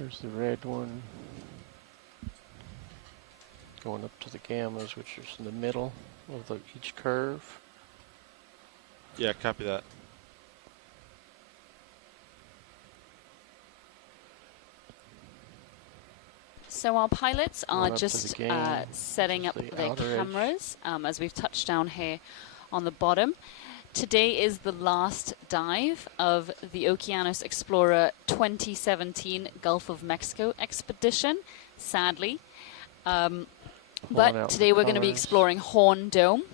There's the red one going up to the gammas, which is in the middle of each curve. Yeah, copy that. So our pilots are just setting up the their cameras, as we've touched down here on the bottom. Today is the last dive of the Okeanos Explorer 2017 Gulf of Mexico expedition, sadly. But today we're going to be exploring Horne Dome.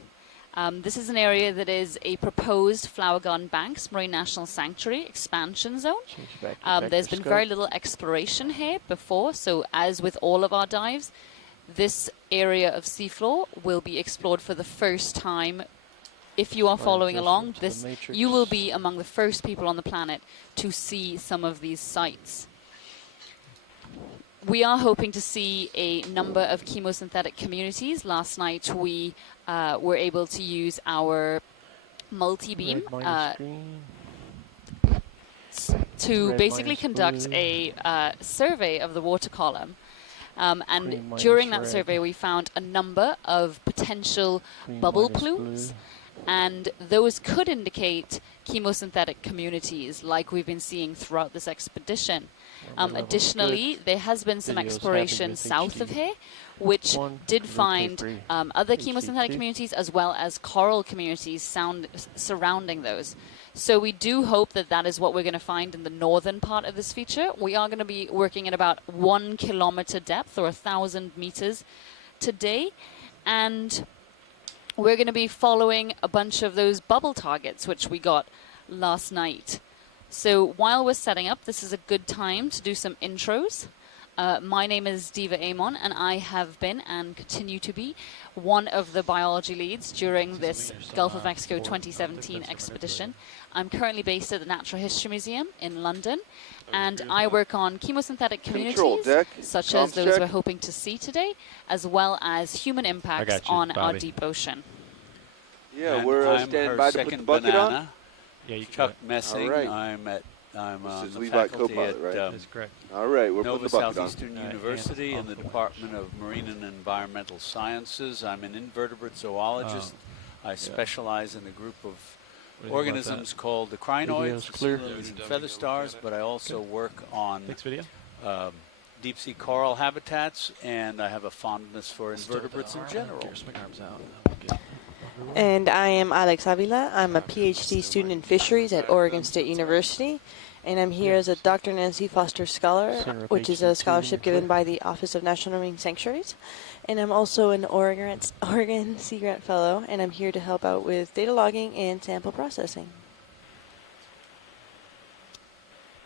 This is an area that is a proposed Flower Garden Banks Marine National Sanctuary expansion zone. There's been very little exploration here before, so as with all of our dives, this area of seafloor will be explored for the first time. If you are following along, you will be among the first people on the planet to see some of these sites. We are hoping to see a number of chemosynthetic communities. Last night we were able to use our multi-beam to basically conduct a survey of the water column. And during that survey we found a number of potential bubble plumes, and those could indicate chemosynthetic communities like we've been seeing throughout this expedition. Additionally, there has been some exploration south of here, which did find other chemosynthetic communities as well as coral communities surrounding those. So we do hope that that is what we're going to find in the northern part of this feature. We are going to be working at about 1 kilometer depth, or 1,000 meters today, and we're going to be following a bunch of those bubble targets which we got last night. So while we're setting up, this is a good time to do some intros. My name is Diva Amon, and I have been and continue to be one of the biology leads during this Gulf of Mexico 2017 expedition. I'm currently based at the Natural History Museum in London, and I work on chemosynthetic communities, such as those we're hoping to see today, as well as human impacts on our deep ocean. Yeah, we're standing by to put the bucket on. Yeah, Chuck Messing. Right. I'm on the faculty at All right, we're Nova putting the bucket Southeastern University in the Department of Marine and Environmental Sciences. I'm an invertebrate zoologist. I specialize in a group of organisms called the crinoids, and feather stars, but I also work on deep sea coral habitats, and I have a fondness for invertebrates in general. And I am Alex Avila. I'm a PhD student in fisheries at Oregon State University, and I'm here as a Dr. Nancy Foster Scholar, which is a scholarship given by the Office of National Marine Sanctuaries. And I'm also an Oregon Sea Grant Fellow, and I'm here to help out with data logging and sample processing.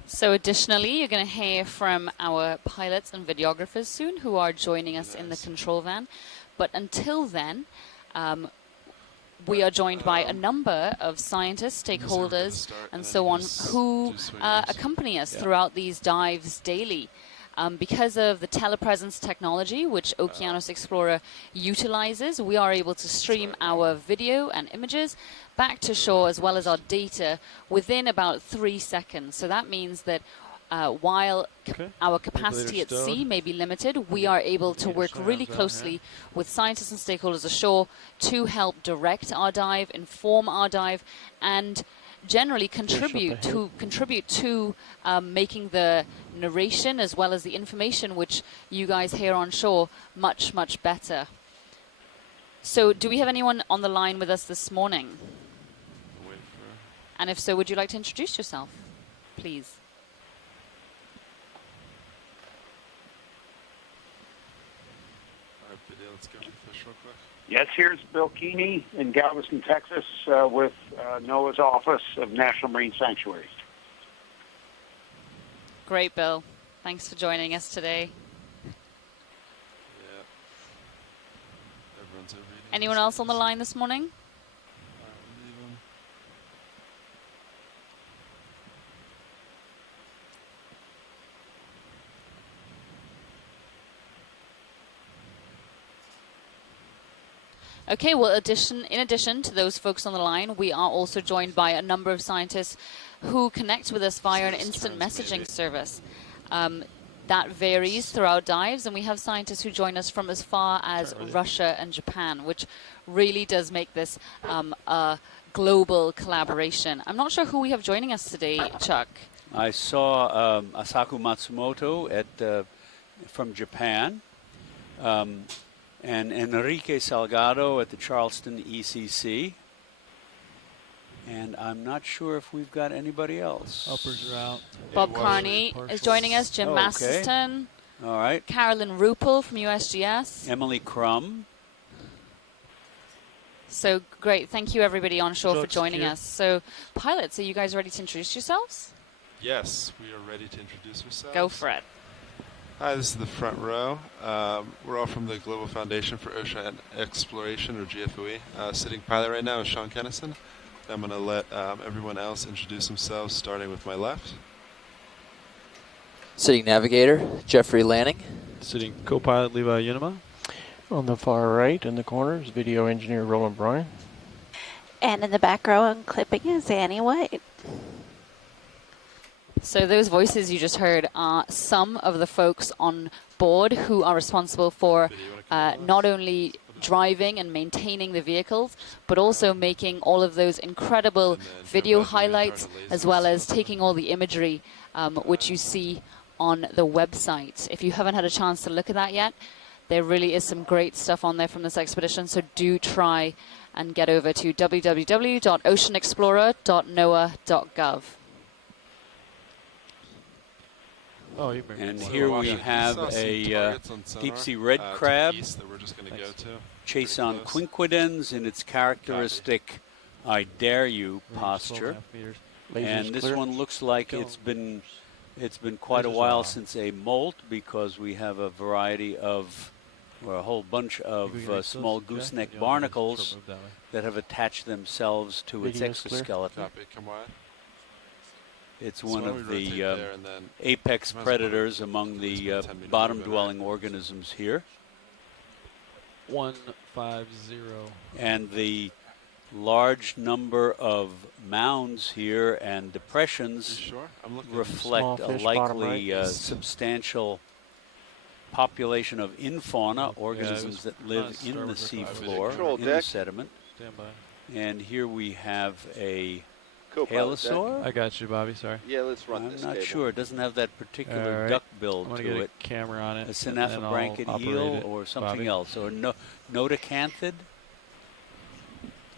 So additionally, you're going to hear from our pilots and videographers soon, who are joining us in the control van. But until then, we are joined by a number of scientists, stakeholders, and so on, who accompany us throughout these dives daily. Because of the telepresence technology, which Okeanos Explorer utilizes, we are able to stream our video and images back to shore, as well as our data, within about 3 seconds. So that means that while our capacity at sea may be limited, we are able to work really closely with scientists and stakeholders ashore to help direct our dive, inform our dive, and generally contribute to making the narration as well as the information which you guys hear on shore much, much better. So do we have anyone on the line with us this morning? And if so, would you like to introduce yourself, please? Yes, here's Bill Keeney in Galveston, Texas, with NOAA's Office of National Marine Sanctuaries. Great, Bill. Thanks for joining us today. Anyone else on the line this morning? Okay, well, in addition to those folks on the line, we are also joined by a number of scientists who connect with us via an instant messaging service. that varies throughout dives, and we have scientists who join us from as far as Russia and Japan, which really does make this a global collaboration. I'm not sure who we have joining us today, Chuck. I saw Asaku Matsumoto from Japan, and Enrique Salgado at the Charleston ECC. And I'm not sure if we've got anybody else. Uppers are out. Bob Carney is joining us, Jim Masterton. All right. Carolyn Ruppel from USGS. Emily Crum. So great. Thank you, everybody on shore, for joining us. So, pilots, are you guys ready to introduce yourselves? Yes, we are ready to introduce ourselves. Go for it. Hi, this is the front row. We're all from the Global Foundation for Ocean Exploration, or GFOE. Sitting pilot right now is Sean Kennison. I'm going to let everyone else introduce themselves, starting with my left. Sitting navigator, Jeffrey Lanning. Sitting co-pilot, Levi Unima. On the far right in the corner is video engineer Roland Bryan. And in the back row on clipping is Annie White. So those voices you just heard are some of the folks on board who are responsible for not only driving and maintaining the vehicles, but also making all of those incredible video highlights, as well as taking all the imagery which you see on the website. If you haven't had a chance to look at that yet, there really is some great stuff on there from this expedition, so do try and get over to www.oceanexplorer.noaa.gov. And here we have a deep-sea red crab chase on quinquidens in its characteristic I dare you posture. And this one looks like it's been quite a while since a molt, because we have a variety of, or a whole bunch of small gooseneck barnacles that have attached themselves to its exoskeleton. It's one of the apex predators among the bottom-dwelling organisms here. 150. And the large number of mounds here and depressions reflect a likely substantial population of infauna, organisms that live in the seafloor, in the sediment. And here we have a halosaur. I got you, Bobby. Sorry. Yeah, let's run this. I'm not sure. It doesn't have that particular duck build I'm to get it. A camera on it. A synaphobranchid eel or something else, or notocanthid.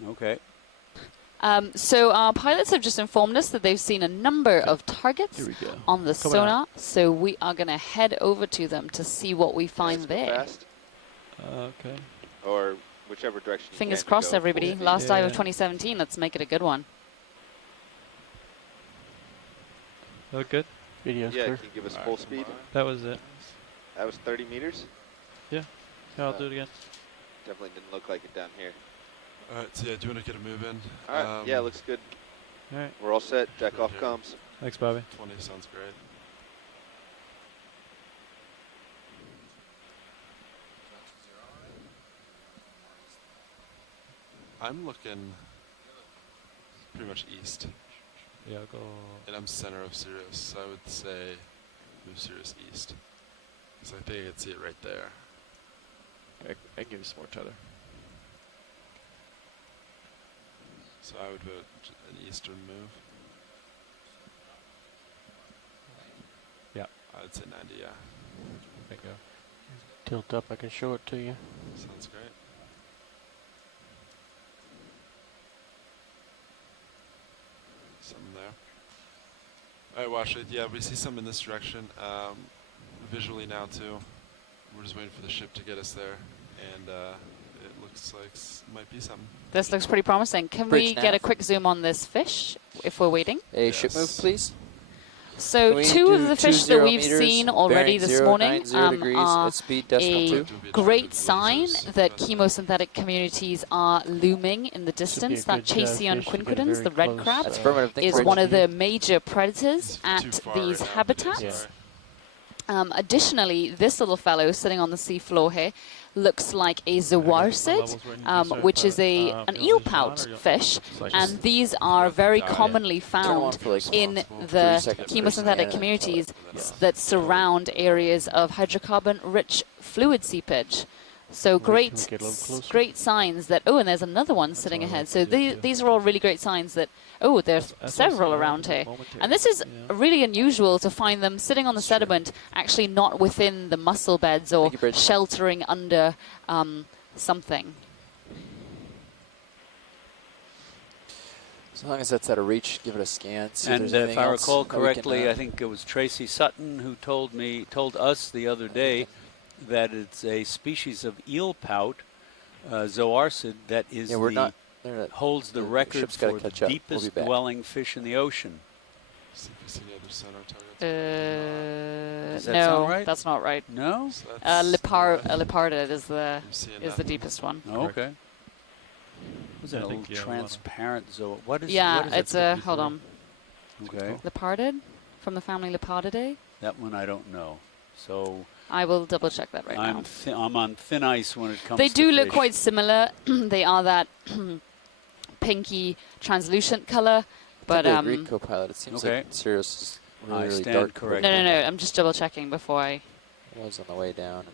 Okay. So our pilots have just informed us that they've seen a number of targets on the sonar. So we are going to head over to them to see what we find there. Okay. Or whichever direction. Fingers crossed, everybody. Last dive of 2017. Let's make it a good one. Look good. Video's yeah, clear. can you give us full speed? That was it. That was 30 meters? Yeah. I'll do it again. Definitely didn't look like it down here. All right, so yeah, do you want to get a move in? All right, yeah, looks good. All right. We're all set. Jack off comms. Thanks, Bobby. 20 sounds great. I'm looking pretty much east. Yeah, I'll go. And I'm center of Sirius, so I would say move Sirius east. Because I think I could see it right there. I can give you some more tether. So I would vote an eastern move. Yeah. I'd say 90, yeah. Bingo. Tilt up, I can show it to you. Sounds great. Something there. All right, watch it. Yeah, we see some in this direction. Visually now, too. We're just waiting for the ship to get us there. And it looks like might be something. This looks pretty promising. Can we get a quick zoom on this fish if we're waiting? A ship move, please. So two of the fish that we've seen already this morning are a great sign that chemosynthetic communities are looming in the distance. That Chaseon quinquidens, the red crab, is one of the major predators at these habitats. Additionally, this little fellow sitting on the seafloor here looks like a zoarcid, which is an eel pout fish, and these are very commonly found in the chemosynthetic communities that surround areas of hydrocarbon-rich fluid seepage. So great signs that, oh, and there's another one sitting ahead. So these are all really great signs that, oh, there's several around here. And this is really unusual to find them sitting on the sediment, actually not within the mussel beds or sheltering under something. As long as that's out of reach, give it a scan. See and if, there's if I else recall that we can, correctly, I think it was Tracy Sutton who told us the other day that it's a species of eel pout, zoarcid, that is holds the record for the deepest dwelling fish in the ocean. See if we see any other sonar targets. Does that No, sound right? that's not right. No? So Lepardid is the nothing. deepest one. Oh, okay. Was it a little transparent what is Yeah, what is it's it? hold on. Okay. Lepardid from the family Lepardidae. That one I don't know. So I will double check that right now. I'm on thin ice when it comes They to do look fish. quite similar. They are that pinky translucent color, but I agree, co-pilot. It seems like Sirius is really, really dark. Correct. No. I'm just double checking before I. It was on the way down. And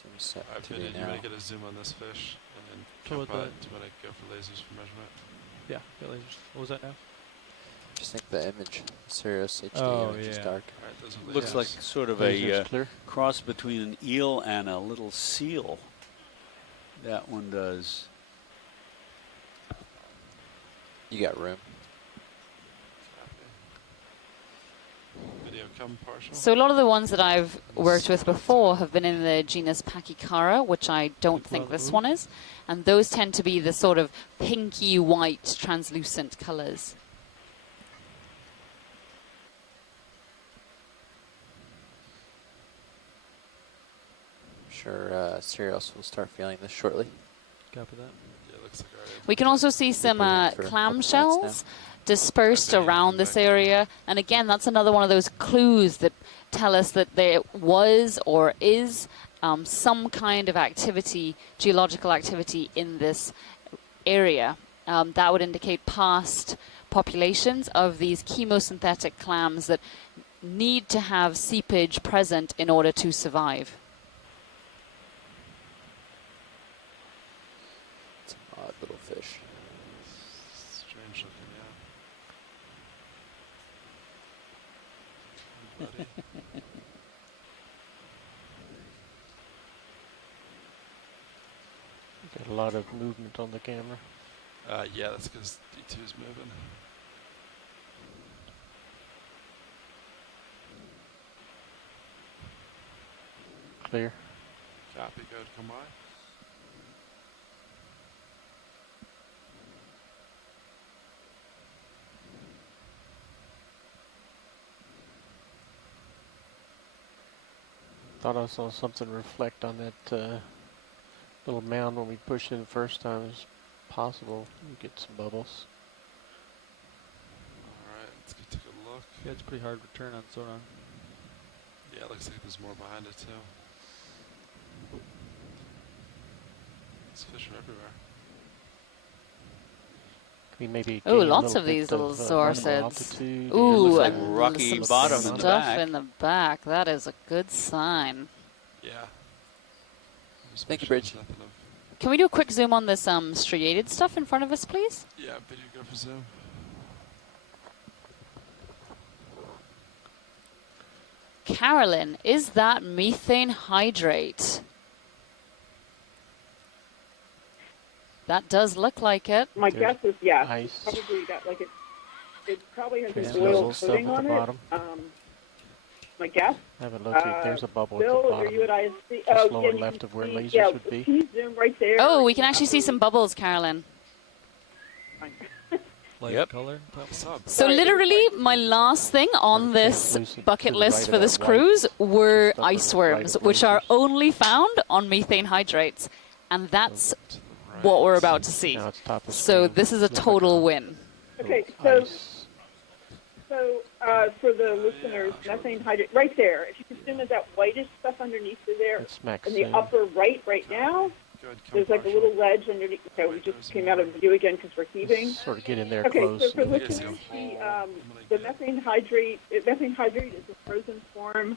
seems set Alright, to be Vinny, you now. want to get a zoom on this fish? And then So what co-pilot, do you want to go for lasers for measurement? Yeah, get lasers. What was that now? Just think the image, Sirius HD image is dark. Alright, those are Looks lasers. like sort of Laser's a clear. cross between an eel and a little seal. That one does. You got room. Video come partial. So a lot of the ones that I've worked with before have been in the genus Pachycara, which I don't think this one is, and those tend to be the sort of pinky white translucent colors. Sure, Sirius will start feeling this shortly. Copy that. Yeah, looks like alright. We can also see some clam shells dispersed around this area, and again, that's another one of those clues that tell us that there was or is some kind of activity, geological activity in this area. That would indicate past populations of these chemosynthetic clams that need to have seepage present in order to survive. It's an odd little fish. Strange looking, yeah. Buddy. Got a lot of movement on the camera. Yeah, that's because D2 is moving. Clear. Copy, go to come by. Thought I saw something reflect on that little mound when we pushed it the first time. It's possible you get some bubbles. Alright, let's go take a look. Yeah, it's pretty hard to turn on sonar. Yeah, it looks like there's more behind it too. These fish are everywhere. Can we maybe Oh, gain a lots little of these bit little vertical zoarcids. altitude? Ooh, looks like and rocky some bottom in the stuff back. in the back. That is a good sign. Yeah. Just Thank make you, sure Bridge. there's nothing of- Can we do a quick zoom on this striated stuff in front of us, please? Yeah, video go for zoom. Carolyn, is that methane hydrate? That does look like it. My guess is yes. Ice. Probably that, like it probably has There's an oil bubbles stuff coating at on the it. bottom. My guess. I haven't located. There's a bubble Bill, at the are bottom. you at ISC? Just Oh, lower yeah, left you of where can lasers see, would be. Can you zoom right there? Oh, we can actually see some bubbles, Carolyn. Light color. What's up? So literally, my last thing on this bucket list for this cruise were ice worms, which are only found on methane hydrates. And that's what we're about to see. Now it's top of So screen. this is a Looks like total win. Okay, ice. so for the listeners, methane hydrate, right there. If you can zoom in that whitish stuff underneath you there, in the upper right now, there's like a little ledge underneath. Okay, we just came out of view again because we're heaving. Sort of get in there okay, close. So for listeners, the methane hydrate is a frozen form,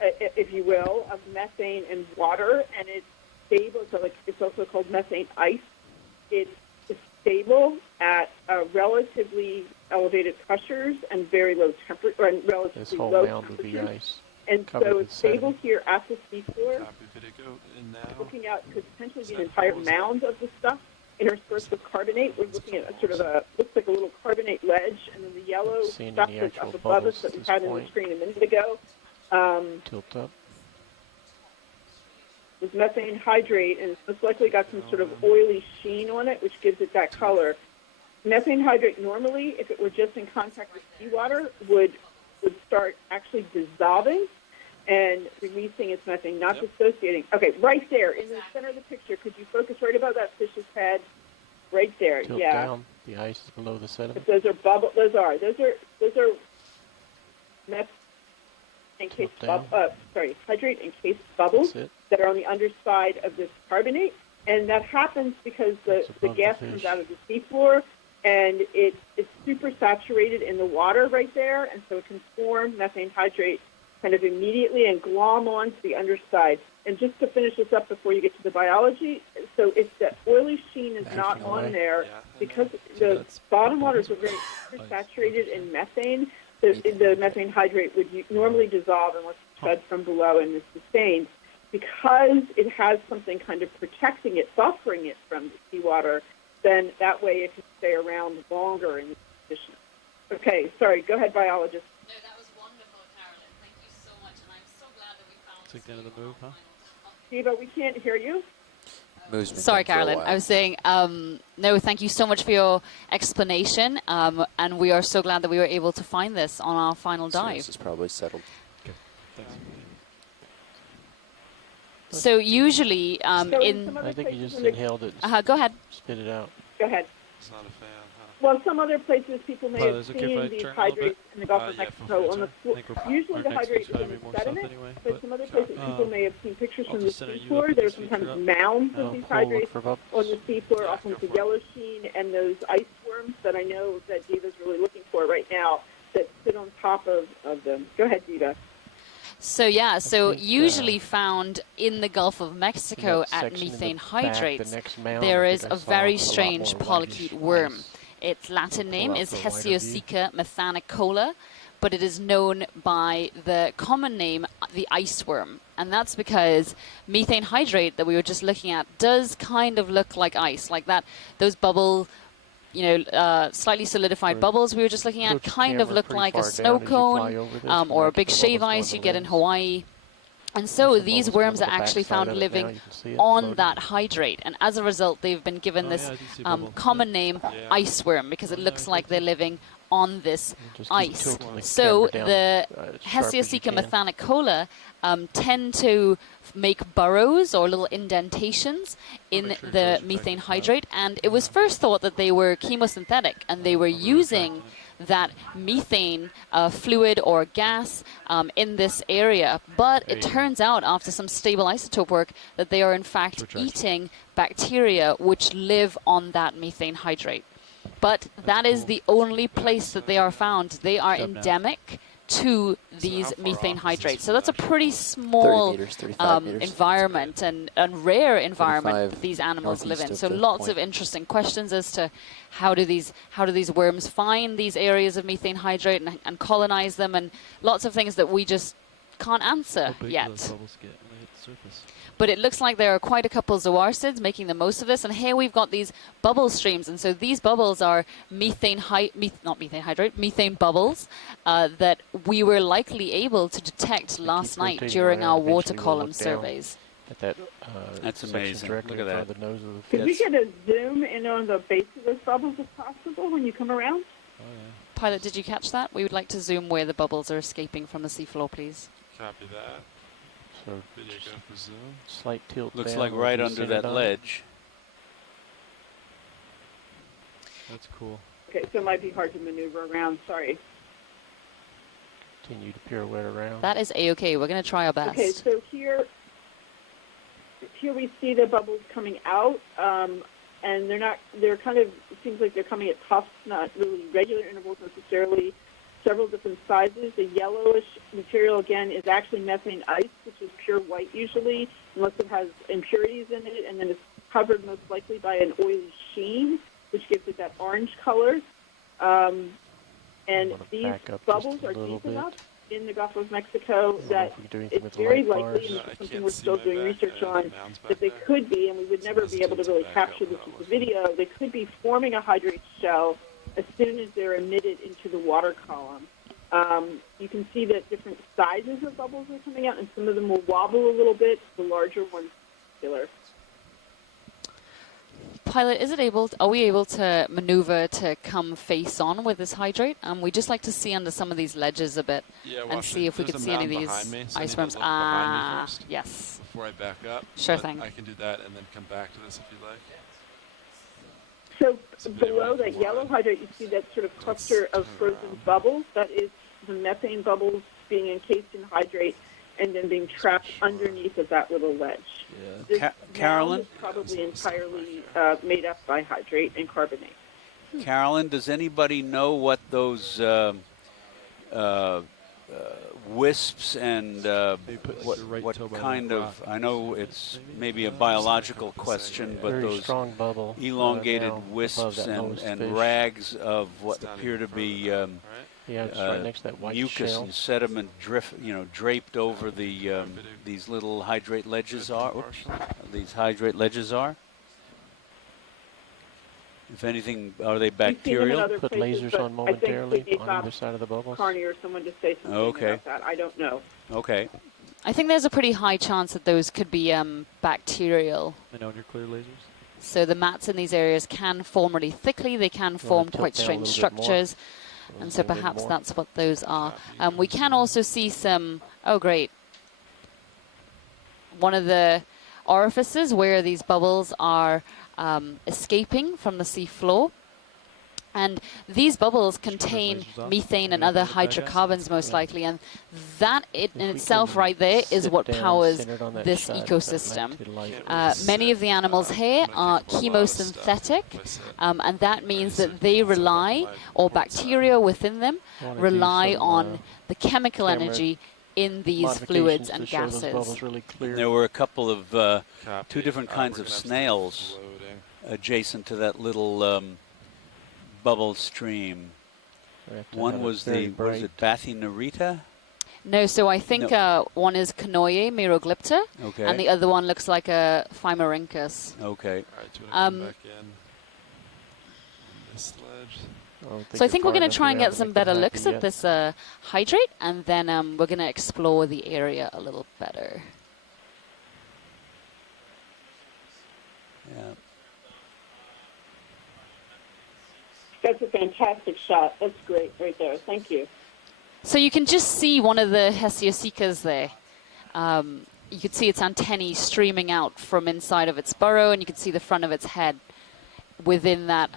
if you will, of methane and water, and it's stable. So it's also called methane ice. It's stable at relatively elevated pressures and very low temperature, and relatively low temperatures. Ice. And so it's stable here at the seafloor. Looking out, could potentially be an entire mound of the stuff interspersed with carbonate. We're looking at looks like a little carbonate ledge, and then the yellow stuff that's up above us that we had in the screen a minute ago. Tilt up. With methane hydrate, and it's most likely got some sort of oily sheen on it, which gives it that color. Methane hydrate normally, if it were just in contact with seawater, would start actually dissolving and releasing its methane, not dissociating. Okay, right there in the center of the picture, could you focus right above that fish's head? Right there, Tilt down. The ice is below the sediment. If those are methane encased hydrate encased bubbles that are on the underside of this carbonate, and that happens because the gas comes out of the seafloor, and it's super saturated in the water right there, and so it can form methane hydrate kind of immediately and glom onto the underside. And just to finish this up before you get to the biology, so if the oily sheen is not on there, because the bottom waters are very saturated in methane, the methane hydrate would normally dissolve unless it's fed from below and is sustained. Because it has something kind of protecting it, buffering it from the seawater, then that way it can stay around longer in this condition. Okay, sorry, go ahead, biologist. No, that was wonderful, Carolyn. Thank you so much, and I'm so glad that we found it's like the end of the move, huh? Eva, we can't hear you. Sorry, Carolyn. I was saying, no, thank you so much for your explanation, and we are so glad that we were able to find this on our final dive. This is probably settled. Okay, thanks. So usually, so I think you just inhaled it. Go ahead. Spit it out. Go ahead. It's not a fan, huh? Well, some other places people may have okay seen these hydrates in the Gulf of Mexico on the floor. Usually the hydrate is in the sediment, but some other places people may have seen pictures from the seafloor. There's sometimes mounds of these hydrates on the seafloor, often with the yellow sheen, and those ice worms that I know that Diva's really looking for right now that sit on top of them. Go ahead, Diva. So yeah, so usually found in the Gulf of Mexico at methane hydrates, there is a very strange polychaete worm. Its Latin name is Hesiosica methanicola, but it is known by the common name, the ice worm. And that's because methane hydrate that we were just looking at does kind of look like ice, like that. Those bubble, slightly solidified bubbles we were just looking at kind of look like a snow cone or a big shave ice you get in Hawaii. And so these worms are actually found living on that hydrate. And as a result, they've been given this common name, ice worm, because it looks like they're living on this ice. So the Hesiosica methanicola tend to make burrows or little indentations in the methane hydrate. And it was first thought that they were chemosynthetic and they were using that methane fluid or gas in this area. But it turns out after some stable isotope work that they are in fact eating bacteria which live on that methane hydrate. But that is the only place that they are found. They are endemic to these methane hydrates. So that's a pretty small environment and rare environment that these animals live in. So lots of interesting questions as to how do these worms find these areas of methane hydrate and colonize them, and lots of things that we just can't answer yet. But it looks like there are quite a couple zoarcids making the most of this. And here we've got these bubble streams. And so these bubbles are methane bubbles that we were likely able to detect last night during our water column surveys. That's amazing. Look at that. Could we get a zoom in on the base of those bubbles if possible when you come around? Oh, yeah. Pilot, did you catch that? We would like to zoom where the bubbles are escaping from the seafloor, please. Copy that. So video go for zoom. Slight tilt. Looks like right under that ledge. That's cool. Okay, so it might be hard to maneuver around. Sorry. Continue to pirouette around. That is A-okay. We're going to try our best. Okay, so here we see the bubbles coming out, and they're kind of, it seems like they're coming at puffs, not really regular intervals necessarily, several different sizes. The yellowish material, again, is actually methane ice, which is pure white usually, unless it has impurities in it, and then it's covered most likely by an oily sheen, which gives it that orange color. And these bubbles are deep enough in the Gulf of Mexico that it's very likely, and this is something we're still doing research on, that they could be, and we would never be able to really capture this with the video, they could be forming a hydrate shell as soon as they're emitted into the water column. You can see that different sizes of bubbles are coming out, and some of them will wobble a little bit, the larger ones in particular. Pilot, are we able to maneuver to come face on with this hydrate? We'd just like to see under some of these ledges a bit and see if we could see any of these ice worms. Yes. Before I back up. Sure thing. I can do that and then come back to this if you'd like. So below that yellow hydrate, you see that sort of cluster of frozen bubbles. That is the methane bubbles being encased in hydrate and then being trapped underneath of that little ledge. Yeah. Carolyn? Is probably entirely made up by hydrate and carbonate. Carolyn, does anybody know what those wisps and what kind of, I know it's maybe a biological question, but those elongated wisps and rags of what appear to be right next to that white mucus shell. and sediment draped over the these little hydrate ledges are. Oops, these hydrate ledges are. If anything, are they bacterial? Put lasers on momentarily on either side of the bubbles. Carney or someone to say something about that. I don't know. Okay. I think there's a pretty high chance that those could be bacterial. Nuclear lasers? So the mats in these areas can form really thickly. They can form quite strange structures. And so perhaps that's what those are. We can also see some, oh great, one of the orifices where these bubbles are escaping from the sea floor. And these bubbles contain methane and other hydrocarbons most likely, and that in itself right there is what powers this ecosystem. Many of the animals here are chemosynthetic, and that means that they rely, or bacteria within them, rely on the chemical energy in these fluids and gases. There were a couple of two different kinds of snails adjacent to that little bubble stream. One was the, was it Bathynerita? No, so I think one is Canoe Miroglypta, and the other one looks like a Phimorhynchus. Okay. All right, back in this ledge. So I think we're going to try and get some better looks at this hydrate, and then we're going to explore the area a little better. Yeah. That's a fantastic shot. That's great right there. Thank you. So you can just see one of the Hesiosicas there. You could see its antennae streaming out from inside of its burrow, and you can see the front of its head within that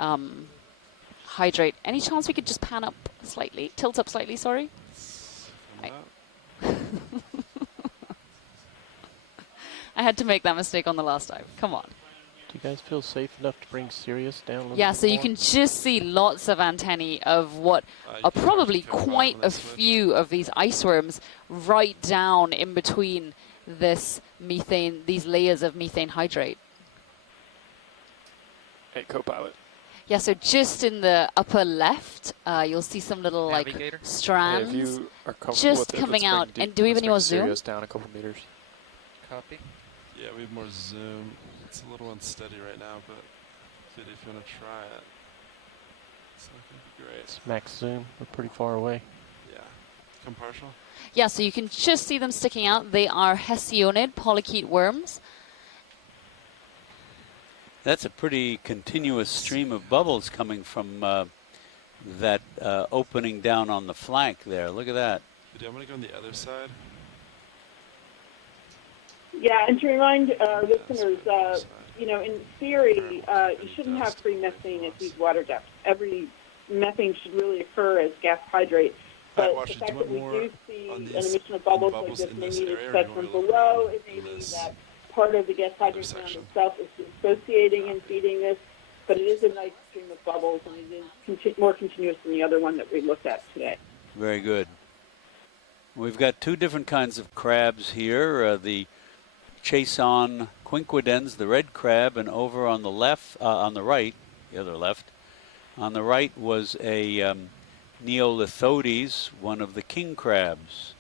hydrate. Any chance we could just pan up slightly, tilt up slightly, sorry? I had to make that mistake on the last dive. Come on. Do you guys feel safe enough to bring Sirius down a little Yeah, bit so you more? can just see lots of antennae of what are probably quite a few of these ice worms right down in between this methane, these layers of methane hydrate. Hey, co-pilot. Yeah, so just in the upper left, you'll see some little strands Hey, if you are just coming out. And do we have any more zoom? Sirius down a couple meters. Copy. Yeah, we have more zoom. It's a little unsteady right now, but if you want to try it, it's not going to be great. It's max zoom. We're pretty far away. Yeah. Come partial? Yeah, so you can just see them sticking out. They are Hesionid polychaete worms. That's a pretty continuous stream of bubbles coming from that opening down on the flank there. Look at that. But I'm going to go on the other side. Yeah, and to remind listeners, in theory, you shouldn't have free methane at these water depths. Every methane should really occur as gas hydrate But Watch the it. fact that we do see on an these emission of bubbles like bubbles this in may this mean area, it's or spread you from wanna look below. around It may in mean this that part of the gas hydrocarbon section. itself is associating and feeding this. But it is a nice stream of bubbles, and it is more continuous than the other one that we looked at today. Very good. We've got two different kinds of crabs here. The Chason quinquidens, the red crab, and over on the left, on the right, the other left, on the right was a Neolithodes, one of the king crabs,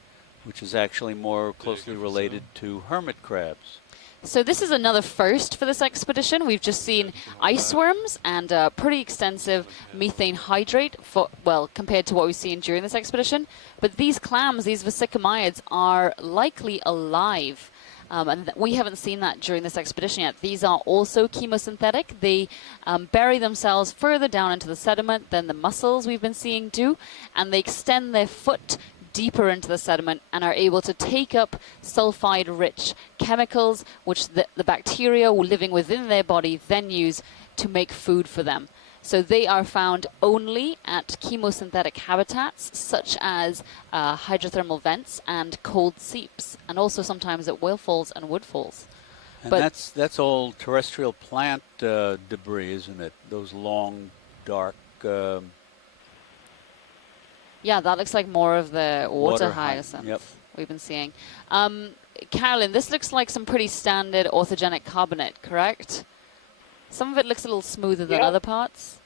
which is actually more closely related to hermit crabs. So this is another first for this expedition. We've just seen ice worms and pretty extensive methane hydrate, compared to what we've seen during this expedition. But these clams, these vesicomyids, are likely alive. And we haven't seen that during this expedition yet. These are also chemosynthetic. They bury themselves further down into the sediment than the mussels we've been seeing do, and they extend their foot deeper into the sediment and are able to take up sulfide-rich chemicals, which the bacteria living within their body then use to make food for them. So they are found only at chemosynthetic habitats, such as hydrothermal vents and cold seeps, and also sometimes at whale-falls and woodfalls. And but that's all terrestrial plant debris, isn't it? Those long, dark... yeah, that looks like more of the water hyacinth. Yep. We've been seeing. Carolyn, this looks like some pretty standard orthogenic carbonate, correct? Some of it looks a little smoother than other parts.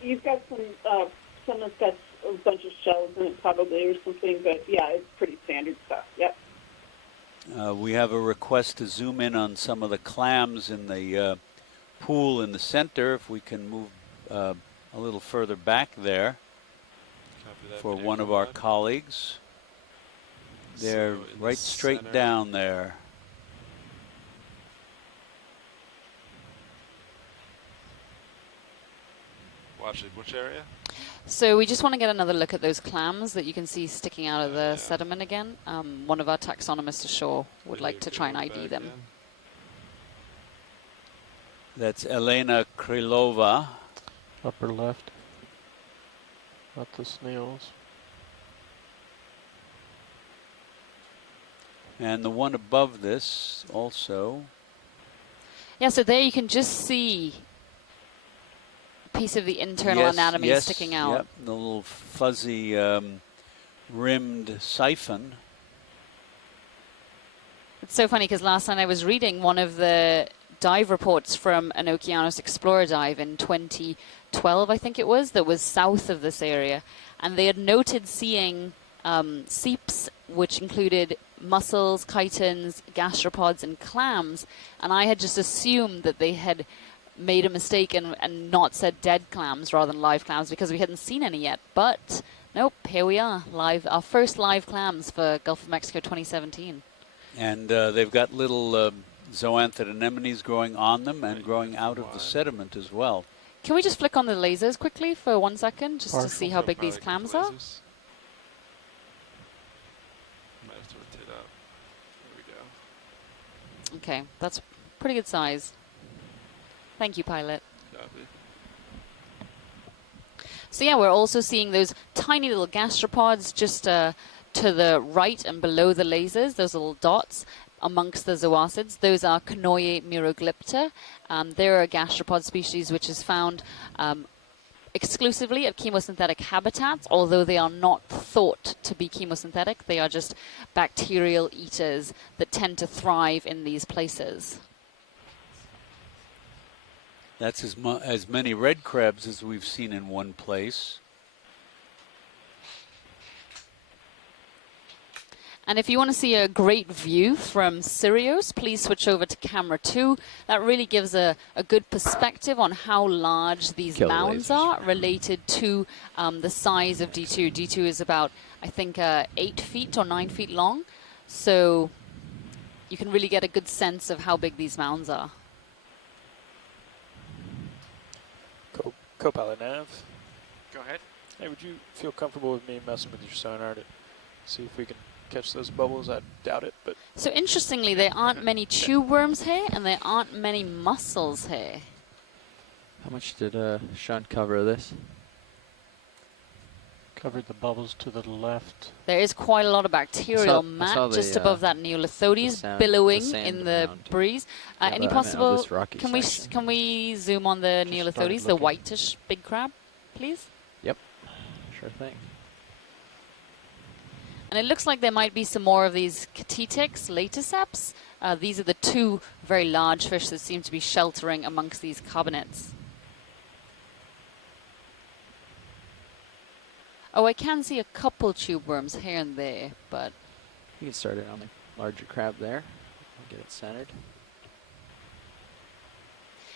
You've got some that's got a bunch of shells in it probably or something, but yeah, it's pretty standard stuff. Yep. We have a request to zoom in on some of the clams in the pool in the center. If we can move a little further back there for one of our colleagues. They're right straight down there. Watch it. Which area? So we just want to get another look at those clams that you can see sticking out of the sediment again. One of our taxonomists ashore would like to try and ID them. Again. That's Elena Krylova. Upper left. Not the snails. And the one above this also. Yeah, so there you can just see a piece of the internal anatomy sticking out. Yep, the little fuzzy rimmed siphon. It's so funny because last night I was reading one of the dive reports from an Okeanos Explorer dive in 2012, I think it was, that was south of this area. And they had noted seeing seeps, which included mussels, chitons, gastropods, and clams. And I had just assumed that they had made a mistake and not said dead clams rather than live clams because we hadn't seen any yet. But nope, here we are, live, our first live clams for Gulf of Mexico 2017. And they've got little zoanthid anemones growing on them and growing out of the sediment as well. Can we just flick on the lasers quickly for 1 second just to see how big these clams are? Might have to rotate up. There we go. Okay, that's pretty good size. Thank you, pilot. Copy. So yeah, we're also seeing those tiny little gastropods just to the right and below the lasers, those little dots amongst the zooacids. Those are Conoia miroglypta. They're a gastropod species which is found exclusively at chemosynthetic habitats, although they are not thought to be chemosynthetic. They are just bacterial eaters that tend to thrive in these places. That's as many red crabs as we've seen in one place. And if you want to see a great view from Sirius, please switch over to camera 2. That really gives a good perspective on how large these mounds are related to the size of D2. D2 is about, I think, 8 feet or 9 feet long. So you can really get a good sense of how big these mounds are. Co-pilot Nav. Go ahead. Hey, would you feel comfortable with me messing with your sonar to see if we can catch those bubbles? I doubt it, but... So interestingly, there aren't many tube worms here, and there aren't many mussels here. How much did Sean cover of this? Covered the bubbles to the left. There is quite a lot of bacterial mat just above that Neolithodes billowing in the breeze. Any possible? Can we zoom on the Neolithodes, the whitish big crab, please? Yep, sure thing. And it looks like there might be some more of these Catetics laticeps. These are the two very large fish that seem to be sheltering amongst these carbonates. Oh, I can see a couple tube worms here and there, but... You can start it on the larger crab there. Get it centered.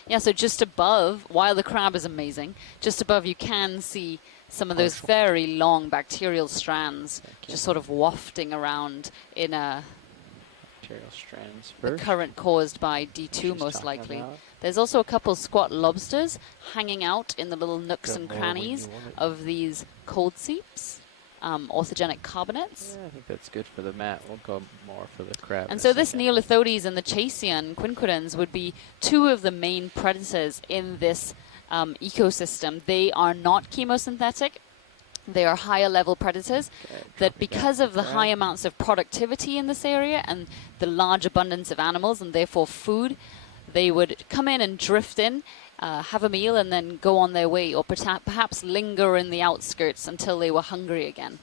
Yeah, so just above, while the crab is amazing, just above you can see some of those very long bacterial strands just sort of wafting around in a... Bacterial strands the first. current caused by D2 most likely. There's also a couple squat lobsters hanging out in the little nooks and crannies of these cold seeps, orthogenic carbonates. Yeah, I think that's good for the mat. We'll go more for the crab. And so this Neolithodes and the Chasian quinquedens would be two of the main predators in this ecosystem. They are not chemosynthetic. They are higher level predators that because of the high amounts of productivity in this area and the large abundance of animals and therefore food, they would come in and drift in, have a meal and then go on their way, or perhaps linger in the outskirts until they were hungry again.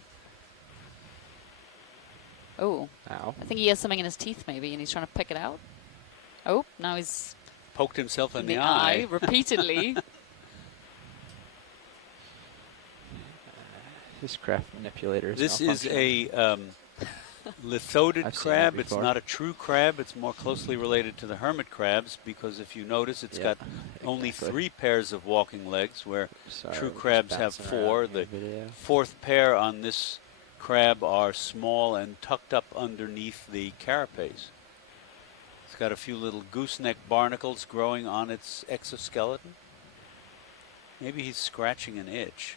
Oh, ow. I think he has something in his teeth maybe and he's trying to pick it out. Oh, now he's poked himself in the eye repeatedly. This craft manipulator is This is a lithoded crab. It's not a true crab. It's more closely related to the hermit crabs because if you notice, it's got only 3 pairs of walking legs, where true crabs have 4. The 4th pair on this crab are small and tucked up underneath the carapace. It's got a few little gooseneck barnacles growing on its exoskeleton. Maybe he's scratching an itch.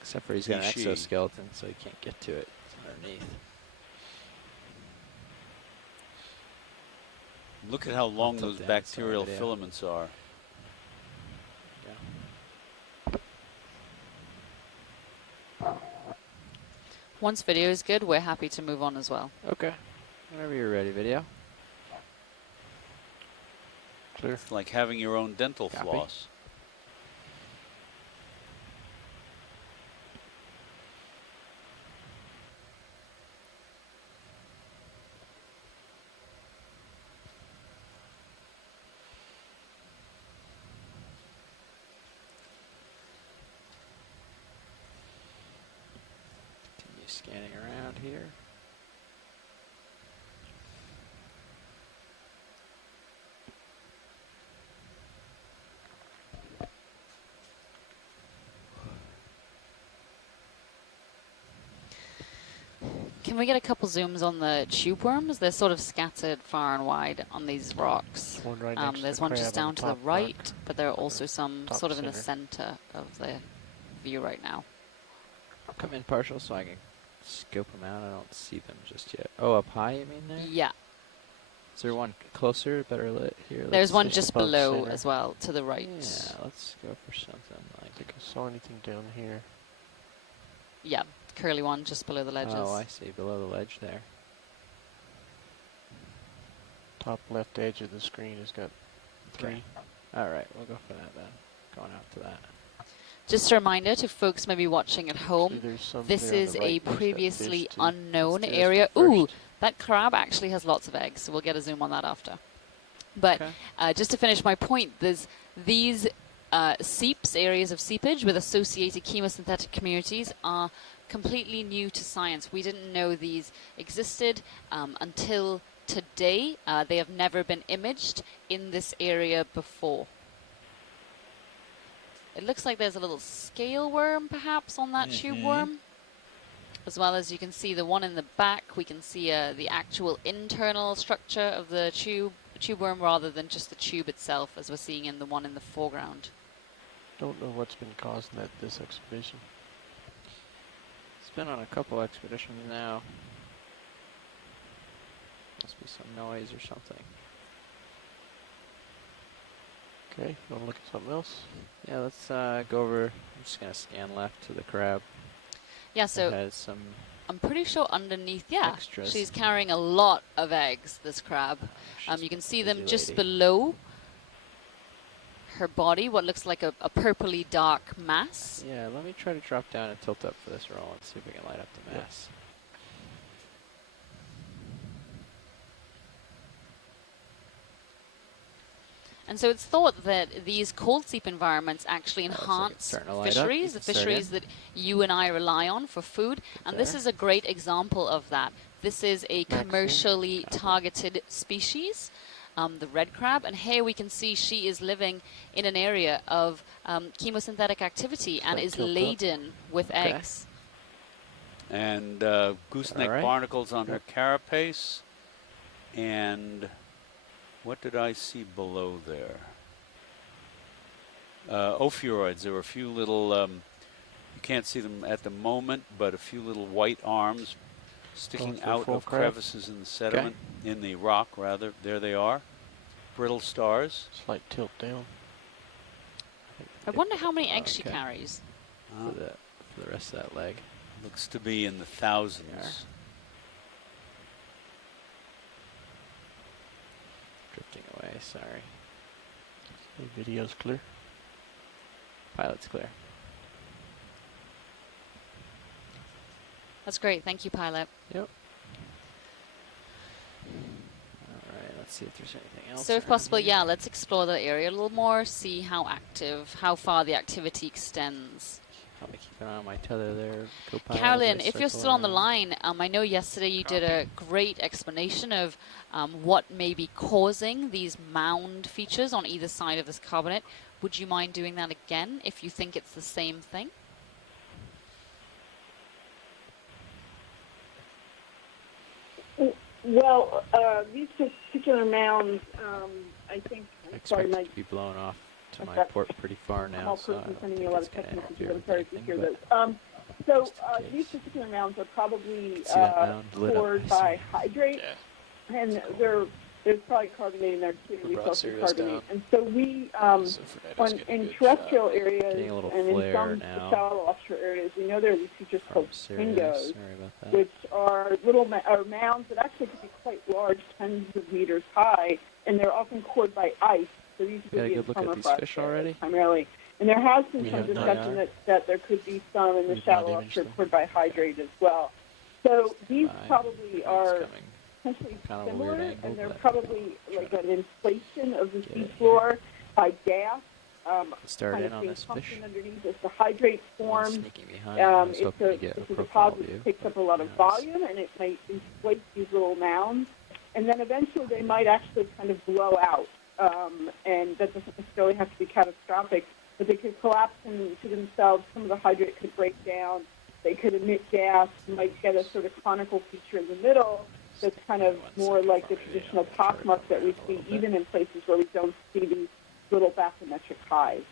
Except for he's got an exoskeleton, so he can't get to it. It's underneath. Look at how long those bacterial filaments are. Yeah. Once video is good, we're happy to move on as well. Okay. Whenever you're ready, video. Clear. It's like having your own dental floss. Scanning around here. Can we get a couple zooms on the tube worms? They're sort of scattered far and wide on these rocks. One right there's one just down to the right, but there are also some sort of in the center of the view right now. I'll come in partial so I can scope them out. I don't see them just yet. Oh, up high, you mean there? Yeah. Is there one closer, better lit here? There's one just below as well, to the right. Yeah, let's go for something like... I think I saw anything down here. Yeah, curly one just below the ledges. Oh, I see, below the ledge there. Top left edge of the screen has got 3. Okay. All right, we'll go for that then. Going out to that. Just a reminder to folks maybe watching at home, this is a previously unknown area. Ooh, that crab actually has lots of eggs, so we'll get a zoom on that after. But just to finish my point, there's these seeps, areas of seepage with associated chemosynthetic communities are completely new to science. We didn't know these existed until today. They have never been imaged in this area before. It looks like there's a little scale worm, perhaps, on that tube worm. As well as you can see the one in the back, we can see the actual internal structure of the tube worm rather than just the tube itself, as we're seeing in the one in the foreground. Don't know what's been causing this expedition. It's been on a couple expeditions now. Must be some noise or something. Okay, want to look at something else? Yeah, let's go over. I'm just gonna scan left to the crab. Yeah, so it has some I'm pretty sure underneath, yeah, extras. she's carrying a lot of eggs, this crab. You can see them just below her body, what looks like a purpley dark mass. Yeah, let me try to drop down and tilt up for this roll and see if we can light up the mass. And so it's thought that these cold seep environments actually enhance fisheries, the fisheries that you and I rely on for food. And this is a great example of that. This is a commercially targeted species, the red crab. And here we can see she is living in an area of chemosynthetic activity and is laden with eggs. And gooseneck barnacles on her carapace. And what did I see below there? Ophiuroids. There were a few little, you can't see them at the moment, but a few little white arms sticking out of crevices in the sediment, in the rock rather. There they are. Brittle stars. Slight tilt down. I wonder how many eggs she carries. For the rest of that leg. Looks to be in the thousands. Drifting away, sorry. The video's clear. Pilot's clear. That's great. Thank you, pilot. Yep. All right, let's see if there's anything else. So if possible, yeah, let's explore the area a little more, see how active, how far the activity extends. Help me keep an eye on my tether there. Co-pilot, Carolyn, if you're still on the line, I know yesterday you did a great explanation of what may be causing these mound features on either side of this carbonate. Would you mind doing that again if you think it's the same thing? Well, these particular mounds, I think, I expect it to be blown off to my port pretty far now. I'm sending me a lot of text messages. I'm sorry to hear those. So these particular mounds are probably poured by hydrate, and there's probably carbonate in there too. We saw some carbonate, and so we in terrestrial areas and in some shallow offshore areas, we know there are these features called pingos, which are little mounds that actually could be quite large, tens of meters high, and they're often cored by ice. So these would be in permafrost primarily. And there has been some discussion that there could be some in the shallow offshore cored by hydrate as well. So these probably are essentially similar, and they're probably like an inflation of the seafloor by gas. Kind of being pumped in underneath as the hydrate forms. It's a deposit that takes up a lot of volume, and it might inflate these little mounds. And then eventually they might actually kind of blow out. And that doesn't necessarily have to be catastrophic, but they could collapse into themselves. Some of the hydrate could break down. They could emit gas. You might get a sort of conical feature in the middle that's kind of more like the traditional pockmark that we see even in places where we don't see these little bathymetric highs.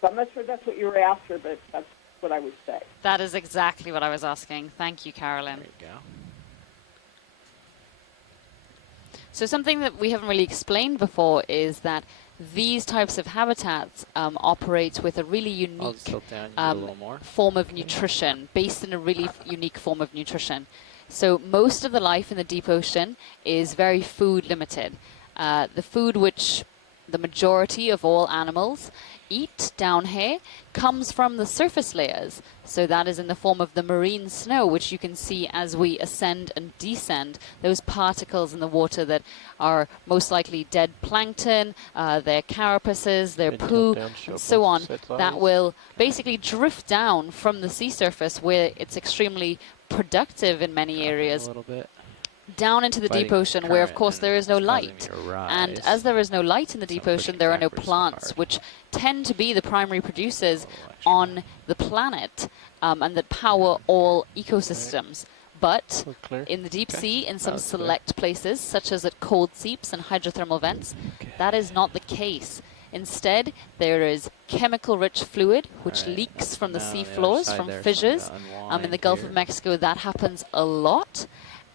So I'm not sure that's what you were after, but that's what I would say. That is exactly what I was asking. Thank you, Carolyn. There you go. So something that we haven't really explained before is that these types of habitats operate with a really unique form of nutrition, based in a really unique form of nutrition. So most of the life in the deep ocean is very food limited. The food which the majority of all animals eat down here comes from the surface layers. So that is in the form of the marine snow, which you can see as we ascend and descend, those particles in the water that are most likely dead plankton, their carapaces, their poo, and so on, that will basically drift down from the sea surface where it's extremely productive in many areas, down into the deep ocean where of course there is no light. And as there is no light in the deep ocean, there are no plants, which tend to be the primary producers on the planet and that power all ecosystems. But in the deep sea, in some select places, such as at cold seeps and hydrothermal vents, that is not the case. Instead, there is chemical-rich fluid which leaks from the sea floors, from fissures. In the Gulf of Mexico, that happens a lot.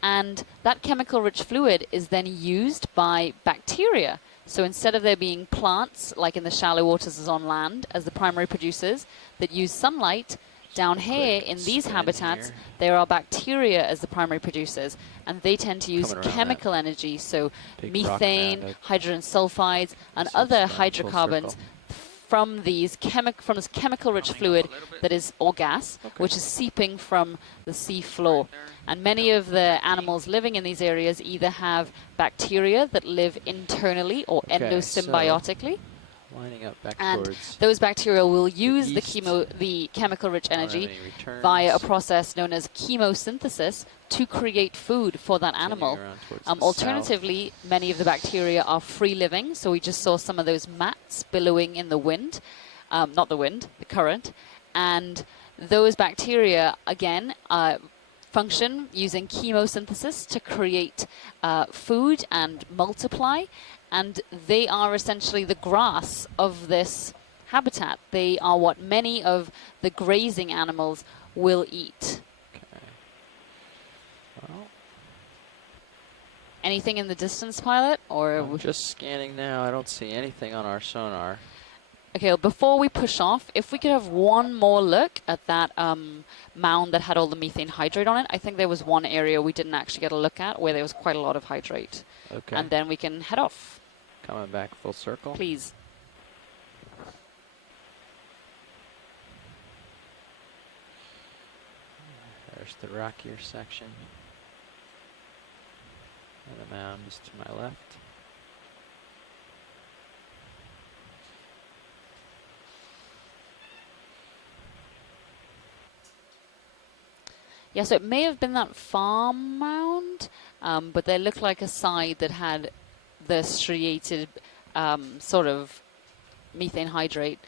And that chemical-rich fluid is then used by bacteria So instead of there being plants, like in the shallow waters as on land, as the primary producers that use sunlight, down here in these habitats, there are bacteria as the primary producers, and they tend to use chemical energy, so methane, hydrogen sulfides, and other hydrocarbons from this chemical-rich fluid that is, or gas, which is seeping from the sea floor. And many of the animals living in these areas either have bacteria that live internally or endosymbiotically. Lining up back and towards those bacteria will use the chemical-rich energy via a process known as chemosynthesis to create food for that animal. Alternatively, many of the bacteria are free-living, so we just saw some of those mats billowing in the wind, not the wind, the current, and those bacteria, again, function using chemosynthesis to create food and multiply. And they are essentially the grass of this habitat. They are what many of the grazing animals will eat. Okay. Well, anything in the distance, pilot? Or I'm just scanning now. I don't see anything on our sonar. Okay, well, before we push off, if we could have one more look at that mound that had all the methane hydrate on it. I think there was one area we didn't actually get a look at where there was quite a lot of hydrate. Okay. And then we can head off. Coming back full circle. Please. There's the rockier section. And the mound is to my left. Yeah, so it may have been that farm mound, but they looked like a side that had the striated sort of methane hydrate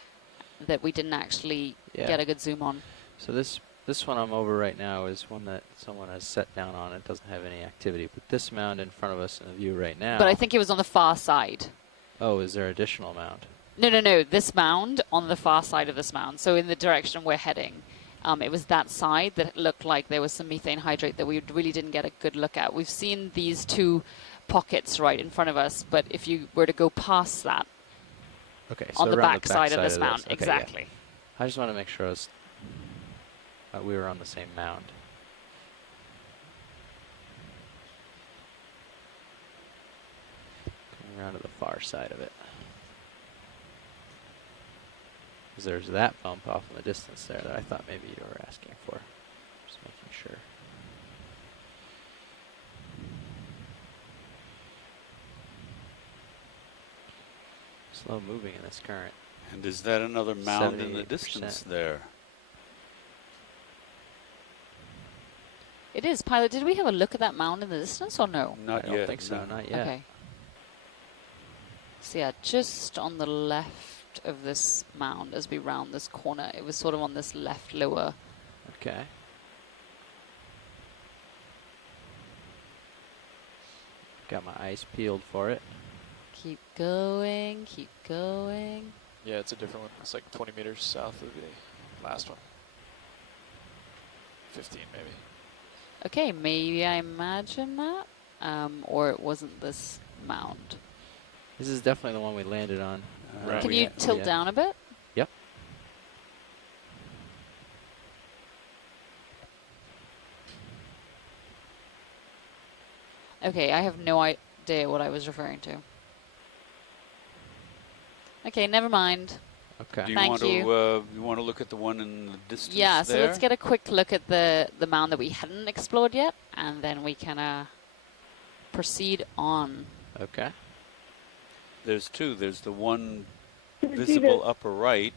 that we didn't actually get a good zoom on. So this one I'm over right now is one that someone has set down on. It doesn't have any activity, but this mound in front of us in the view right now. But I think it was on the far side. Oh, is there additional mound? No. This mound on the far side of this mound. So in the direction we're heading. It was that side that looked like there was some methane hydrate that we really didn't get a good look at. We've seen these two pockets right in front of us, but if you were to go past that, on the back side of this mound, exactly. Yeah. I just want to make sure we were on the same mound. Coming around to the far side of it. Because there's that bump off in the distance there that I thought maybe you were asking for. Just making sure. Slow moving in this current. And is that another mound in the distance there? It is. Pilot, did we have a look at that mound in the distance or no? Not yet. I don't think so, not yet. Okay. So yeah, just on the left of this mound as we round this corner. It was sort of on this left lower. Okay. Got my eyes peeled for it. Keep going, keep going. Yeah, it's a different one. It's like 20 meters south of the last one. 15 maybe. Okay, maybe I imagine that. Or it wasn't this mound. This is definitely the one we landed on. Right. Can you tilt down a bit? Yep. Okay, I have no idea what I was referring to. Okay, never mind. Okay. Do you want to look at the one in the distance Yeah, so there? let's get a quick look at the mound that we hadn't explored yet, and then we can proceed on. Okay. There's two. There's the one visible upper right,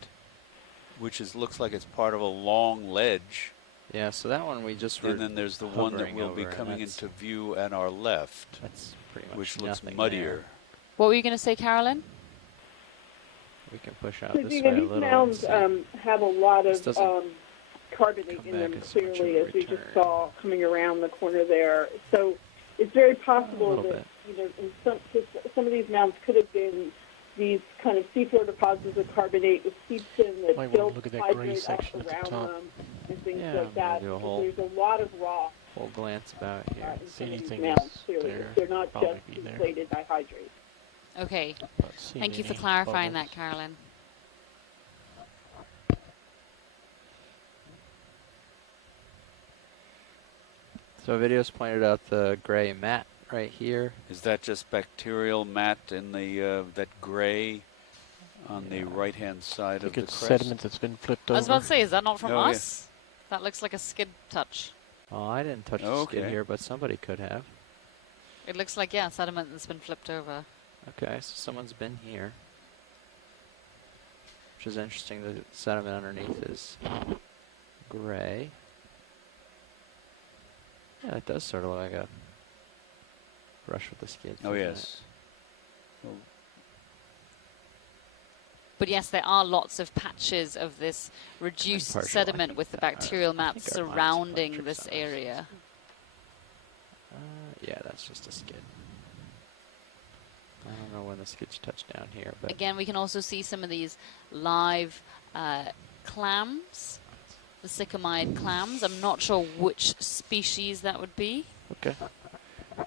which looks like it's part of a long ledge. Yeah, so that one we just And then there's the one that will be coming into view at our left. That's pretty much which looks nothing muddier. there. What were you going to say, Carolyn? We can push out So this way a these little. mounds have a lot of carbonate in them, back as much clearly, of a as we just return. saw coming around the corner there. So it's very possible little that in some of these mounds could have been these kind of seafloor deposits of carbonate with seeps in that Might built look at that gray hydrate up section at the around top. them and things Yeah, like I'm that. gonna do a Because there's a lot of rock whole glance about here. in See some of these anything mounds, is clearly. there, They're not probably just be there. inflated by hydrate. Okay. Thank you for clarifying that, Carolyn. So videos pointed out the gray mat right here. Is that just bacterial mat in the that gray on the right-hand side of the crest? Sediment that's been flipped over. I was about to say, is that not from us? Yeah. That looks like a skid touch. Oh, I didn't touch the skid here, but somebody could have. It looks like, yeah, sediment that's been flipped over. Okay, so someone's been here. Which is interesting, the sediment underneath is gray. Yeah, it does sort of look like a brush with the skid. Oh, yes. But yes, there are lots of patches of this reduced sediment with the bacterial mats surrounding this area. Yeah, that's just a skid. I don't know when the skids touch down here, but again, we can also see some of these live clams, the sycamide clams. I'm not sure which species that would be. Okay.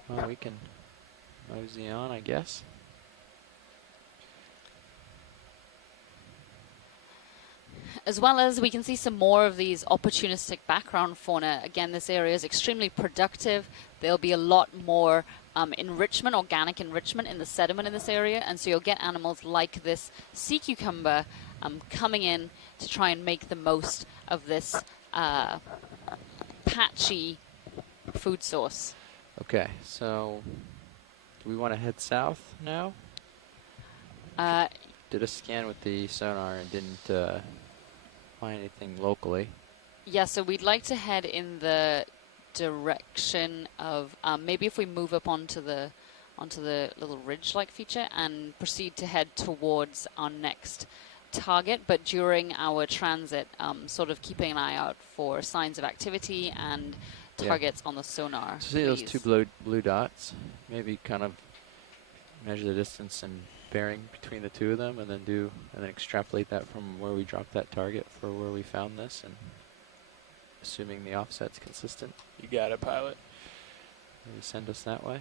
Well, we can mosey on, I guess. As well as we can see some more of these opportunistic background fauna. Again, this area is extremely productive. There'll be a lot more enrichment, organic enrichment in the sediment in this area, and so you'll get animals like this sea cucumber coming in to try and make the most of this patchy food source. Okay, so do we want to head south now? Did a scan with the sonar and didn't find anything locally. Yeah, so we'd like to head in the direction of maybe if we move up onto the little ridge-like feature and proceed to head towards our next target, but during our transit, sort of keeping an eye out for signs of activity and targets on the sonar. So see those two blue dots? Maybe kind of measure the distance and bearing between the two of them, and then extrapolate that from where we dropped that target for where we found this, and assuming the offset's consistent. You got it, pilot. Maybe send us that way.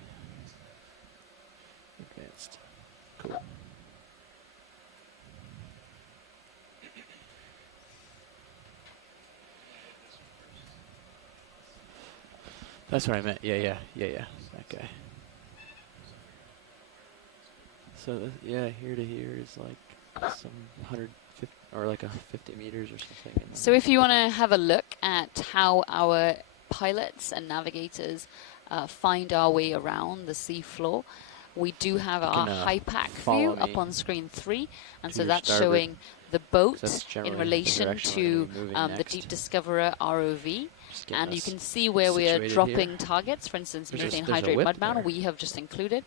Advanced. Cool. That's what I meant. Yeah. That guy. So here to here is like some 150 or like 50 meters or something. So if you want to have a look at how our pilots and navigators find our way around the sea floor, we do have our high-pack view up on screen 3, and so that's showing the boat in relation to the Deep Discoverer ROV. And you can see where we are dropping targets, for instance, methane hydrate mud mound we have just included.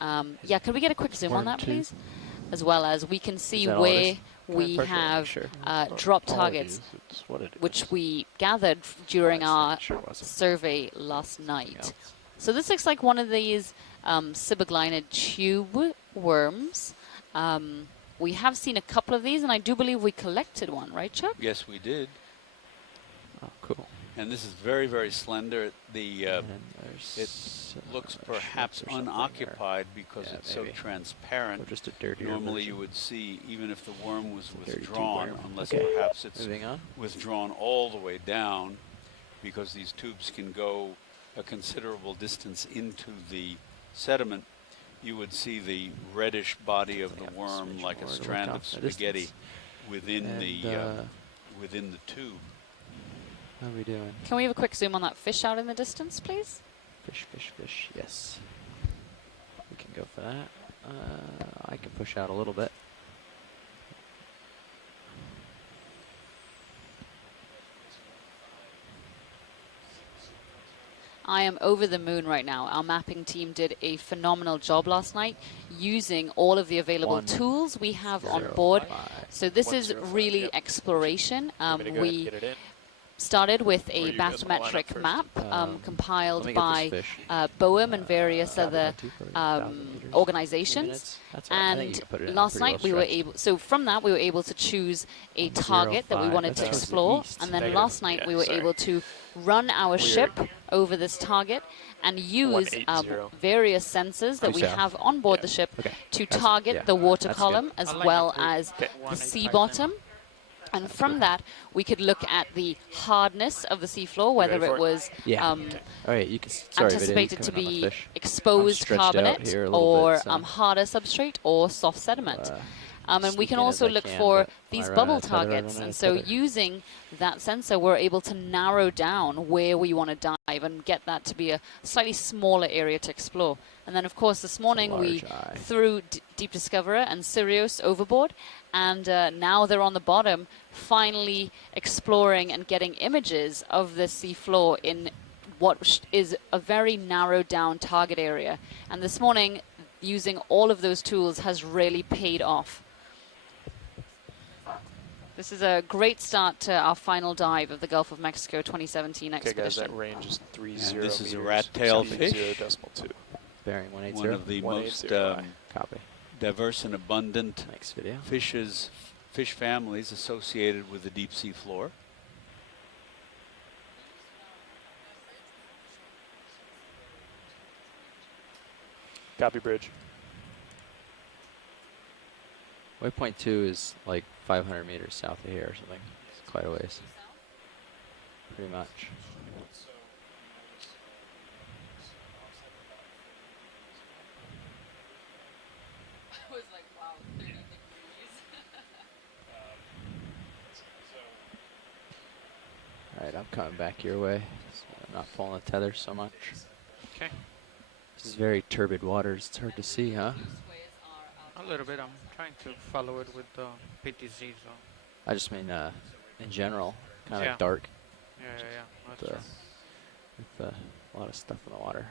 Yeah, could we get a quick zoom on that, please? As well as we can see where we have dropped targets, which we gathered during our survey last night. So this looks like one of these Ciboglinid tube worms. We have seen a couple of these, and I do believe we collected one, right, Chuck? Yes, we did. Oh, cool. And this is very, very slender. It looks perhaps unoccupied because it's so transparent. Or just a dirtier Normally version. you would see, even if the worm was withdrawn, unless perhaps it's withdrawn all the way down, because these tubes can go a considerable distance into the sediment, you would see the reddish body of the worm like a strand of spaghetti within the tube. How are we doing? Can we have a quick zoom on that fish out in the distance, please? Fish, yes. We can go for that. I can push out a little bit. I am over the moon right now. Our mapping team did a phenomenal job last night using all of the available tools we have on board. So this is really exploration. We started with a bathymetric map compiled by BOEM and various other organizations. And last night we were able, so from that we were able to choose a target that we wanted to explore. And then last night we were able to run our ship over this target and use 180. various sensors that we have on board the ship to target the water column as well as the sea bottom. And from that, we could look at the hardness of the seafloor, whether it was anticipated to be exposed carbonate or harder substrate or soft sediment. And we can also look for these bubble targets. And so using that sensor, we're able to narrow down where we want to dive and get that to be a slightly smaller area to explore. And then, of course, this morning we threw Deep Discoverer and Sirius overboard. And now they're on the bottom, finally exploring and getting images of the seafloor in what is a very narrowed down target area. And this morning, using all of those tools has really paid off. This is a great start to our final dive of the Gulf of Mexico 2017 expedition. Okay, guys, that range is 30 and this is meters, a rat-tailed fish. 0.2. Bearing 180. One of the most diverse and abundant fish families associated with the deep sea floor. Copy, bridge. Waypoint 2 is like 500 meters south of here or something. It's quite a ways. Pretty much. Alright, I'm coming back your way, so I'm not pulling the tether so much. Okay. This is very turbid waters. It's hard to see, huh? A little bit. I'm trying to follow it with the PTZ zone. I just mean, in general, kind of dark. Yeah. That's true. With a lot of stuff in the water.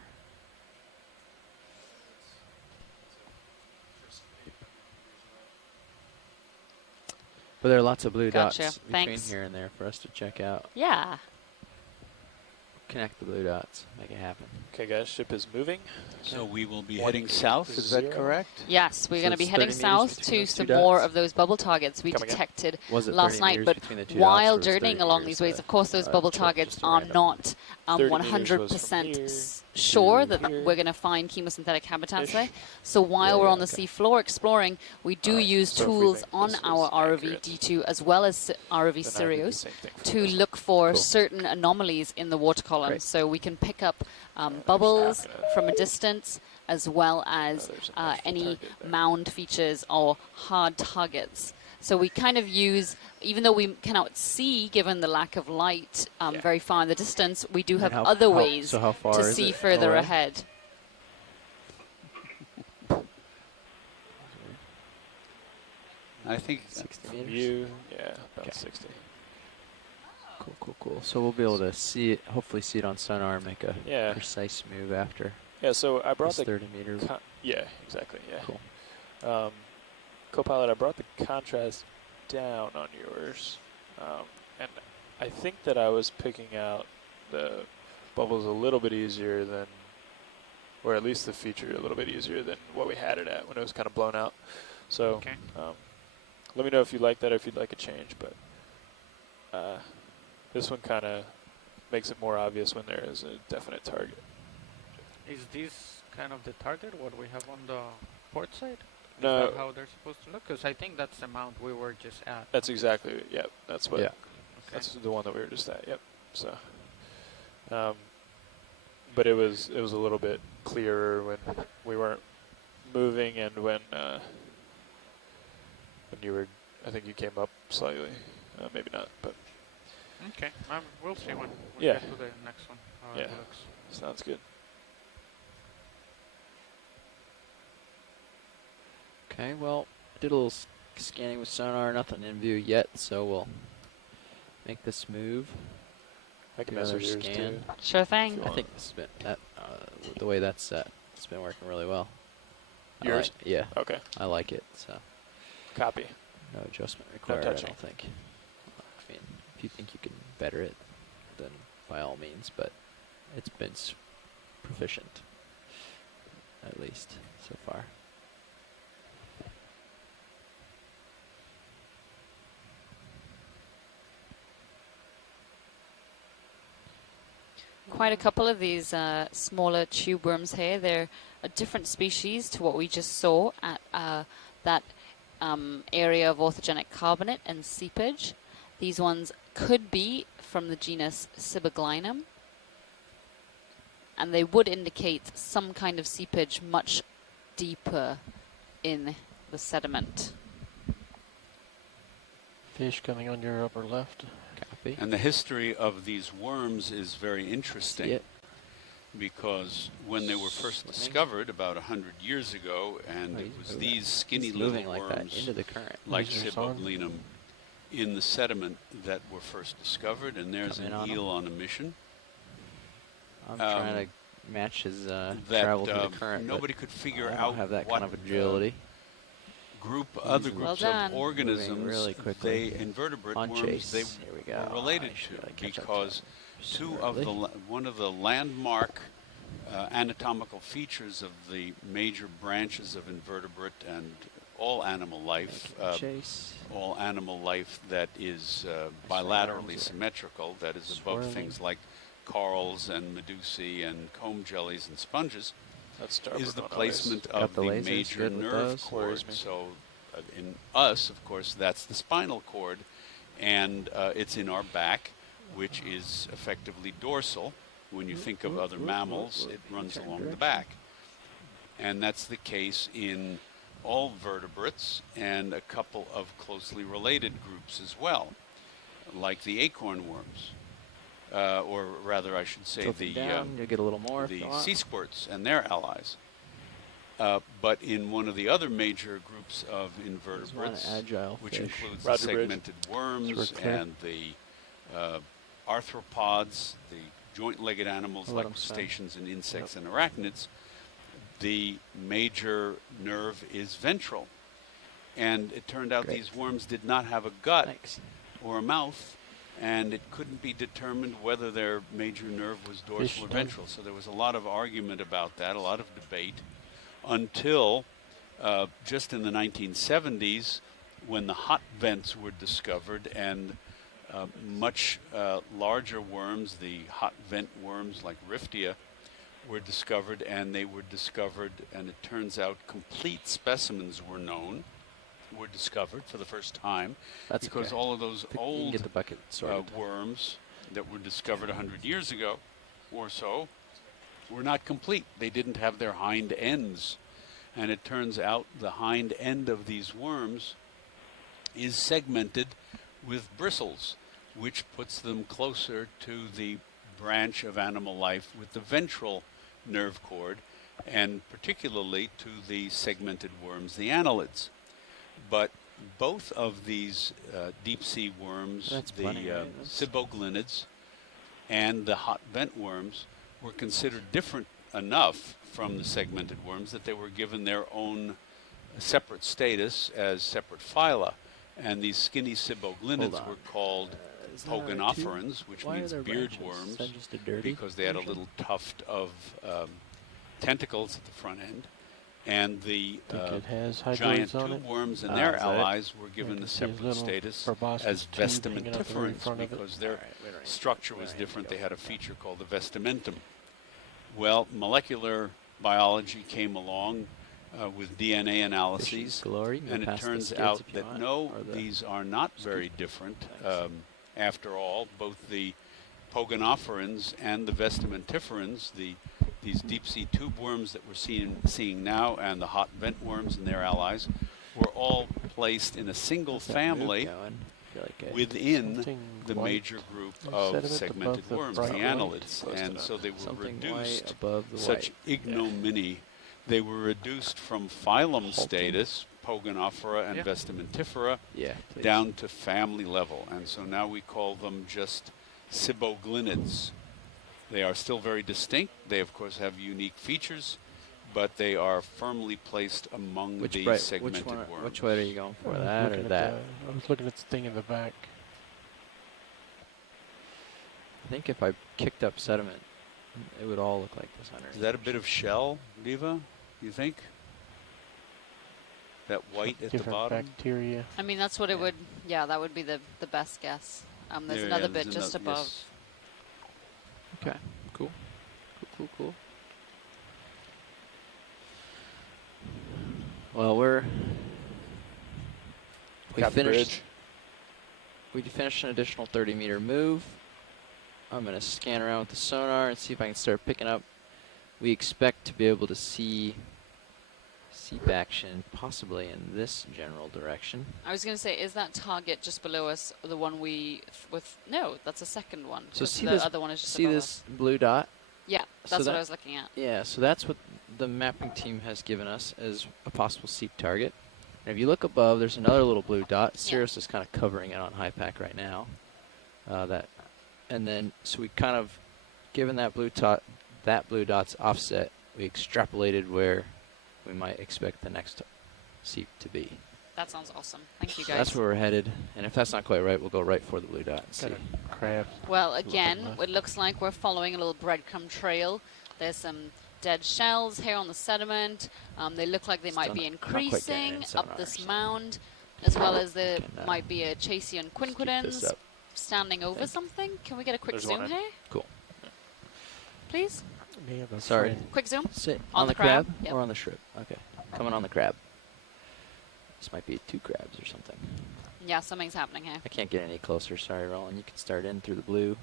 But there are lots of blue dots between here and there for us to check out. Yeah. Connect the blue dots. Make it happen. Okay, guys, ship is moving. So we will be heading south, is that correct? Yes, we're going to be heading south to some more of those bubble targets we detected last night. But while journeying along these ways, of course, those bubble targets are not 100% sure that we're going to find chemosynthetic habitats there. So while we're on the sea floor exploring, we do use tools on our ROV D2 as well as ROV Sirius to look for certain anomalies in the water column. So we can pick up bubbles from a distance as well as any mound features or hard targets. So we kind of use, even though we cannot see, given the lack of light very far in the distance, we do have other ways to see further ahead. I think 60 meters. View, about 60. Cool. So we'll be able to see it, hopefully see it on sonar and make a precise move after. Yeah, so I brought the 30 meters. Yeah, exactly. Yeah. Cool. Copilot, I brought the contrast down on yours, and I think that I was picking out the bubbles a little bit easier than, or at least the feature a little bit easier than what we had it at when it was kind of blown out. So let me know if you like that or if you'd like a change, but this one kind of makes it more obvious when there is a definite target. Is this kind of the target, what we have on the port side? No. Is that how they're supposed to look? Because I think that's the mount we were just at. That's exactly, that's what, that's the one that we were just at, So, but it was a little bit clearer when we weren't moving and when you were, I think you came up slightly, maybe not, but. Okay, we'll see when we get to the next one, how it looks. Sounds good. Okay, well, did a little scanning with sonar, nothing in view yet, so we'll make this move. I can mess with yours too. Sure thing. I think this has been the way that's set, it's been working really well. Yours? Yeah. Okay. I like it, so. Copy. No adjustment required, No I touching. don't think. I mean, if you think you can better it, then by all means, but it's been proficient, at least, so far. quite a couple of these smaller tube worms here. They're a different species to what we just saw at that area of orthogenic carbonate and seepage. These ones could be from the genus Ciboglinum, and they would indicate some kind of seepage much deeper in the sediment. Fish coming on your upper left. Copy. And the history of these worms is very interesting because when they were first discovered about 100 years ago, and it was these skinny little worms into the current, like Ciboglinum in the sediment that were first discovered, and there's an eel on a mission. I'm trying to match his travel to the current. Nobody could figure I out don't have that what kind of agility. Other groups of organisms, really quickly. invertebrate worms, they were related to, because one of the landmark anatomical features of the major branches of invertebrate and all animal life, that is bilaterally symmetrical, that is above things like corals and medusae and comb jellies and sponges, is the placement of the major nerve cord. So in us, of course, that's the spinal cord, and it's in our back, which is effectively dorsal. When you think of other mammals, it runs along the back. And that's the case in all vertebrates and a couple of closely related groups as well, like the acorn worms. Or rather, I should say, you'll get a little more the sea squirts and their allies. But in one of the other major groups of invertebrates, which includes the segmented worms and the arthropods, the joint-legged animals like crustaceans and insects and arachnids, the major nerve is ventral. And it turned out these worms did not have a gut or a mouth, and it couldn't be determined whether their major nerve was dorsal or ventral. So there was a lot of argument about that, a lot of debate, until just in the 1970s, when the hot vents were discovered, and much larger worms, the hot vent worms like Riftia, were discovered, and they were discovered, and it turns out complete specimens were discovered for the first time. That's because all of those old get the bucket worms that were discovered 100 years ago or so were not complete. They didn't have their hind ends. And it turns out the hind end of these worms is segmented with bristles, which puts them closer to the branch of animal life with the ventral nerve cord, and particularly to the segmented worms, the annelids. But both of these deep-sea worms, the Ciboglinids and the hot vent worms, were considered different enough from the segmented worms that they were given their own separate status as separate phyla. And these skinny Ciboglinids were called Pogonopherans, which means beard worms, because they had a little tuft of tentacles at the front end. And the giant tube worms and their allies were given a separate status as vestimentiferans, because their structure was different. They had a feature called the vestimentum. Well, molecular biology came along with DNA analyses, and it turns out that these are not very different. After all, both the Pogonopherans and the vestimentiferans, these deep-sea tube worms that we're seeing now, and the hot vent worms and their allies, were all placed in a single family within the major group of segmented worms, the annelids. And so they were reduced, such ignominy, they were reduced from phylum status, Pogonophora and Vestimentifera, down to family level. And so now we call them just Ciboglinids. They are still very distinct. They, of course, have unique features, but they are firmly placed among the segmented worms. Which way are you going for, that or that? I was looking at the thing in the back. I think if I kicked up sediment, it would all look like this underneath. Is that a bit of shell, Diva, you think? That white at the bottom? Bacteria. I mean, that's what it would, that would be the best guess. There's another bit just above. Okay. Cool. Cool. Well, we finished an additional 30-meter move. I'm going to scan around with the sonar and see if I can start picking up. We expect to be able to see seep action possibly in this general direction. I was going to say, is that target just below us the one no, that's a second one. So see the other one is just see above this us. blue dot? Yeah, that's what I was looking at. Yeah, so that's what the mapping team has given us as a possible seep target. And if you look above, there's another little blue dot. Cirrus is kind of covering it on HiPAC right now. And then, so we kind of, given that blue dot's offset, we extrapolated where we might expect the next seep to be. That sounds awesome. Thank you, So guys. that's where we're headed. And if that's not quite right, we'll go right for the blue dot and see. Crab. Well, again, it looks like we're following a little breadcrumb trail. There's some dead shells here on the sediment. They look like they might be increasing up this mound, as well as there might be a Chasian quinquedens standing over something. Can we get a quick zoom here? Cool. Please? Sorry. Quick zoom? Sit on the crab Yep. or on the shrimp? Okay. Coming on the crab. This might be 2 crabs or something. Yeah, something's happening here. I can't get any closer. Sorry, Roland. You can start in through the blue.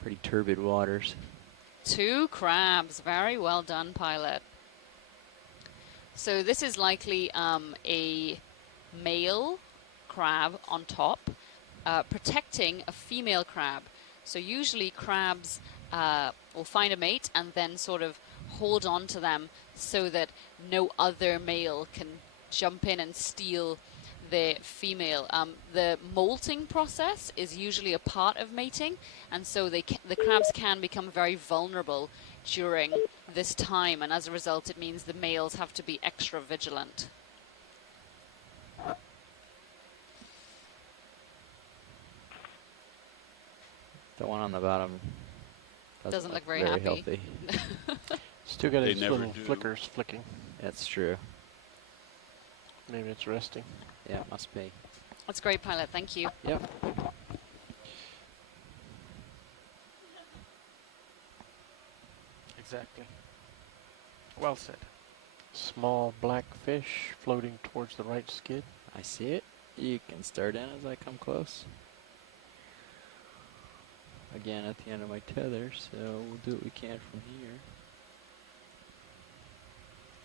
Pretty turbid waters. 2 crabs. Very well done, pilot. So this is likely a male crab on top protecting a female crab. So usually crabs will find a mate and then sort of hold on to them so that no other male can jump in and steal the female. The molting process is usually a part of mating, and so the crabs can become very vulnerable during this time, and as a result it means the males have to be extra vigilant. The one on the bottom doesn't look very happy. Healthy. Still got its little flickers flicking. That's true. Maybe it's resting. Yeah, it must be. That's great, pilot. Thank you. Yep. Exactly. Well said. Small black fish floating towards the right skid. I see it. You can start in as I come close. Again, at the end of my tether, so we'll do what we can from here.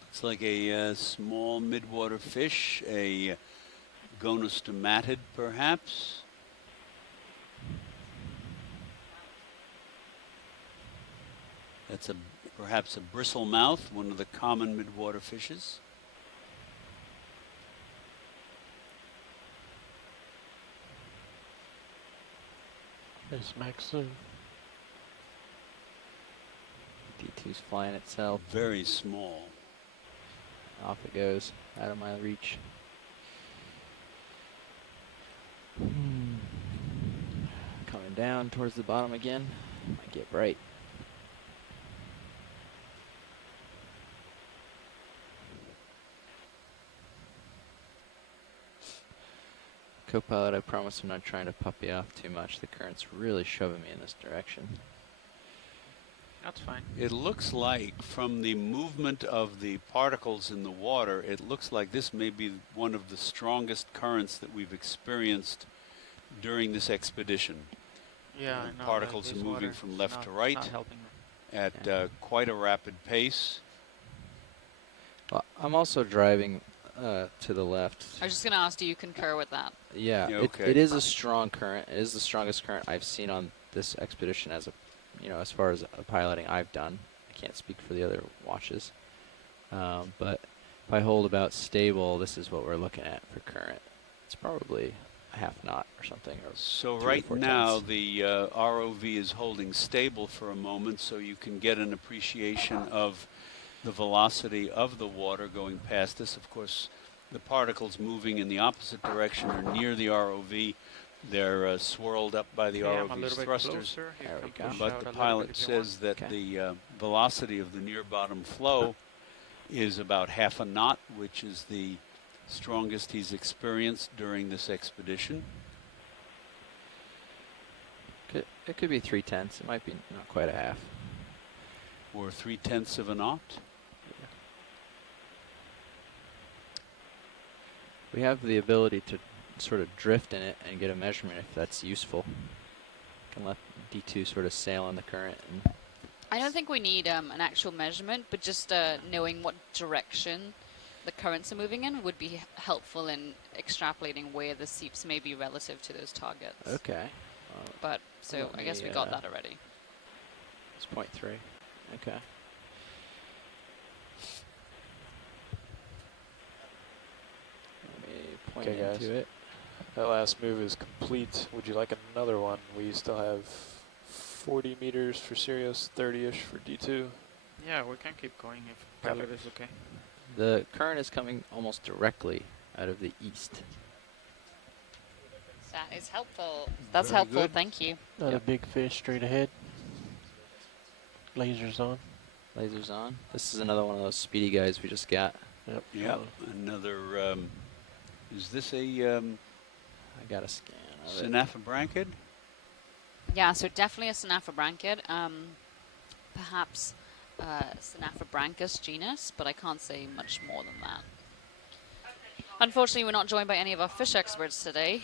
Looks like a small midwater fish, a gonostomatid perhaps. That's perhaps a bristlemouth, one of the common midwater fishes. There's Maxim. D2's flying itself. Very small. Off it goes, out of my reach. Coming down towards the bottom again. Might get bright. Co-pilot, I promise I'm not trying to puppy off too much. The current's really shoving me in this direction. That's fine. It looks like, from the movement of the particles in the water, it looks like this may be one of the strongest currents that we've experienced during this expedition. Yeah, I know. Particles are moving from left to right at quite a rapid pace. Well, I'm also driving to the left. I was just going to ask, do you concur with that? Yeah, okay. It is a strong current. It is the strongest current I've seen on this expedition as as far as piloting I've done. I can't speak for the other watches. But if I hold about stable, this is what we're looking at for current. It's probably a half knot or something. Or so right now the ROV is holding stable for a moment, so you can get an appreciation of the velocity of the water going past us. Of course, the particles moving in the opposite direction are near the ROV. They're swirled up by the ROV's thrusters. But the pilot says that the velocity of the near bottom flow is about half a knot, which is the strongest he's experienced during this expedition. It could be 3/10. It might be not quite a half. Or 3/10 of a knot. Yeah. We have the ability to sort of drift in it and get a measurement if that's useful. Can let D2 sort of sail on the current. And I don't think we need an actual measurement, but just knowing what direction the currents are moving in would be helpful in extrapolating where the seeps may be relative to those targets. Okay. But so I guess we got that already. It's 0.3. Okay. Let me point into it. That last move is complete. Would you like another one? We still have 40 meters for Sirius, 30-ish for D2. Yeah, we can keep going if pilot is okay. The current is coming almost directly out of the east. That is helpful. That's Very helpful. good. Thank you. Not a big fish straight ahead. Lasers on. Lasers on. This is another one of those speedy guys we just got. Yep. Yep. Another. Is this a? I got a scan of it. Synaphobranchid? Yeah, so definitely a Synaphobranchid. Perhaps Synaphobranchus genus, but I can't say much more than that. Unfortunately, we're not joined by any of our fish experts today.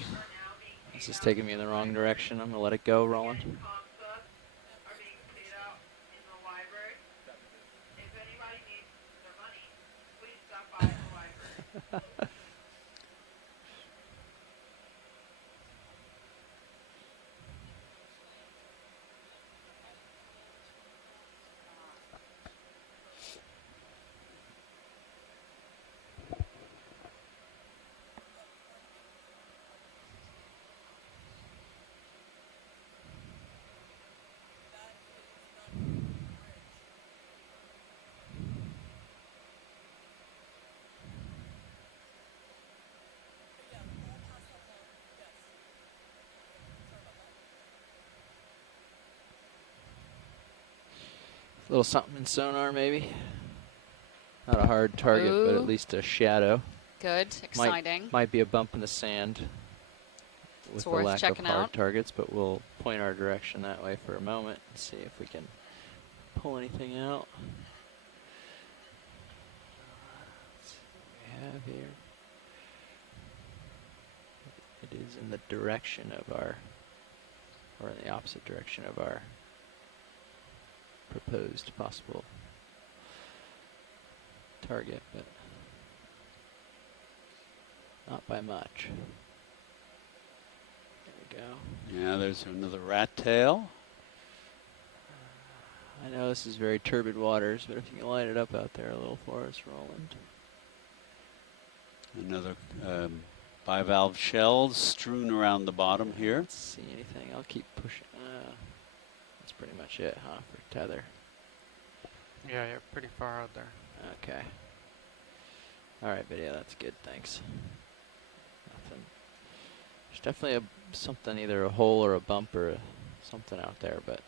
This is taking me in the wrong direction. I'm going to let it go, Roland. A little something in sonar, maybe. Not a hard target, but at least a shadow. Good, exciting. Might be a bump in the sand with the lack of hard targets, but we'll point our direction that way for a moment and see if we can pull anything out. Let's see what we have here. It is in the direction of our, or in the opposite direction of our proposed possible target, but not by much. There we go. Yeah, there's another rat tail. I know this is very turbid waters, but if you can light it up out there a little for us, Roland. Another bivalve shells strewn around the bottom here. Let's see anything. I'll keep pushing. That's pretty much it, huh, for tether. Yeah, you're pretty far out there. Okay. All right, video. That's good. Thanks. Nothing. There's definitely something, either a hole or a bump or something out there, but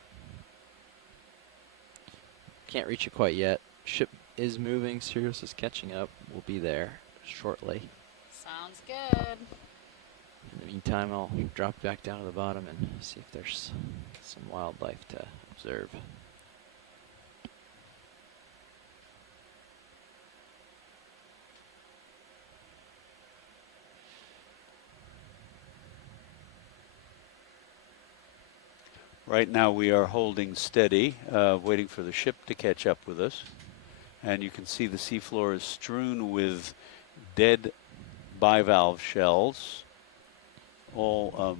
can't reach it quite yet. Ship is moving. Sirius is catching up. We'll be there shortly. Sounds good. In the meantime, I'll drop back down to the bottom and see if there's some wildlife to observe. Right now we are holding steady, waiting for the ship to catch up with us. And you can see the seafloor is strewn with dead bivalve shells, all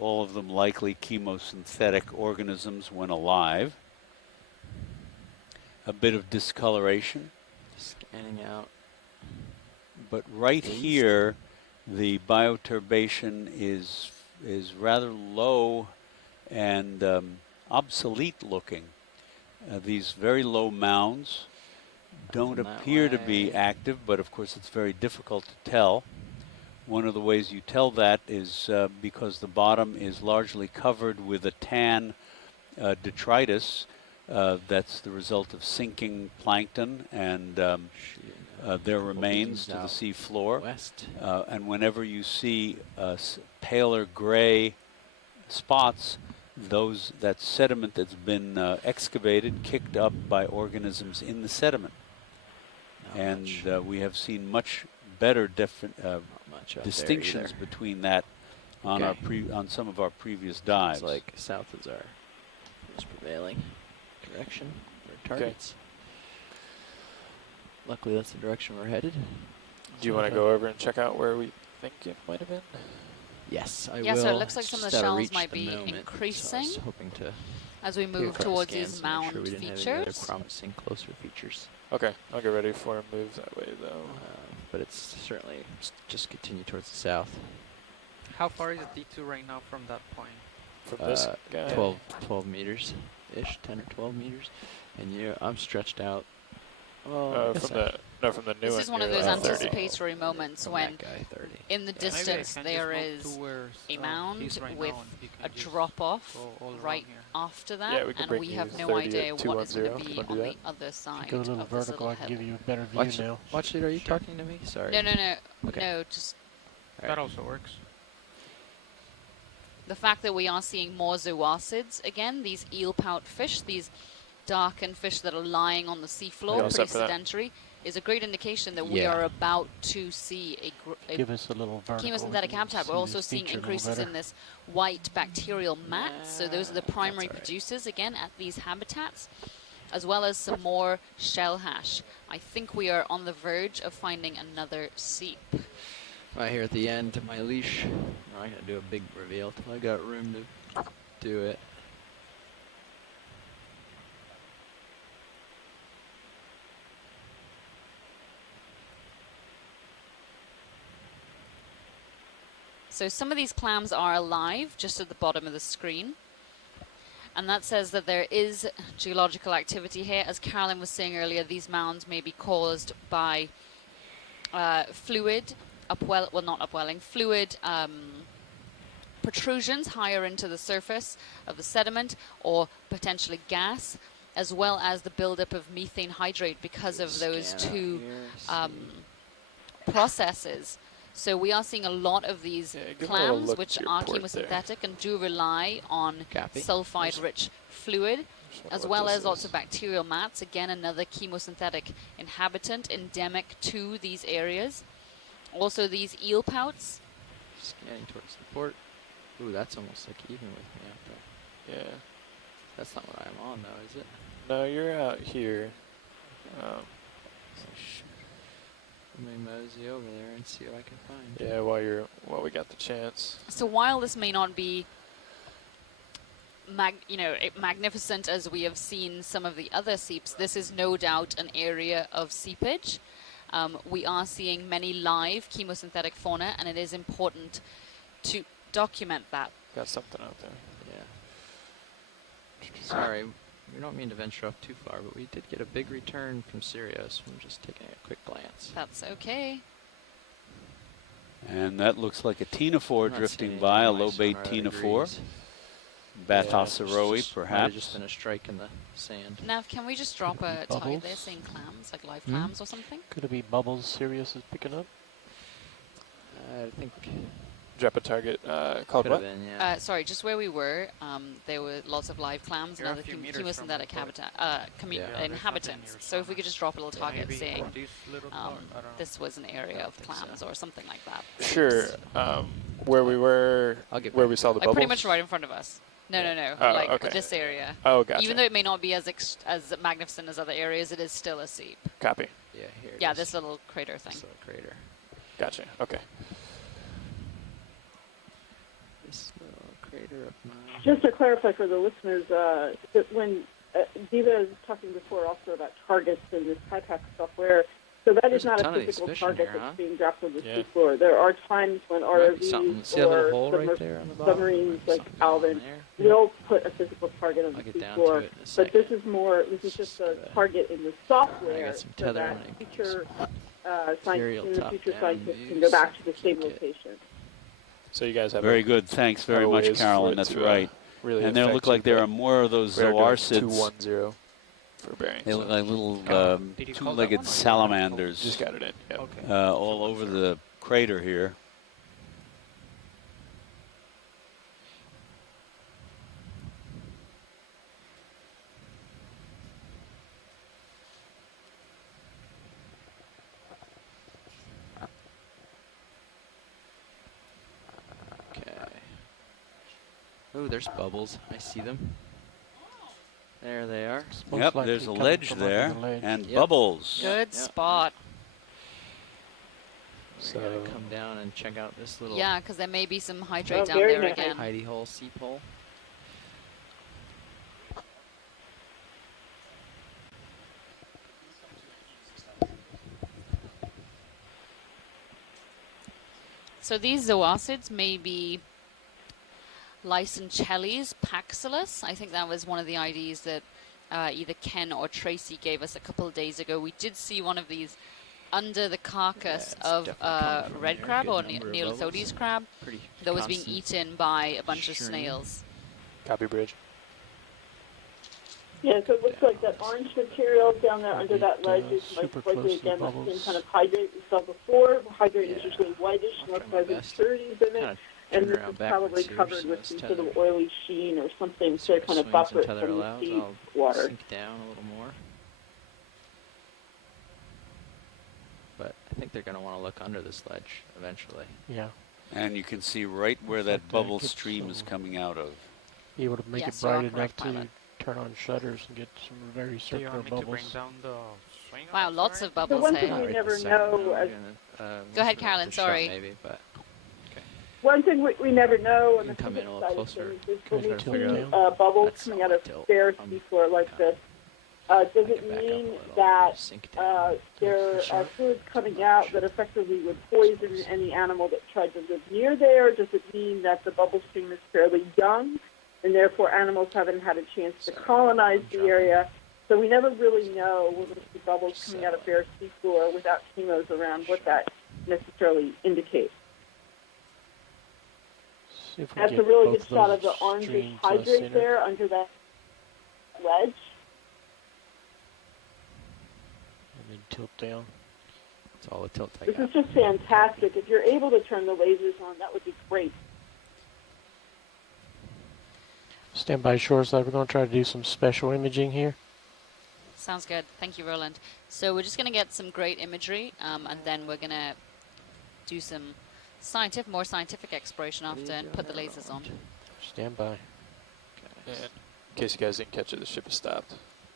of them likely chemosynthetic organisms when alive. A bit of discoloration. Scanning out. But right here, the bioturbation is rather low and obsolete looking. These very low mounds don't appear to be active, but of course it's very difficult to tell. One of the ways you tell that is because the bottom is largely covered with a tan detritus that's the result of sinking plankton and their remains to the sea floor. And whenever you see paler gray spots, that sediment that's been excavated, kicked up by organisms in the sediment. And we have seen much better distinctions between that on on some of our previous dives. Seems like south is our most prevailing direction for targets. Luckily, that's the direction we're headed. Do you want to go over and check out where we think it might have been? Yes, I will. Yeah, so it looks like some of the shells might be increasing so I was hoping to as we move towards these mound sure we didn't have any other features. promising closer features. Okay, I'll get ready for a move that way, though. But it's certainly just continue towards the south. How far is D2 right now from that point? From this guy? 12 meters-ish, 10 or 12 meters. And I'm stretched out. Well, from the new one. This is one of those anticipatory moments when, in the distance, there is a mound with a drop-off right after that, and we have no idea what is going to be on the other side. Go a little vertical, I can give you a better view now. Watch it, are you talking to me? Sorry. No. Okay. No, just... That also works. The fact that we are seeing more zooacids again, these eel-pout fish, these darkened fish that are lying on the seafloor, pretty sedentary, is a great indication that we are about to see a give us a little chemosynthetic habitat. We're also seeing increases in this white bacterial mats, so those are the primary producers again at these habitats, as well as some more shell hash. I think we are on the verge of finding another seep. Right here at the end of my leash. I'm not going to do a big reveal till I got room to do it. So some of these clams are alive just at the bottom of the screen. And that says that there is geological activity here. As Carolyn was saying earlier, these mounds may be caused by fluid, fluid protrusions higher into the surface of the sediment, or potentially gas, as well as the buildup of methane hydrate because of those two processes. So we are seeing a lot of these clams, which are chemosynthetic and do rely on sulfide-rich fluid, as well as lots of bacterial mats. Again, another chemosynthetic inhabitant endemic to these areas. Also, these eel pouts. Scanning towards the port. Ooh, that's almost like even with me out there. Yeah. That's not what I'm on, though, is it? No, you're out here. Let me mosey over there and see what I can find. Yeah, while we got the chance. So while this may not be magnificent as we have seen some of the other seeps, this is no doubt an area of seepage. We are seeing many live chemosynthetic fauna, and it is important to document that. Got something out there. Yeah. Sorry, we don't mean to venture off too far, but we did get a big return from Sirius from just taking a quick glance. That's okay. And that looks like a ctenophore drifting by, a low-bait ctenophore. Bathosauroi, perhaps. Might have just been a strike in the sand. Nav, can we just drop a target there saying clams, like live clams or something? Could it be bubbles Sirius is picking up? I think... Drop a target called what? Been, yeah. Sorry, just where we were, there were lots of live clams and other chemosynthetic inhabitants. So if we could just drop a little target saying this was an area of clams or something like that. Sure. Where we were, where we saw the bubbles? Pretty much right in front of us. No. Okay. This area. Oh, gotcha. Even though it may not be as magnificent as other areas, it is still a seep. Copy. Yeah, here it Yeah, is. this little crater thing. This little crater. Gotcha. Okay. This little crater of mine. Just to clarify for the listeners, that when Diva was talking before also about targets in this HIPAC software, so that is not a physical target that's being dropped on the seafloor. There are times when ROVs or submarines like Alvin will put a physical target on the seafloor, but this is just a target in the software so that future scientists can go back to the same location. So you guys have very good. Thanks very much, Carolyn. That's right. Really and there look like there are more of those zooarcids. 210 for bearings. They look like little two-legged salamanders. Just got it in. Yep. Okay. All over the crater here. Oh, there's bubbles. I see them. There they are. Yep, there's a ledge there, and bubbles. Good spot. So we're gonna come down and check out this little. Yeah, because there may be some hydrate down there again. Hidey hole, seep hole. So these zooacids may be Lysenchelles paxillus. I think that was one of the IDs that either Ken or Tracy gave us a couple of days ago. We did see one of these under the carcass of red crab or Neolithodes crab that was being eaten by a bunch of snails. Copy bridge. Yeah, so it looks like that orange material down there under that ledge is likely again the same kind of hydrate we saw before. Hydrate is usually whitish unless it has impurities in it. And this is probably covered with some sort of oily sheen or something to kind of buffer it from the sea water. Sink down a little more. But I think they're going to want to look under this ledge eventually. Yeah. And you can see right where that bubble stream is coming out of. Be able to make it bright enough to turn on shutters and get some very circular bubbles. Wow, lots of The bubbles one here. thing we never know. Go ahead, Carolyn, sorry. Maybe, but one thing we never know on the come in a physics little side of closer. things is when we see bubbles coming out of bare seafloor like this, does it mean that there are fluids coming out that effectively would poison any animal that tried to live near there? Does it mean that the bubble stream is fairly young and therefore animals haven't had a chance to colonize the area? So we never really know when we see bubbles coming out of bare seafloor without chemos around what that necessarily indicates. That's a really good shot of the orange hydrate there under that ledge. And then tilt down. That's all the tilt I This got. is just fantastic. If you're able to turn the lasers on, that would be great. Stand by shoreside. We're going to try to do some special imaging here. Sounds good. Thank you, Roland. So we're just going to get some great imagery, and then we're going to do some more scientific exploration after and put the lasers on. Stand by. In case you guys didn't catch it, the ship has stopped.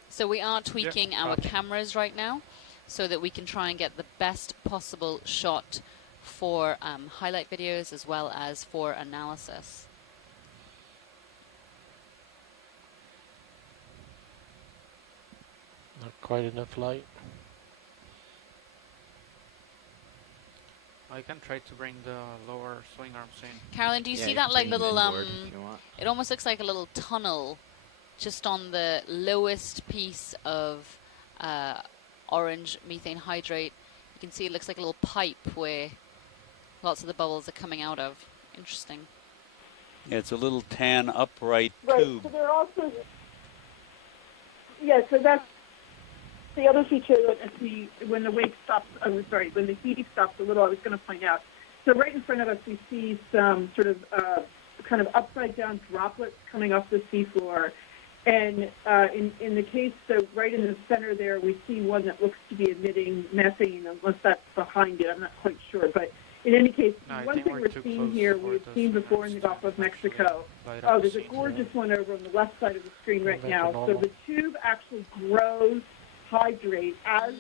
So we are tweaking our cameras right now so that we can try and get the best possible shot for highlight videos as well as for analysis. Not quite enough light. I can try to bring the lower swing arms in. Carolyn, do you see that like little it almost looks like a little tunnel just on the lowest piece of orange methane hydrate. You can see it looks like a little pipe where lots of the bubbles are coming out of. Interesting. Yeah, it's a little tan upright Right, tube. so they're also, yeah, so that's the other feature that when the wake stops, when the heat stops a little, I was going to point out. So right in front of us, we see some sort of kind of upside down droplets coming off the seafloor. And in the case, so right in the center there, we see one that looks to be emitting methane, unless that's behind it. I'm not quite sure. But in any case, one thing we're seeing here, we've seen before in the Gulf of Mexico. Oh, there's a gorgeous one over on the left side of the screen right now. So the tube actually grows hydrate as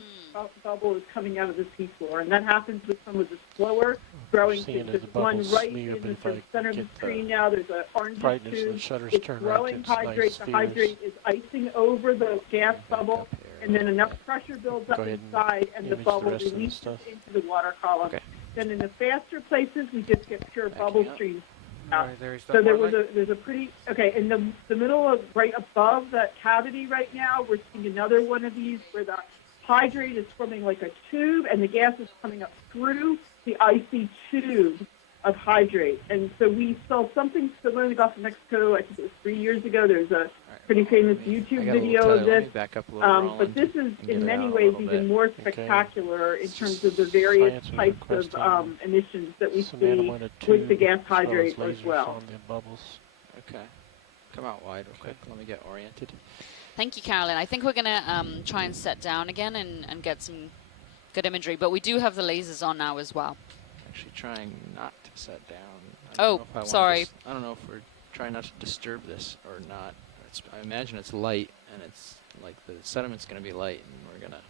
bubble is coming out of the seafloor, and that happens with some of the slower growing things. There's one right in the center of the screen now. There's an orange tube. It's growing hydrate. The hydrate is icing over the gas bubble, and then enough pressure builds up inside, and the bubble releases into the water column. Then in the faster places, we just get pure bubble streams. So there's a pretty, in the middle of right above that cavity right now, we're seeing another one of these where the hydrate is forming like a tube and the gas is coming up through the icy tube of hydrate. And so we saw something similar in the Gulf of Mexico, I think it was 3 years ago. There's a pretty famous YouTube video of this. But this is in many ways even more spectacular in terms of the various types of emissions that we see with the gas hydrate as well. Okay. Come out wide real quick. Let me get oriented. Thank you, Carolyn. I think we're going to try and set down again and get some good imagery. But we do have the lasers on now as well. Actually trying not to set down. Oh, sorry. I don't know if we're try not to disturb this or not. I imagine it's light, and it's like the sediment's going to be light, and we're going to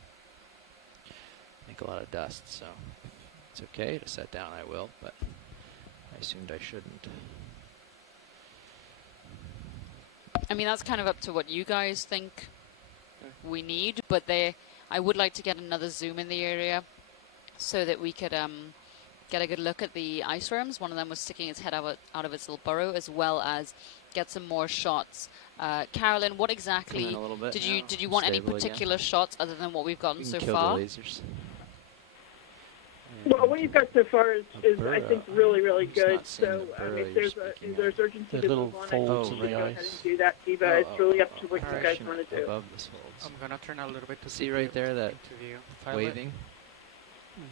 make a lot of dust. So if it's okay to set down, I will, but I assumed I shouldn't. I mean, that's kind of up to what you guys think we need, but I would like to get another zoom in the area so that we could get a good look at the ice worms. One of them was sticking its head out of its little burrow, as well as get some more shots. Carolyn, what exactly did you want any particular shots other than what we've gotten so far? Well, what you've got so far is I think, really, really good. So, if there's urgency to move on, I think you can go ahead and do that, Diva. It's really up to what you guys want to do. I'm going to turn a little bit to see right there that waving.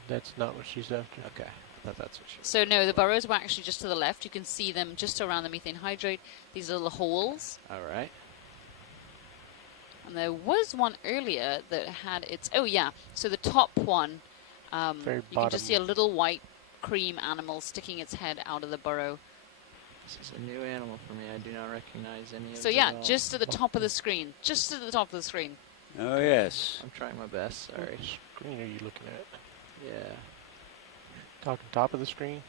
That's not what she's after. Okay. I thought that's what she was. So no, the burrows were actually just to the left. You can see them just around the methane hydrate. These little holes. All right. And there was one earlier that had its... Oh, yeah. So the top one, you can just see a little white cream animal sticking its head out of the burrow. This is a new animal for me. I do not recognize any of them. So yeah, just at the top of the screen. Just at the top of the screen. Oh, yes. I'm trying my best. Sorry. What screen are you looking at? Yeah. Talking top of the screen?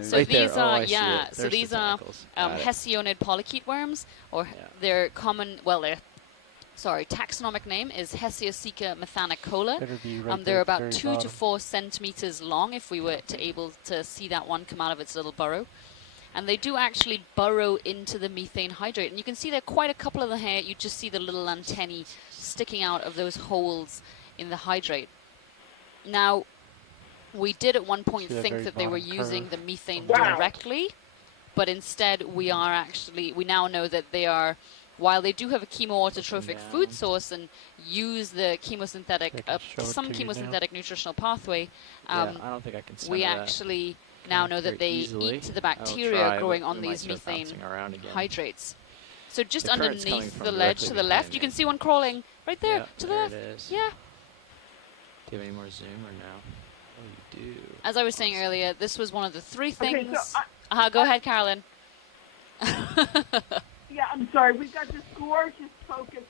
So right these there. are, yeah, so these are Hesiodid polychaete worms, or their common, taxonomic name is Hesiosica methanicola. They're about 2 to 4 centimeters long, if we were able to see that one come out of its little burrow. And they do actually burrow into the methane hydrate. And you can see there are quite a couple of them here. You just see the little antennae sticking out of those holes in the hydrate. Now, we did at one point think that they were using the methane directly, but instead we now know that they are, while they do have a chemoautotrophic food source and use the chemosynthetic, some chemosynthetic nutritional pathway, I don't think I can we actually now know that they eat the bacteria growing on these methane hydrates. So just underneath the ledge to the left, you can see one crawling right there to the left. Yeah. Do you have any more zoom or no? Oh, you do. As I was saying earlier, this was one of the 3 things. Okay, so go ahead, Carolyn. Yeah, I'm sorry. We've got this gorgeous focus.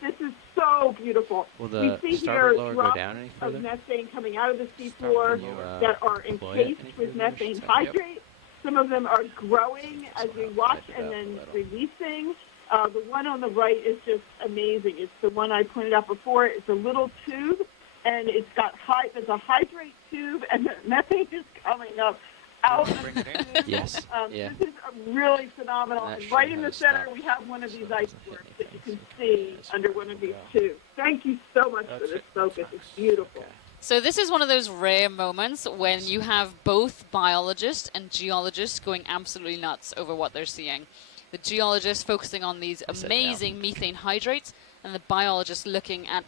This is so beautiful. Will the we see here drops of methane coming out of the seafloor that are encased with methane hydrate. Some of them are growing as we watch and then releasing. The one on the right is just amazing. It's the one I pointed out before. It's a little tube, and it's got there's a hydrate tube, and the methane is coming up out of the tube. Yes. This is really phenomenal. And right in the center, we have one of these icebergs that you can see under one of these tubes. Thank you so much for this focus. It's beautiful. So this is one of those rare moments when you have both biologists and geologists going absolutely nuts over what they're seeing. The geologist focusing on these amazing methane hydrates, and the biologist looking at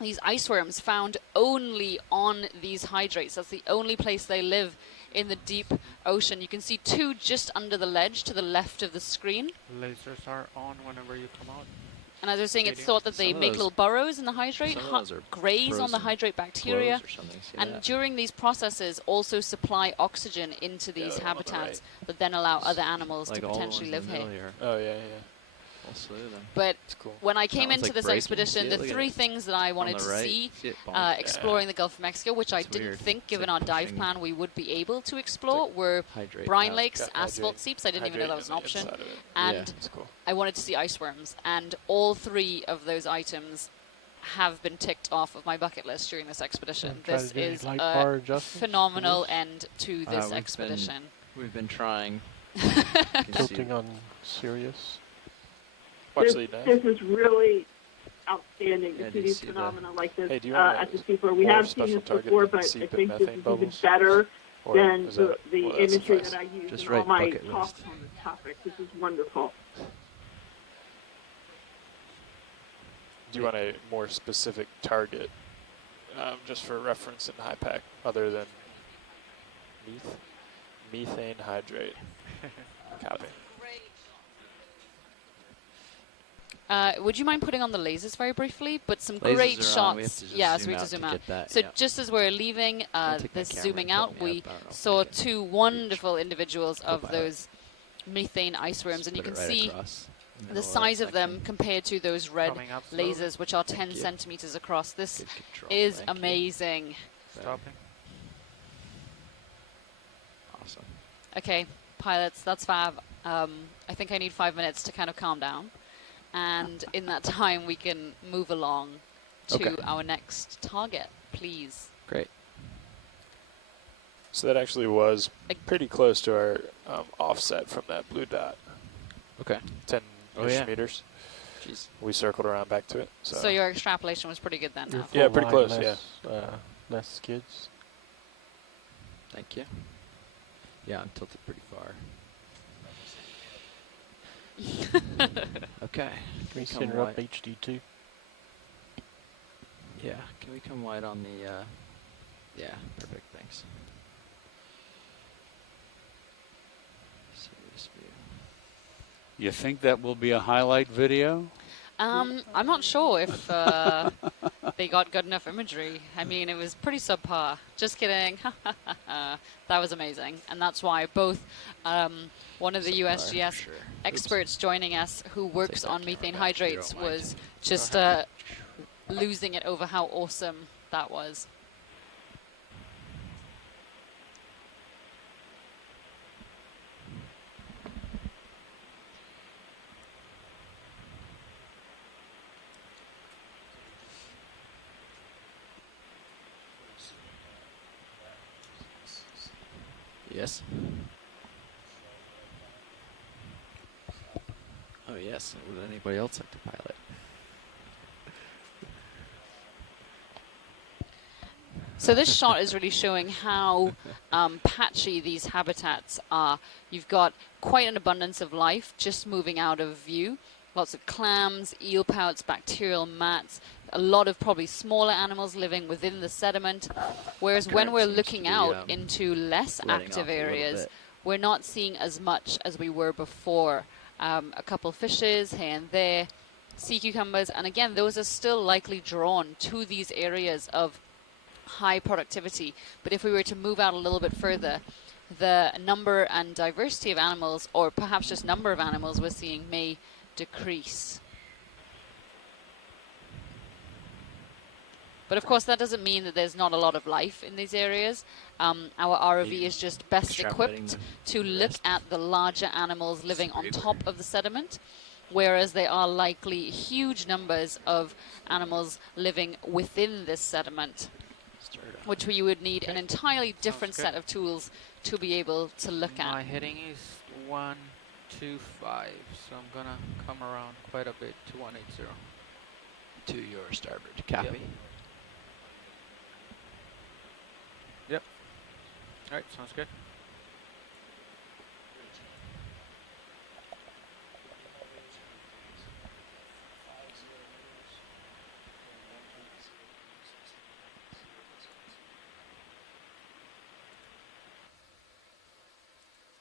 these ice worms found only on these hydrates. That's the only place they live in the deep ocean. You can see 2 just under the ledge to the left of the screen. Lasers are on whenever you come out. And as I was saying, it's thought that they make little burrows in the hydrate, graze on the hydrate bacteria, and during these processes also supply oxygen into these habitats that then allow other animals to potentially live here. Oh, yeah. But when I came into this expedition, the 3 things that I wanted to see, exploring the Gulf of Mexico, which I didn't think, given our dive plan, we would be able to explore, were brine lakes, asphalt seeps. I didn't even know that was an option. And I wanted to see ice worms. And all 3 of those items have been ticked off of my bucket list during this expedition. This is a phenomenal end to this expedition. We've been trying. Tilting on Sirius. This is really outstanding to see these phenomena like this at the seafloor. We have seen this before, but I think this is even better than the imagery that I use in all my talks on this topic. This is wonderful. Do you want a more specific target, just for reference in HYPACK, other than methane hydrate? Copy. Would you mind putting on the lasers very briefly? But some great shots. Yeah, so we have to zoom out. So just as we're leaving this zooming out, we saw 2 wonderful individuals of those methane ice worms, and you can Put it right see across the the middle of that size of them section. compared to those red Coming up slowly. lasers, which are 10 you. centimeters across. This Good control. is Thank you. amazing. Stopping. Awesome. Okay, pilots, that's fab. I think I need 5 minutes to kind of calm down. And in that time, we can move along to Okay. our next target, please. Great. So that actually was pretty close to our offset from that blue dot. Okay. 10-ish meters. Jeez. We circled around back to it. So your extrapolation was pretty good then. You're Now. Yeah, full pretty line, close, less skids. Thank you. Yeah, I'm tilted pretty far. Okay. Can we Come center up wide. HD2? Yeah. Can we come wide on the? Yeah. Perfect. Thanks. Serious view. You think that will be a highlight video? I'm not sure if they got good enough imagery. I mean, it was pretty subpar. Just kidding. That was amazing. And that's why both one of the Subpar, USGS for sure. experts joining us who works that on camera methane back if you hydrates don't mind. was just losing it over how awesome that was. Yes. Oh yes. Would anybody else like to pilot? So this shot is really showing how patchy these habitats are. You've got quite an abundance of life just moving out of view. Lots of clams, eel pouts, bacterial mats, a lot of probably smaller animals living within the sediment. Whereas when Current we're seems looking to be, out into less letting active off a little areas, bit. we're not seeing as much as we were before. A couple fishes here and there, sea cucumbers, and again, those are still likely drawn to these areas of high productivity. But if we were to move out a little bit further, the number and diversity of animals, or perhaps just number of animals we're seeing, may decrease. But of course, that doesn't mean that there's not a lot of life in these areas. Our ROV is just best equipped to look at the larger animals living on top of the sediment, whereas there are likely huge numbers of animals living within this sediment, which we would need an entirely different set of tools to be able to look at. My heading is 125, so I'm gonna come around quite a bit to 180. To your starboard. Copy. Yep. All right, sounds good.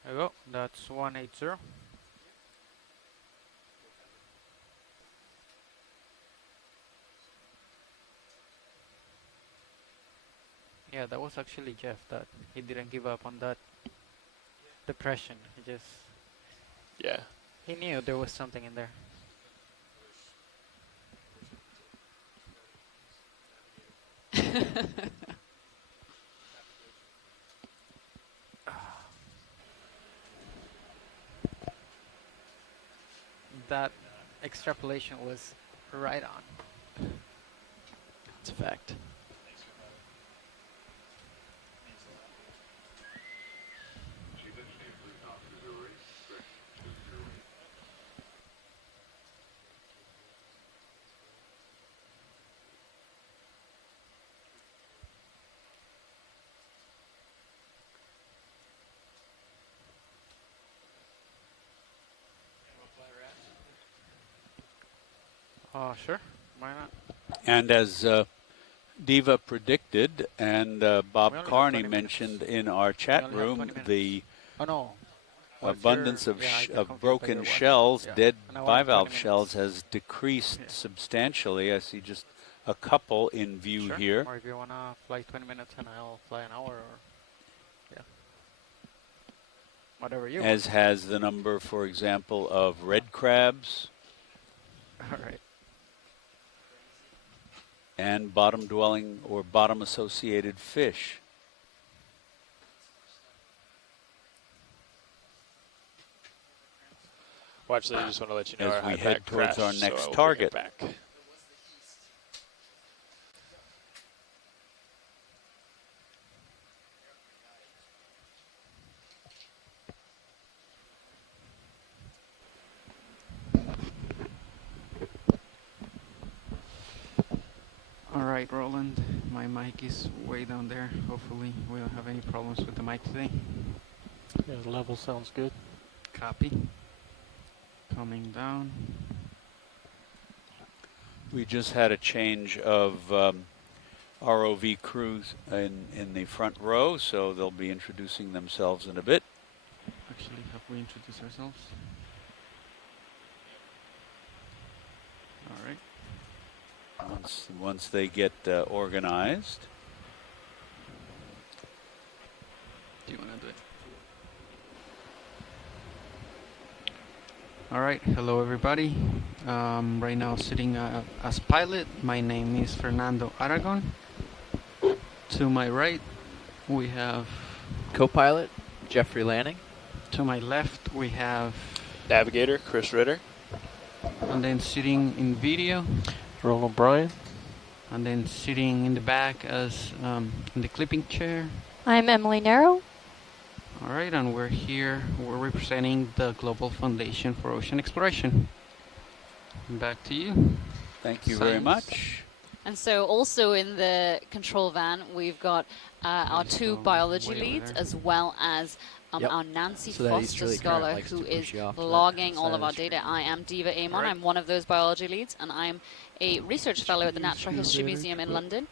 There we go. That's 180. Yeah, that was actually Jeff. That he didn't give up on that depression. He just he knew there was something in there. That extrapolation was right on. That's a fact. Sure. Why not? And as Diva predicted, and Bob We only have Carney 20 minutes. mentioned in our We chat only have room, 20 minutes. the Oh no. Well, if abundance you're- of, yeah, I can of confirm, but broken you're watching. shells, Yeah. dead And I want 20 bivalve minutes. shells, has decreased substantially. I see just a couple in view Sure. here. Or if you wanna fly 20 minutes and I'll fly an hour, or Whatever you as want. has the number, for example, of red crabs. All right. And bottom-dwelling or bottom-associated fish. Well, actually, I just want to let you know as our we iPad head towards crashed, our so next I will target. bring it back. All right, Roland. My mic is way down there. Hopefully, we don't have any problems with the mic today. Yeah, the level sounds good. Copy. Coming down. We just had a change of ROV crews in the front row, so they'll be introducing themselves in a bit. Actually, have we introduced ourselves? All right. Once they get organized. Do you want to do it? All right. Hello, everybody. Right now, sitting as pilot, my name is Fernando Aragon. To my right, we have co-pilot Jeffrey Lanning. To my left, we have navigator Chris Ritter. And then sitting in video, Roland O'Brien. And then sitting in the back as in the clipping chair, I'm Emily Narrow. All right, and we're here. We're representing the Global Foundation for Ocean Exploration. Back to you. Thank you very much. And so also in the control van, we've got our two biology leads as well as our Nancy Foster scholar who is logging all of our data. I am Diva Amon. I'm one of those biology leads, and I'm a research fellow at the Natural History Museum in London.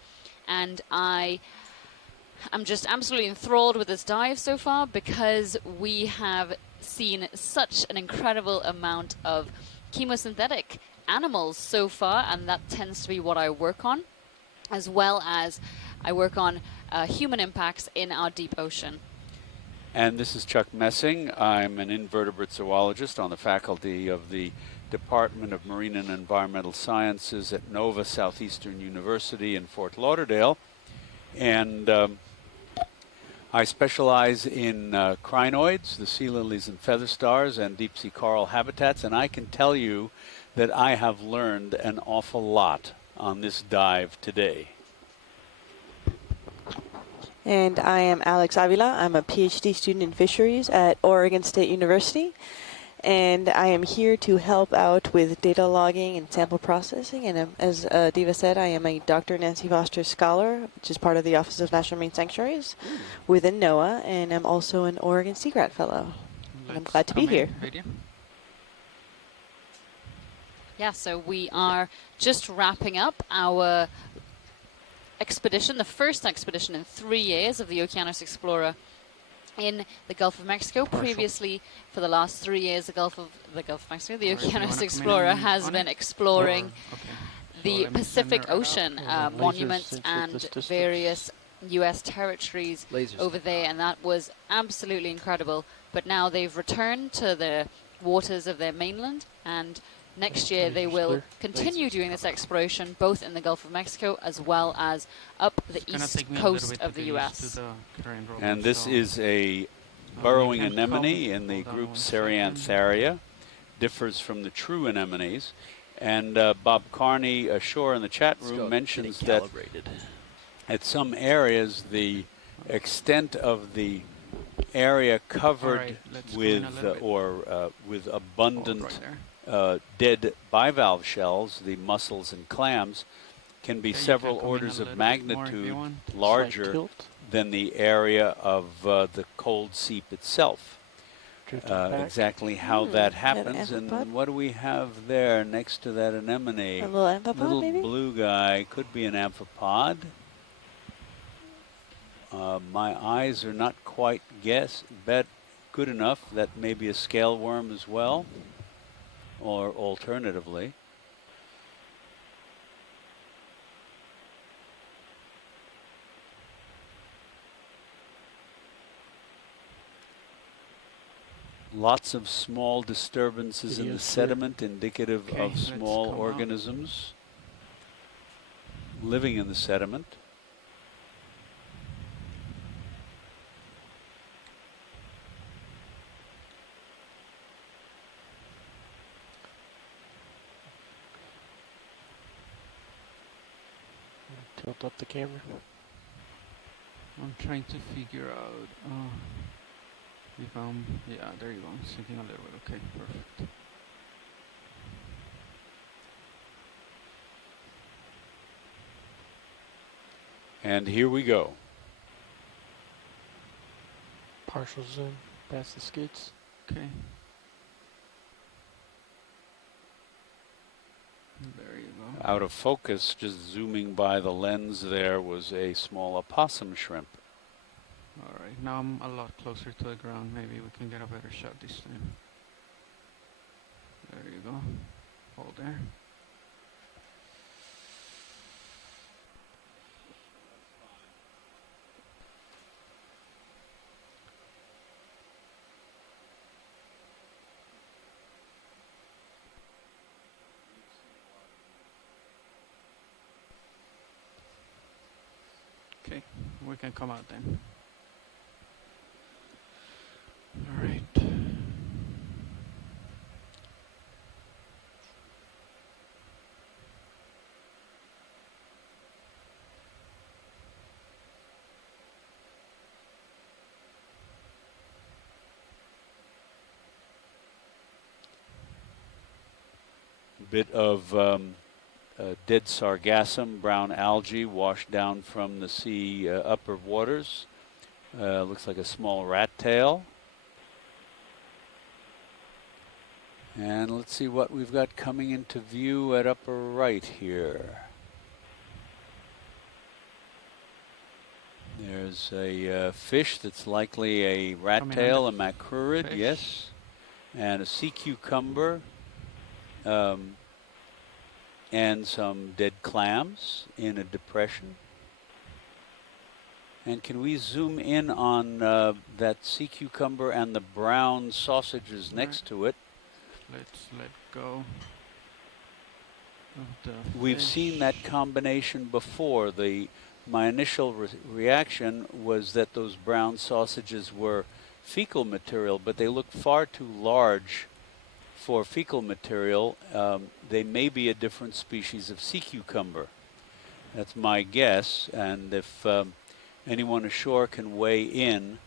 And I'm just absolutely enthralled with this dive so far because we have seen such an incredible amount of chemosynthetic animals so far, and that tends to be what I work on, as well as I work on human impacts in our deep ocean. And this is Chuck Messing. I'm an invertebrate zoologist on the faculty of the Department of Marine and Environmental Sciences at Nova Southeastern University in Fort Lauderdale. And I specialize in crinoids, the sea lilies and feather stars, and deep sea coral habitats. And I can tell you that I have learned an awful lot on this dive today. And I am Alex Avila. I'm a PhD student in fisheries at Oregon State University. And I am here to help out with data logging and sample processing. And as Diva said, I am a Dr. Nancy Foster Scholar, which is part of the Office of National Marine Sanctuaries within NOAA. And I'm also an Oregon Sea Grant Fellow. I'm glad to be here. Yeah, so we are just wrapping up our expedition, the first expedition in 3 years of the Okeanos Explorer in the Gulf of Mexico. Previously, for the last 3 years, the Gulf of Mexico, the Okeanos Explorer has been exploring the Pacific Ocean monuments and various U.S. territories over there, and that was absolutely incredible. But now they've returned to the waters of their mainland, and next year they will continue doing this exploration both in the Gulf of Mexico as well as up the east coast of the U.S. And this is a burrowing anemone in the group Cereantharia. Differs from the true anemones. And Bob Carney ashore in the chat room mentions that at some areas the extent of the area covered with with abundant dead bivalve shells, the mussels and clams, can be several orders of magnitude larger than the area of the cold seep itself. Exactly how that happens, and what do we have there next to that anemone? A little amphipod, little maybe? Blue guy, could be an amphipod. My eyes are not quite good enough. That may be a scale worm as well. Or alternatively, Lots of small disturbances in the sediment, indicative of small organisms living in the sediment. Tilt up the camera. I'm trying to figure out if yeah, there you go. I'm sinking a little bit. Okay, perfect. And here we go. Partial zoom past the skids. Okay. There you go. Out of focus, just zooming by the lens there, was a small opossum shrimp. All right, now I'm a lot closer to the ground. Maybe we can get a better shot this time. There you go. Hold there. Okay, we can come out then. All right. Bit of dead sargassum, brown algae washed down from the sea upper waters. Looks like a small rat tail. And let's see what we've got coming into view at upper right here. There's a fish that's likely a rat tail, a macrurid, yes, and a sea cucumber, and some dead clams in a depression. And can we zoom in on that sea cucumber and the brown sausages next to it? Let's let go of the We've fish. seen that combination before. My initial reaction was that those brown sausages were fecal material, but they look far too large for fecal material. They may be a different species of sea cucumber. That's my guess, and if anyone ashore can weigh in.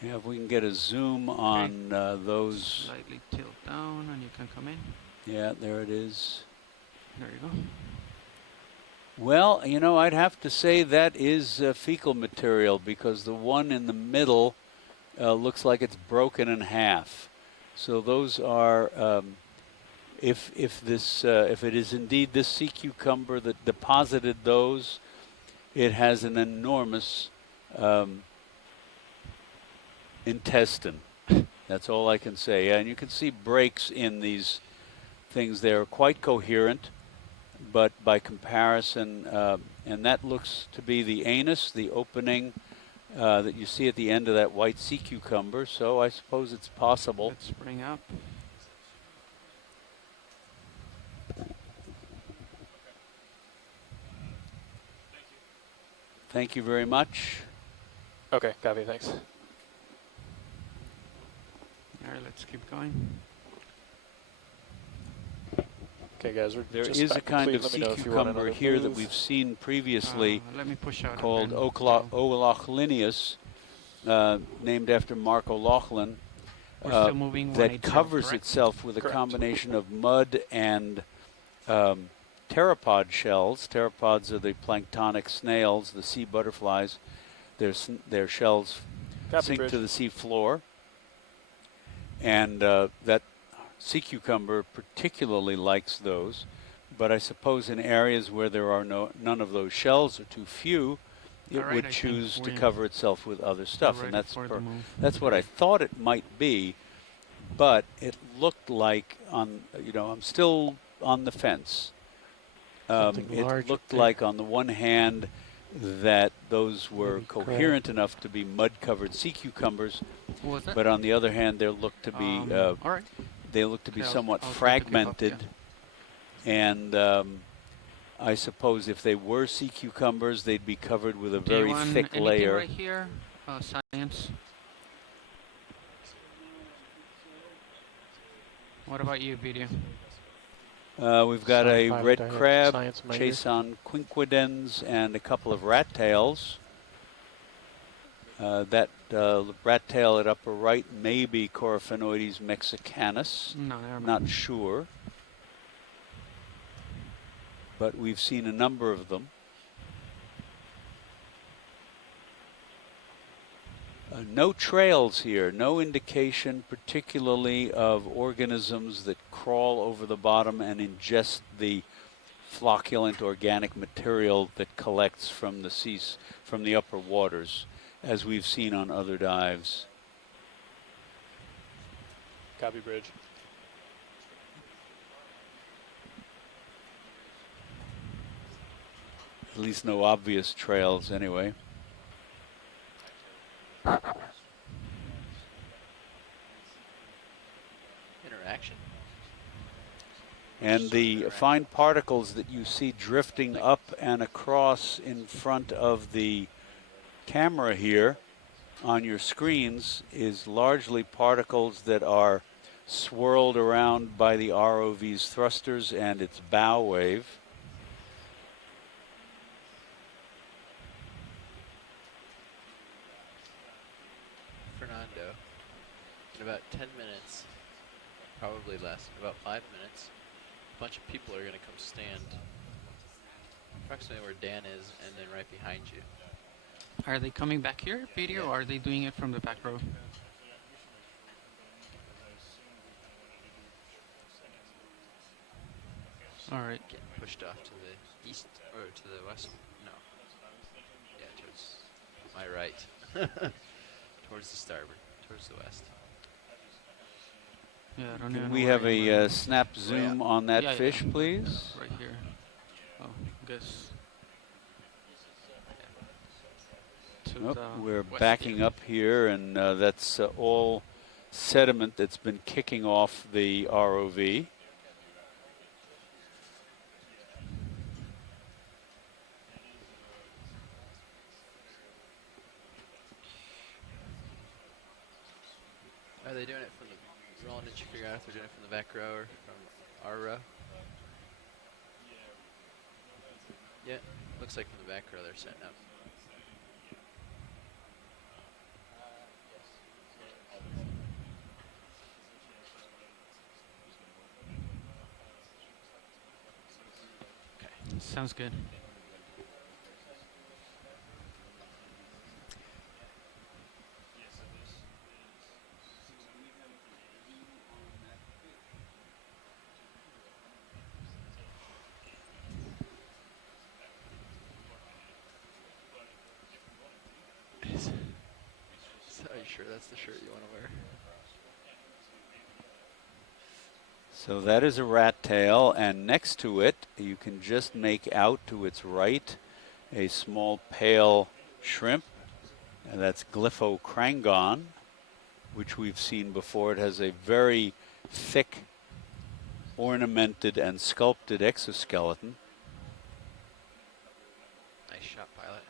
Yeah, if we can get a zoom on those. Slightly tilt down and you can come in. Yeah, there it is. There you go. Well, you know, I'd have to say that is fecal material, because the one in the middle looks like it's broken in half. So those are, if it is indeed this sea cucumber that deposited those, it has an enormous intestine. That's all I can say. And you can see breaks in these things. They're quite coherent, but by comparison, and that looks to be the anus, the opening that you see at the end of that white sea cucumber. So I suppose it's possible. Let's bring up. Thank you very much. Okay, copy, thanks. All right, let's keep going. Okay, guys, there is a kind of sea cucumber here that we've seen previously called O'Loughlinius, named after Mark O'Loughlin, that covers itself with a combination of mud and pteropod shells. Pteropods are the planktonic snails, the sea butterflies. Their shells sink to the sea floor. And that sea cucumber particularly likes those, but I suppose in areas where there are none of those shells or too few, it would choose to cover itself with other stuff, and that's what I thought it might be. But it looked like I'm still on the fence. Something It large looked up there. like on the one hand that those were Maybe coherent crab. enough to be mud-covered sea cucumbers, What was that? but on the other hand, they looked to be all right. they looked to be Okay, somewhat I'll try to keep up, fragmented. And I suppose if they were sea cucumbers, they'd be covered with a Do you very want thick anything layer. right here? Science. What about you, video? We've got a Sci-fi red diet crab, science major. Chason quinquidens, and a couple of rat tails. That rat tail at upper right may be Coryphaenoides mexicanus. No, never mind. Not sure. But we've seen a number of them. No trails here, no indication particularly of organisms that crawl over the bottom and ingest the flocculent organic material that collects from the seas, from the upper waters, as we've seen on other dives. Copy, Bridge. At least no obvious trails anyway. Interaction. And the fine particles that you see drifting up and across in front of the camera here on your screens is largely particles that are swirled around by the ROV's thrusters and its bow wave. Fernando, in about 10 minutes, probably less, in about 5 minutes, a bunch of people are going to come stand approximately where Dan is and then right behind you. Are they coming back here, video, or are they doing it from the back row? All right. Getting pushed off to the east, or to the west. No. Yeah, towards my right. Towards the starboard, towards the west. Yeah, I don't Can even we know have where you a are. snap zoom on that Yeah, fish, yeah. please? Right here. Oh, guess. To Nope, the we're west. backing up here, and that's all sediment that's been kicking off the ROV. Are they doing it from the... Roland, did you figure out if they're doing it from the back row or from our row? Yeah, looks like from the back row they're setting up. Okay, sounds good. So are you sure that's the shirt you want to wear? So that is a rat tail, and next to it you can just make out to its right a small pale shrimp, and that's Glyphocrangon, which we've seen before. It has a very thick, ornamented and sculpted exoskeleton. Nice shot, pilot.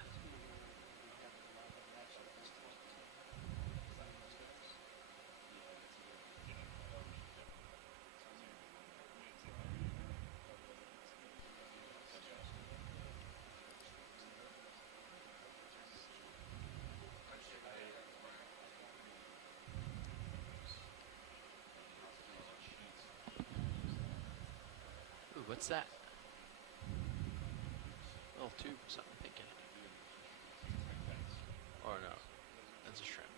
Ooh, what's that? Little tube, something thinking. Or no, that's a shrimp.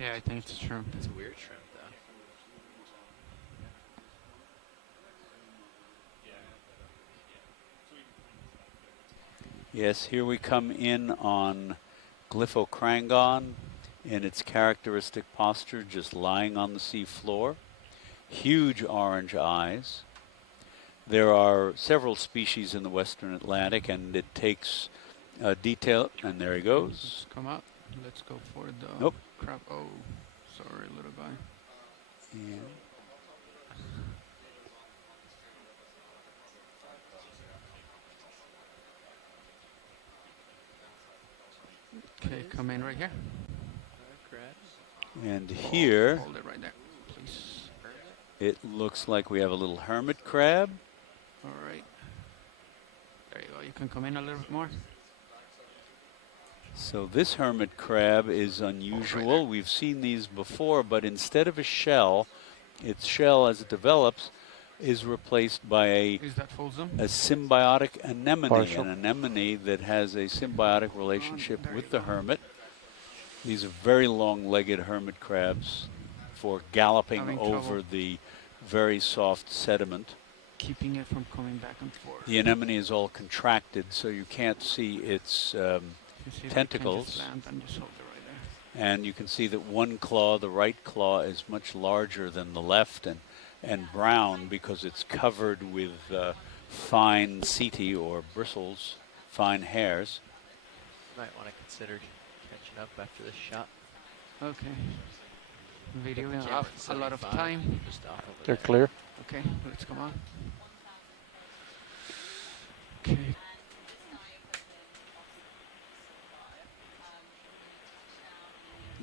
Yeah, I think it's a shrimp. It's a weird shrimp, though. Yes, here we come in on Glyphocrangon in its characteristic posture, just lying on the sea floor. Huge orange eyes. There are several species in the western Atlantic, and it takes detail. And there he goes. Come up. Let's go for the Nope. crab. Oh, sorry, little guy. Yeah. Okay, come in right here. And here, Hold it right there, please. it looks like we have a little hermit crab. All right. There you go. You can come in a little bit more. So this hermit crab is unusual. We've seen these before, but instead of a shell, its shell, as it develops, is replaced by a symbiotic anemone, an anemone that has a symbiotic relationship with the hermit. These are very long-legged hermit crabs for galloping over the very soft sediment. Keeping it from coming back and forth. The anemone is all contracted, so you can't see its tentacles. And you can see that one claw, the right claw, is much larger than the left and brown because it's covered with fine setae or bristles, fine hairs. Might want to consider catching up after this shot. Okay. Video off a lot of time. They're clear. Okay, let's come on. Okay.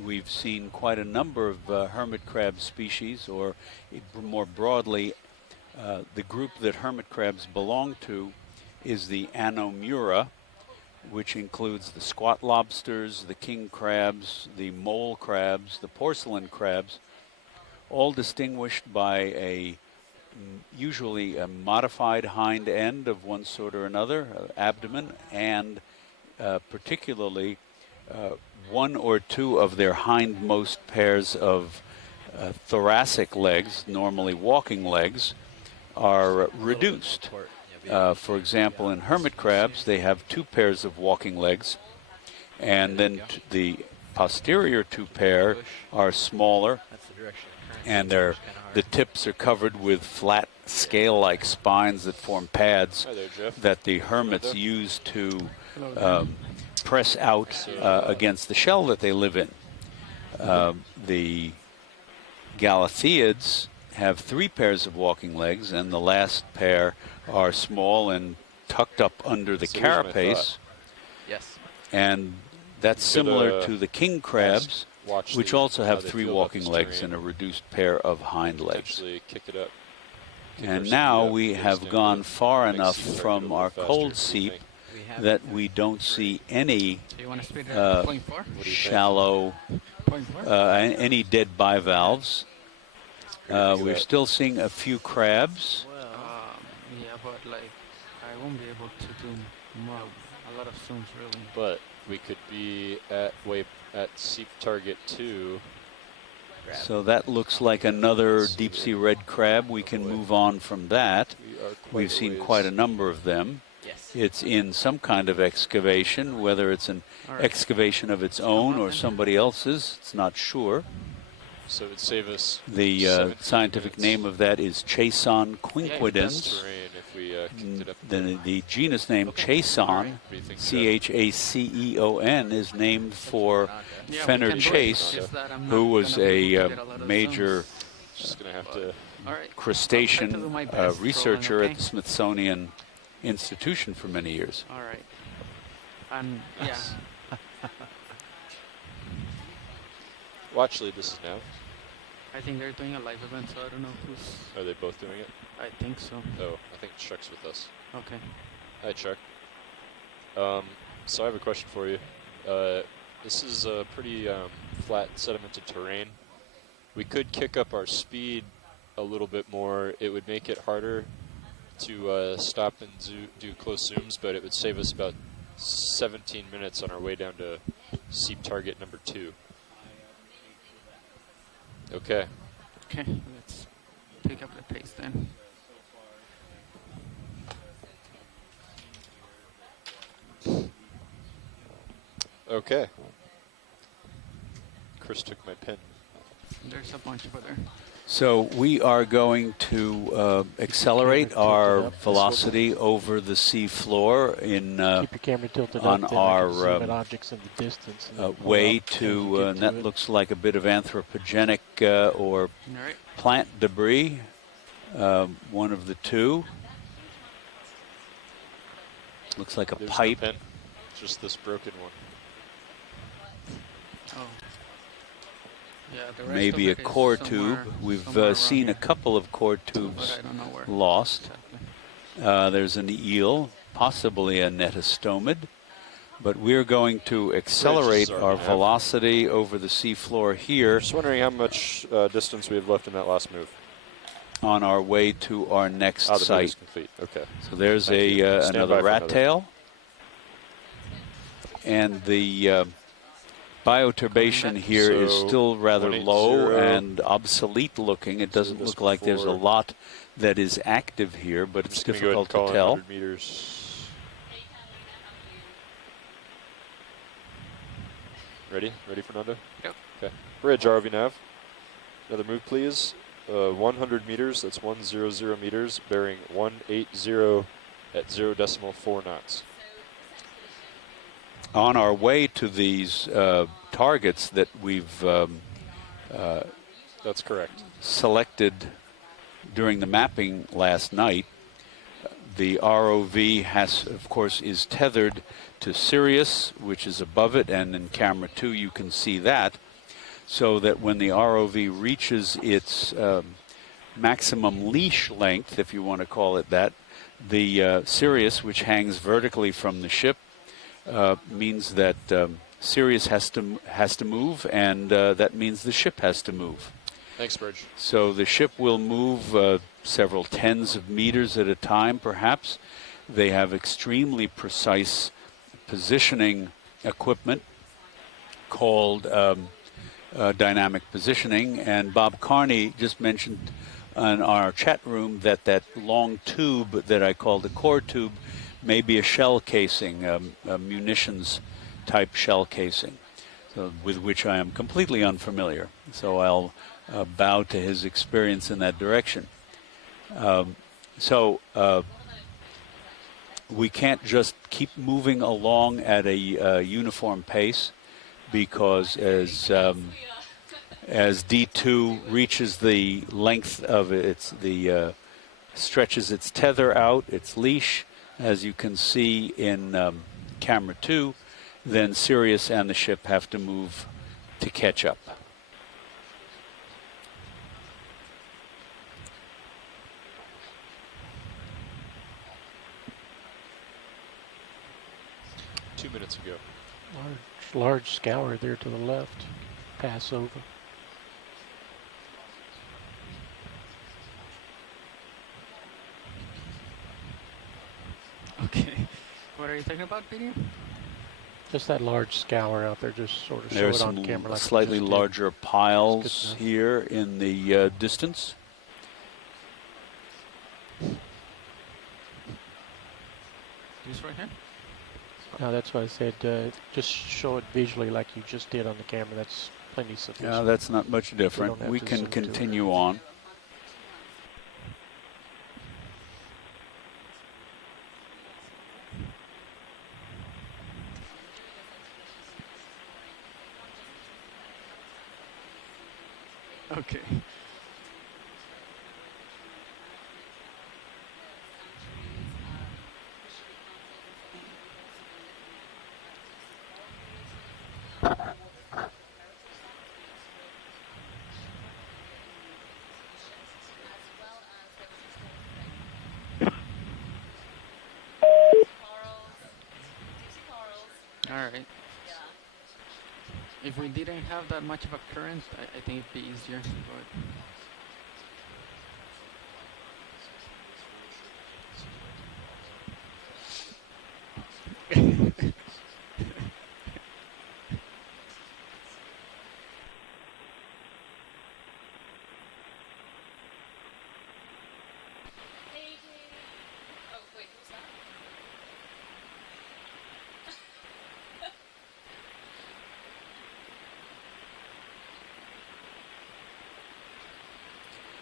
We've seen quite a number of hermit crab species, or more broadly, the group that hermit crabs belong to is the Anomura, which includes the squat lobsters, the king crabs, the mole crabs, the porcelain crabs, all distinguished by usually a modified hind end of one sort or another, abdomen, and particularly one or two of their hindmost pairs of thoracic legs, normally walking legs, are reduced. For example, in hermit crabs, they have two pairs of walking legs, and then the posterior two pair are smaller, and the tips are covered with flat scale-like spines that form pads that the hermits use to press out against the shell that they live in. The Galatheids have three pairs of walking legs, and the last pair are small and tucked up under the carapace. Yes. And that's similar to the king crabs, which also have three walking legs and a reduced pair of hind legs. And now we have gone far enough from our cold seep that we don't see any shallow, any dead bivalves. We're still seeing a few crabs. Yeah, but like I won't be able to do a lot of zooms really. But we could be at seep target 2. So that looks like another deep sea red crab. We can move on from that. We've seen quite a number of them. Yes. It's in some kind of excavation, whether it's an excavation of its own or somebody else's, it's not sure. So it would save us the scientific name of that is Chason quinquidens. The genus name Chason, Chaceon, is named for Fenner Chase, who was a major crustacean researcher at the Smithsonian Institution for many years. All right. And yeah. Watch lead, this is now. I think they're doing a live event, so I don't know who's... Are they both doing it? I think so. Oh, I think Chuck's with us. Okay. Hi, Chuck. So I have a question for you. This is a pretty flat sedimented terrain. We could kick up our speed a little bit more. It would make it harder to stop and do close zooms, but it would save us about 17 minutes on our way down to seep target number 2. Okay. Okay, let's pick up the pace then. Okay. Chris took my pen. There's a bunch over there. So we are going to accelerate our velocity over the sea floor in keep your camera tilted on up, our objects in the distance way to, and that looks like a bit of anthropogenic or plant debris, one of the two. Looks like a pipe. No pin, just this broken one. Oh. Yeah, the rest Maybe a of it core is tube. somewhere We've seen around a couple of core tubes I don't know where lost. There's an eel, possibly a netastomid, but we're going to accelerate our velocity over the seafloor here. Just wondering how much distance we have left in that last move. On our way to our next the site. move is complete. Okay. So there's another rat tail. And the bioturbation here is still rather low and obsolete looking. It doesn't look like there's a lot that is active here, but it's difficult to tell. Meters. Ready? Ready, Fernando? Yep. Okay. Bridge, ROV nav. Another move, please. 100 meters, that's 100 meters, bearing 180 at 0.4 knots. On our way to these targets that we've that's correct. Selected during the mapping last night, the ROV has, of course, is tethered to Sirius, which is above it, and in camera 2 you can see that, so that when the ROV reaches its maximum leash length, if you want to call it that, the Sirius, which hangs vertically from the ship, means that Sirius has to move, and that means the ship has to move. Thanks, Bridge. So the ship will move several tens of meters at a time, perhaps. They have extremely precise positioning equipment called dynamic positioning, and Bob Carney just mentioned in our chat room that that long tube that I call the core tube may be a shell casing, a munitions type shell casing, with which I am completely unfamiliar. So I'll bow to his experience in that direction. We can't just keep moving along at a uniform pace, because as D2 reaches the length of stretches its tether out, its leash, as you can see in camera 2, then Sirius and the ship have to move to catch up. Two minutes ago. Large scour there to the left. Pass over. Okay. What are you talking about, Peter? Just that large scour out there, just sort of show There are it on some camera. Like slightly larger piles here in the distance. This right here? No, that's why I said just show it visually like you just did on the camera. That's plenty sufficient. No, that's not much different. We can continue on. Okay. All right. If we didn't have that much of a current, I think it'd be easier. But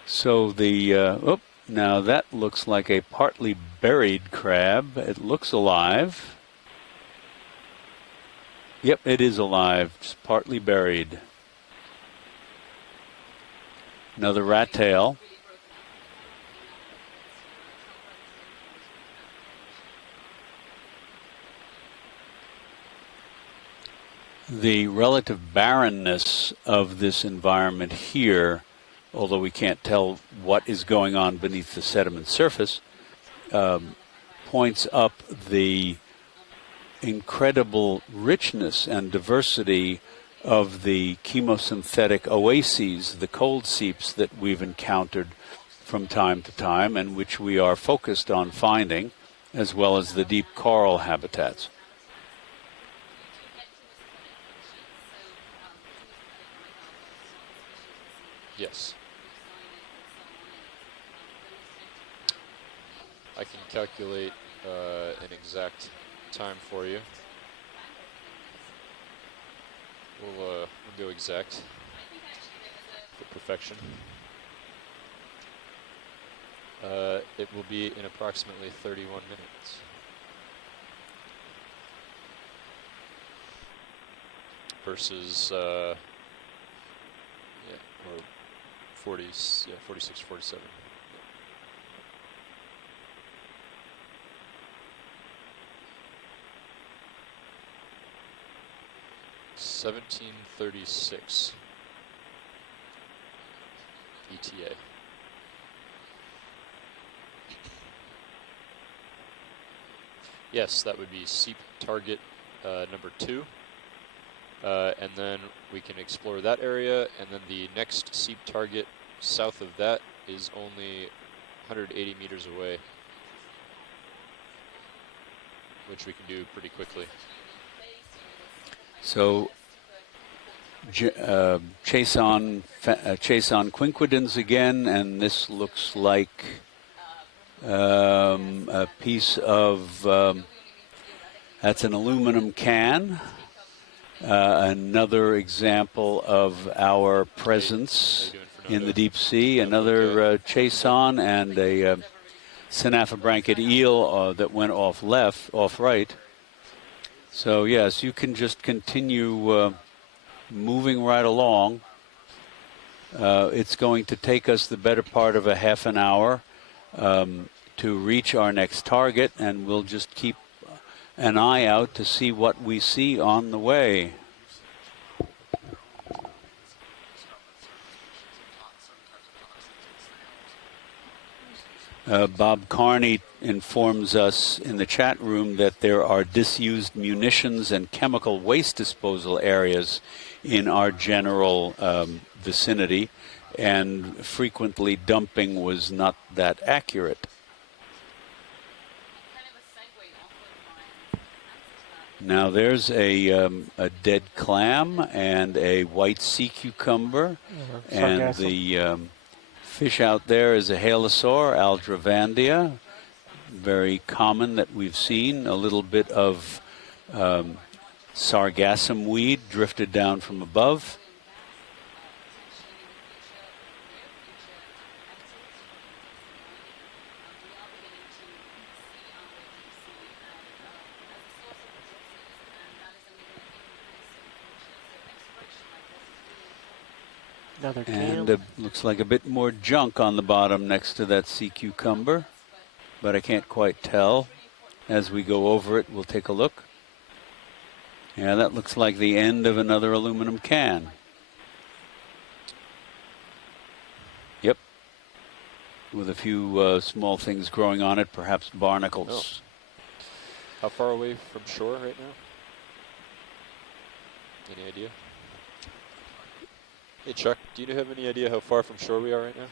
So the, now that looks like a partly buried crab. It looks alive. Yep, it is alive, just partly buried. Another rat tail. The relative barrenness of this environment here, although we can't tell what is going on beneath the sediment surface, points up the incredible richness and diversity of the chemosynthetic oases, the cold seeps that we've encountered from time to time and which we are focused on finding, as well as the deep coral habitats. Yes. I can calculate an exact time for you. We'll go exact for perfection. It will be in approximately 31 minutes. Versus, or 46, 47. Yeah. 1736 ETA. Yes, that would be seep target number 2. And then we can explore that area, and then the next seep target south of that is only 180 meters away, which we can do pretty quickly. So chase on quinquidins again, and this looks like a piece of, that's an aluminum can. Another example of our presence in the deep sea. Another chase on and a synaphobranchid eel that went off right. So yes, you can just continue moving right along. It's going to take us the better part of a half an hour to reach our next target, and we'll just keep an eye out to see what we see on the way. Bob Carney informs us in the chat room that there are disused munitions and chemical waste disposal areas in our general vicinity, and frequently dumping was not that accurate. Now there's a dead clam and a white sea cucumber, and the fish out there is a halosaur, Aldravandia, very common that we've seen. A little bit of sargassum weed drifted down from above. And looks like a bit more junk on the bottom next to that sea cucumber, but I can't quite tell. As we go over it, we'll take a look. Yeah, that looks like the end of another aluminum can. Yep. With a few small things growing on it, perhaps barnacles. Oh. How far away from shore right now? Any idea? Hey Chuck, do you have any idea how far from shore we are right now?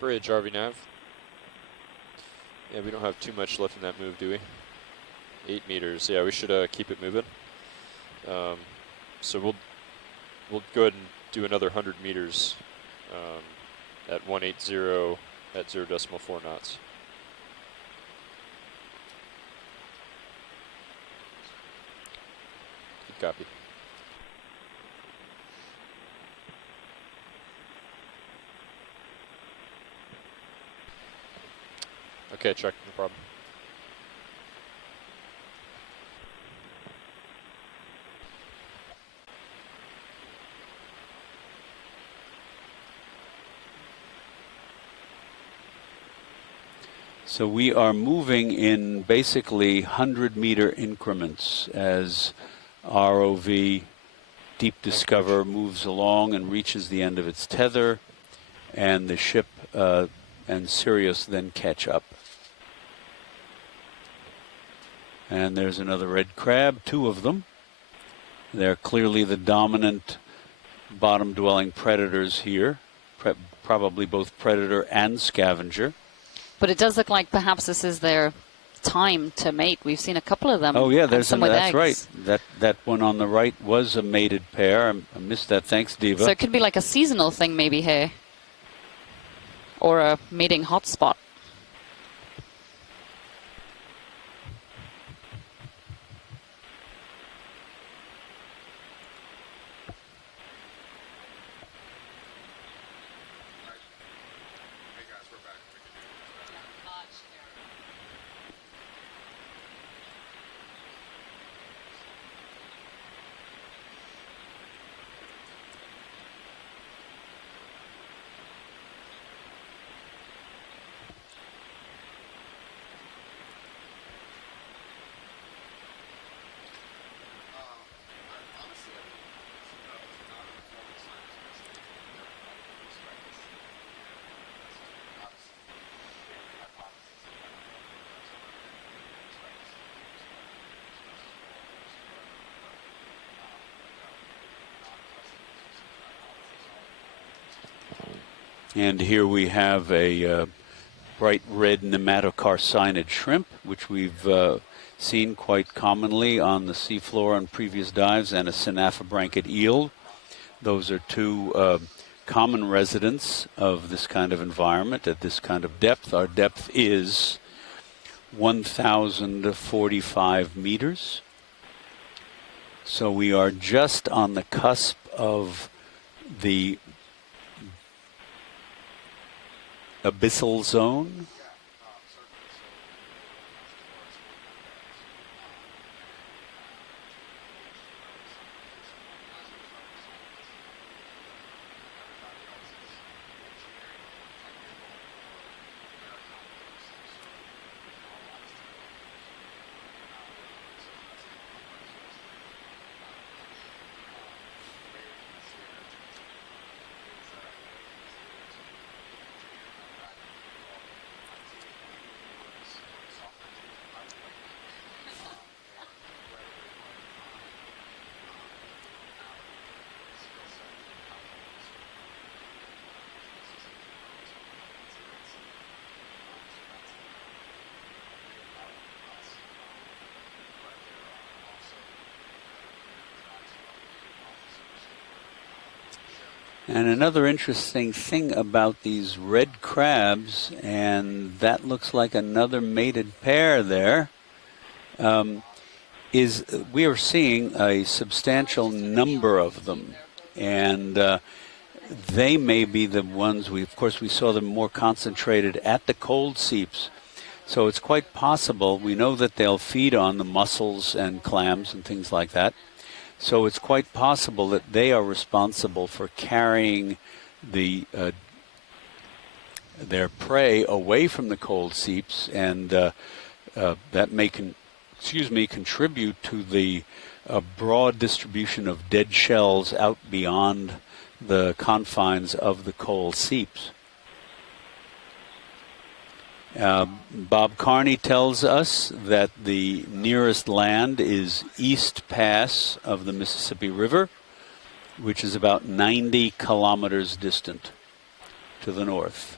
Bridge, RV Nav. Yeah, we don't have too much left in that move, do we? 8 meters. Yeah, we should keep it moving. So we'll go ahead and do another 100 meters at 180 at 0.4 knots. Good copy. Okay, check, no problem. So we are moving in basically 100-meter increments as ROV Deep Discover moves along and reaches the end of its tether, and the ship and Sirius then catch up. And there's another red crab, 2 of them. They're clearly the dominant bottom-dwelling predators here, probably both predator and scavenger. But it does look like perhaps this is their time to mate. We've seen a couple of them. Oh yeah, there's some with that's eggs. right. That one on the right was a mated pair. I missed that. Thanks, Diva. So it could be like a seasonal thing maybe here. Or a mating hotspot. And here we have a bright red nematocarcinid shrimp, which we've seen quite commonly on the seafloor on previous dives, and a synaphobranchid eel. Those are 2 common residents of this kind of environment at this kind of depth. Our depth is 1,045 meters. So we are just on the cusp of the abyssal zone. And another interesting thing about these red crabs, and that looks like another mated pair there, is we are seeing a substantial number of them. And they may be the ones, of course we saw them more concentrated at the cold seeps. So it's quite possible, we know that they'll feed on the mussels and clams and things like that. So it's quite possible that they are responsible for carrying their prey away from the cold seeps, and that may contribute to the broad distribution of dead shells out beyond the confines of the cold seeps. Bob Carney tells us that the nearest land is East Pass of the Mississippi River, which is about 90 kilometers distant to the north.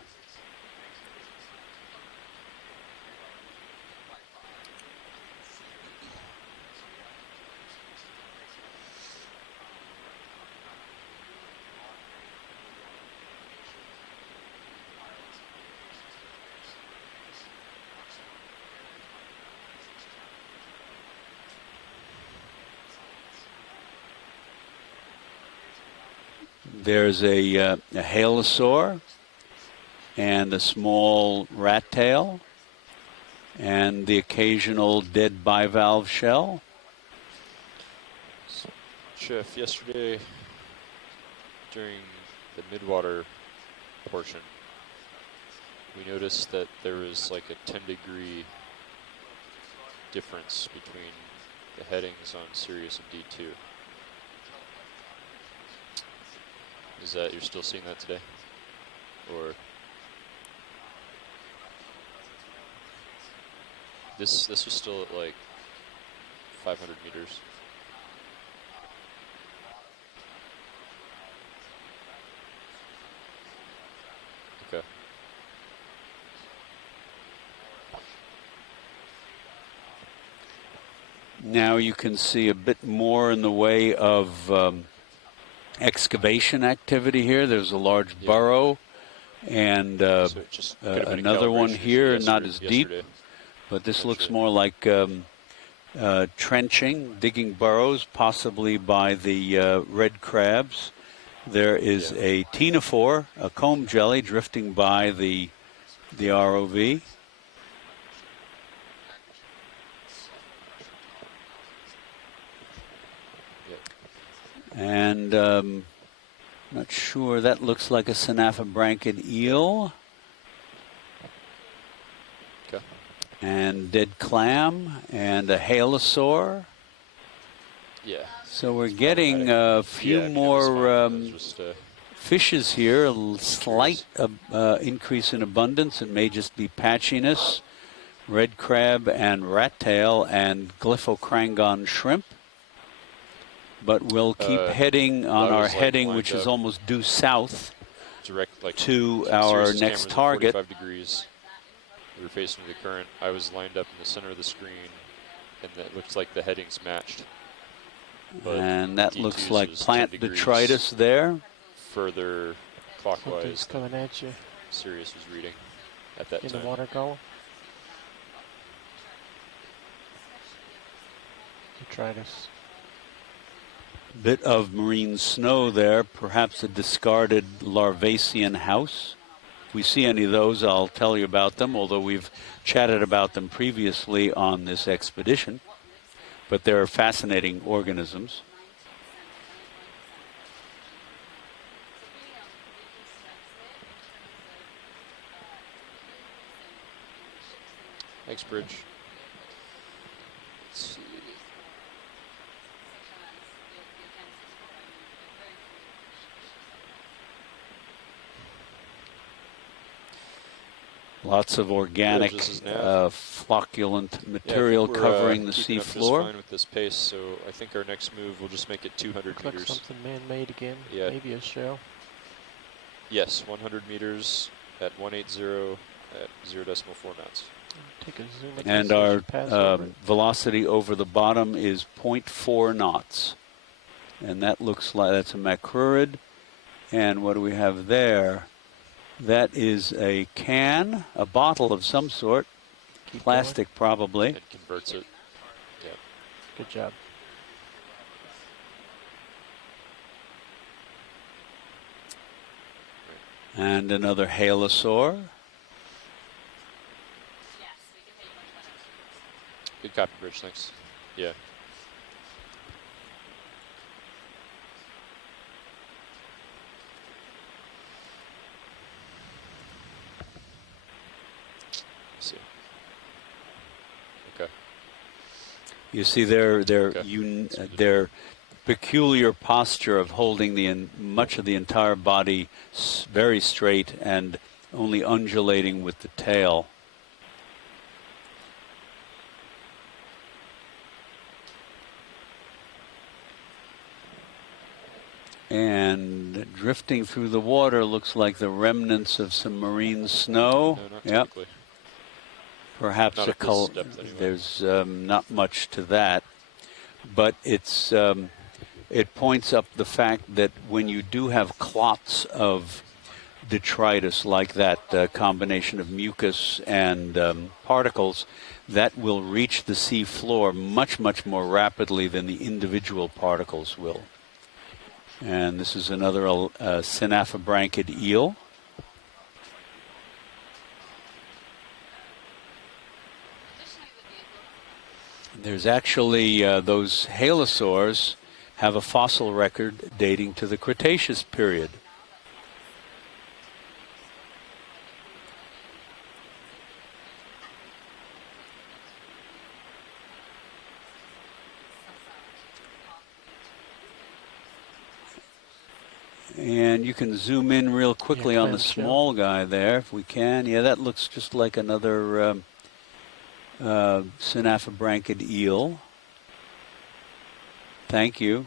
There's a halosaur and a small rat tail and the occasional dead bivalve shell. Jeff, yesterday during the midwater portion, we noticed that there was like a 10-degree difference between the headings on Sirius and D2. Is that, you're still seeing that today? Or this was still at like 500 meters. Okay. Now you can see a bit more in the way of excavation activity here. There's a large burrow and another one here, not as deep, but this looks more like trenching, digging burrows, possibly by the red crabs. There is a ctenophore, a comb jelly, drifting by the ROV. And not sure, that looks like a synaphobranchid eel. Okay. And dead clam and a halosaur. Yeah. So we're getting a few more fishes here, a slight increase in abundance. It may just be patchiness. Red crab and rat tail and Glyphocrangon shrimp. But we'll keep heading on our heading, which is almost due south to our next target. 45 degrees. We were facing the current. I was lined up in the center of the screen, and it looks like the headings matched. But and that D2's looks like was plant 10 degrees detritus there. Further clockwise. Something's coming at you. Sirius was reading at that in time. the water column. Detritus. Bit of marine snow there, perhaps a discarded Larvacean house. If we see any of those, I'll tell you about them, although we've chatted about them previously on this expedition. But they're fascinating organisms. Thanks, Bridge. Let's see. Lots of organic, flocculent material covering the sea floor. Fine with this pace, so I think our next move will just make it 200 Looks meters. like something man-made again. Yeah. Maybe a shell. Yes, 100 meters at 180 at 0.4 knots. Take a zoom at And this as our you pass over it. velocity over the bottom is 0.4 knots. And that looks like that's a macrurid. And what do we have there? That is a can, a bottle of some sort, Keep plastic going. probably. It converts it. Yeah. Good job. And another halosaur. Good copy, Bridge. Thanks. Yeah. See. Okay. You see their peculiar posture of holding much of the entire body very straight and only undulating with the tail. And drifting through the water looks like the remnants of some marine snow. No, not Yep. typically. Perhaps Not a at this color. depth anyway. There's not much to that, but it points up the fact that when you do have clots of detritus like that, combination of mucus and particles, that will reach the sea floor much more rapidly than the individual particles will. And this is another synaphobranchid eel. There's actually those halosaurs have a fossil record dating to the Cretaceous period. And you can zoom in real quickly on the small guy there, if we can. Yeah, that looks just like another synaphobranchid eel. Thank you.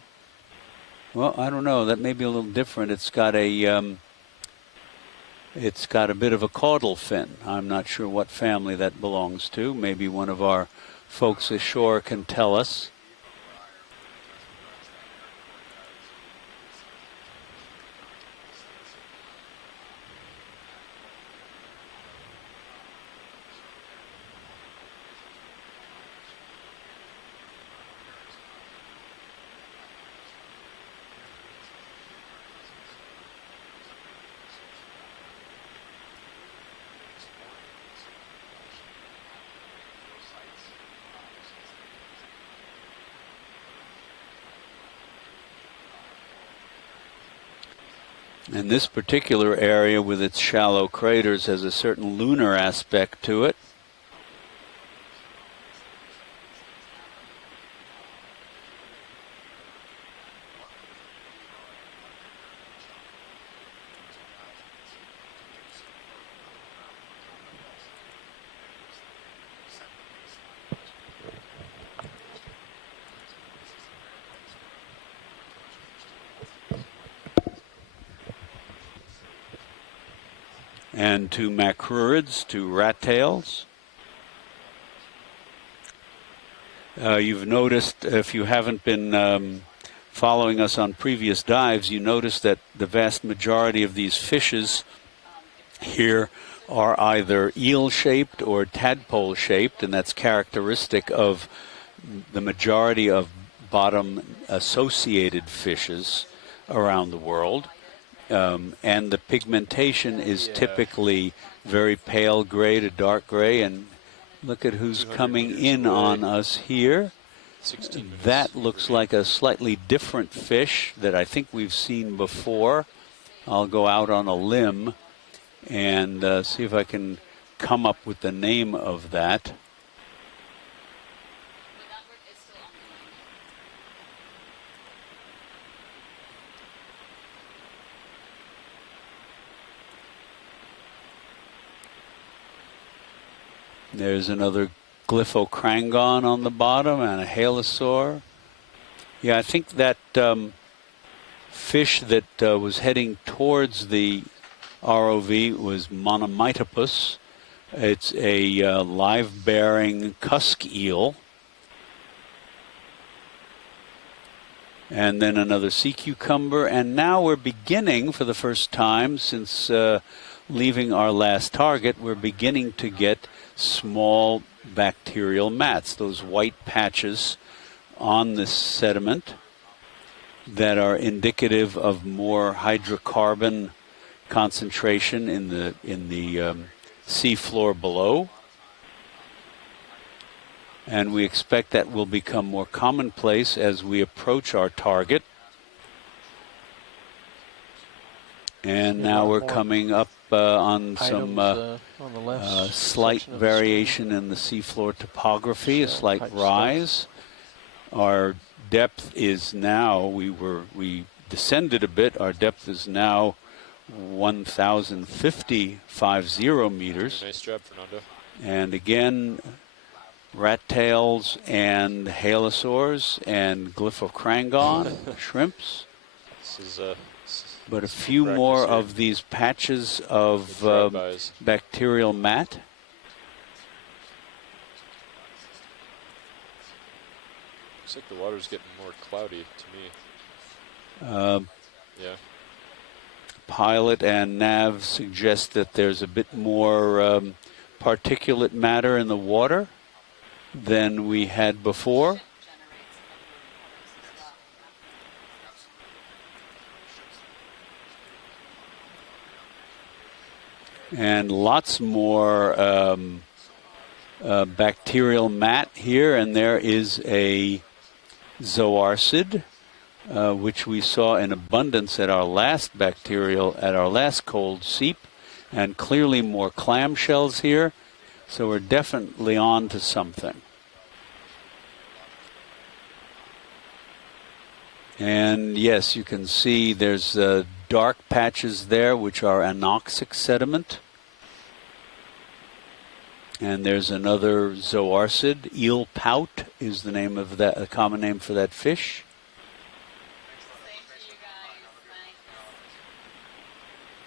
Well, I don't know. That may be a little different. It's got a bit of a caudal fin. I'm not sure what family that belongs to. Maybe one of our folks ashore can tell us. And this particular area with its shallow craters has a certain lunar aspect to it. And two macrurids, two rat tails. You've noticed, if you haven't been following us on previous dives, you notice that the vast majority of these fishes here are either eel-shaped or tadpole-shaped, and that's characteristic of the majority of bottom-associated fishes around the world. And the pigmentation is typically very pale gray to dark gray. And look at who's coming in on us here. That looks like a slightly different fish that I think we've seen before. I'll go out on a limb and see if I can come up with the name of that. There's another Glyphocrangon on the bottom and a halosaur. Yeah, I think that fish that was heading towards the ROV was Monomytopus. It's a live-bearing cusk eel. And then another sea cucumber. And now we're beginning, for the first time since leaving our last target, we're beginning to get small bacterial mats, those white patches on the sediment that are indicative of more hydrocarbon concentration in the sea floor below. And we expect that will become more commonplace as we approach our target. And now we're coming up on some slight variation in the seafloor topography, a slight rise. Our depth is now, we descended a bit, our depth is now 1,050 meters. Nice job, Fernando. And again, rat tails and halosaurs and Glyphocrangon, shrimps. This is but a few more of these patches of bacterial mat. Looks like the water's getting more cloudy to me. Yeah. Pilot and nav suggest that there's a bit more particulate matter in the water than we had before. And lots more bacterial mat here, and there is a zoarcid, which we saw in abundance at our last cold seep, and clearly more clamshells here. So we're definitely on to something. And yes, you can see there's dark patches there, which are anoxic sediment. And there's another zoarcid. Eel pout is the name of that, a common name for that fish.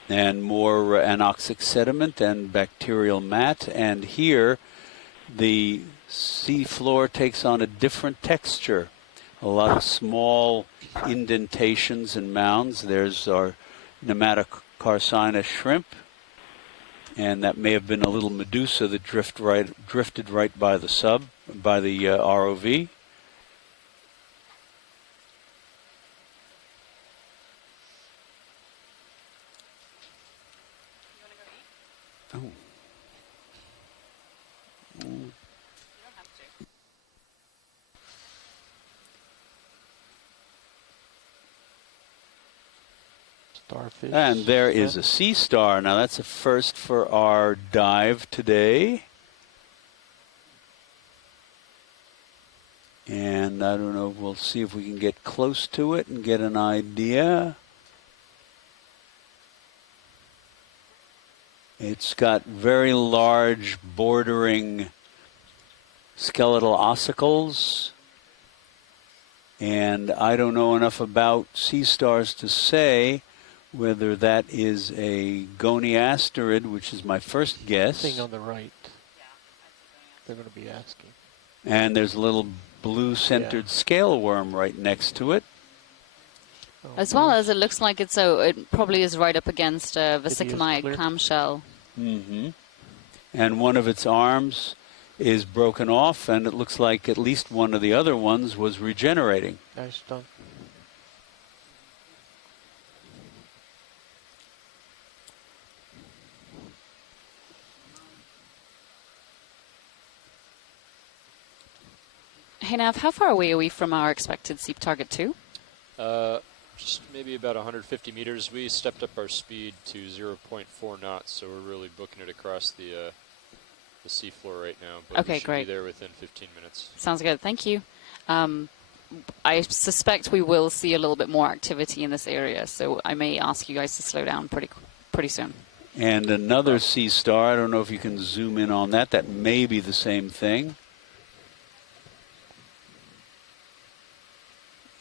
And more anoxic sediment and bacterial mat. And here, the sea floor takes on a different texture. A lot of small indentations and mounds. There's our Nematocarcina shrimp. And that may have been a little medusa that drifted right by the ROV. Oh. Starfish. And there is a sea star. Now that's a first for our dive today. And I don't know, we'll see if we can get close to it and get an idea. It's got very large bordering skeletal ossicles. And I don't know enough about sea stars to say whether that is a goniasterid, which is my first guess. Thing on the right. They're going to be asking. And there's a little blue-centered scale worm right next to it. As well as it looks like it probably is right up against a vesicomyid clamshell. Mm-hmm. And one of its arms is broken off, and it looks like at least one of the other ones was regenerating. Nice done. Hey Nav, how far away are we from our expected seep target 2? Just maybe about 150 meters. We stepped up our speed to 0.4 knots, so we're really booking it across the seafloor right now. But Okay, we should great. be there within 15 minutes. Sounds good. Thank you. I suspect we will see a little bit more activity in this area, so I may ask you guys to slow down pretty soon. And another sea star. I don't know if you can zoom in on that. That may be the same thing.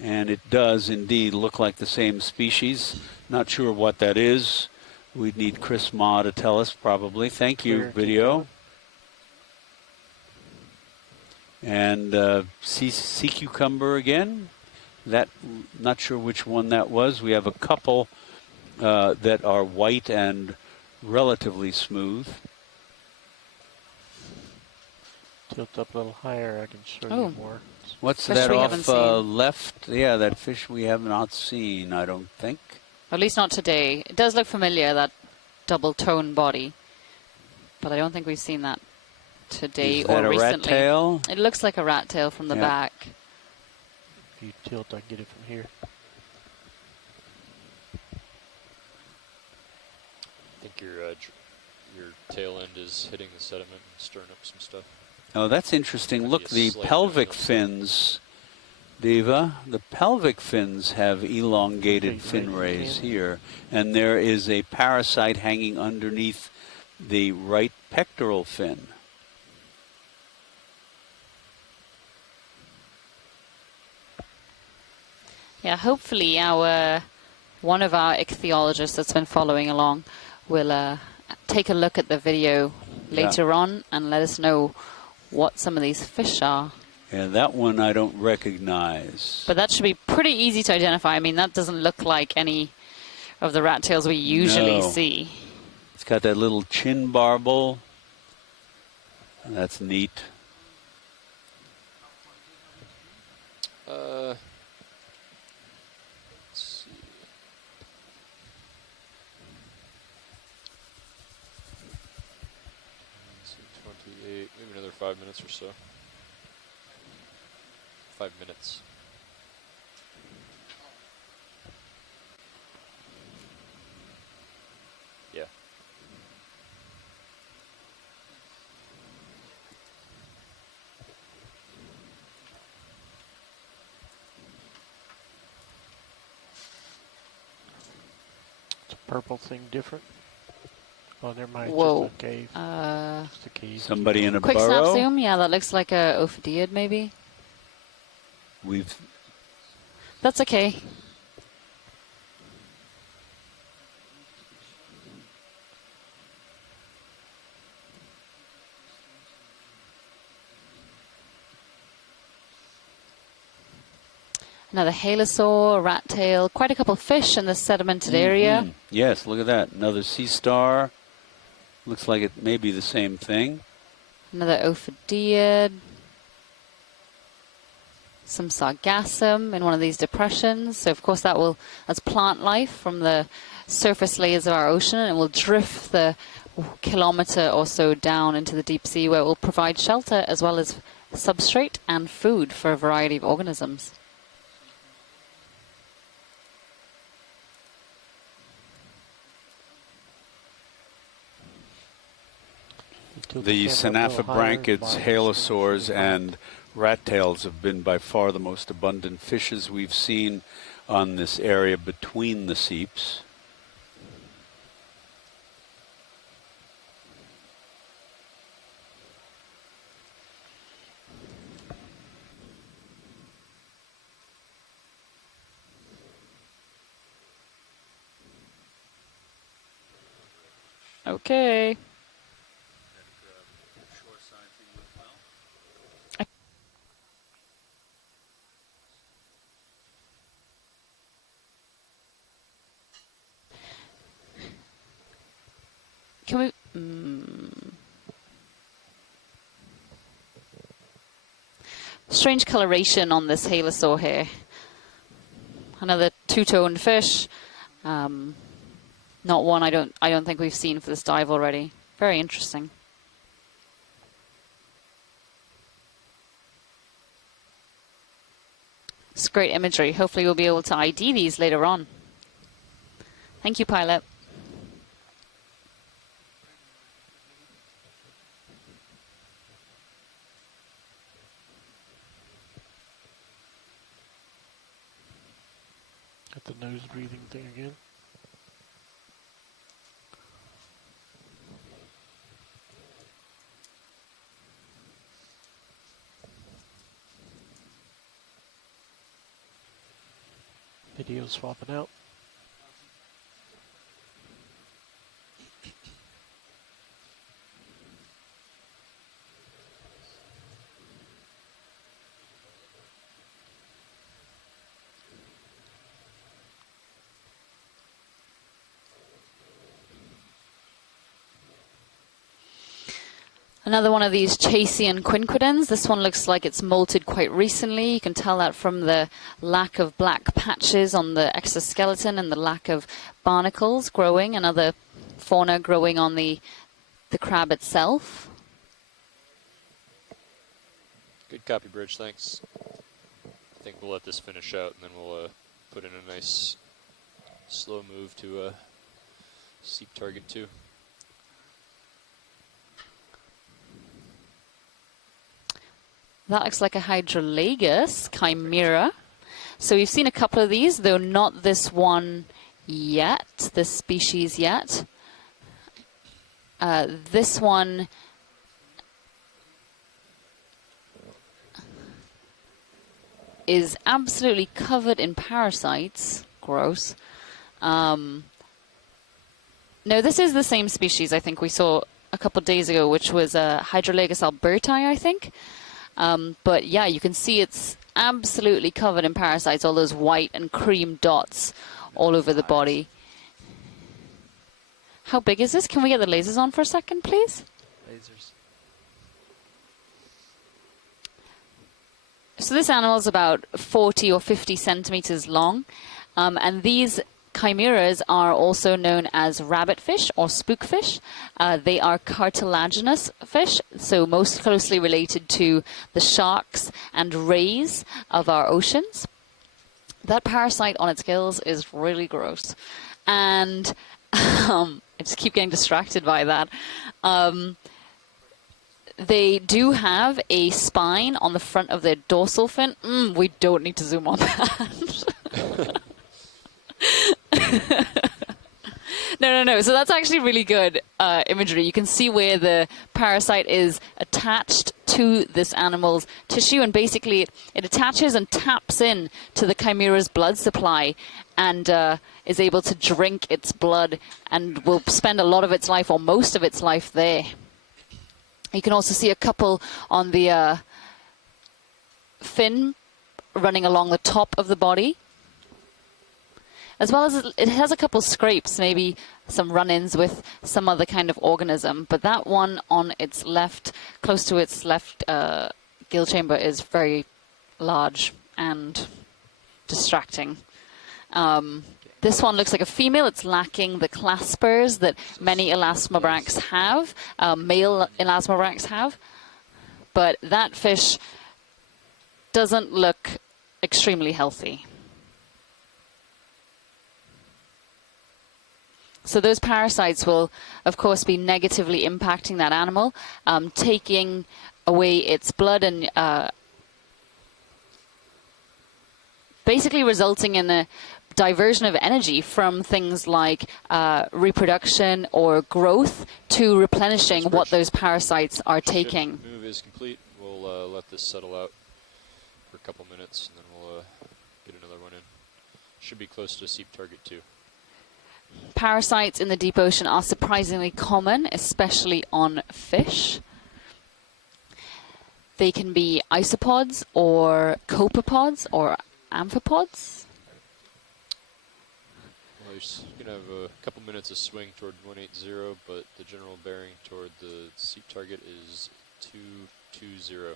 And it does indeed look like the same species. Not sure what that is. We'd need Chris Ma to tell us probably. Thank you, video. And sea cucumber again. That, not sure which one that was. We have a couple that are white and relatively smooth. Tilt up a little higher, I can show you more. What's Fish that we off haven't seen. left? Yeah, that fish we have not seen, I don't think. At least not today. It does look familiar, that double tone body, but I don't think we've seen that today Is that or a recently. rat tail? It looks like a rat tail from the back. If you tilt, I can get it from here. I think your tail end is hitting the sediment and stirring up some stuff. Oh, that's interesting. Look, the slight pelvic fins, Diva, the pelvic fins have elongated fin rays here. And there is a parasite hanging underneath the right pectoral fin. Yeah, hopefully one of our ichthyologists that's been following along will take a look at the video later on and let us know what some of these fish are. Yeah, that one I don't recognize. But that should be pretty easy to identify. I mean, that doesn't look like any of the rat tails we usually see. It's got that little chin barbel. That's neat. Let's see. 5 minutes or so. 5 minutes. Yeah. It's a purple thing different. Oh, never mind. Whoa. Just a cave. Just a cave. Somebody in a Quick burrow. snap zoom. Yeah, that looks like a Ophidiid maybe. That's okay. Another halosaur, rat tail, quite a couple of fish in the sedimented area. Yes, look at that. Another sea star. Looks like it may be the same thing. Another Ophidiid. Some sargassum in one of these depressions. So of course that's plant life from the surface layers of our ocean, and it will drift the kilometer or so down into the deep sea, where it will provide shelter as well as substrate and food for a variety of organisms. The Synaphabranchids, halosaurs, and rat tails have been by far the most abundant fishes we've seen on this area between the seeps. Okay. Can we... Strange coloration on this halosaur here. Another two-toned fish. Not one I don't think we've seen for this dive already. Very interesting. It's great imagery. Hopefully we'll be able to ID these later on. Thank you, pilot. Got the nose breathing thing again. Video swapping out. Another one of these Chasian quinquidens. This one looks like it's molted quite recently. You can tell that from the lack of black patches on the exoskeleton and the lack of barnacles growing and other fauna growing on the crab itself. Good copy, Bridge, thanks. I think we'll let this finish out, and then we'll put in a nice slow move to seep target 2. That looks like a Hydrolagus Chimera. So we've seen a couple of these, though not this one yet, this species yet. This one is absolutely covered in parasites. Gross. No, this is the same species I think we saw a couple of days ago, which was Hydrolagus alberti, I think. But yeah, you can see it's absolutely covered in parasites, all those white and cream dots all over the body. How big is this? Can we get the lasers on for a second, please? Lasers. So this animal is about 40 or 50 centimeters long, and these chimeras are also known as rabbitfish or spookfish. They are cartilaginous fish, so most closely related to the sharks and rays of our oceans. That parasite on its gills is really gross. And I just keep getting distracted by that. They do have a spine on the front of their dorsal fin. We don't need to zoom on that. No. So that's actually really good imagery. You can see where the parasite is attached to this animal's tissue, and basically it attaches and taps in to the chimera's blood supply and is able to drink its blood and will spend a lot of its life or most of its life there. You can also see a couple on the fin running along the top of the body. As well as it has a couple scrapes, maybe some run-ins with some other kind of organism. But that one on its left, close to its left gill chamber, is very large and distracting. This one looks like a female. It's lacking the claspers that many elasmobranchs have, male elasmobranchs have. But that fish doesn't look extremely healthy. So those parasites will, of course, be negatively impacting that animal, taking away its blood and basically resulting in a diversion of energy from things like reproduction or growth to replenishing what those parasites are taking. The move is complete. We'll let this settle out for a couple minutes, and then we'll get another one in. Should be close to a seep target too. Parasites in the deep ocean are surprisingly common, especially on fish. They can be isopods or copepods or amphipods. Well, you're going to have a couple minutes of swing toward 180, but the general bearing toward the seep target is 220.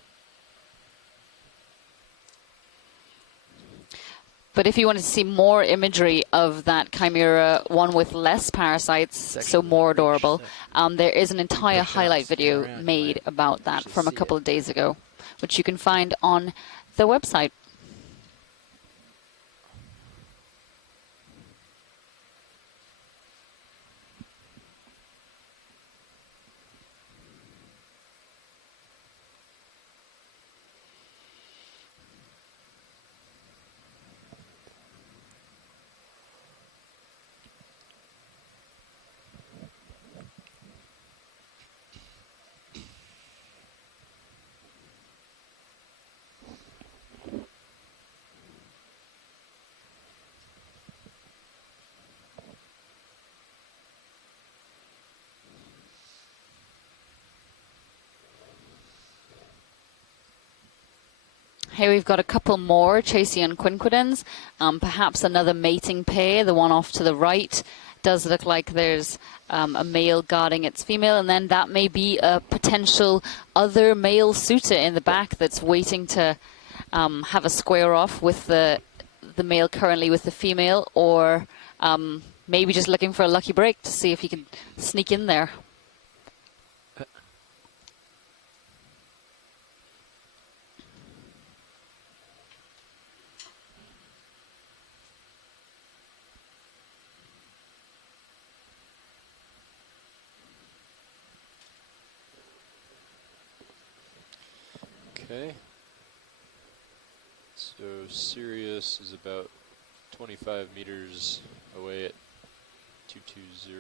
But if you want to see more imagery of that chimera, one with less parasites, so more adorable, there is an entire highlight video made about that from a couple of days ago, which you can find on the website. Here we've got a couple more Chasian quinquedens, perhaps another mating pair. The one off to the right does look like there's a male guarding its female, and then that may be a potential other male suitor in the back that's waiting to have a square off with the male currently with the female, or maybe just looking for a lucky break to see if he can sneak in there. Okay. So Sirius is about 25 meters away at 220.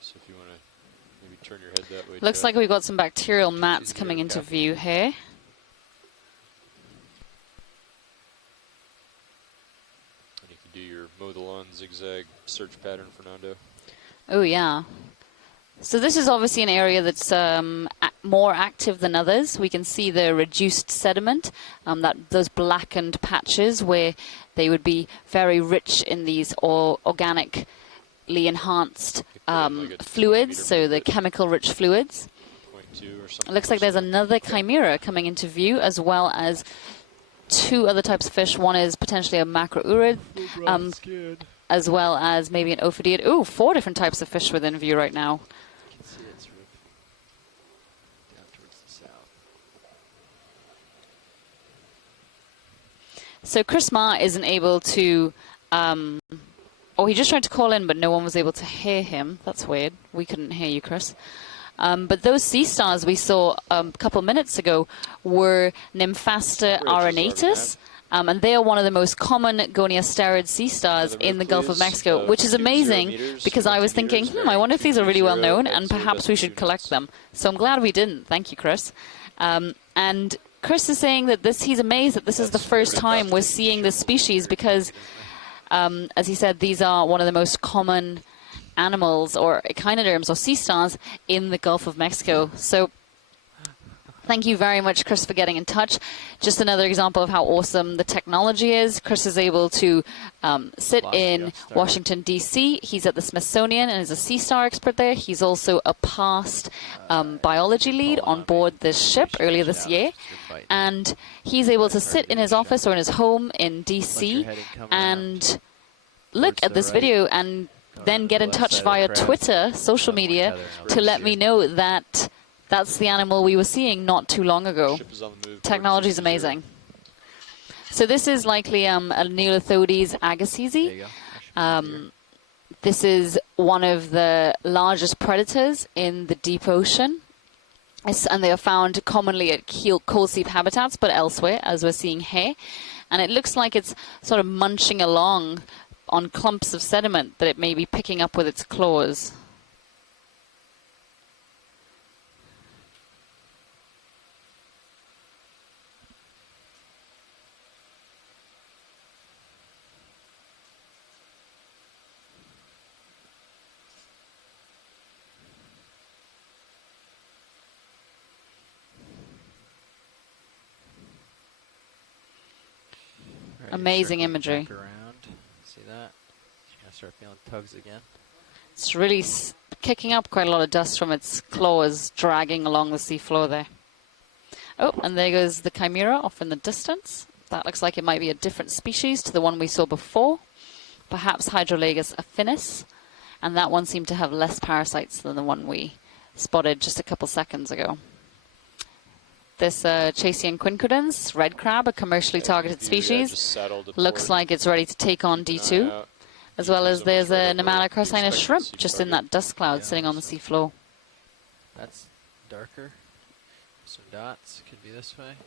So if you want to maybe turn your head that way. Looks like we've got some bacterial mats coming into view here. And you can do your mow the lawn zigzag search pattern, Fernando. Oh yeah. So this is obviously an area that's more active than others. We can see the reduced sediment, those blackened patches where they would be very rich in these organically enhanced fluids, so the chemical-rich fluids. It looks like there's another chimera coming into view, as well as two other types of fish. One is potentially a macrourid, as well as maybe an ophidiid. Ooh, 4 different types of fish within view right now. You can see it sort of down towards the south. So Chris Ma isn't able to, he just tried to call in, but no one was able to hear him. That's weird. We couldn't hear you, Chris. But those sea stars we saw a couple minutes ago were Nymphasta arenatus, and they are one of the most common goniasterid sea stars in the Gulf of Mexico, which is amazing because I was thinking, I wonder if these are really well known and perhaps we should collect them. So I'm glad we didn't. Thank you, Chris. And Chris is saying that he's amazed that this is the first time we're seeing this species because, as he said, these are one of the most common animals or echinoderms or sea stars in the Gulf of Mexico. So thank you very much, Chris, for getting in touch. Just another example of how awesome the technology is. Chris is able to sit in Washington, D.C. He's at the Smithsonian and is a sea star expert there. He's also a past biology lead on board this ship earlier this year. And he's able to sit in his office or in his home in D.C. and look at this video and then get in touch via Twitter, social media, to let me know that that's the animal we were seeing not too long ago. Technology is amazing. So this is likely a Neolithodes agassizi. This is one of the largest predators in the deep ocean. And they are found commonly at coal seep habitats, but elsewhere, as we're seeing here. And it looks like it's sort of munching along on clumps of sediment that it may be picking up with its claws. Amazing imagery. See that? I start feeling tugs again. It's really kicking up quite a lot of dust from its claws, dragging along the seafloor there. Oh, and there goes the chimera off in the distance. That looks like it might be a different species to the one we saw before. Perhaps Hydrolagus affinis. And that one seemed to have less parasites than the one we spotted just a couple seconds ago. This Chasian quincunans, red crab, a commercially targeted species, looks like it's ready to take on D2, as well as there's a Nematocarcinus shrimp just in that dust cloud sitting on the seafloor. That's darker. Some dots, could be this way.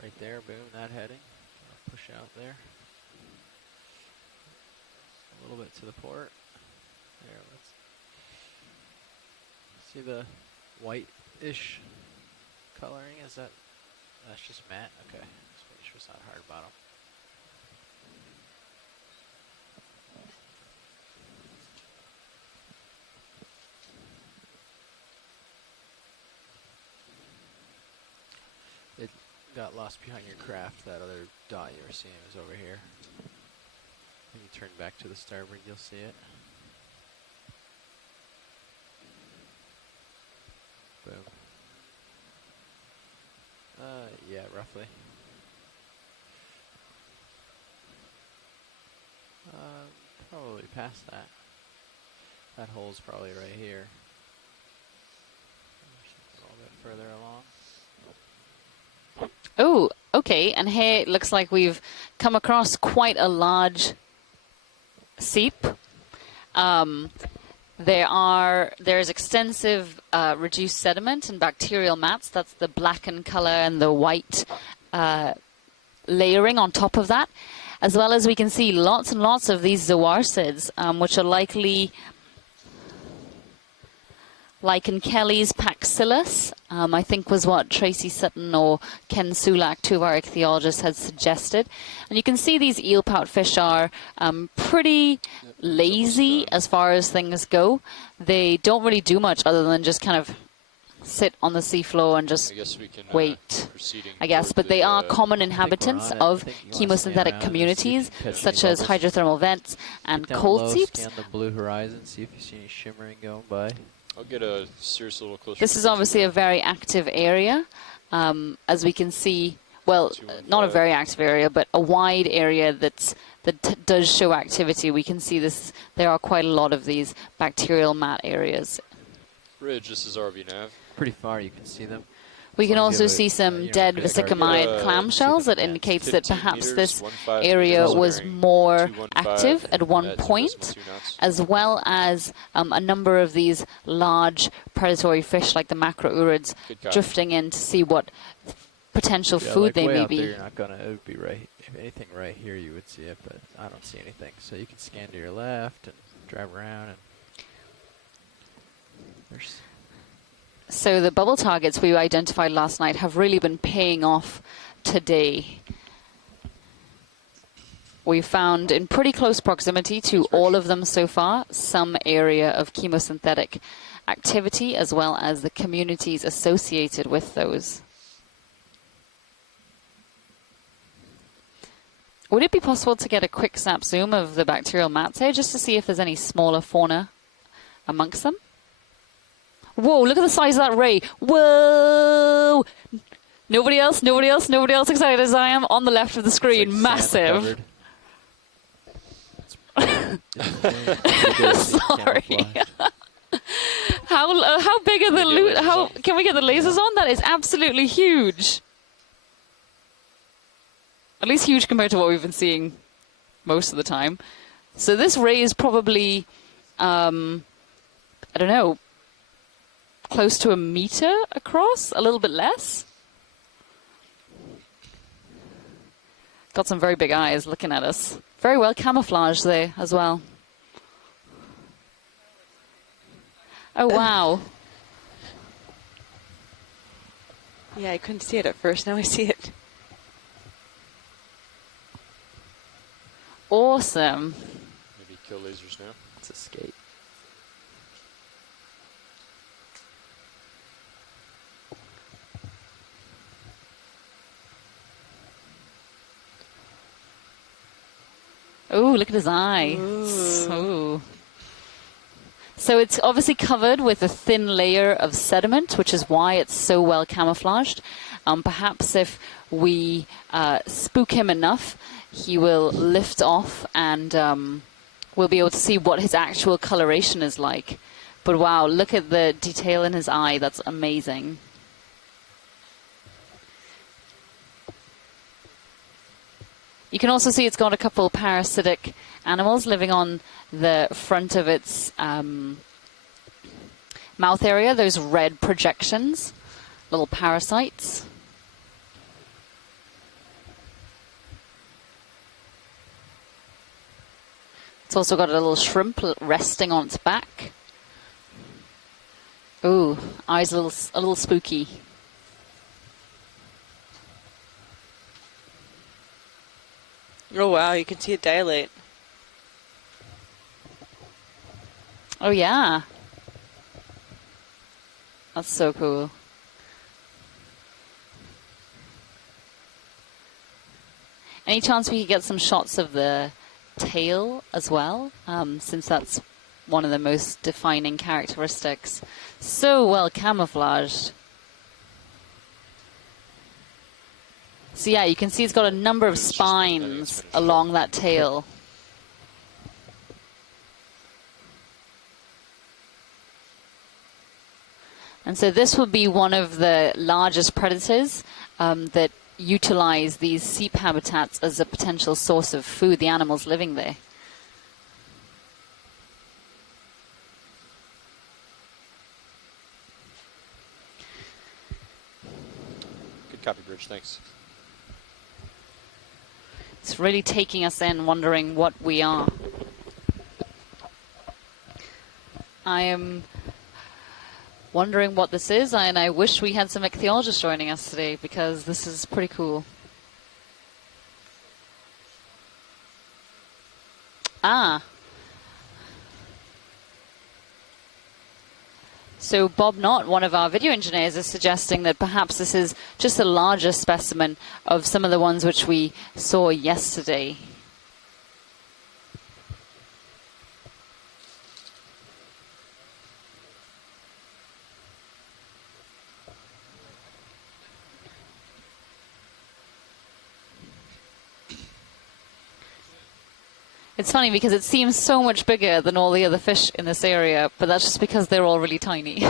Right there, boom, that heading. I'll push out there. A little bit to the port. There, let's see the white-ish coloring. Is that's just matte? Okay, let's make sure it's not hard bottom. It got lost behind your craft. That other dot you were seeing was over here. When you turn back to the starboard, you'll see it. Boom. Yeah, roughly. Probably past that. That hole's probably right here. A little bit further along. Oh, okay, and here it looks like we've come across quite a large seep. There's extensive reduced sediment and bacterial mats. That's the blackened color and the white layering on top of that. As well as we can see lots and lots of these zoarcids, which are likely Lichen Kelly's Paxillus, I think was what Tracy Sutton or Ken Sulak, two of our ichthyologists, had suggested. And you can see these eelpout fish are pretty lazy as far as things go. They don't really do much other than just kind of sit on the seafloor and just wait, I guess. But they are common inhabitants of chemosynthetic communities, such as hydrothermal vents and cold seeps. Scan the blue horizon, see if you see any shimmering going by. I'll get a serious little closer. This is obviously a very active area. As we can see, well, not a very active area, but a wide area that does show activity. We can see this. There are quite a lot of these bacterial mat areas. Ridge, this is RV nav. Pretty far, you can see them. We can also see some dead vesicomyid clamshells that indicates that perhaps this area was more active at one point, as well as a number of these large predatory fish like the macrourids drifting in to see what potential food like they way may out be. There, you're not gonna, it would be right, if anything right here you would see it, but I don't see anything. So you can scan to your left and drive around and there's... So the bubble targets we identified last night have really been paying off today. We found in pretty close proximity to all of them so far some area of chemosynthetic activity as well as the communities associated with those. Would it be possible to get a quick snap zoom of the bacterial mats here just to see if there's any smaller fauna amongst them? Whoa, look at the size of that ray. Whoa! Nobody else excited as I am on the left of the screen. Like massive. Sorry. How big are the how can we get the lasers on? That is absolutely huge. At least huge compared to what we've been seeing most of the time. So this ray is probably I don't know, close to 1 meter across, a little bit less. Got some very big eyes looking at us. Very well camouflaged there as well. Oh, wow. Yeah, I couldn't see it at first. Now I see it. Awesome. Maybe kill lasers now. Let's escape. Oh, look at his eye. Ooh. So it's obviously covered with a thin layer of sediment, which is why it's so well camouflaged. Perhaps if we spook him enough, he will lift off and we'll be able to see what his actual coloration is like. But wow, look at the detail in his eye. That's amazing. You can also see it's got a couple parasitic animals living on the front of its mouth area, those red projections, little parasites. It's also got a little shrimp resting on its back. Ooh, eyes a little spooky. Oh, wow, you can see it dilate. Oh, yeah. That's so cool. Any chance we could get some shots of the tail as well, since that's one of the most defining characteristics. So well camouflaged. So yeah, you can see it's got a number of spines along that tail. And so this would be one of the largest predators that utilize these seep habitats as a potential source of food, the animals living there. Good copy, Bridge, thanks. It's really taking us in, wondering what we are. I am wondering what this is, and I wish we had some ichthyologists joining us today because this is pretty cool. Ah. So Bob Knott, one of our video engineers, is suggesting that perhaps this is just a larger specimen of some of the ones which we saw yesterday. It's funny because it seems so much bigger than all the other fish in this area, but that's just because they're all really tiny.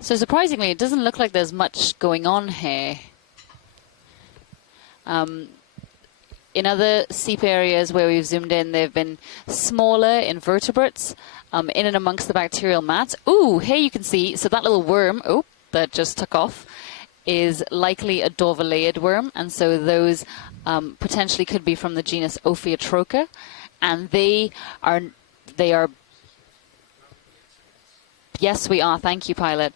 So surprisingly, it doesn't look like there's much going on here. In other seep areas where we've zoomed in, there have been smaller invertebrates in and amongst the bacterial mats. Ooh, here you can see, so that little worm, that just took off, is likely a dorvalaid worm, and so those potentially could be from the genus Ophiutrocha, and they are. Yes, we are. Thank you, Pilot.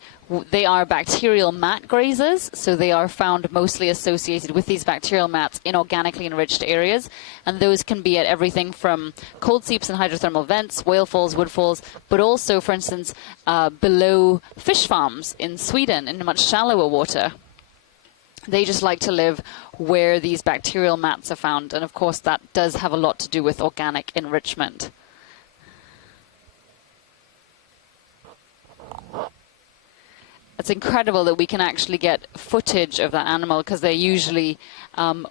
They are bacterial mat grazers, so they are found mostly associated with these bacterial mats in organically enriched areas, and those can be at everything from cold seeps and hydrothermal vents, whale falls, wood falls, but also, for instance, below fish farms in Sweden in much shallower water. They just like to live where these bacterial mats are found, and of course that does have a lot to do with organic enrichment. It's incredible that we can actually get footage of that animal because they're usually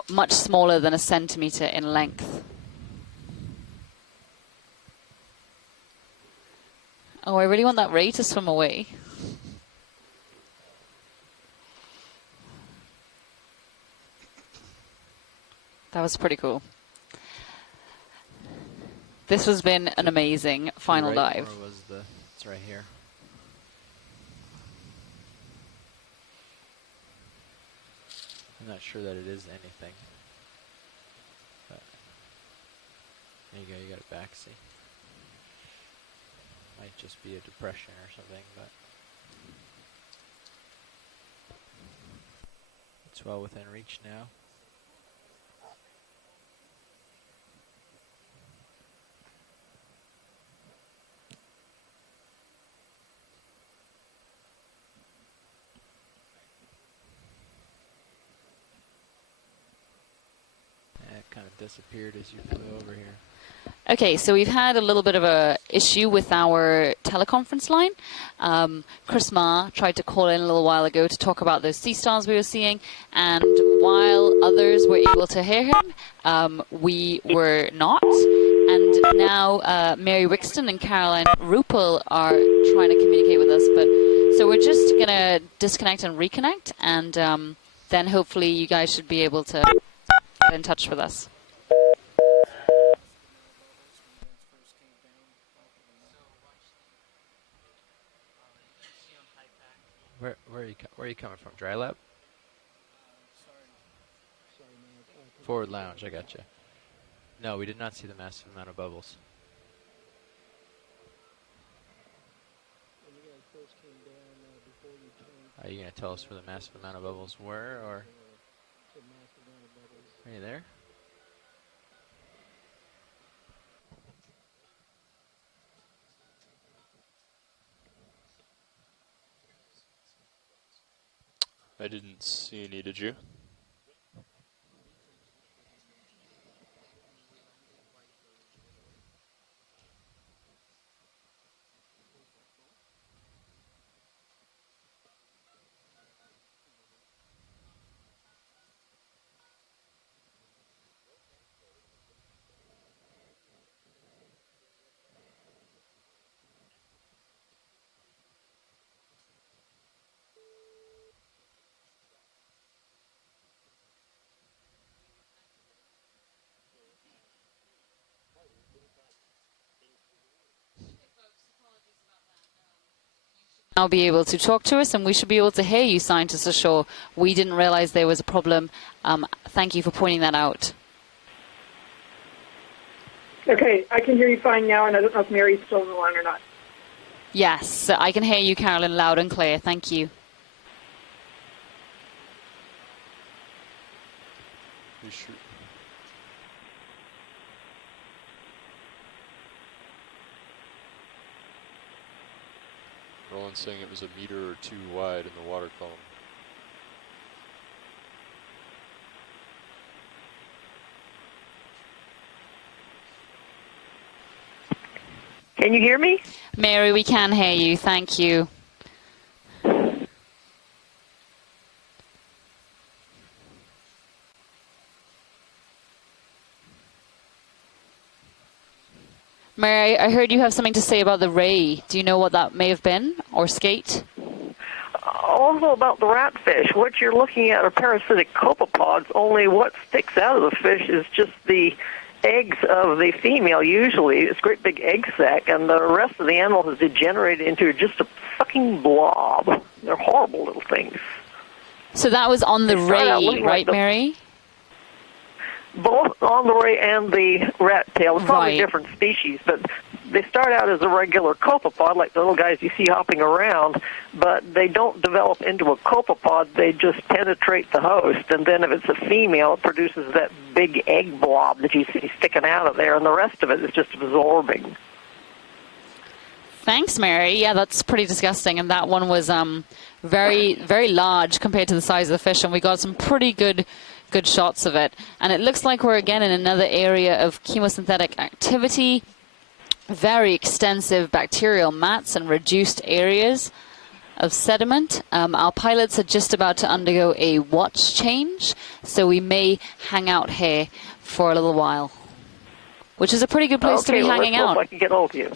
much smaller than a centimeter in length. Oh, I really want that ray to swim away. That was pretty cool. This has been an amazing final dive. Or was it's right here. I'm not sure that it is anything. But there you go, you got it back, see? Might just be a depression or something, but it's well within reach now. Kind of disappeared as you flew over here. Okay, so we've had a little bit of a issue with our teleconference line. Chris Ma tried to call in a little while ago to talk about those sea stars we were seeing, and while others were able to hear him, we were not. And now Mary Wixton and Caroline Ruppel are trying to communicate with us, but so we're just going to disconnect and reconnect, and then hopefully you guys should be able to get in touch with us. Where are you coming from? Dry lab? Forward lounge, I gotcha. No, we did not see the massive amount of bubbles. Are you going to tell us where the massive amount of bubbles were, or? Are you there? I didn't see any, did you? Now be able to talk to us, and we should be able to hear you, scientists ashore. We didn't realize there was a problem. Thank you for pointing that out. Okay, I can hear you fine now, and I don't know if Mary's still on the line or not. Yes, I can hear you, Carolyn, loud and clear. Thank you. You sure? Roland's saying it was a meter or two wide in the water column. Can you hear me? Mary, we can hear you. Thank you. Mary, I heard you have something to say about the ray. Do you know what that may have been, or skate? Also about the ratfish. What you're looking at are parasitic copepods, only what sticks out of the fish is just the eggs of the female, usually. It's a great big egg sac, and the rest of the animal has degenerated into just a fucking blob. They're horrible little things. So that was on the ray, right, Mary? Both on the ray and the rat tail. It's probably different species, but they start out as a regular copepod, like the little guys you see hopping around, but they don't develop into a copepod. They just penetrate the host, and then if it's a female, it produces that big egg blob that you see sticking out of there, and the rest of it is just absorbing. Thanks, Mary. Yeah, that's pretty disgusting, and that one was very, very large compared to the size of the fish, and we got some pretty good shots of it. And it looks like we're again in another area of chemosynthetic activity, very extensive bacterial mats and reduced areas of sediment. Our pilots are just about to undergo a watch change, so we may hang out here for a little while, which is a pretty good place to be hanging out. Okay, let's hope I can get hold of you.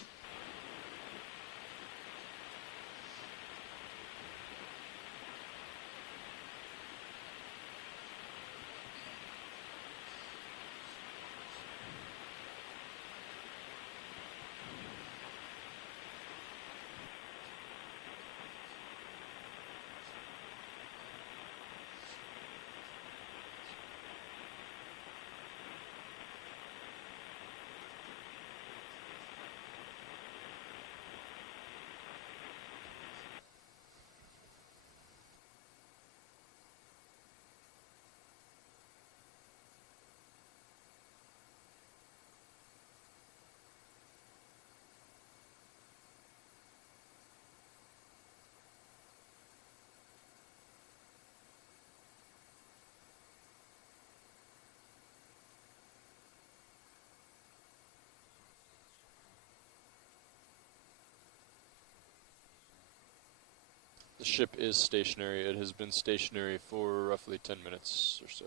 The ship is stationary. It has been stationary for roughly 10 minutes or so.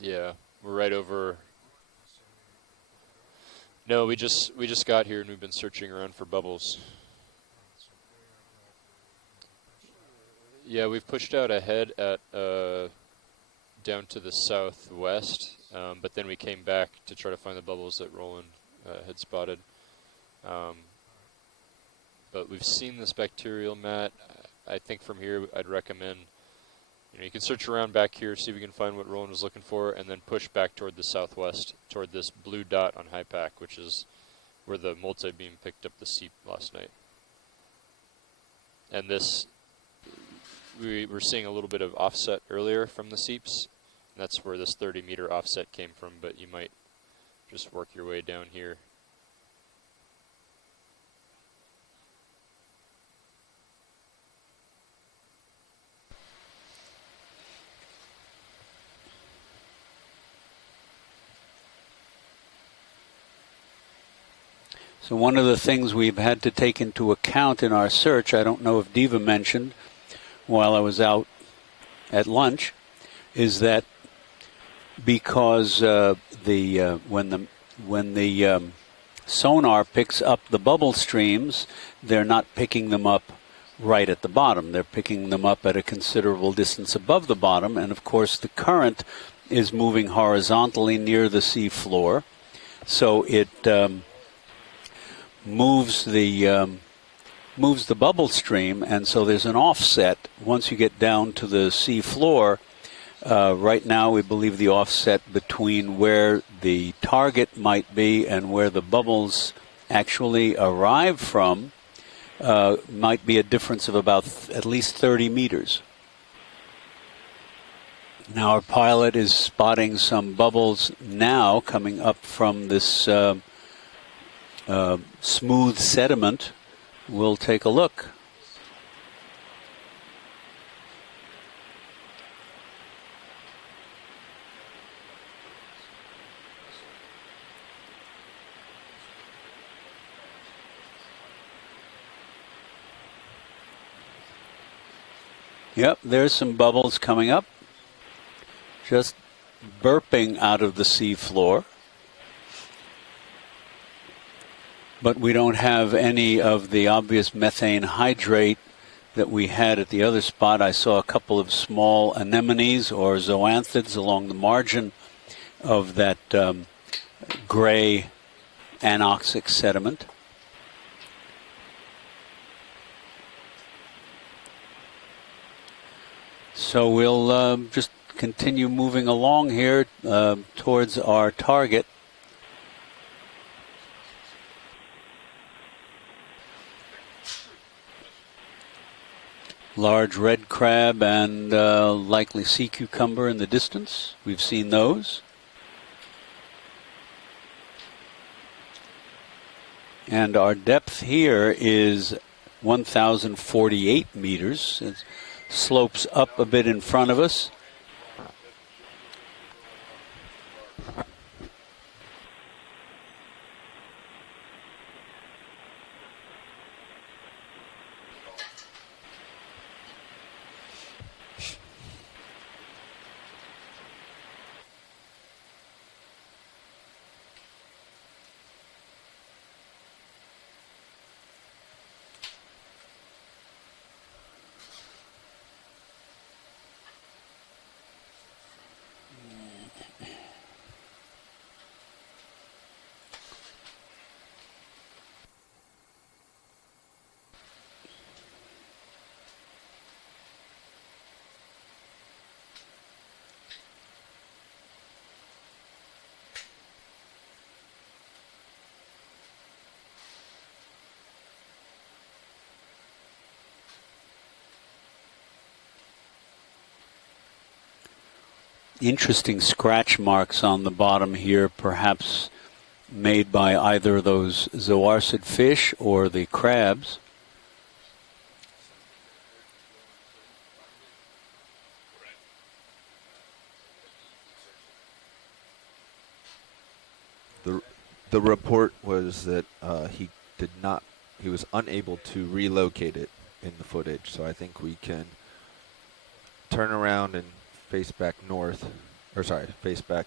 Yeah, we're right over. No, we just got here and we've been searching around for bubbles. Yeah, we've pushed out ahead at down to the southwest, but then we came back to try to find the bubbles that Roland had spotted. But we've seen this bacterial mat. I think from here I'd recommend, you can search around back here, see if we can find what Roland was looking for, and then push back toward the southwest, toward this blue dot on HIPAC, which is where the multi-beam picked up the seep last night. And this, we were seeing a little bit of offset earlier from the seeps, and that's where this 30-meter offset came from, but you might just work your way down here. So one of the things we've had to take into account in our search, I don't know if Diva mentioned while I was out at lunch, is that because when the sonar picks up the bubble streams, they're not picking them up right at the bottom. They're picking them up at a considerable distance above the bottom, and of course the current is moving horizontally near the sea floor, so it moves the bubble stream, and so there's an offset once you get down to the sea floor. Right now we believe the offset between where the target might be and where the bubbles actually arrive from might be a difference of about at least 30 meters. Now our pilot is spotting some bubbles now coming up from this smooth sediment. We'll take a look. Yep, there's some bubbles coming up. Just burping out of the sea floor. But we don't have any of the obvious methane hydrate that we had at the other spot. I saw a couple of small anemones or zoanthids along the margin of that gray anoxic sediment. So we'll just continue moving along here towards our target. Large red crab and likely sea cucumber in the distance. We've seen those. And our depth here is 1,048 meters. It slopes up a bit in front of us. Interesting scratch marks on the bottom here, perhaps made by either those zoarcid fish or the crabs. The report was that he was unable to relocate it in the footage, so I think we can turn around and face back north, or sorry, face back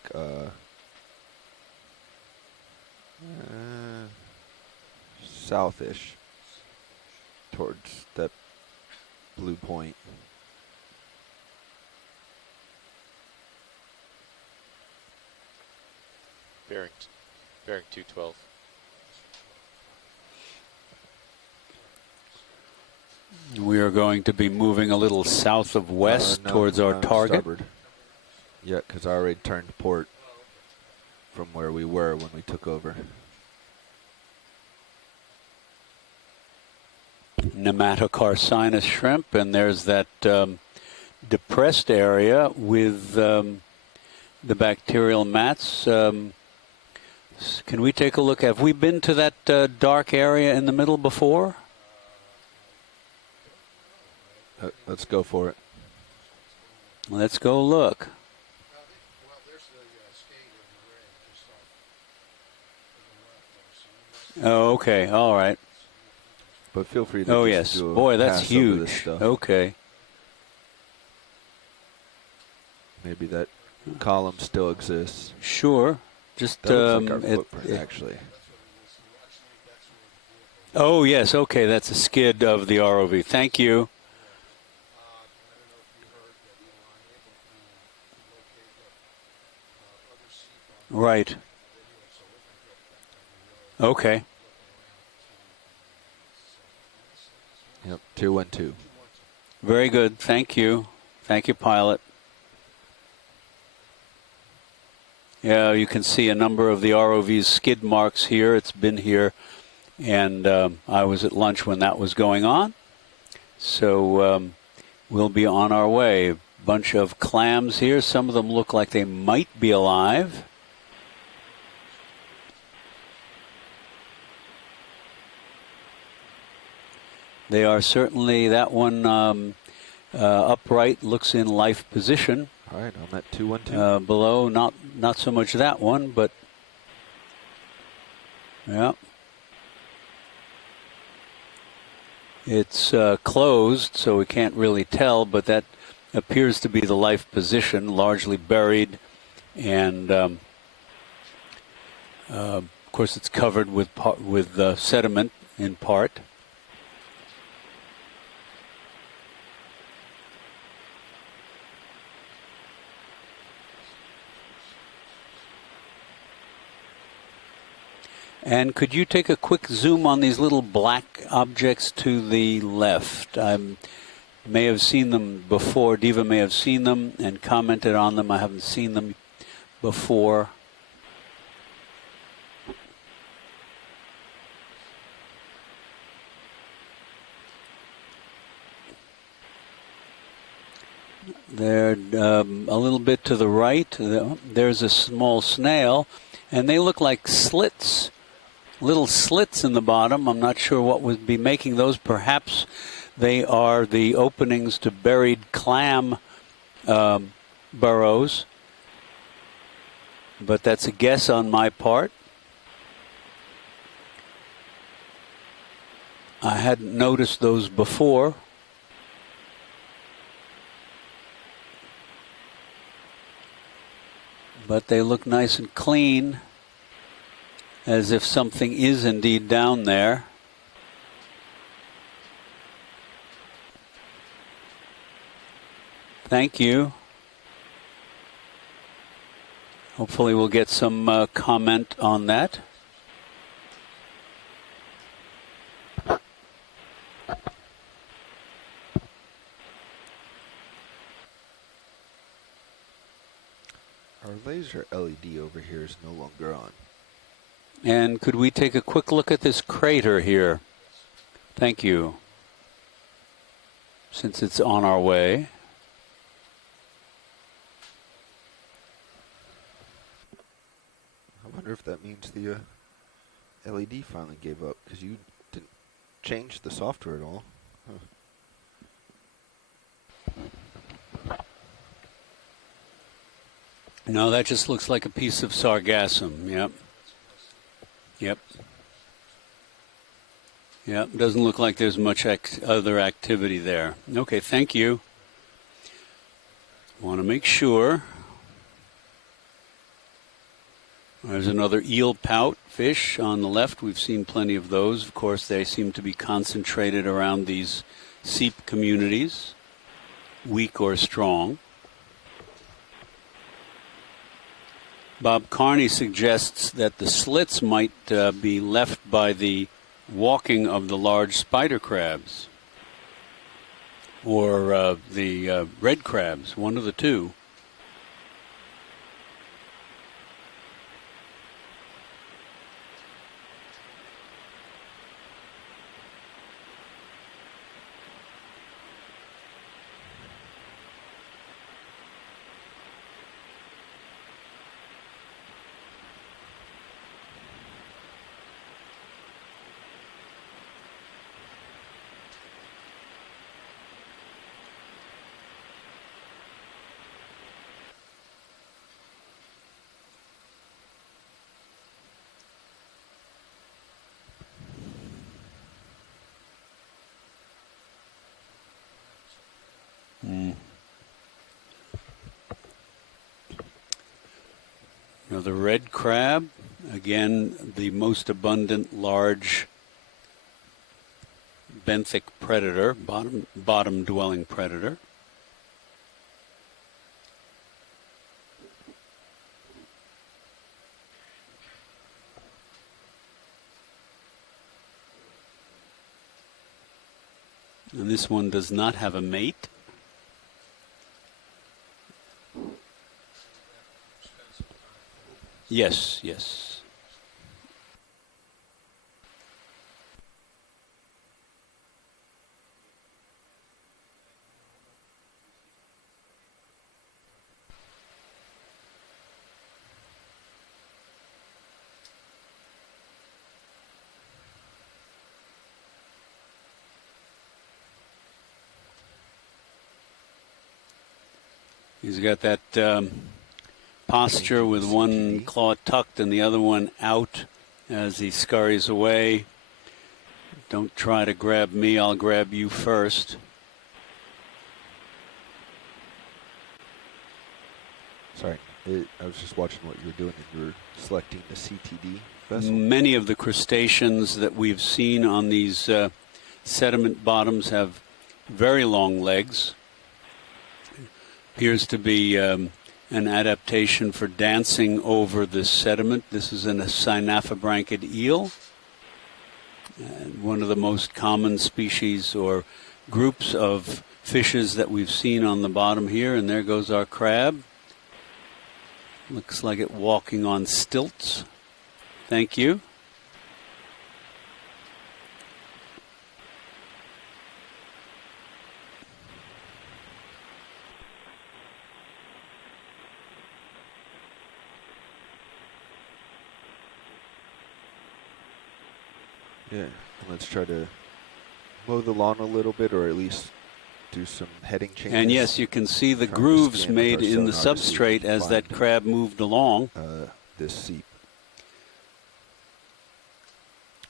southish towards that blue point. Bearing 212. We are going to be moving a little south of west towards our target. Yeah, because I already turned port from where we were when we took over. Nematocarcinus shrimp, and there's that depressed area with the bacterial mats. Can we take a look? Have we been to that dark area in the middle before? Let's go for it. Let's go look. Oh, okay. All right. But feel free to oh, just yes. do a Boy, that's pass over this huge. stuff. Okay. Maybe that column still exists. Sure. Just that looks like our footprint, actually. Oh, yes. Okay. That's a skid of the ROV. Thank you. Right. Okay. Yep, 212. Very good. Thank you. Thank you, pilot. Yeah, you can see a number of the ROV's skid marks here. It's been here, and I was at lunch when that was going on. So we'll be on our way. A bunch of clams here. Some of them look like they might be alive. They are certainly, that one upright looks in life position. All right, I'm at 212. Below, not so much that one, but yeah. It's closed, so we can't really tell, but that appears to be the life position, largely buried, and of course it's covered with sediment in part. And could you take a quick zoom on these little black objects to the left? I may have seen them before. Diva may have seen them and commented on them. I haven't seen them before. They're a little bit to the right. There's a small snail, and they look like slits. Little slits in the bottom. I'm not sure what would be making those. Perhaps they are the openings to buried clam burrows. But that's a guess on my part. I hadn't noticed those before. But they look nice and clean, as if something is indeed down there. Thank you. Hopefully we'll get some comment on that. Our laser LED over here is no longer on. And could we take a quick look at this crater here? Thank you. Since it's on our way. I wonder if that means the LED finally gave up, because you didn't change the software at all. Huh. No, that just looks like a piece of sargassum. Yep. Yep. Yep. Doesn't look like there's much other activity there. Okay, thank you. Want to make sure. There's another eel pout fish on the left. We've seen plenty of those. Of course, they seem to be concentrated around these seep communities, weak or strong. Bob Carney suggests that the slits might be left by the walking of the large spider crabs or the red crabs, one of the two. Now the red crab, again, the most abundant large benthic predator, bottom-dwelling predator. And this one does not have a mate. Yes, yes. He's got that posture with one claw tucked and the other one out as he scurries away. Don't try to grab me, I'll grab you first. Sorry, I was just watching what you were doing, and you were selecting the CTD vessel. Many of the crustaceans that we've seen on these sediment bottoms have very long legs. Appears to be an adaptation for dancing over the sediment. This is a synaphobranchid eel, one of the most common species or groups of fishes that we've seen on the bottom here. And there goes our crab. Looks like it walking on stilts. Thank you. Yeah, and let's try to mow the lawn a little bit, or at least do some heading changes. And yes, you can see the grooves made in the substrate as that crab moved along. This seep.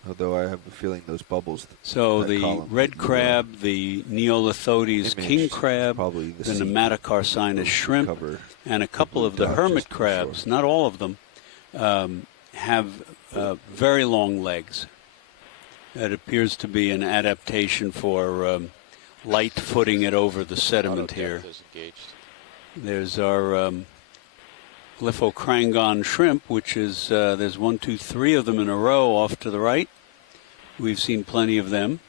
Although I have a feeling those bubbles. So the red crab, the Neolithodes king crab, the Nematocarcinus shrimp, and a couple of the hermit crabs, not all of them, have very long legs. It appears to be an adaptation for light footing it over the sediment here. There's our Glyphocrangon shrimp, which is, there's 1, 2, 3 of them in a row off to the right. We've seen plenty of them.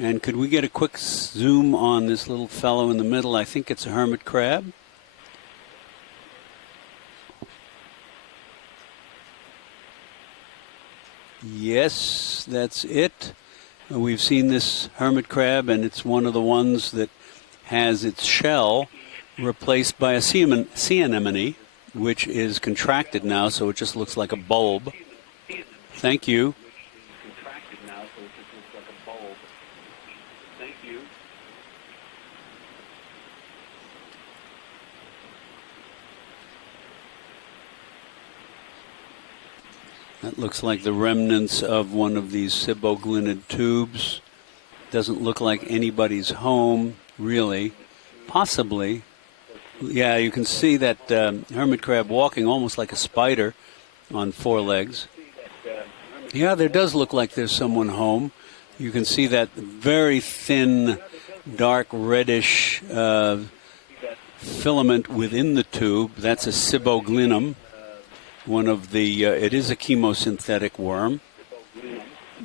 And could we get a quick zoom on this little fellow in the middle? I think it's a hermit crab. Yes, that's it. We've seen this hermit crab, and it's one of the ones that has its shell replaced by a sea anemone, which is contracted now, so it just looks like a bulb. Thank you. That looks like the remnants of one of these siboglinid tubes. Doesn't look like anybody's home, really. Possibly. Yeah, you can see that hermit crab walking almost like a spider on 4 legs. Yeah, there does look like there's someone home. You can see that very thin, dark reddish filament within the tube. That's a siboglinum. One of the, it is a chemosynthetic worm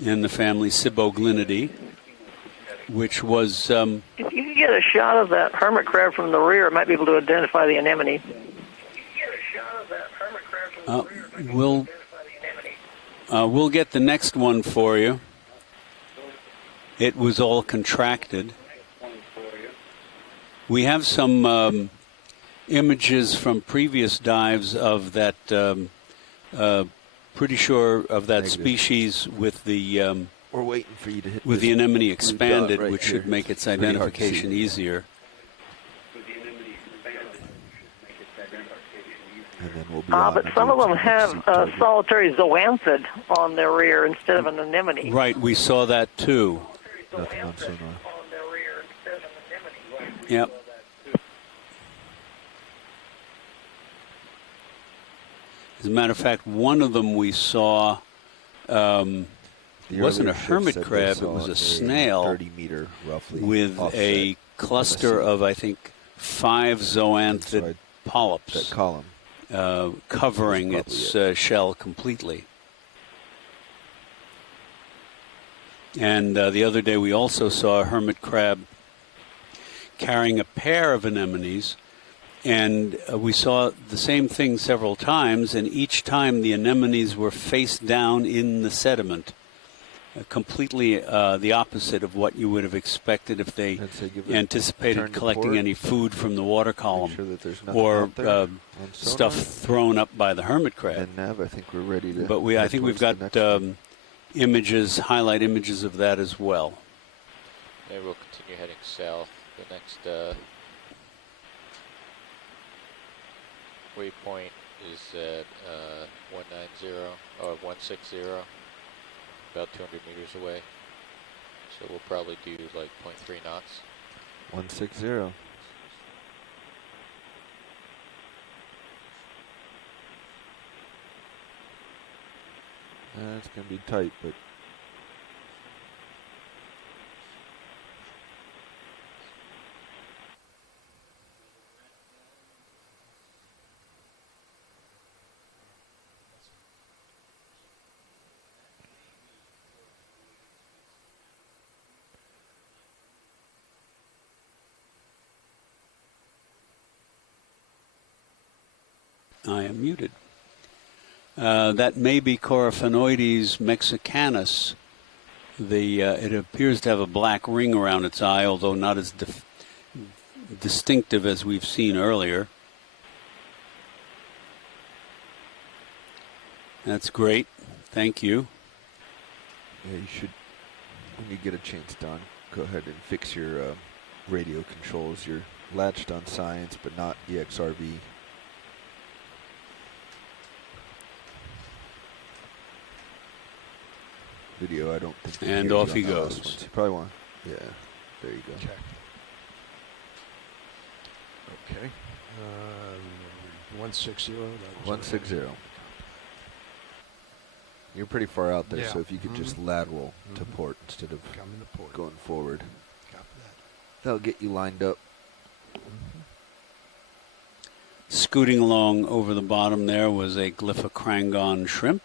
in the family Siboglinidae, which was... if you could get a shot of that hermit crab from the rear, it might be able to identify the anemone. We'll get the next one for you. It was all contracted. We have some... images from previous dives of that, pretty sure of that species with the we're waiting for you to hit with the anemone expanded, right which here. should make its Pretty hard to identification see. easier. And then we'll be But some of them have solitary zoanthid on their rear instead of an anemone. Right, we saw that too. Nothing on sonar. Yep. As a matter of fact, one of them we saw wasn't a hermit crab, it was a snail 30-meter, roughly, with a cluster of, I think, 5 zoanthid polyps that column. Covering its shell completely. And the other day we also saw a hermit crab carrying a pair of anemones. And we saw the same thing several times, and each time the anemones were face down in the sediment, completely the opposite of what you would have expected if they anticipated collecting any food from the water column or stuff thrown up by the hermit crab. And Nav, I think we're ready to. But I think we've got images, highlight images of that as well. Maybe we'll continue heading south. The next waypoint is at 190 or 160, about 200 meters away. So we'll probably do like 0.3 knots. 160. It's going to be tight, but I am muted. That may be Coryphaenoides mexicanus. It appears to have a black ring around its eye, although not as distinctive as we've seen earlier. That's great. Thank you. yeah, you should, when you get a chance, Don, go ahead and fix your radio controls. You're latched on science, but not EXRV. Video, I don't think. And off he goes. You probably want. Yeah, there you go. Okay. Okay. 160. 160. You're pretty far out there, Yeah. so if you could just lateral to port instead of Coming to port. going forward, Copy that. that'll get you lined up. Scooting along over the bottom there was a Glyphocrangon shrimp.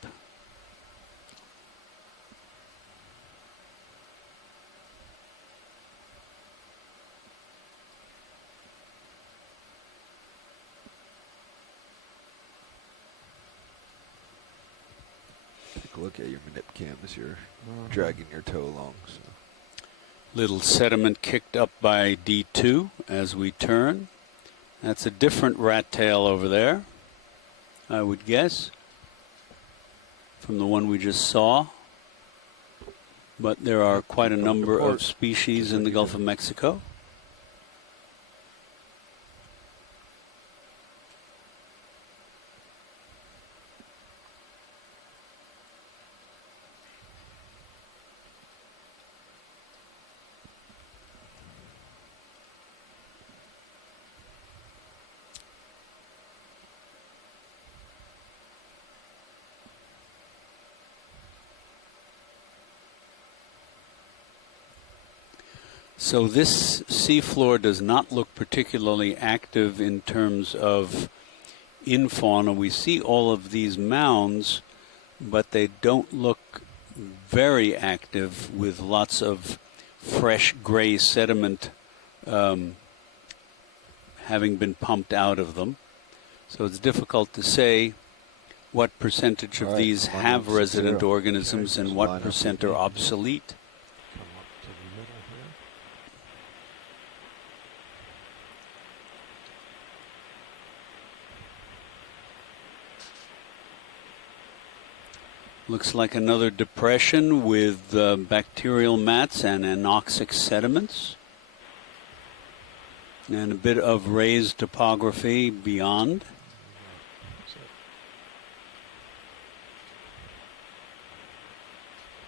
Take a look at your manip cam as you're dragging your toe along. So. Little sediment kicked up by D2 as we turn. That's a different rat tail over there, I would guess, from the one we just saw. But there are quite a number of species in the Gulf of Mexico. So this seafloor does not look particularly active in terms of infauna. We see all of these mounds, but they don't look very active with lots of fresh gray sediment having been pumped out of them. So it's difficult to say what percentage of these have resident organisms and what percent are obsolete. Looks like another depression with bacterial mats and anoxic sediments. And a bit of raised topography beyond.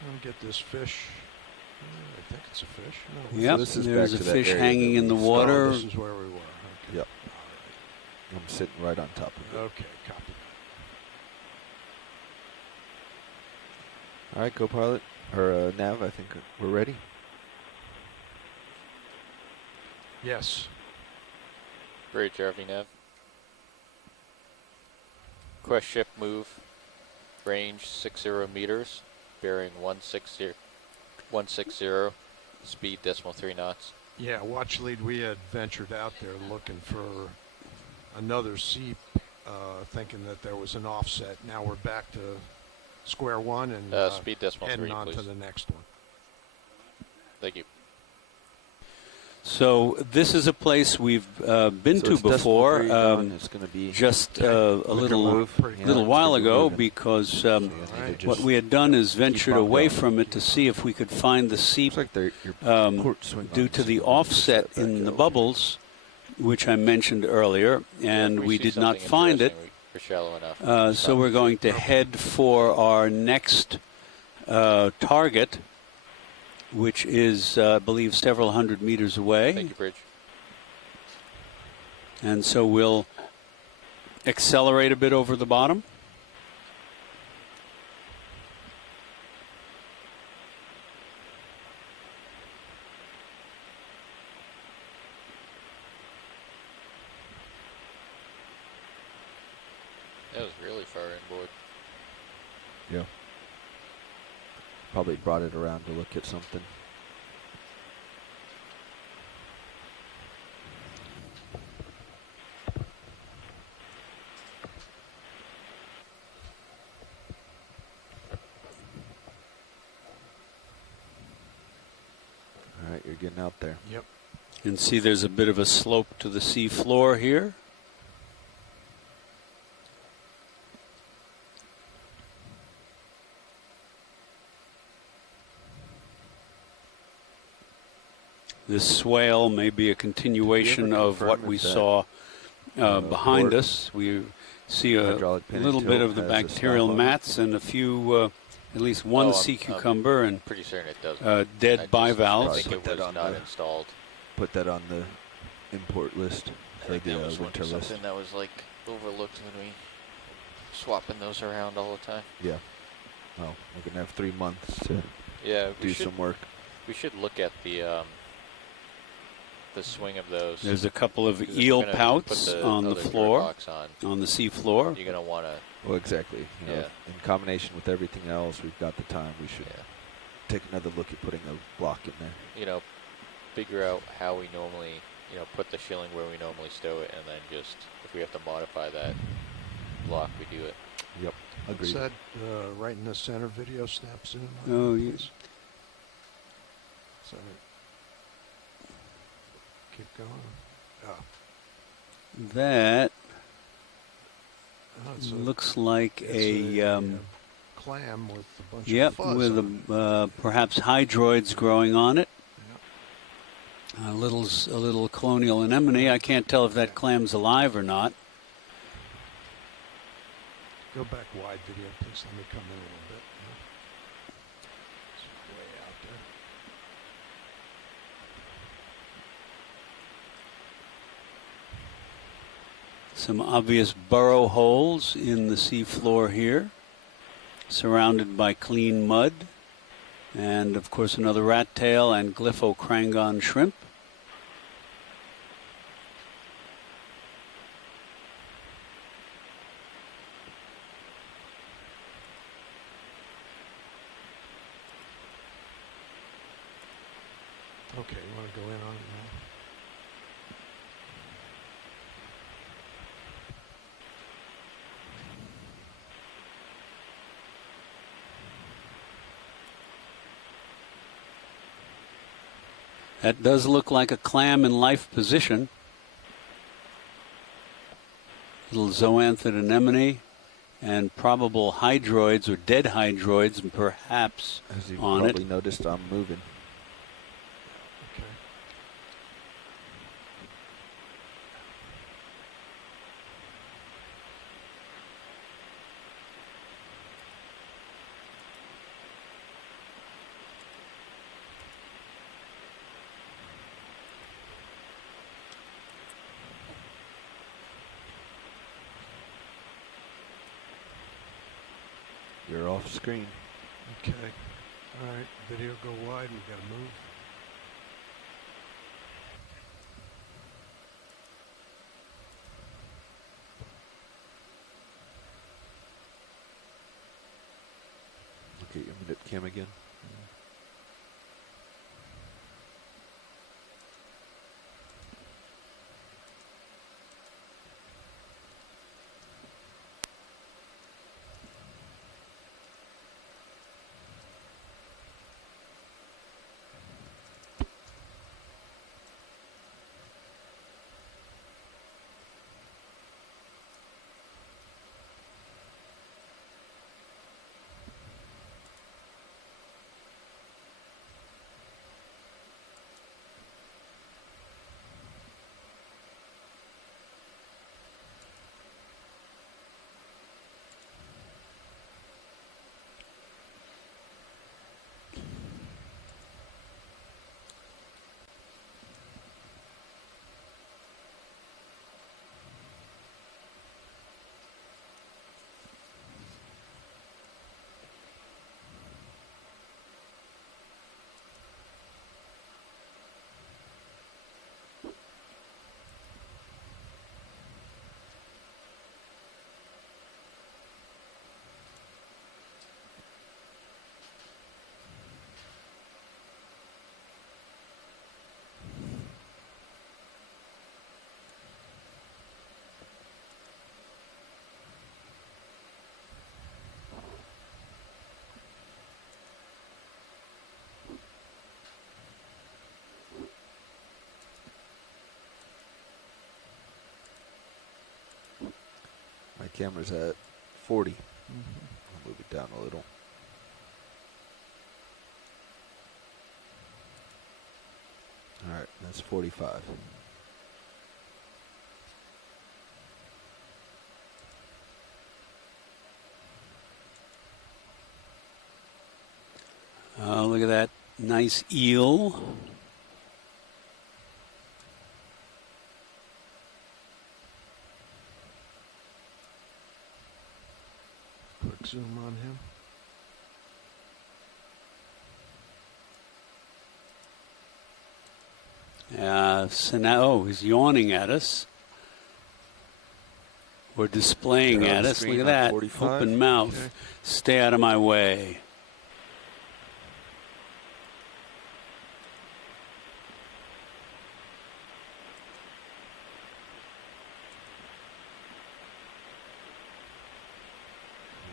I'll get this fish. I think it's a fish. No. Yep, So there's a fish hanging in the water. Oh, this is where we were. Okay. Yep. I'm sitting right on top of it. Okay, copy. All right, co-pilot, or Nav, I think we're ready. Yes. Bridge, RV nav. Quest shift move. Range 60 meters. Bearing 160. Speed 0.3 knots. Yeah, watch lead. We had ventured out there looking for another seep, thinking that there was an offset. Now we're back to square one and speed 0.3, heading on please. to the next one. Thank you. So this is a place we've been to before, it's going to be just a little while ago, because what we had done is ventured away from it to see if we could find the seep due to the offset in the bubbles, which I mentioned earlier, and we did not find it. or shallow enough? So we're going to head for our next target, which is, I believe, several hundred meters away. Thank you, Bridge. And so we'll accelerate a bit over the bottom. That was really far inboard. Yeah. Probably brought it around to look at something. All right, you're getting out there. Yep. You can see there's a bit of a slope to the sea floor here. This swale may be a continuation of what we saw behind us. We see a little bit of the bacterial mats and a few, at least one sea cucumber and pretty certain it does. dead bivalves. I think it was not installed. Put that on the import list. I think that was winter list. something that was like overlooked when we swapping those around all the time. Yeah. Well, we're going to have 3 months to do some work. We should look at the swing of those. There's a couple of eel pouts on the floor, on the sea floor. You're going to want to... Well, exactly. You know, in combination with everything else, we've got the time. We should take another look at putting a block in there. You know, figure out how we normally, put the shilling where we normally stow it, and then just, if we have to modify that block, we do it. Yep, agreed. What's that right in the center video snaps in? Oh, yes. Sorry. Keep going. Oh. That it's looks like a clam with a bunch yep, of fuzz with on perhaps hydroids growing on it. A little colonial anemone. I can't tell if that clam's alive or not. Go back wide video, please. Let me come in a little bit. It's way out there. Some obvious burrow holes in the sea floor here, surrounded by clean mud, and of course another rat tail and Glyphocrangon shrimp. Okay, you want to go in on it now? That does look like a clam in life position. Little zoanthid anemone and probable hydroids or dead hydroids perhaps As you've on probably it. noticed, I'm moving. You're off screen. Okay. All right. Video go wide. We got to move. Okay, you minute cam again. Camera's at 40. I'll move it down a little. All right, that's 45. Look at that nice eel. Quick zoom on him. So now, he's yawning at us. Or displaying at us. Look at that. 45. Open mouth. Okay. Stay out of my way.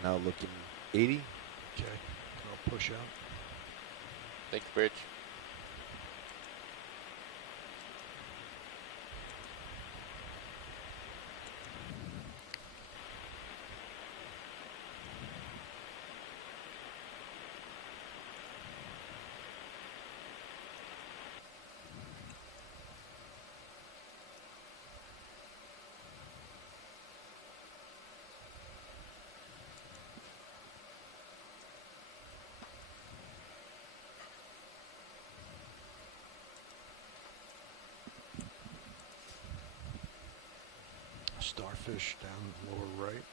Now looking 80. Okay, I'll push out. Thank you, Bridge. Starfish down lower right.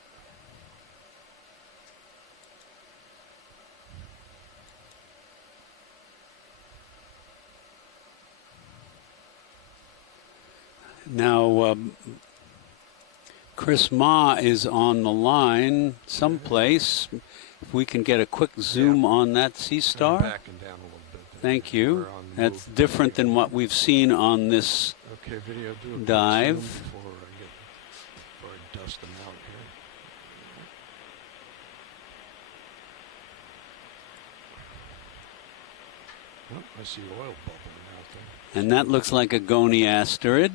Now, Chris Ma is on the line someplace. If we can get a quick zoom on that sea star. Backing down a little bit. Thank you. That's different than what we've seen on this Okay, video, do a quick dive. zoom before I dust them out here. Oh, I see oil bubbling out there. And that looks like a goniasterid. Okay,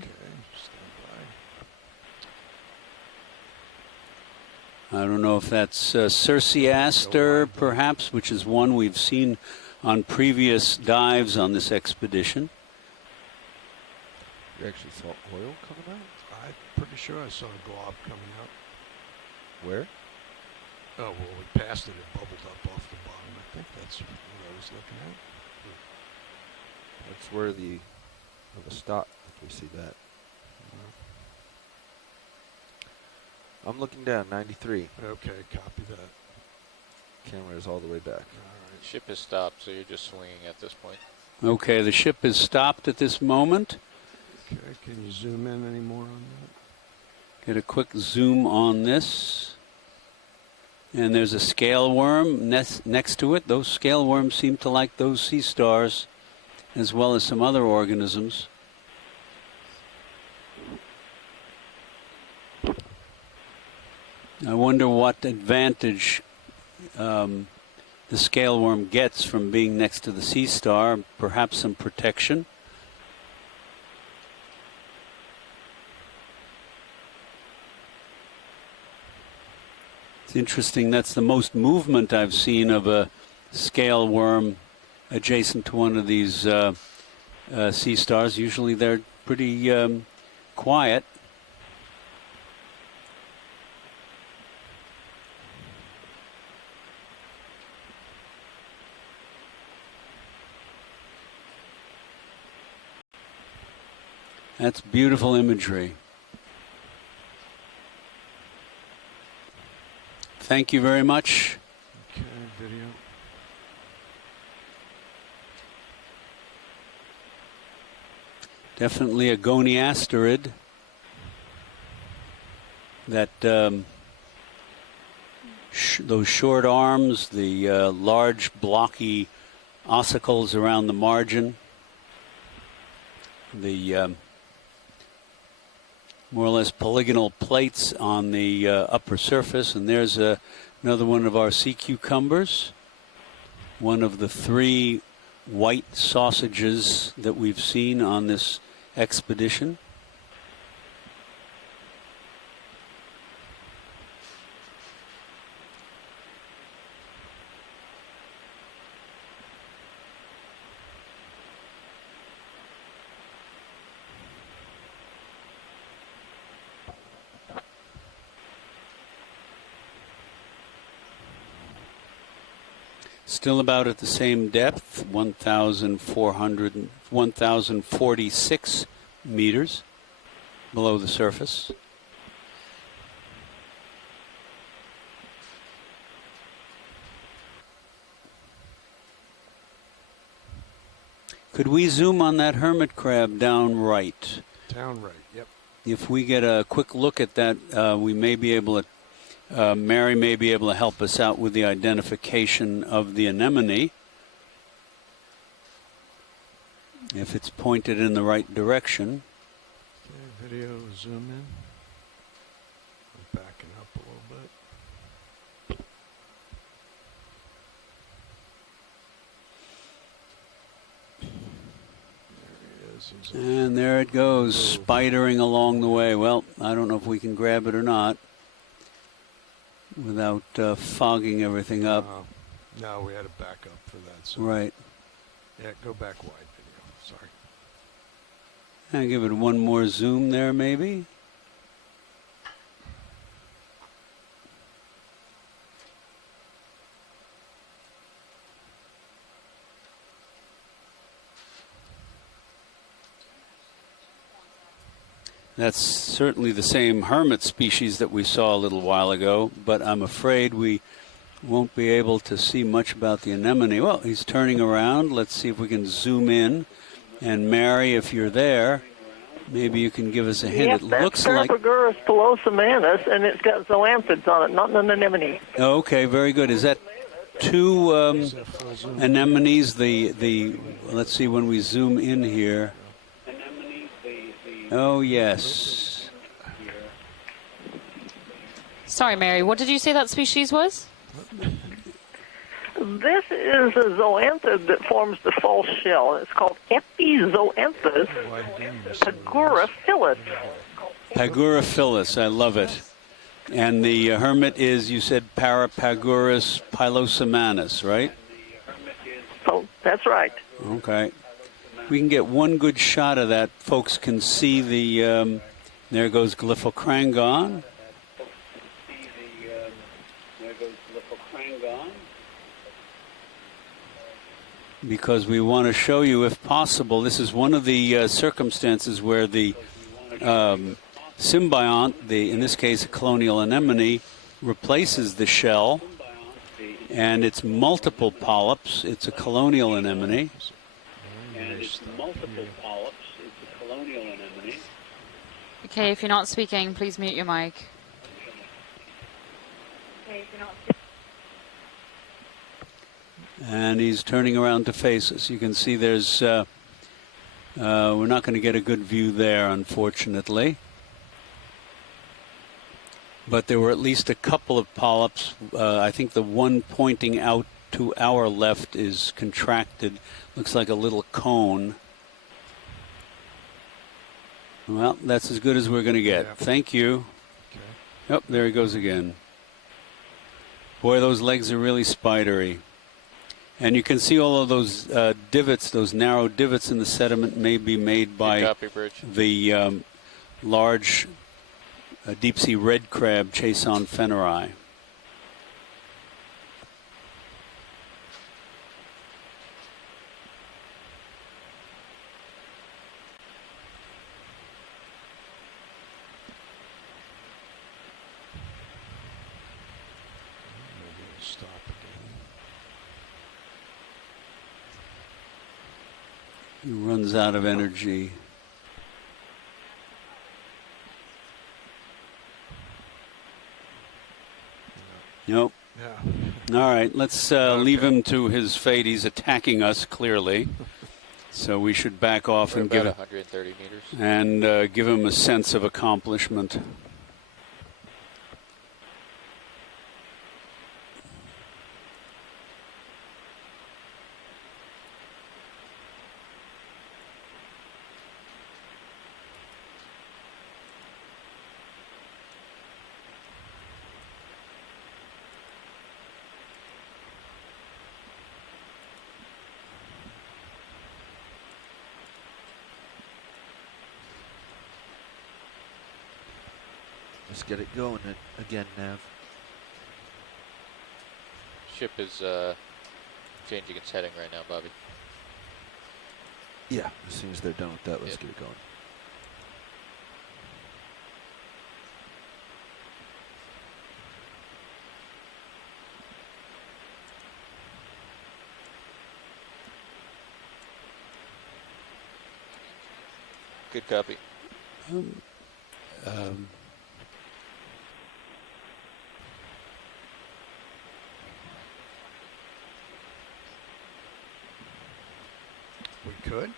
stand I don't know if that's Circeaster, perhaps, which is one we've seen on previous dives on this expedition. You actually saw oil coming out? I'm pretty sure I saw a glob coming out. Where? Oh, well, we passed it. It bubbled up off the bottom. I think that's what I was looking at. That's worthy of a stop if we see that. I'm looking down, 93. Okay, copy that. Camera is all the way back. Ship has stopped, so you're just swinging at this point. Okay, the ship is stopped at this moment. Okay, can you zoom in any more on that? Get a quick zoom on this. And there's a scale worm next to it. Those scale worms seem to like those sea stars, as well as some other organisms. I wonder what advantage the scale worm gets from being next to the sea star. Perhaps some protection. It's interesting. That's the most movement I've seen of a scale worm adjacent to one of these sea stars. Usually they're pretty quiet. That's beautiful imagery. Thank you very much. Okay, video. Definitely a goniasterid. That those short arms, the large blocky ossicles around the margin, the more or less polygonal plates on the upper surface. And there's another one of our sea cucumbers, one of the 3 white sausages that we've seen on this expedition. Still about at the same depth, 1,046 meters below the surface. Could we zoom on that hermit crab down right? Down right, yep. If we get a quick look at that, we may be able to, Mary may be able to help us out with the identification of the anemone. If it's pointed in the right direction. Okay, video, zoom in. I'm backing up a little bit. And there it goes, spidering along the way. Well, I don't know if we can grab it or not without fogging everything up. No, we had to back up for that. So. Right. Yeah, go back wide video. Sorry. And give it one more zoom there, maybe. That's certainly the same hermit species that we saw a little while ago, but I'm afraid we won't be able to see much about the anemone. Well, he's turning around. Let's see if we can zoom in. And Mary, if you're there, maybe you can give us a hint. Yep, It looks like... Parapagurus pilosomanus, and it's got zoanthids on it, not an anemone. Okay, very good. Is that two anemones? Let's see when we zoom in here. Oh, yes. Sorry, Mary, what did you say that species was? This is a zoanthid that forms the false shell. It's called Epizoanthus paguriphyllus. Paguriphyllus, I love it. And the hermit is, you said, Parapagurus pilosomanus, right? Oh, that's right. Okay. We can get one good shot of that. Folks can see the, there goes Glyphocrangon. Because we want to show you, if possible, this is one of the circumstances where the symbiont, in this case a colonial anemone, replaces the shell, and it's multiple polyps. It's a colonial anemone. And it's multiple polyps. It's a colonial anemone. Okay, if you're not speaking, please mute your mic. Okay, if you're not And he's turning around to face us. You can see there's, we're not going to get a good view there, unfortunately. But there were at least a couple of polyps. I think the one pointing out to our left is contracted. Looks like a little cone. Well, that's as good as we're going to get. Yeah. Thank you. Okay. Yep, there he goes again. Boy, those legs are really spidery. And you can see all of those divots, those narrow divots in the sediment may be made by the large deep-sea red crab, Chason fenneri. He runs out of energy. Nope. Yeah. All right, let's leave him to his fate. He's attacking us, clearly. So we should back off and give 130 meters. And give him a sense of accomplishment. Let's get it going again, Nav. Ship is changing its heading right now, Bobby. Yeah, as soon as they're done with that, let's get it going. Good copy. We could.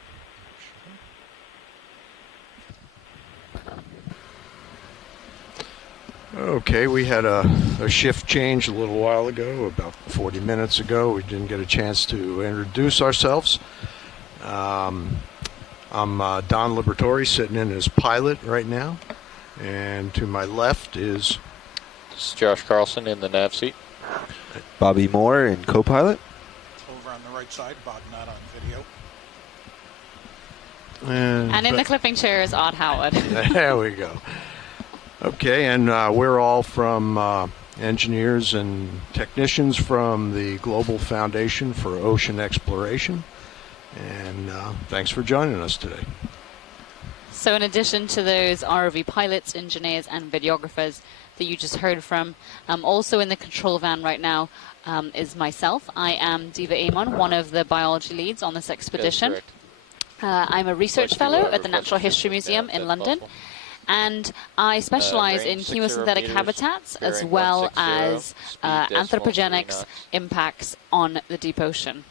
Okay, we had a shift change a little while ago, about 40 minutes ago. We didn't get a chance to introduce ourselves. I'm Don Liberatore, sitting in as pilot right now. And to my left is... This is Josh Carlson in the nav seat. Bobby Moore in co-pilot. Over on the right side, Bob not on video. And in the clipping chair is Odd Howard. There we go. Okay, and we're all from engineers and technicians from the Global Foundation for Ocean Exploration. And thanks for joining us today. So in addition to those ROV pilots, engineers, and videographers that you just heard from, also in the control van right now is myself. I am Diva Amon, one of the biology leads on this expedition. I'm a research fellow at the Natural History Museum in London, and I specialize in chemosynthetic habitats as well as anthropogenics impacts on the deep ocean.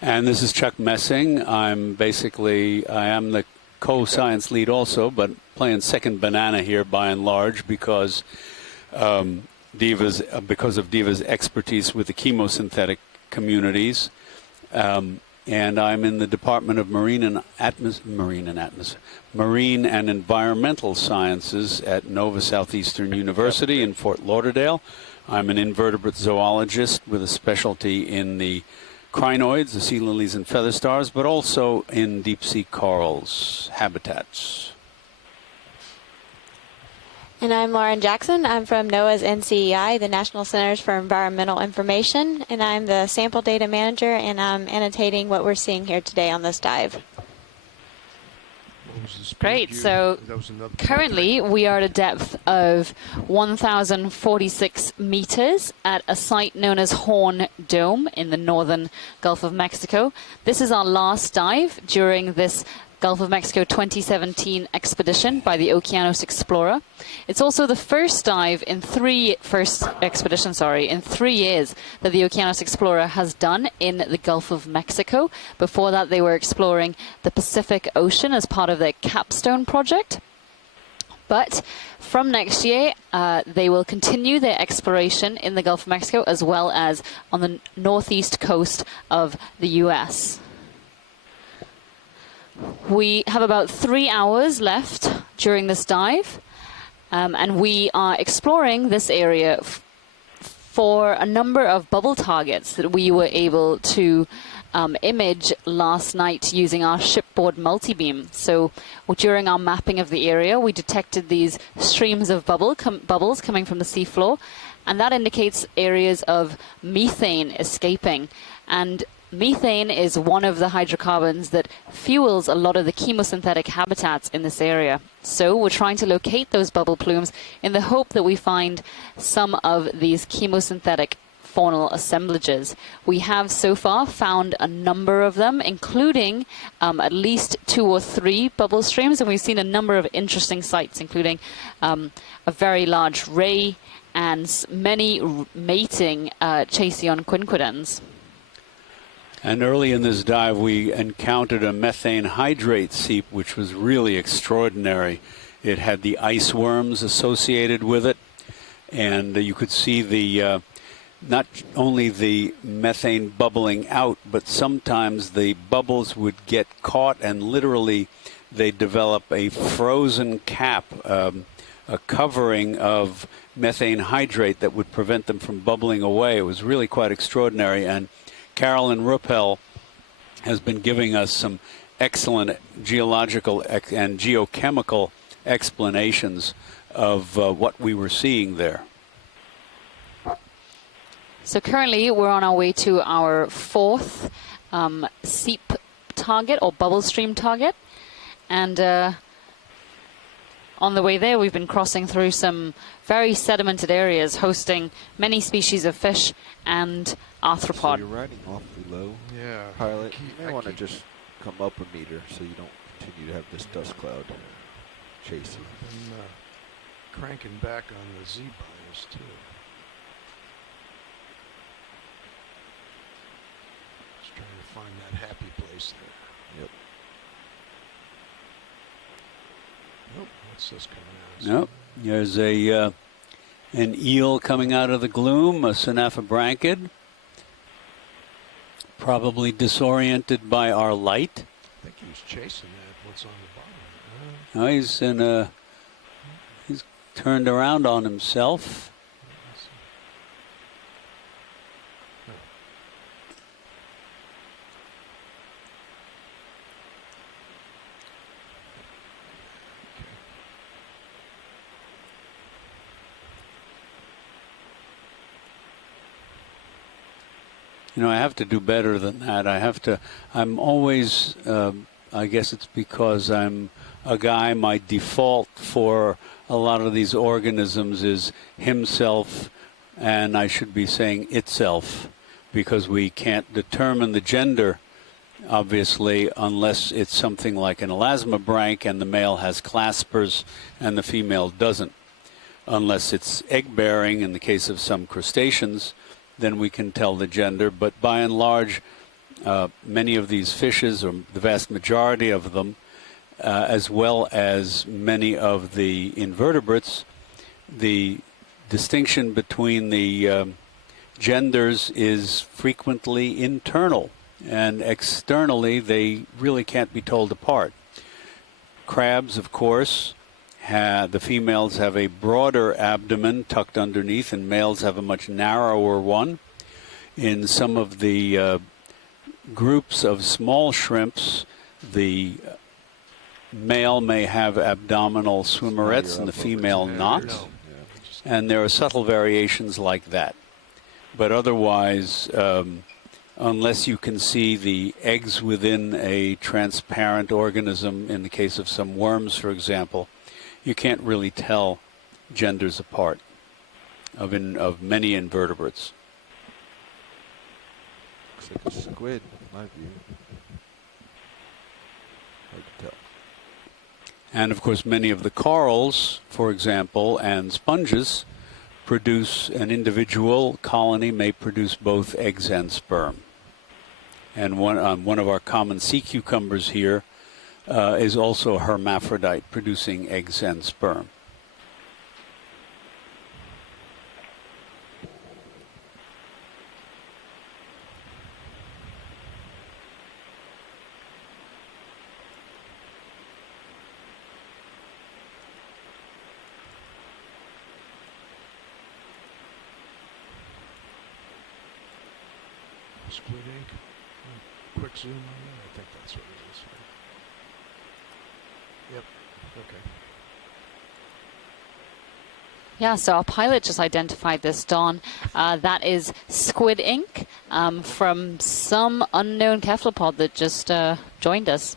And this is Chuck Messing. I am the co-science lead also, but playing second banana here by and large because of Diva's expertise with the chemosynthetic communities. And I'm in the Department of Marine and Environmental Sciences at Nova Southeastern University in Fort Lauderdale. I'm an invertebrate zoologist with a specialty in the crinoids, the sea lilies and feather stars, but also in deep-sea corals habitats. And I'm Lauren Jackson. I'm from NOAA's NCEI, the National Centers for Environmental Information, and I'm the sample data manager, and I'm annotating what we're seeing here today on this dive. Great. So currently we are at a depth of 1,046 meters at a site known as Horne Dome in the northern Gulf of Mexico. This is our last dive during this Gulf of Mexico 2017 expedition by the Okeanos Explorer. It's also the first dive in 3 years that the Okeanos Explorer has done in the Gulf of Mexico. Before that, they were exploring the Pacific Ocean as part of their Capstone project. But from next year, they will continue their exploration in the Gulf of Mexico as well as on the northeast coast of the U.S. We have about 3 hours left during this dive, and we are exploring this area for a number of bubble targets that we were able to image last night using our shipboard multibeam. So during our mapping of the area, we detected these streams of bubbles coming from the seafloor, and that indicates areas of methane escaping. And methane is one of the hydrocarbons that fuels a lot of the chemosynthetic habitats in this area. So we're trying to locate those bubble plumes in the hope that we find some of these chemosynthetic faunal assemblages. We have so far found a number of them, including at least 2 or 3 bubble streams, and we've seen a number of interesting sites, including a very large ray and many mating Chasion quinquedens. And early in this dive, we encountered a methane hydrate seep, which was really extraordinary. It had the ice worms associated with it, and you could see the not only the methane bubbling out, but sometimes the bubbles would get caught, and literally they develop a frozen cap, a covering of methane hydrate that would prevent them from bubbling away. It was really quite extraordinary, and Carolyn Ruppel has been giving us some excellent geological and geochemical explanations of what we were seeing there. So currently we're on our way to our 4th seep target or bubble stream target. And on the way there, we've been crossing through some very sedimented areas hosting many species of fish and arthropod. So you're riding awfully low, yeah, pilot. You may want to just come up a meter so you don't continue to have this dust cloud chase you. And cranking back on the Z bias too. Just trying to find that happy place there. Yep. Nope. What's this coming out? Nope. There's an eel coming out of the gloom, a Synaphobranchid, probably disoriented by our light. I think he was chasing that. What's on the bottom? No, he's turned around on himself. You know, I have to do better than that. I'm always, I guess it's because I'm a guy, my default for a lot of these organisms is himself, and I should be saying itself, because we can't determine the gender, obviously, unless it's something like an elasmobranch and the male has claspers and the female doesn't. Unless it's egg-bearing in the case of some crustaceans, then we can tell the gender. But by and large, many of these fishes, or the vast majority of them, as well as many of the invertebrates, the distinction between the genders is frequently internal, and externally they really can't be told apart. Crabs, of course, the females have a broader abdomen tucked underneath, and males have a much narrower one. In some of the groups of small shrimps, the male may have abdominal swimmerets and the female not. And there are subtle variations like that. But otherwise, unless you can see the eggs within a transparent organism, in the case of some worms, for example, you can't really tell genders apart of many invertebrates. Looks like a squid, in my view. Hard to tell. And of course, many of the corals, for example, and sponges produce, an individual colony may produce both eggs and sperm. And one of our common sea cucumbers here is also a hermaphrodite, producing eggs and sperm. Squid ink. Quick zoom on that. I think that's what it is. Yep. Okay. Yeah, so our pilot just identified this, Don. That is squid ink from some unknown cephalopod that just joined us.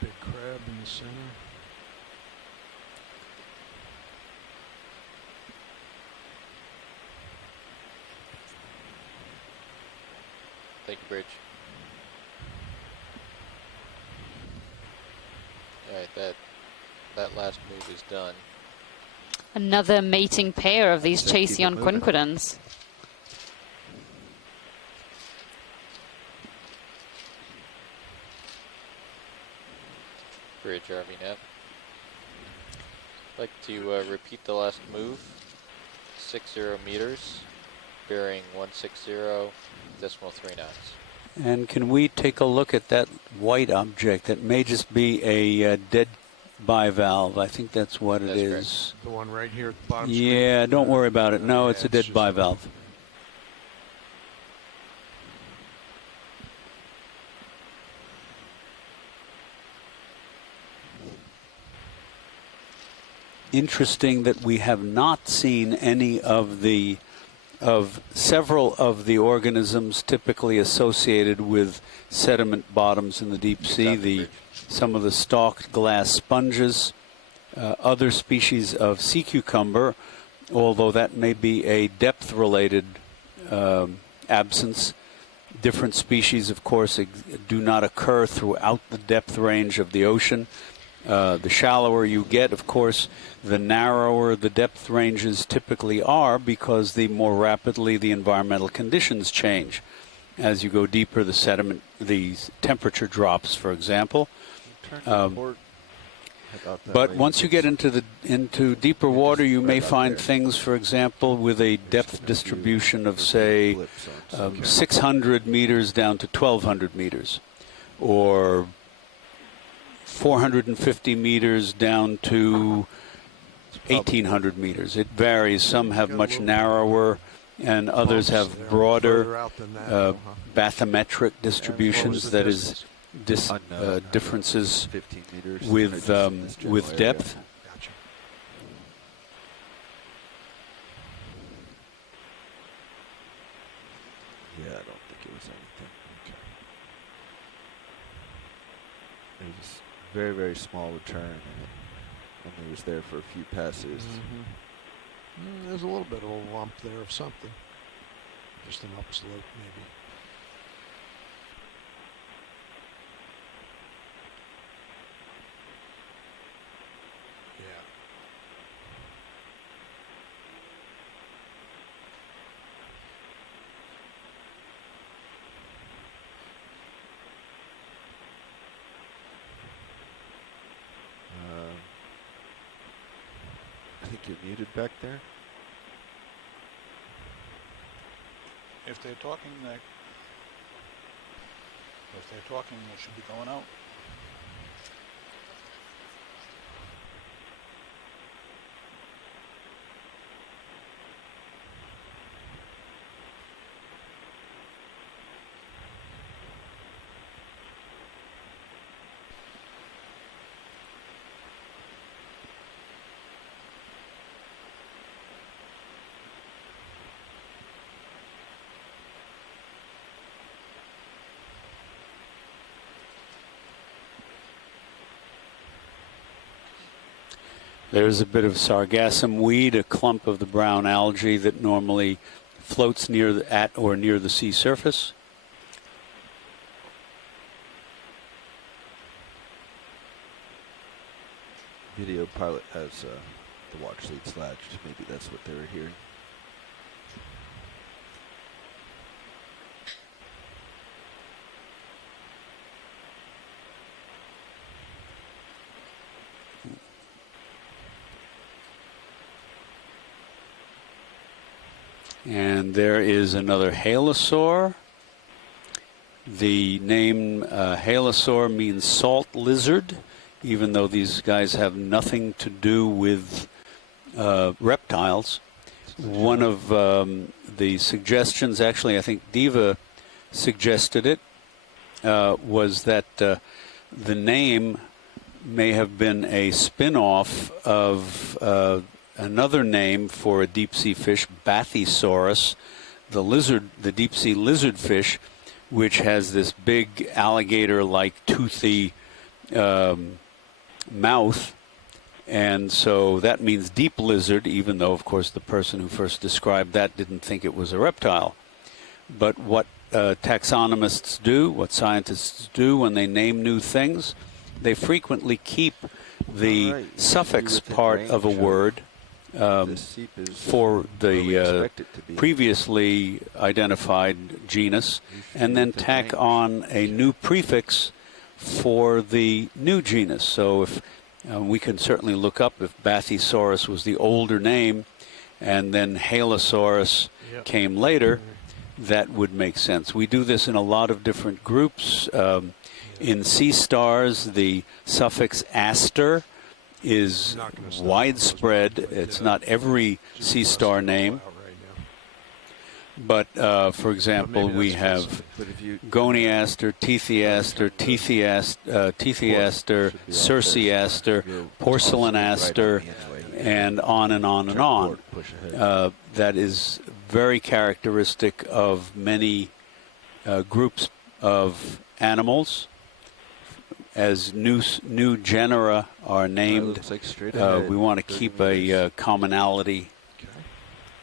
Big crab in the center. Thank you, Bridge. Alright, that last move is done. Another mating pair of these Chasion quinquedens. Bridge, RV Nav. I'd like to repeat the last move. 60 meters, bearing 160.3 knots. And can we take a look at that white object? That may just be a dead bivalve. I think that's what it is. The one right here at the bottom. Yeah, don't worry about it. No, it's a dead bivalve. Interesting that we have not seen any of several of the organisms typically associated with sediment bottoms in the deep sea. Some of the stalked glass sponges, other species of sea cucumber, although that may be a depth-related absence. Different species, of course, do not occur throughout the depth range of the ocean. The shallower you get, of course, the narrower the depth ranges typically are, because the more rapidly the environmental conditions change. As you go deeper, the sediment, the temperature drops, for example. But once you get into deeper water, you may find things, for example, with a depth distribution of, say, 600 meters down to 1,200 meters, or 450 meters down to 1,800 meters. It varies. Some have much narrower, and others have broader bathymetric distributions. That is, differences with depth. Yeah, I don't think it was anything. Okay. It was a very, very small return, and it only was there for a few passes. There's a little bit of a lump there of something. Just an upslope, maybe. I think you're muted back there. If they're talking, they should be going out. There's a bit of sargassum weed, a clump of the brown algae that normally floats at or near the sea surface. Video pilot has the watch lead latched. Maybe that's what they were hearing. And there is another halosaur. The name halosaur means salt lizard, even though these guys have nothing to do with reptiles. One of the suggestions, actually, I think Diva suggested it, was that the name may have been a spin-off of another name for a deep-sea fish, Bathysaurus, the deep-sea lizard fish, which has this big alligator-like toothy mouth. And so that means deep lizard, even though, of course, the person who first described that didn't think it was a reptile. But what taxonomists do, what scientists do when they name new things, they frequently keep the suffix part of a word for the previously identified genus, and then tack on a new prefix for the new genus. So if we can certainly look up if Bathysaurus was the older name and then Halosaurus came later, that would make sense. We do this in a lot of different groups. In sea stars, the suffix aster is widespread. It's not every sea star name. But, for example, we have goniaster, tetheaster, circeaster, porcelainaster, and on and on and on. That is very characteristic of many groups of animals. As new genera are named, we want to keep a commonality,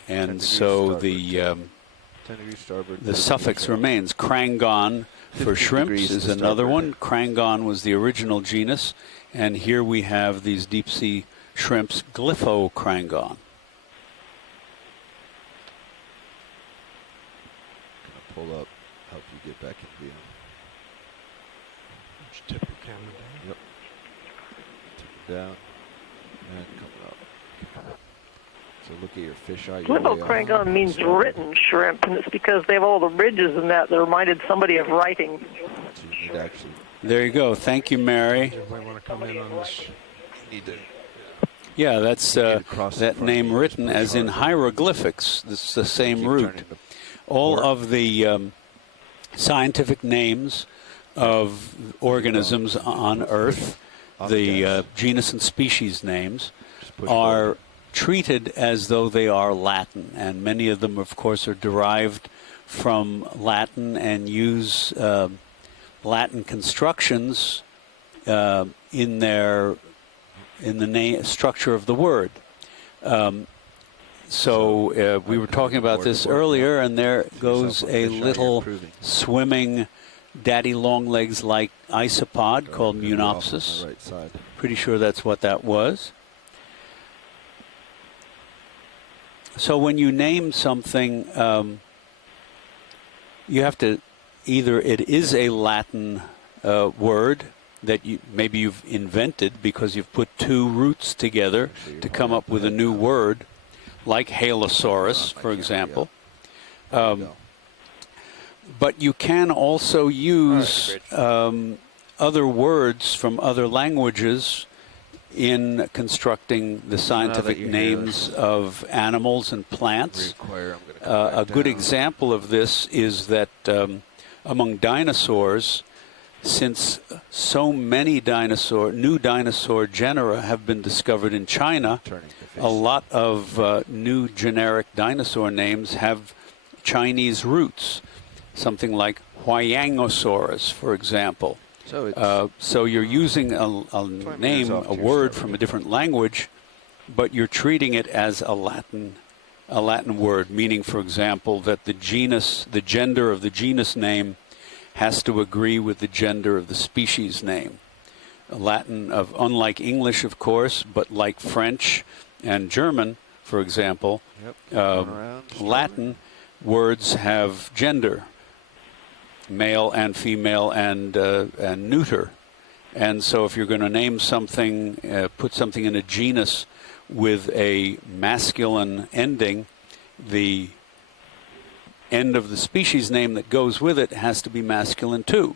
and so the suffix remains. Crangon for shrimps is another one. Crangon was the original genus, and here we have these deep sea shrimps, Glyphocrangon. Pull up, help you get back in view. Just tip your camera down. Yep. Tip it down and come up. So look at your fisheye. Glyphocrangon means written shrimp, and it's because they have all the ridges in that reminded somebody of writing. So you need to actually. There you go. Thank you, Mary. Everybody want to come in on this? Need to. Yeah, that's that name written as in hieroglyphics. This is the same root. All of the scientific names of organisms on Earth, the genus and species names, are treated as though they are Latin, and many of them, of course, are derived from Latin and use Latin constructions in the structure of the word. So we were talking about this earlier, and there goes a little swimming daddy longlegs-like isopod called Munopsis. Pretty sure that's what that was. So when you name something, you have to either it is a Latin word that maybe you've invented because you've put two roots together to come up with a new word, like Halosaurus, for example. But you can also use other words from other languages in constructing the scientific names of animals and plants. A good example of this is that among dinosaurs, since so many new dinosaur genera have been discovered in China, a lot of new generic dinosaur names have Chinese roots. Something like Huayangosaurus, for example. So you're using a name, a word from a different language, but you're treating it as a Latin word, meaning, for example, that the gender of the genus name has to agree with the gender of the species name. Latin, unlike English, of course, but like French and German, for example, Latin words have gender, male and female and neuter. And so if you're going to name something, put something in a genus with a masculine ending, the end of the species name that goes with it has to be masculine too.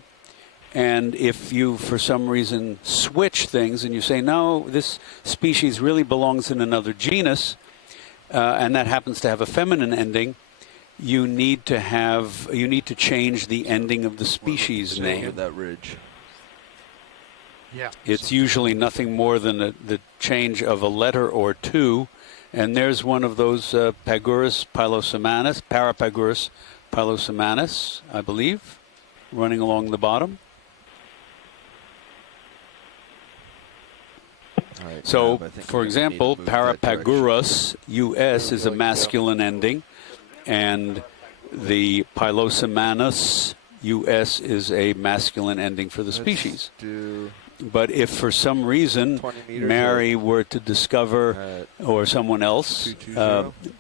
And if you, for some reason, switch things and you say, no, this species really belongs in another genus, and that happens to have a feminine ending, you need to change the ending of the species name. That ridge. Yeah. It's usually nothing more than the change of a letter or two, and there's one of those Parapaguris pilosomanus, I believe, running along the bottom. So, for example, Parapaguris US is a masculine ending, and the Pilosomanus US is a masculine ending for the species. But if for some reason Mary were to discover, or someone else,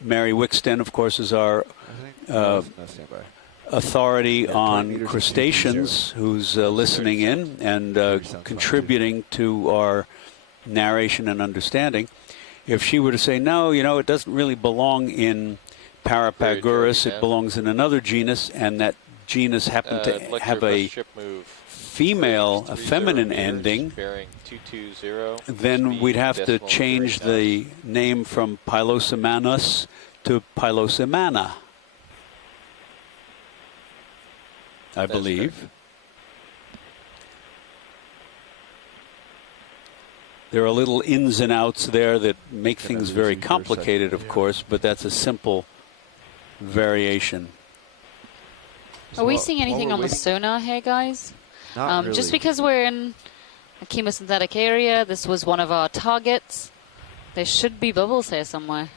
Mary Wicksten, of course, is our authority on crustaceans, who's listening in and contributing to our narration and understanding. If she were to say, no, it doesn't really belong in Parapagurus. It belongs in another genus, and that genus happened to have a female, a feminine ending. Then we'd have to change the name from Pilosemanus to Pilosemana, I believe. There are little ins and outs there that make things very complicated, of course, but that's a simple variation. Are we seeing anything on the sonar here, guys? Not really. Just because we're in a chemosynthetic area, this was one of our targets. There should be bubbles here somewhere.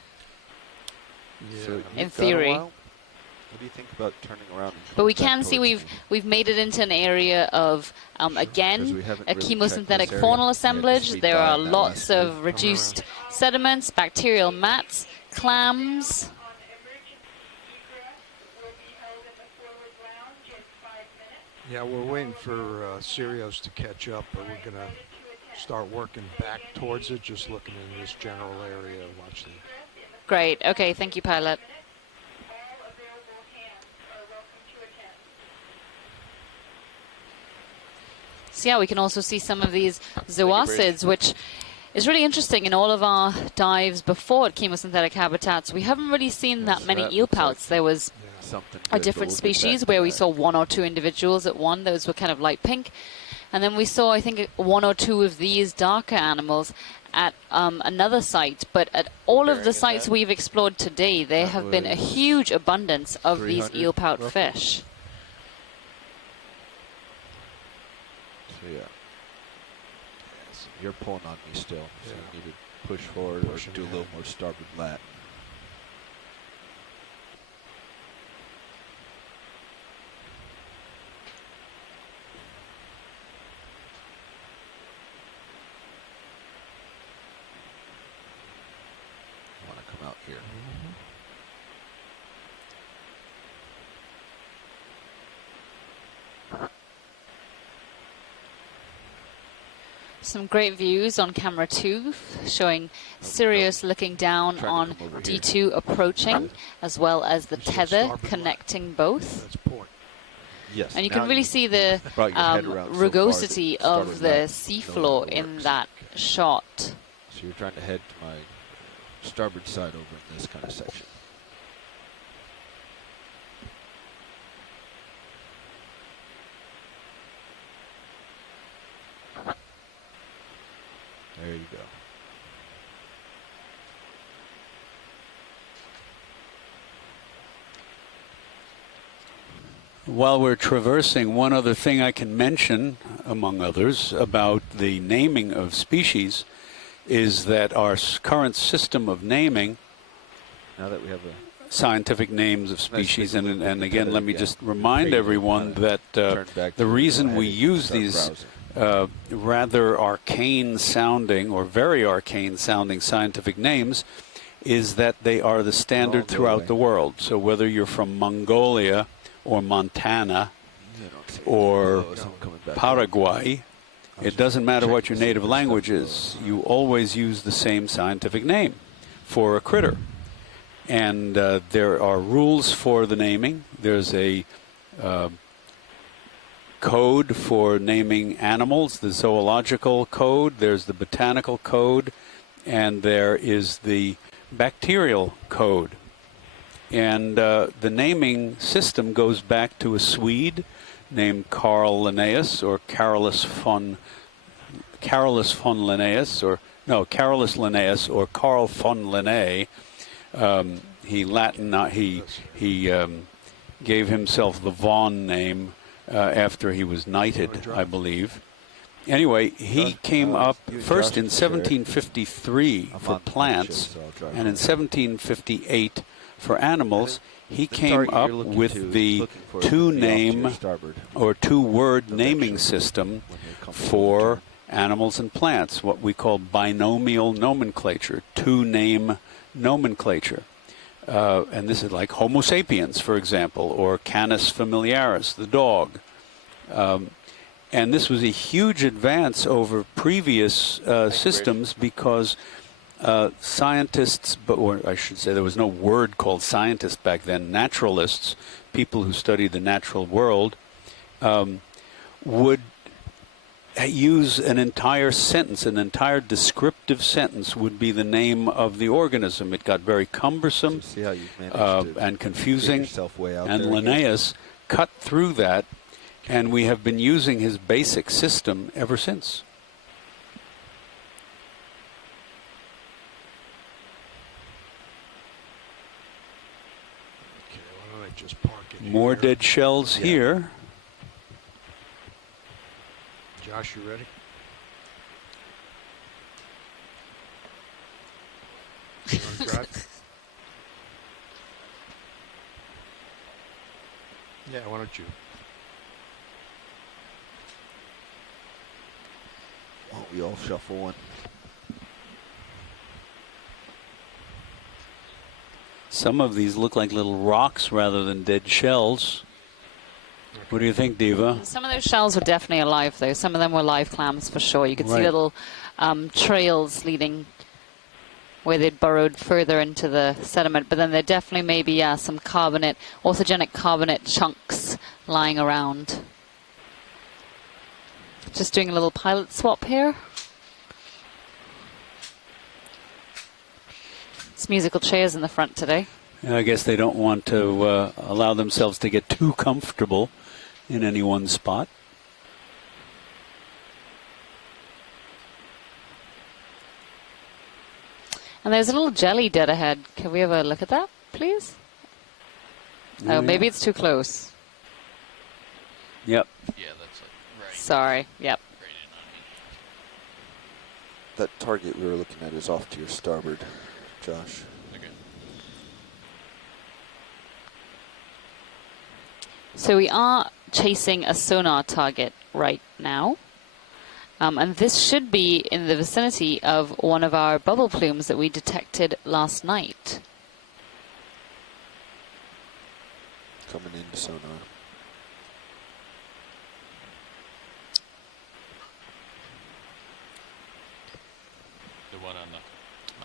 Yeah. So in theory. What do you think about turning around? But we can see we've made it into an area of, again, a chemosynthetic faunal assemblage. There are lots of reduced sediments, bacterial mats, clams. Yeah, we're waiting for Sirius to catch up, but we're going to start working back towards it, just looking in this general area. Watch the... Great. Okay, thank you, pilot. So yeah, we can also see some of these zooacids, which is really interesting. In all of our dives before at chemosynthetic habitats, we haven't really seen that many eel pouts. There was a different species where we saw one or two individuals at one. Those were kind of light pink. And then we saw, I think, one or two of these darker animals at another site. But at all of the sites we've explored today, there have been a huge abundance of these eel pout fish. So yeah. So you're pulling on me still, so you need to push forward or do a little more starboard lat. I want to come out here. Some great views on camera 2, showing Sirius looking down on D2 approaching, as well as the tether connecting both. Yes. And you can really see the rugosity of the seafloor in that shot. So you're trying to head to my starboard side over in this kind of section. There you go. While we're traversing, one other thing I can mention, among others, about the naming of species is that our current system of naming, now that we have a scientific names of species, and again, let me just remind everyone that the reason we use these rather arcane sounding or very arcane sounding scientific names is that they are the standard throughout the world. So whether you're from Mongolia or Montana or Paraguay, it doesn't matter what your native language is. You always use the same scientific name for a critter. And there are rules for the naming. There's a code for naming animals, the zoological code, there's the botanical code, and there is the bacterial code. And the naming system goes back to a Swede named Carl Linnaeus, or Carolus von Linnaeus, or no, Carolus Linnaeus, or Carl von Linné. He gave himself the von name after he was knighted, I believe. Anyway, he came up first in 1753 for plants, and in 1758 for animals. He came up with the two-name or two-word naming system for animals and plants, what we call binomial nomenclature, two-name nomenclature. And this is like Homo sapiens, for example, or Canis familiaris, the dog. And this was a huge advance over previous systems because scientists, or I should say there was no word called scientists back then, naturalists, people who study the natural world, would use an entire sentence, an entire descriptive sentence would be the name of the organism. It got very cumbersome and confusing, and Linnaeus cut through that, and we have been using his basic system ever since. Okay, why don't I just park it More here? dead shells here. Josh, you ready? You wanna drive? Yeah, why don't you? Why don't we all shuffle one? Some of these look like little rocks rather than dead shells. What do you think, Diva? Some of those shells were definitely alive, though. Some of them were live clams for sure. You could see little trails leading where they'd burrowed further into the sediment. But then there definitely may be some carbonate, orthogenic carbonate chunks lying around. Just doing a little pilot swap here. It's musical chairs in the front today. I guess they don't want to allow themselves to get too comfortable in any one spot. And there's a little jelly dead ahead. Can we have a look at that, please? Oh, maybe it's too close. Yep. Yeah, that's like right. Sorry. Yep. That target we were looking at is off to your starboard, Josh. Okay. So we are chasing a sonar target right now. And this should be in the vicinity of one of our bubble plumes that we detected last night. Coming into sonar. The one on the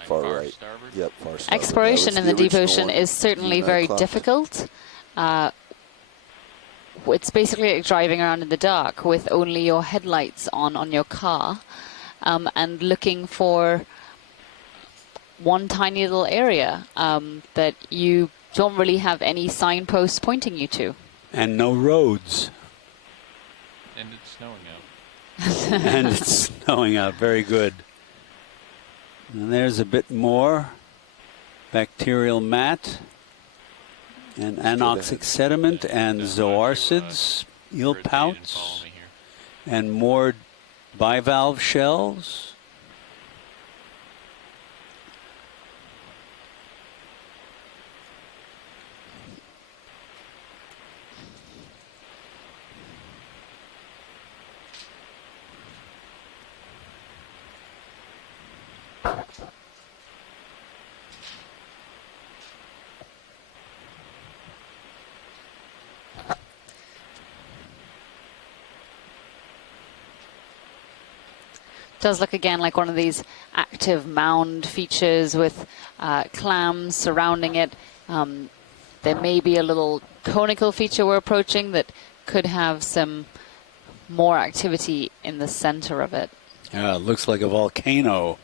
far right. starboard? Yep, far starboard. Exploration in the deep ocean one. is certainly very difficult. It's basically like driving around in the dark with only your headlights on your car and looking for one tiny little area that you don't really have any signposts pointing you to. And no roads. And it's snowing out. And it's snowing out. Very good. And there's a bit more bacterial mat and anoxic sediment and zoarcids, eel pouts, and more bivalve shells. Does look again like one of these active mound features with clams surrounding it. There may be a little conical feature we're approaching that could have some more activity in the center of it. Yeah, it looks like a volcano.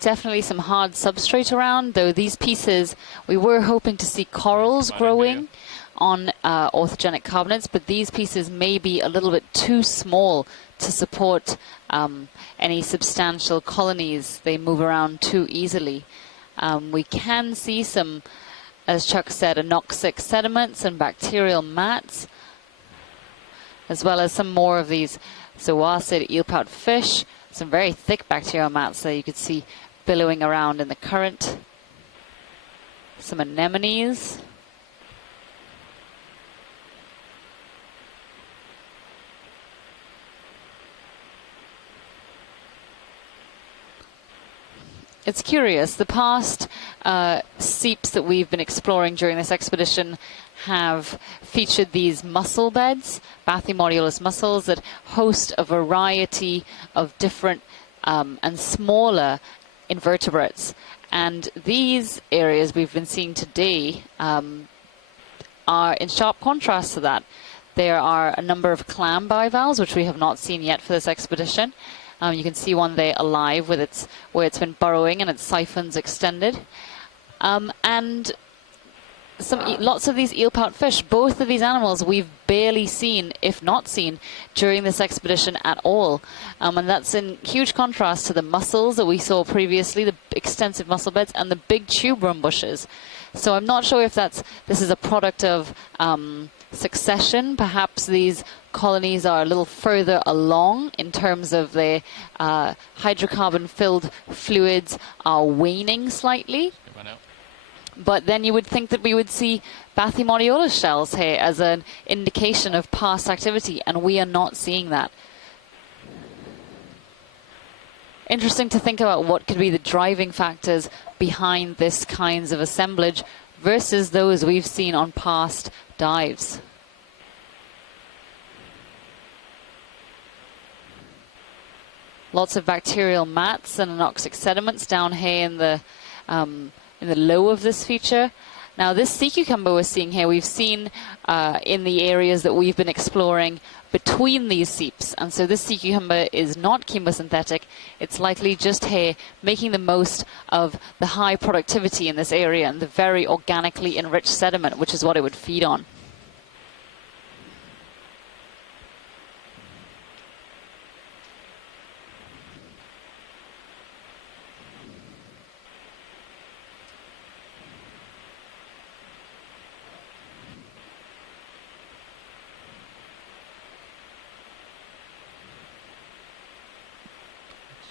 Definitely some hard substrate around, though these pieces, we were hoping to see corals growing on orthogenic carbonates, but these pieces may be a little bit too small to support any substantial colonies. They move around too easily. We can see some, as Chuck said, anoxic sediments and bacterial mats, as well as some more of these zoarcid eelpout fish, some very thick bacterial mats that you could see billowing around in the current. Some anemones. It's curious. The past seeps that we've been exploring during this expedition have featured these mussel beds, Bathymodiolus mussels, that host a variety of different and smaller invertebrates. And these areas we've been seeing today are in sharp contrast to that. There are a number of clam bivalves, which we have not seen yet for this expedition. You can see one there alive with where it's been burrowing and its siphons extended. And lots of these eelpout fish. Both of these animals we've barely seen, if not seen, during this expedition at all. And that's in huge contrast to the mussels that we saw previously, the extensive mussel beds, and the big tuberum bushes. So I'm not sure if this is a product of succession. Perhaps these colonies are a little further along in terms of their hydrocarbon-filled fluids are waning slightly. But then you would think that we would see Bathymodiolus shells here as an indication of past activity, and we are not seeing that. Interesting to think about what could be the driving factors behind this kinds of assemblage versus those we've seen on past dives. Lots of bacterial mats and anoxic sediments down here in the low of this feature. Now this sea cucumber we're seeing here, we've seen in the areas that we've been exploring between these seeps. And so this sea cucumber is not chemosynthetic. It's likely just here making the most of the high productivity in this area and the very organically enriched sediment, which is what it would feed on.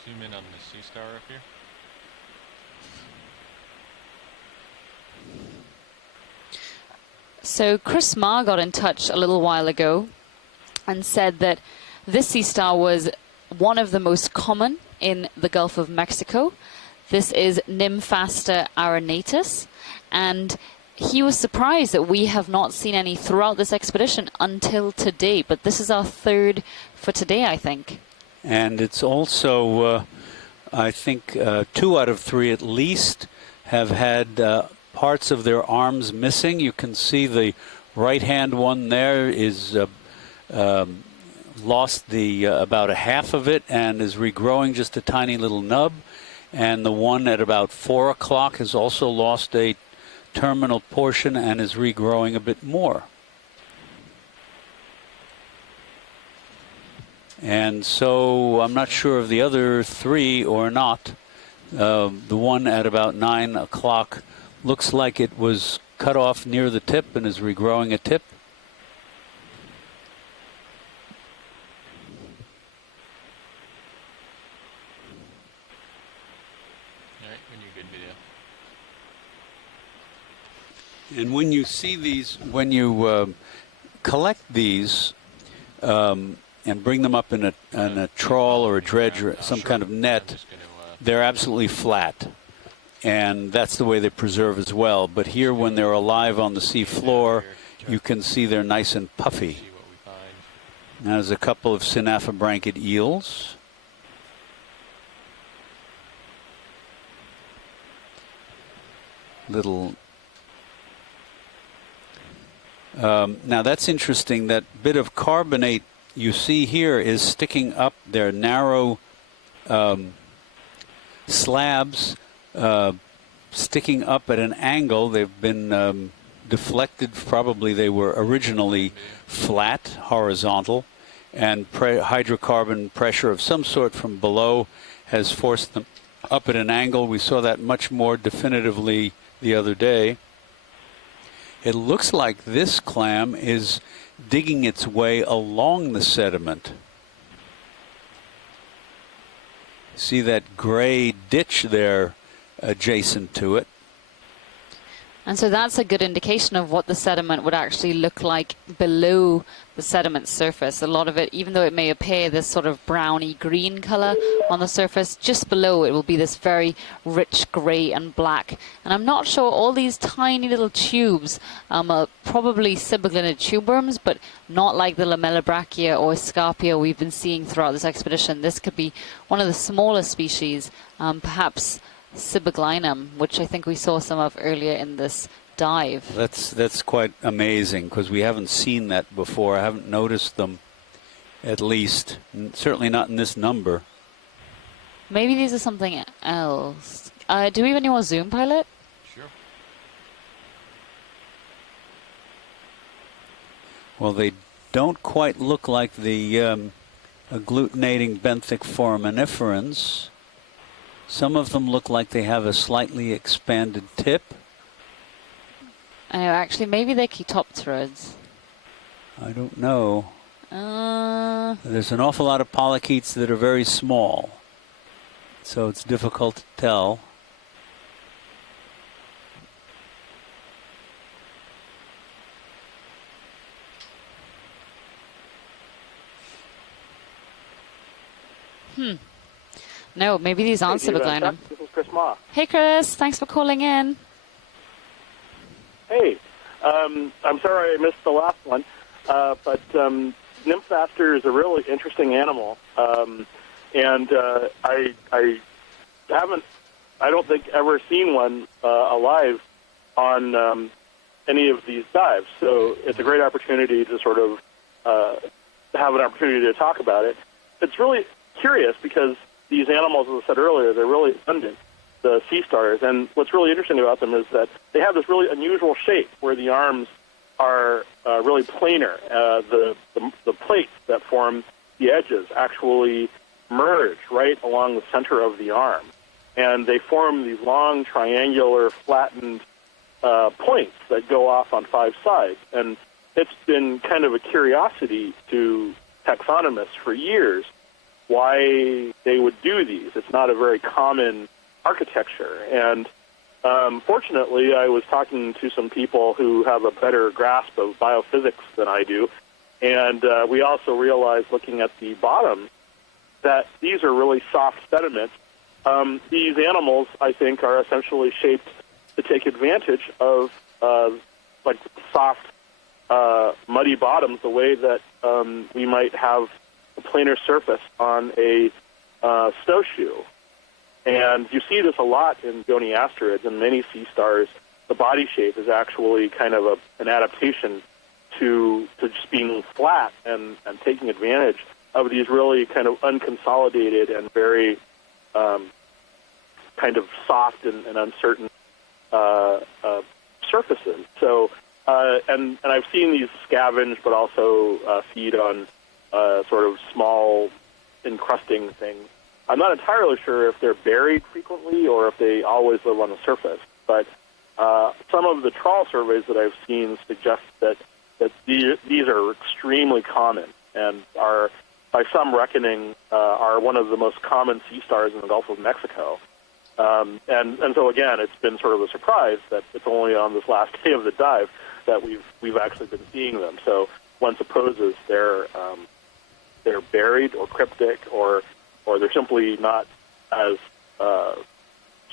Zoom in on the sea star up here. So Chris Marr got in touch a little while ago and said that this sea star was one of the most common in the Gulf of Mexico. This is Nymphasta arenatus, and he was surprised that we have not seen any throughout this expedition until today, but this is our third for today, I think. And it's also, I think, 2 out of 3 at least have had parts of their arms missing. You can see the right-hand one there is lost about a half of it and is regrowing just a tiny little nub. And the one at about 4 o'clock has also lost a terminal portion and is regrowing a bit more. And so I'm not sure of the other 3 or not. The one at about 9 o'clock looks like it was cut off near the tip and is regrowing a tip. All right, when you're good, video. And when you see these, when you collect these, and bring them up in a trawl or a dredge or some kind of net, they're absolutely flat. And that's the way they preserve as well. But here, when they're alive on the sea floor, you can see they're nice and puffy. Now, there's a couple of synaphobranchid eels. Little. Now, that's interesting. That bit of carbonate you see here is sticking up. Their narrow slabs sticking up at an angle. They've been deflected. Probably they were originally flat, horizontal, and hydrocarbon pressure of some sort from below has forced them up at an angle. We saw that much more definitively the other day. It looks like this clam is digging its way along the sediment. See that gray ditch there adjacent to it. And so that's a good indication of what the sediment would actually look like below the sediment surface. A lot of it, even though it may appear this sort of browny green color on the surface, just below it will be this very rich gray and black. And I'm not sure, all these tiny little tubes are probably Cibberglinid tube worms, but not like the Lamellobrachia or Scarpia we've been seeing throughout this expedition. This could be one of the smaller species, perhaps Cibberglinum, which I think we saw some of earlier in this dive. That's quite amazing, because we haven't seen that before. I haven't noticed them, at least. Certainly not in this number. Maybe these are something else. Do we have any more zoom, pilot? Sure. Well, they don't quite look like the agglutinating benthic foraminiferans. Some of them look like they have a slightly expanded tip. I know, actually, maybe they're Chaetopterids. I don't know. There's an awful lot of polychaetes that are very small, so it's difficult to tell. No, maybe these aren't Cibberglinum. This is Chris Ma. Hey, Chris. Thanks for calling in. Hey, I'm sorry I missed the last one, but Nymphaster is a really interesting animal, and I haven't, I don't think, ever seen one alive on any of these dives. So it's a great opportunity to sort of have an opportunity to talk about it. It's really curious because these animals, as I said earlier, they're really abundant, the sea stars. And what's really interesting about them is that they have this really unusual shape where the arms are really planar. The plates that form the edges actually merge right along the center of the arm. And they form these long, triangular, flattened points that go off on 5 sides. And it's been kind of a curiosity to taxonomists for years why they would do these. It's not a very common architecture. And fortunately, I was talking to some people who have a better grasp of biophysics than I do, and we also realized, looking at the bottom, that these are really soft sediments. These animals, I think, are essentially shaped to take advantage of like soft, muddy bottoms, the way that we might have a planar surface on a snowshoe. And you see this a lot in goniasterids and many sea stars. The body shape is actually kind of an adaptation to just being flat and taking advantage of these really kind of unconsolidated and very kind of soft and uncertain surfaces. So, and I've seen these scavenge, but also feed on sort of small encrusting things. I'm not entirely sure if they're buried frequently or if they always live on the surface, but some of the trawl surveys that I've seen suggest that these are extremely common and are, by some reckoning, are one of the most common sea stars in the Gulf of Mexico. And so again, it's been sort of a surprise that it's only on this last day of the dive that we've actually been seeing them. So one supposes they're buried or cryptic, or they're simply not as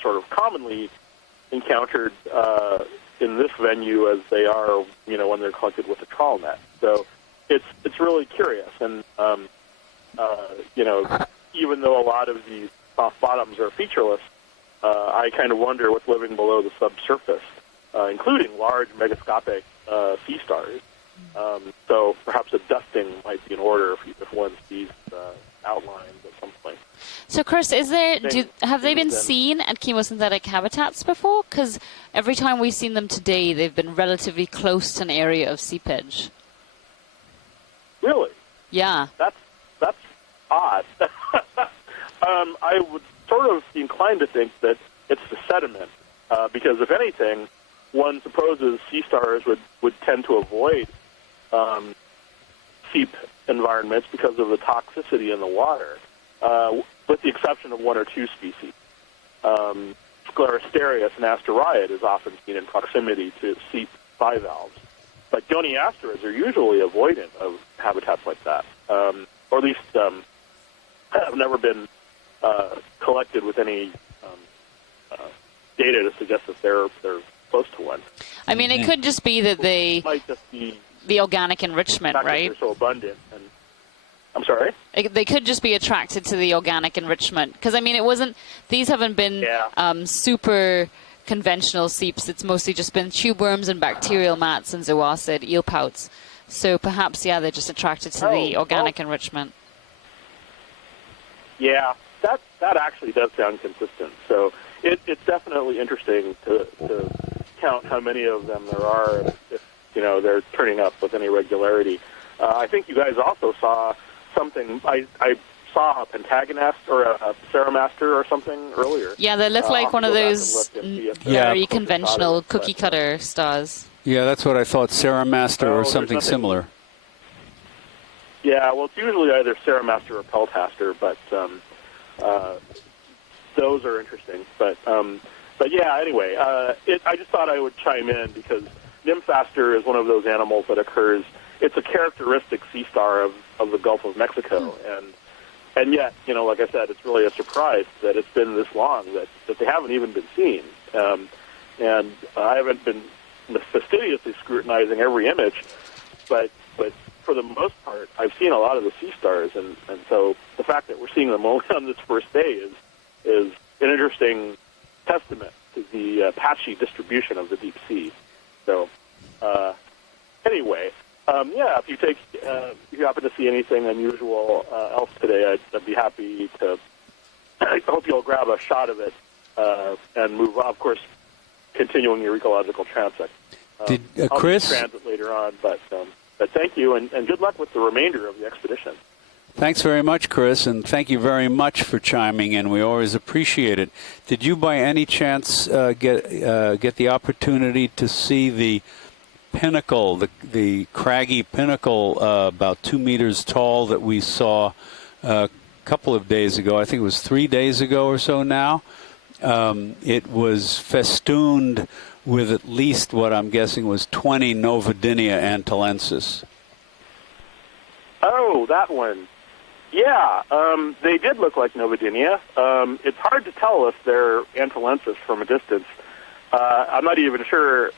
sort of commonly encountered in this venue as they are, when they're collected with a trawl net. So it's really curious, and even though a lot of these soft bottoms are featureless, I kind of wonder what's living below the subsurface, including large megascopic sea stars. So perhaps a dusting might be in order if one sees outlines at some point. So, Chris, have they been seen at chemosynthetic habitats before? Because every time we've seen them today, they've been relatively close to an area of seepage. Really? Yeah. That's odd. I would sort of be inclined to think that it's the sediment, because if anything, one supposes sea stars would tend to avoid seep environments because of the toxicity in the water. with the exception of one or two species. Sclerosterius and Asteriad is often seen in proximity to seep bivalves. But goniasteras are usually avoidant of habitats like that, or at least have never been collected with any data to suggest that they're close to one. I mean, it could just be that It might just be the organic enrichment, the fact that right? they're so abundant. And I'm sorry? They could just be attracted to the organic enrichment. Because, I mean, these haven't been super conventional seeps. It's mostly just been tube worms and bacterial mats and zoacid, eel pouts. So perhaps, they're just attracted to the organic enrichment. Yeah, that actually does sound consistent. So it's definitely interesting to count how many of them there are if they're turning up with any regularity. I think you guys also saw something. I saw a pentagonast or a ceramaster or something earlier. Yeah, they look like one of those very conventional cookie cutter stars. Yeah, that's what I thought, ceramaster or something similar. Yeah, well, it's usually either ceramaster or peltaster, but those are interesting. But yeah, anyway, I just thought I would chime in because nymphaster is one of those animals that occurs. It's a characteristic sea star of the Gulf of Mexico, and yet, like I said, it's really a surprise that it's been this long that they haven't even been seen. And I haven't been fastidiously scrutinizing every image, but for the most part, I've seen a lot of the sea stars, and so the fact that we're seeing them only on this first day is an interesting testament to the patchy distribution of the deep sea. So, anyway, if you happen to see anything unusual else today, I'd be happy to. I hope you'll grab a shot of it and move on. Of course, continuing your ecological transit. Chris? I'll transit later on, but thank you, and good luck with the remainder of the expedition. Thanks very much, Chris, and thank you very much for chiming in. We always appreciate it. Did you, by any chance, get the opportunity to see the pinnacle, the craggy pinnacle, about 2 meters tall that we saw a couple of days ago? I think it was 3 days ago or so now. It was festooned with at least what I'm guessing was 20 Novadinia antilensis. Oh, that one. Yeah, they did look like Novadinia. It's hard to tell if they're antilensis from a distance. I'm not even sure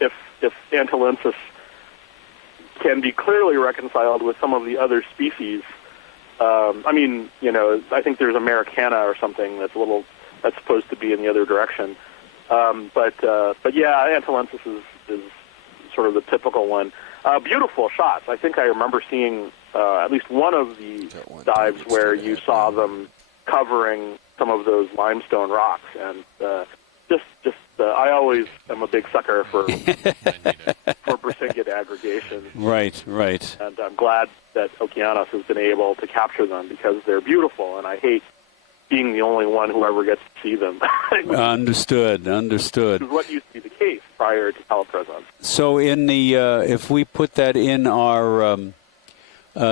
if antilensis can be clearly reconciled with some of the other species. I think there's Americana or something that's supposed to be in the other direction. But yeah, antilensis is sort of the typical one. Beautiful shots. I think I remember seeing at least one of the dives where you saw them covering some of those limestone rocks, and I always am a big sucker for Brisingid aggregation. Right. And I'm glad that Okeanos has been able to capture them because they're beautiful, and I hate being the only one who ever gets to see them. Understood. Which is what used to be the case prior to telepresence. So in the if we put that in our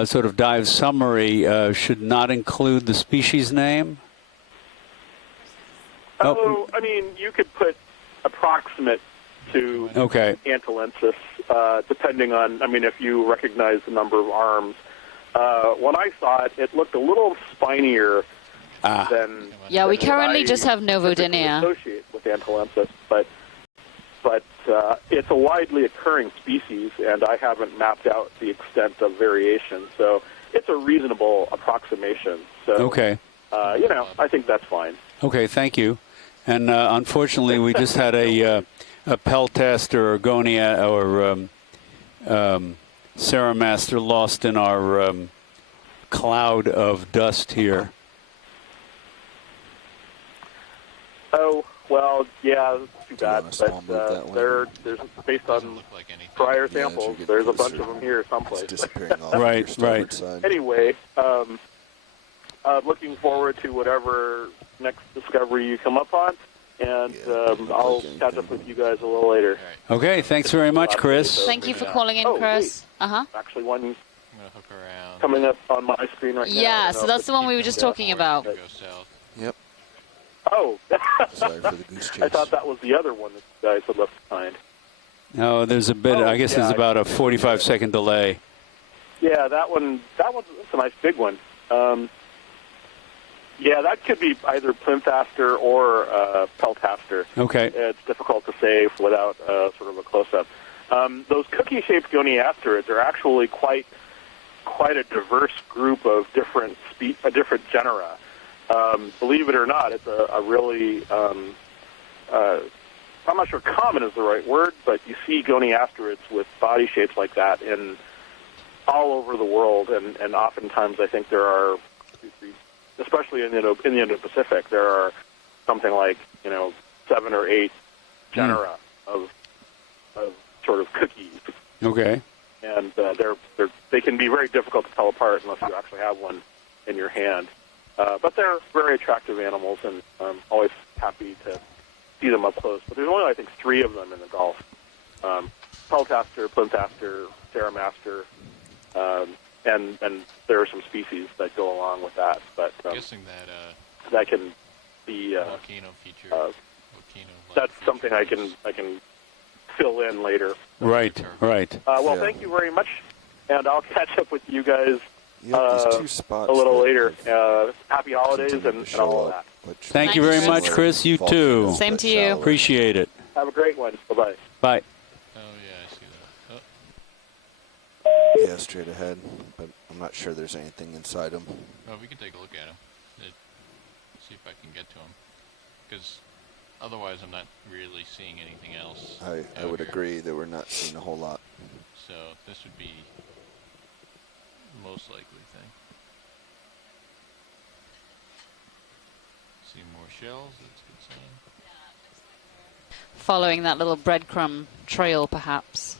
sort of dive summary, should not include the species name? You could put approximate to antilensis, depending on, if you recognize the number of arms. When I saw it, it looked a little spinier than... Yeah, we currently just have Novadinia. Associate with antilensis, but it's a widely occurring species, and I haven't mapped out the extent of variation, so it's a reasonable approximation. So, I think that's fine. Okay, thank you. And unfortunately, we just had a peltaster or gonia or ceramaster lost in our cloud of dust here. Oh, well, yeah, that's too bad. But there's based on prior samples, there's a bunch of them here someplace. Right. Anyway, looking forward to whatever next discovery you come up on, and I'll catch up with you guys a little later. Okay, thanks very much, Chris. Thank you for calling in, Chris. Actually, one I'm going to hook around. Coming up on my screen right now. Yeah, so that's the one we were just talking about. Go south. Yep. Oh. Sorry for the goose chase. I thought that was the other one that you guys had left behind. No, there's a bit. I guess there's about a 45-second delay. Yeah, that one's a nice big one. Yeah, that could be either plymphaster or peltaster. Okay. It's difficult to say without sort of a close-up. Those cookie-shaped goniatherids are actually quite a diverse group of different genera. Believe it or not, it's a really I'm not sure common is the right word, but you see goniatherids with body shapes like that in all over the world, and oftentimes I think there are, especially in the Indo-Pacific, there are something like 7 or 8 genera of sort of cookies. Okay. And they can be very difficult to tell apart unless you actually have one in your hand. But they're very attractive animals, and I'm always happy to see them up close. But there's only, I think, 3 of them in the Gulf. Peltaster, plymphaster, ceramaster, and there are some species that go along with that. But I'm guessing that can be volcano feature. That's something I can fill in later. Right. Well, thank you very much, and I'll catch up with you guys these 2 spots a little later. Happy holidays and all of that. Thank you very much, Chris. You too. Same to you. Appreciate it. Have a great one. Bye-bye. Bye. Oh, yeah, I see that. Oh. Yeah, straight ahead, but I'm not sure there's anything inside them. Oh, we can take a look at them. See if I can get to them. Because otherwise I'm not really seeing anything else. I would agree that we're not seeing a whole lot. So this would be most likely thing. See more shells, that's a good sign. Following that little breadcrumb trail, perhaps.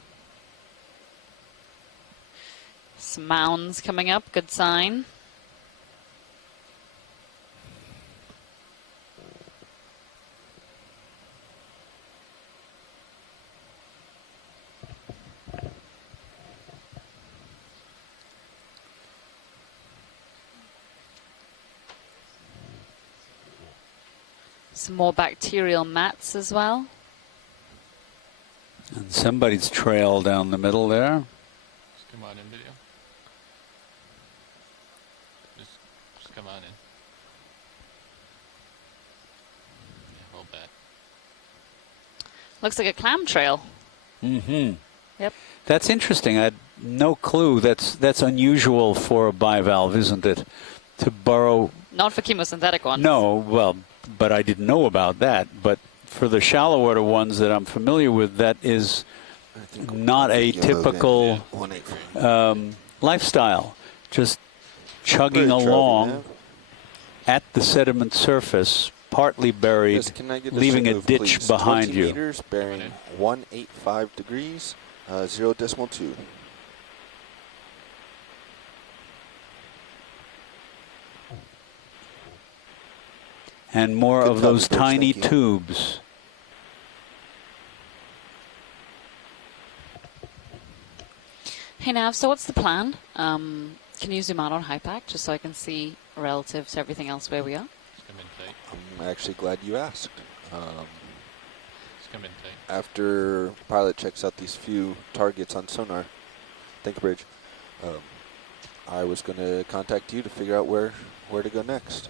Some mounds coming up, good sign. Some more bacterial mats as well. And somebody's trail down the middle there. Just come on in, video. Just come on in. Yeah, hold that. Looks like a clam trail. Mm-hmm. Yep. That's interesting. I had no clue. That's unusual for a bivalve, isn't it? To burrow. Not for chemosynthetic ones. No, well, but I didn't know about that. But for the shallow water ones that I'm familiar with, that is not a typical lifestyle. Just chugging along at the sediment surface, partly buried, leaving a ditch behind 20 you. meters, bearing 185 degrees, 0.2. And more of those tiny tubes. Hey Nav, so what's the plan? Can you zoom out on HYPAC just so I can see relative to everything else where we are? I'm actually glad you asked. Come in tight. After pilot checks out these few targets on sonar, Think Bridge, I was going to contact you to figure out where to go next.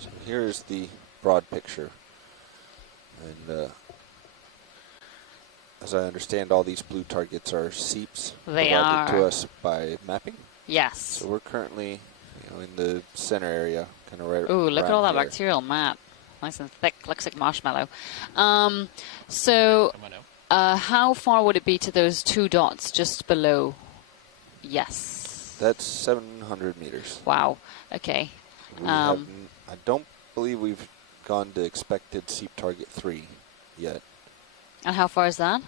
So here is the broad picture. And as I understand, all these blue targets are seeps provided to us by mapping. Yes. So we're currently in the center area, kind of right. Ooh, look at all that bacterial mat. Nice and thick, looks like marshmallow. So how far would it be to those 2 dots just below? Yes. That's 700 meters. Wow. Okay. I don't believe we've gone to expected seep target 3 yet. And how far is that?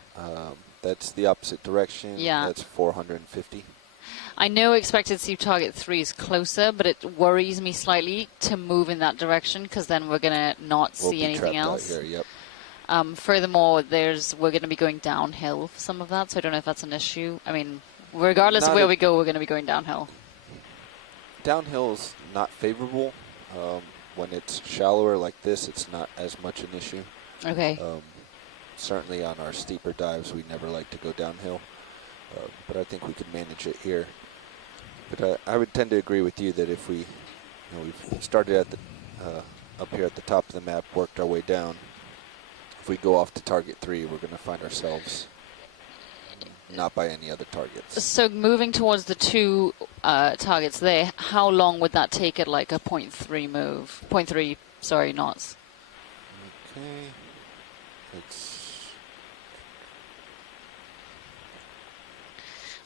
That's the opposite direction. Yeah. That's 450. I know expected seep target 3 is closer, but it worries me slightly to move in that direction because then we're going to not see anything else. Out here, yep. Furthermore, we're going to be going downhill for some of that, so I don't know if that's an issue. I mean, regardless of Not where a- we go, we're going to be going downhill. Downhill's not favorable. When it's shallower like this, it's not as much an issue. Okay. Certainly on our steeper dives, we never like to go downhill. But I think we could manage it here. But I would tend to agree with you that if we've started at the up here at the top of the map, worked our way down. If we go off to target 3, we're going to find ourselves not by any other targets. So moving towards the 2 targets there, how long would that take at like a 0.3 move? 0.3, sorry, knots. Okay.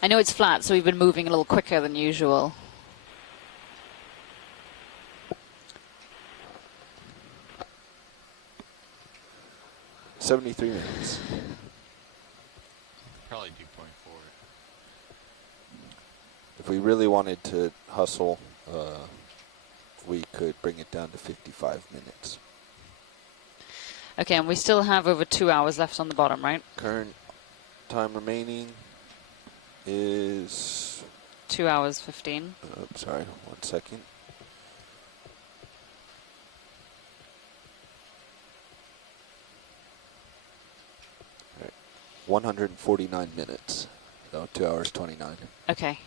I know it's flat, so we've been moving a little quicker than usual. $73 minutes. Probably do 0.4. If we really wanted to hustle, we could bring it down to 55 minutes. Okay, and we still have over 2 hours left on the bottom, right? Current time remaining is 2 hours 15. Sorry, 1 second. All right. 149 minutes. So 2 hours 29. Okay.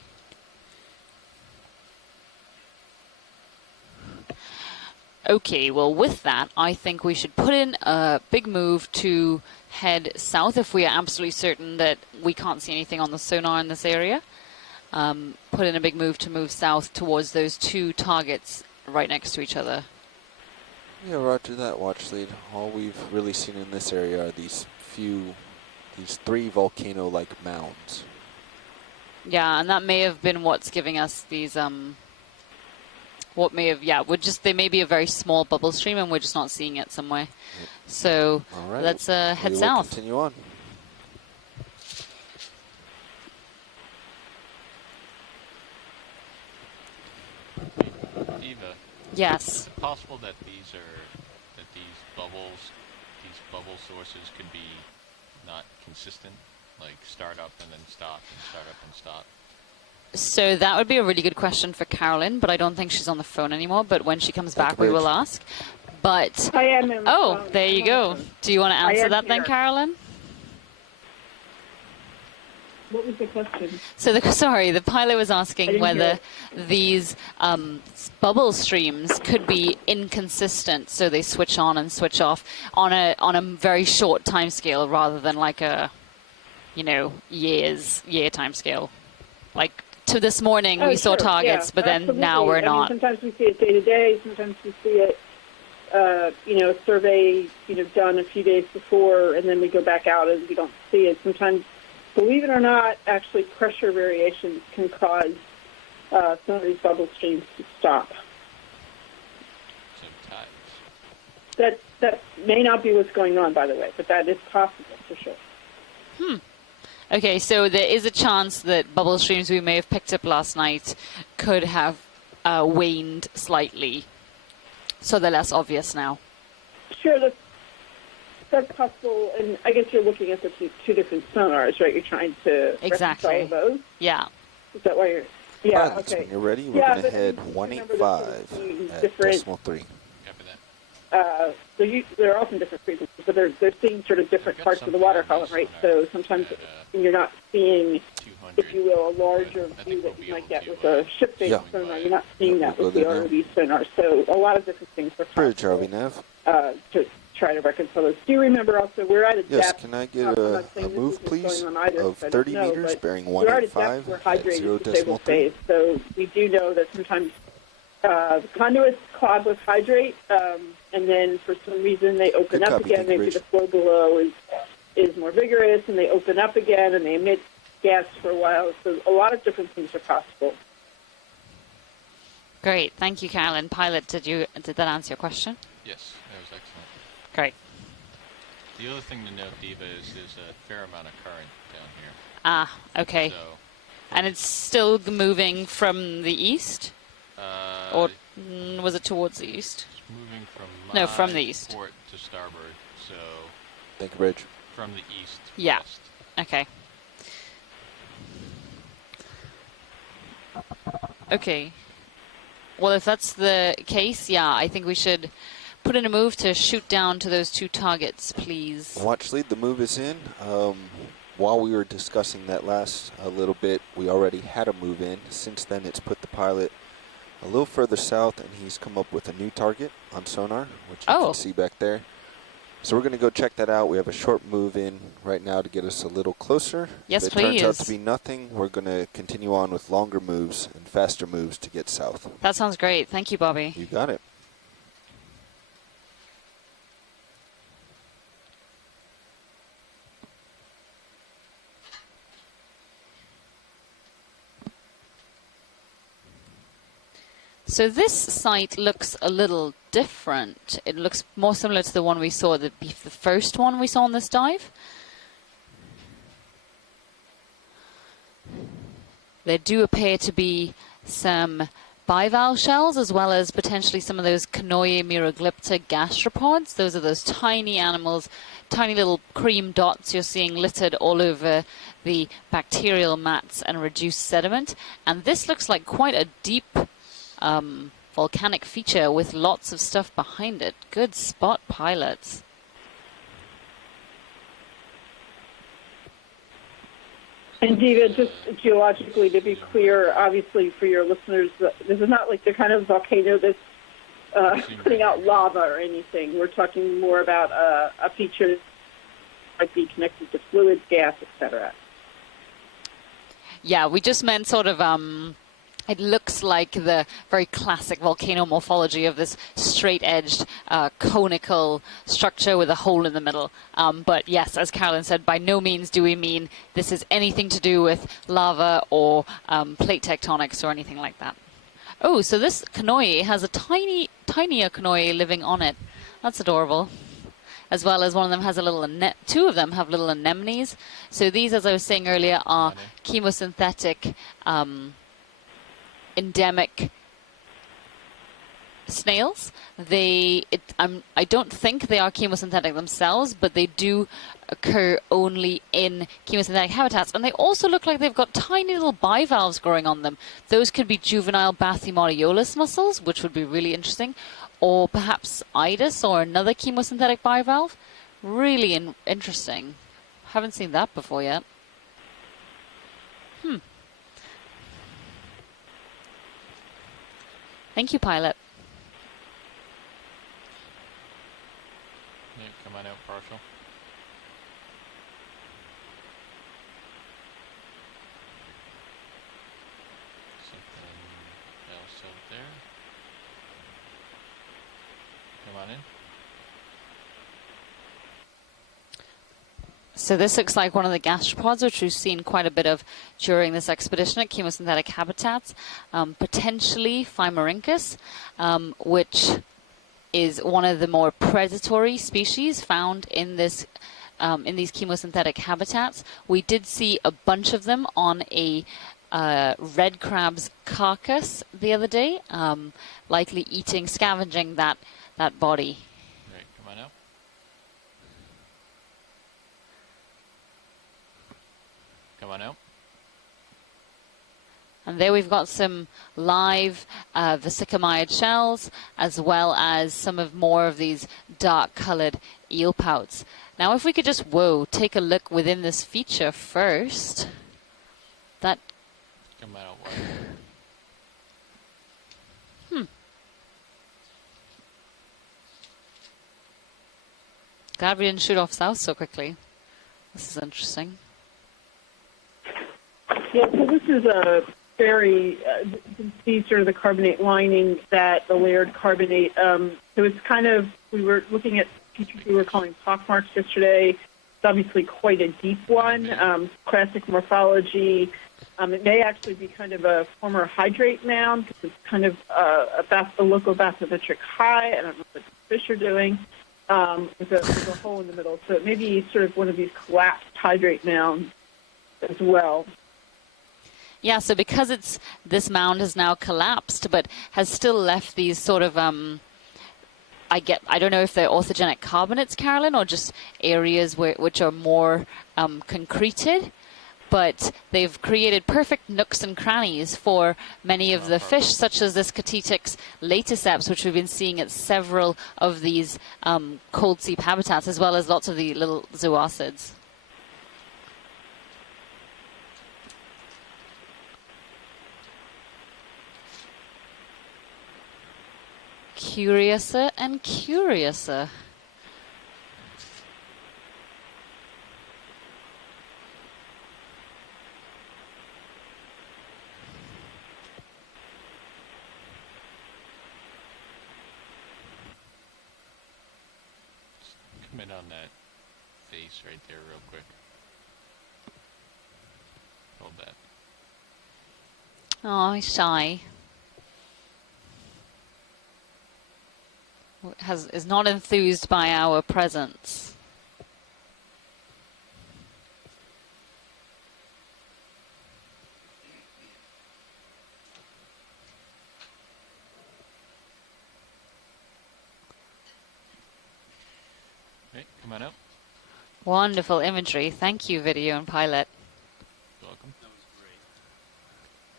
Okay, well with that, I think we should put in a big move to head south if we are absolutely certain that we can't see anything on the sonar in this area. Put in a big move to move south towards those 2 targets right next to each other. Yeah, roger that, watch lead. All we've really seen in this area are these 3 volcano-like mounds. Yeah, and that may have been what's giving us these, what may have, yeah, they may be a very small bubble stream and we're just not seeing it somewhere. Yep. So right. let's head we will south. Continue on. Eva. Yes. Is it possible that these bubble sources could be not consistent, like start up and then stop and start up and stop? So that would be a really good question for Carolyn, but I don't think she's on the phone anymore. But when she comes back, we will ask. But I am in the phone. There you go. Do you want to answer that then, Carolyn? What was the question? So the pilot was asking whether these bubble streams could be inconsistent, so they switch on and switch off on a very short time scale rather than like a, year time scale. Like to this morning we saw targets, but then now we're not. Sometimes we see it day to day. Sometimes we see it, a survey, done a few days before, and then we go back out and we don't see it. Sometimes, believe it or not, actually pressure variations can cause some of these bubble streams to stop. That may not be what's going on, by the way, but that is possible for sure. Okay, so there is a chance that bubble streams we may have picked up last night could have waned slightly, so they're less obvious now. Sure, that's possible, and I guess you're looking at the two different sonars, right? You're trying to exactly reconcile those. Yeah. Is that why you're? Yeah. Pilots, Okay. when you're ready, we're going to head 185 at decimal 3. They're often different frequencies, but they're seeing sort of different parts of the water column, right? So sometimes you're not seeing, if you will, a larger view that you might get with a ship-based sonar. You're not seeing that with the ROV sonar. So a lot of different things are Bridge RV nav. To try to reconcile those. Do you remember also we're at a depth? Yes, can I get a move, please, of 30 meters bearing 185 at 0 decimal 3? So we do know that sometimes the conduits clog with hydrate, and then for some reason they open up again. Maybe the flow below is more vigorous, and they open up again, and they emit gas for a while. So a lot of different things are possible. Great, thank you, Carolyn. Pilot, did that answer your question? Yes, that was excellent. Great. The other thing to note, Diva, is there's a fair amount of current down here. Ah, okay. So, and it's still moving from the east? Or was it towards the east? It's moving from the east. Port to starboard, so... Think bridge. From the east Yeah. west. Okay. Okay. Well, if that's the case, yeah, I think we should put in a move to shoot down to those 2 targets, please. Watch lead, the move is in. While we were discussing that last a little bit, we already had a move in. Since then, it's put the pilot a little further south, and he's come up with a new target on sonar, which you can see back there. So we're going to go check that out. We have a short move in right now to get us a little closer. Yes, if it please. turns out to be nothing, we're going to continue on with longer moves and faster moves to get south. That sounds great. Thank you, Bobby. You got it. So this site looks a little different. It looks more similar to the one we saw, the first one we saw on this dive. There do appear to be some bivalve shells, as well as potentially some of those Canoe miroglypta gastropods. Those are those tiny animals, tiny little cream dots you're seeing littered all over the bacterial mats and reduced sediment. And this looks like quite a deep volcanic feature with lots of stuff behind it. Good spot, pilots. And Diva, just geologically, to be clear, obviously for your listeners, this is not like the kind of volcano that's putting out lava or anything. We're talking more about a feature that might be connected to fluids, gas, etc. Yeah, we just meant sort of it looks like the very classic volcano morphology of this straight-edged, conical structure with a hole in the middle. But yes, as Carolyn said, by no means do we mean this is anything to do with lava or plate tectonics or anything like that. Oh, so this canoe has a tinier canoe living on it. That's adorable. As well as one of them has a little, two of them have little anemones. So these, as I was saying earlier, are chemosynthetic endemic snails. I don't think they are chemosynthetic themselves, but they do occur only in chemosynthetic habitats. And they also look like they've got tiny little bivalves growing on them. Those could be juvenile Bathymodiolus mussels, which would be really interesting, or perhaps Idis or another chemosynthetic bivalve. Really interesting. Haven't seen that before yet. Thank you, pilot. Yeah, come on out, partial. Something else out there. Come on in. So this looks like one of the gastropods, which we've seen quite a bit of during this expedition at chemosynthetic habitats, potentially Phimorhynchus, which is one of the more predatory species found in this in these chemosynthetic habitats. We did see a bunch of them on a red crab's carcass the other day, likely scavenging that body. Right, come on out. Come on out. And there we've got some live vesicomyid shells, as well as some of more of these dark-colored eel pouts. Now, if we could just, take a look within this feature first. That. Come out. Glad we didn't shoot off south so quickly. This is interesting. Yeah, so this is a very, these are the carbonate lining that the layered carbonate, so it's kind of, we were looking at features we were calling pockmarks yesterday. It's obviously quite a deep one, classic morphology. It may actually be kind of a former hydrate mound because it's kind of a local bathymetric high. I don't know what the fish are doing. With a hole in the middle. So it may be sort of one of these collapsed hydrate mounds as well. Yeah, so because this mound has now collapsed, but has still left these sort of, I don't know if they're orthogenic carbonates, Carolyn, or just areas which are more concreted. but they've created perfect nooks and crannies for many of the fish, such as this Catetics laticeps, which we've been seeing at several of these cold seep habitats, as well as lots of the little zooacids. Curiouser and curiouser. Come in on that face right there real quick. Hold that. Oh, he's shy. Is not enthused by our presence. Okay, come on up. Wonderful imagery. Thank you, video and pilot. Welcome.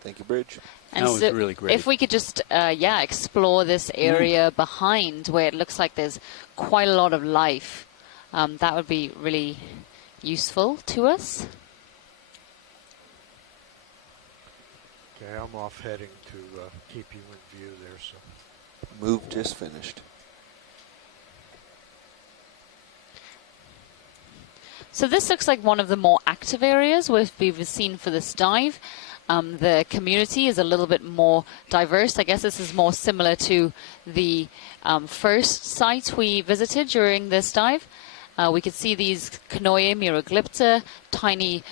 Thank you, Bridge. And that was so really great. if we could just, explore this area behind where it looks like there's quite a lot of life, that would be really useful to us. Okay, I'm off heading to keep you in view there. So, Move just finished. So this looks like one of the more active areas we've seen for this dive. The community is a little bit more diverse. I guess this is more similar to the first site we visited during this dive. We could see these Canoe muroglypta, tiny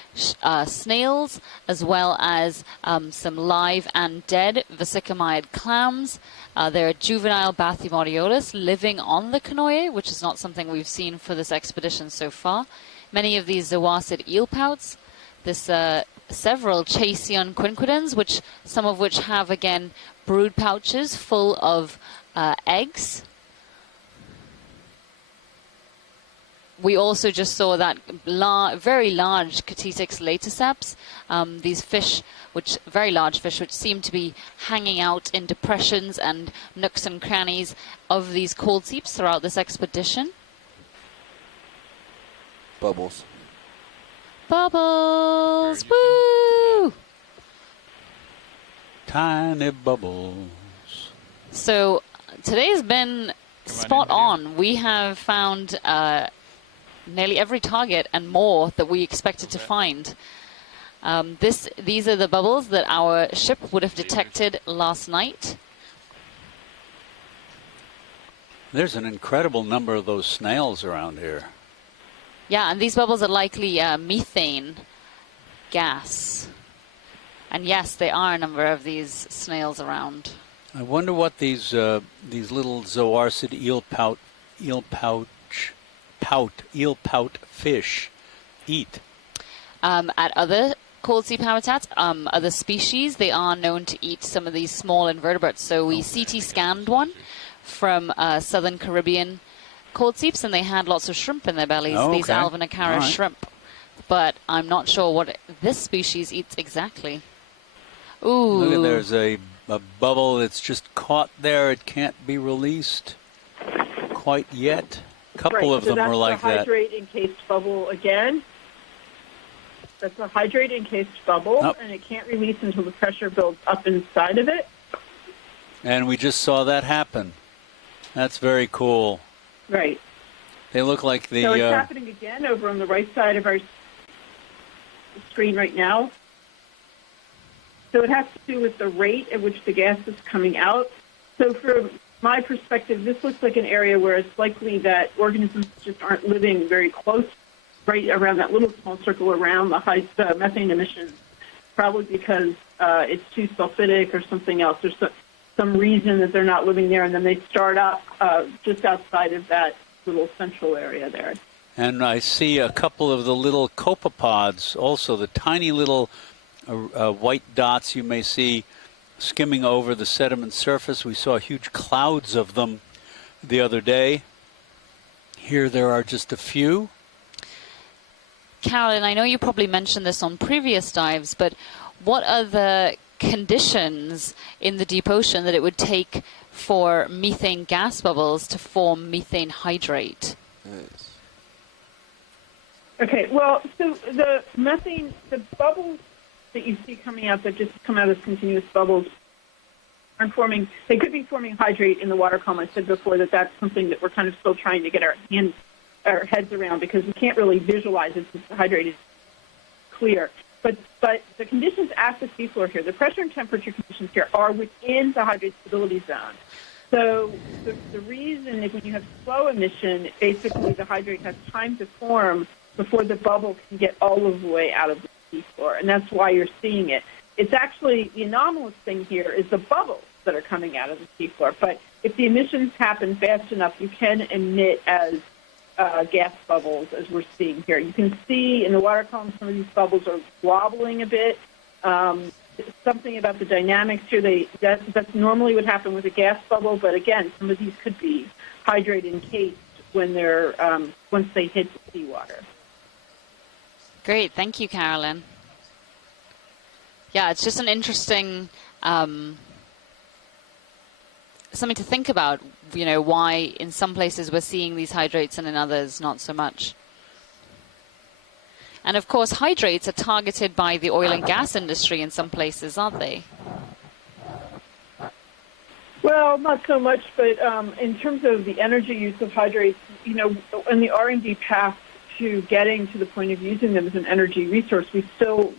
snails, as well as some live and dead vesicomyid clams. There are juvenile Bathymodeolus living on the Canoe, which is not something we've seen for this expedition so far. Many of these zoacid eelpouts. This several Chaseon quinquidens, some of which have, again, brood pouches full of eggs. We also just saw that very large Catetics laticeps, these fish, very large fish, which seem to be hanging out in depressions and nooks and crannies of these cold seeps throughout this expedition. Bubbles. Bubbles! Woo! Tiny bubbles. So today's been spot on. We have found nearly every target and more that we expected to find. These are the bubbles that our ship would have detected last night. There's an incredible number of those snails around here. Yeah, and these bubbles are likely methane gas. And yes, there are a number of these snails around. I wonder what these little zoarcid eelpout fish eat. At other cold seep habitats, other species, they are known to eat some of these small invertebrates. So we CT scanned one from southern Caribbean cold seeps, and they had lots of shrimp in their bellies, these Alvinicara shrimp. But I'm not sure what this species eats exactly. Ooh. Look, there's a bubble that's just caught there. It can't be released quite yet. A couple of them were like that. That's a hydrate encased bubble again. That's a hydrate encased bubble, and it can't release until the pressure builds up inside of it. And we just saw that happen. That's very cool. Right. They look like the... So it's happening again over on the right side of our screen right now. So it has to do with the rate at which the gas is coming out. So from my perspective, this looks like an area where it's likely that organisms just aren't living very close, right around that little small circle around the methane emissions, probably because it's too sulfidic or something else. There's some reason that they're not living there, and then they start up just outside of that little central area there. And I see a couple of the little copepods, also the tiny little white dots you may see skimming over the sediment surface. We saw huge clouds of them the other day. Here there are just a few. Carolyn, I know you probably mentioned this on previous dives, but what are the conditions in the deep ocean that it would take for methane gas bubbles to form methane hydrate? Nice. Okay, well, so the methane, the bubbles that you see coming out that just come out as continuous bubbles aren't forming, they could be forming hydrate in the water column. I said before that that's something that we're kind of still trying to get our heads around because we can't really visualize it since the hydrate is clear. But the conditions at the seafloor here, the pressure and temperature conditions here are within the hydrate stability zone. So the reason is when you have slow emission, basically the hydrate has time to form before the bubble can get all of the way out of the seafloor, and that's why you're seeing it. It's actually, the anomalous thing here is the bubbles that are coming out of the seafloor. But if the emissions happen fast enough, you can emit as gas bubbles, as we're seeing here. You can see in the water column some of these bubbles are wobbling a bit. Something about the dynamics here, that's normally what happen with a gas bubble, but again, some of these could be hydrate encased when they're once they hit the seawater. Great, thank you, Carolyn. Yeah, it's just an interesting something to think about, you know, why in some places we're seeing these hydrates and in others not so much. And of course, hydrates are targeted by the oil and gas industry in some places, aren't they? Well, not so much, but in terms of the energy use of hydrates, you know, in the R&D path to getting to the point of using them as an energy resource,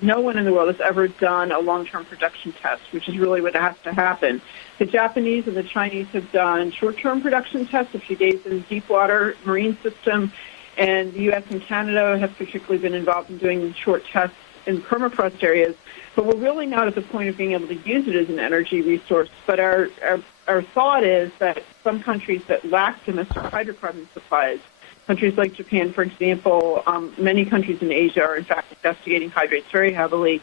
no one in the world has ever done a long-term production test, which is really what has to happen. The Japanese and the Chinese have done short-term production tests, a few days in the deep water marine system, and the U.S. and Canada have particularly been involved in doing short tests in permafrost areas. But we're really not at the point of being able to use it as an energy resource. But our thought is that some countries that lack domestic hydrocarbon supplies, countries like Japan, for example, many countries in Asia are, in fact, investigating hydrates very heavily.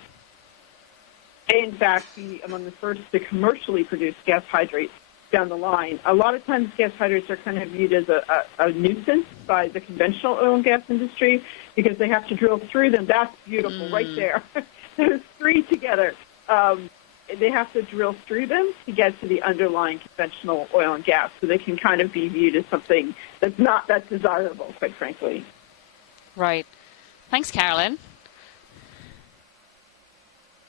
They, in fact, be among the first to commercially produce gas hydrates down the line. A lot of times gas hydrates are kind of viewed as a nuisance by the conventional oil and gas industry because they have to drill through them. That's beautiful right there. There's three together. They have to drill through them to get to the underlying conventional oil and gas, so they can kind of be viewed as something that's not that desirable, quite frankly. Right. Thanks, Carolyn.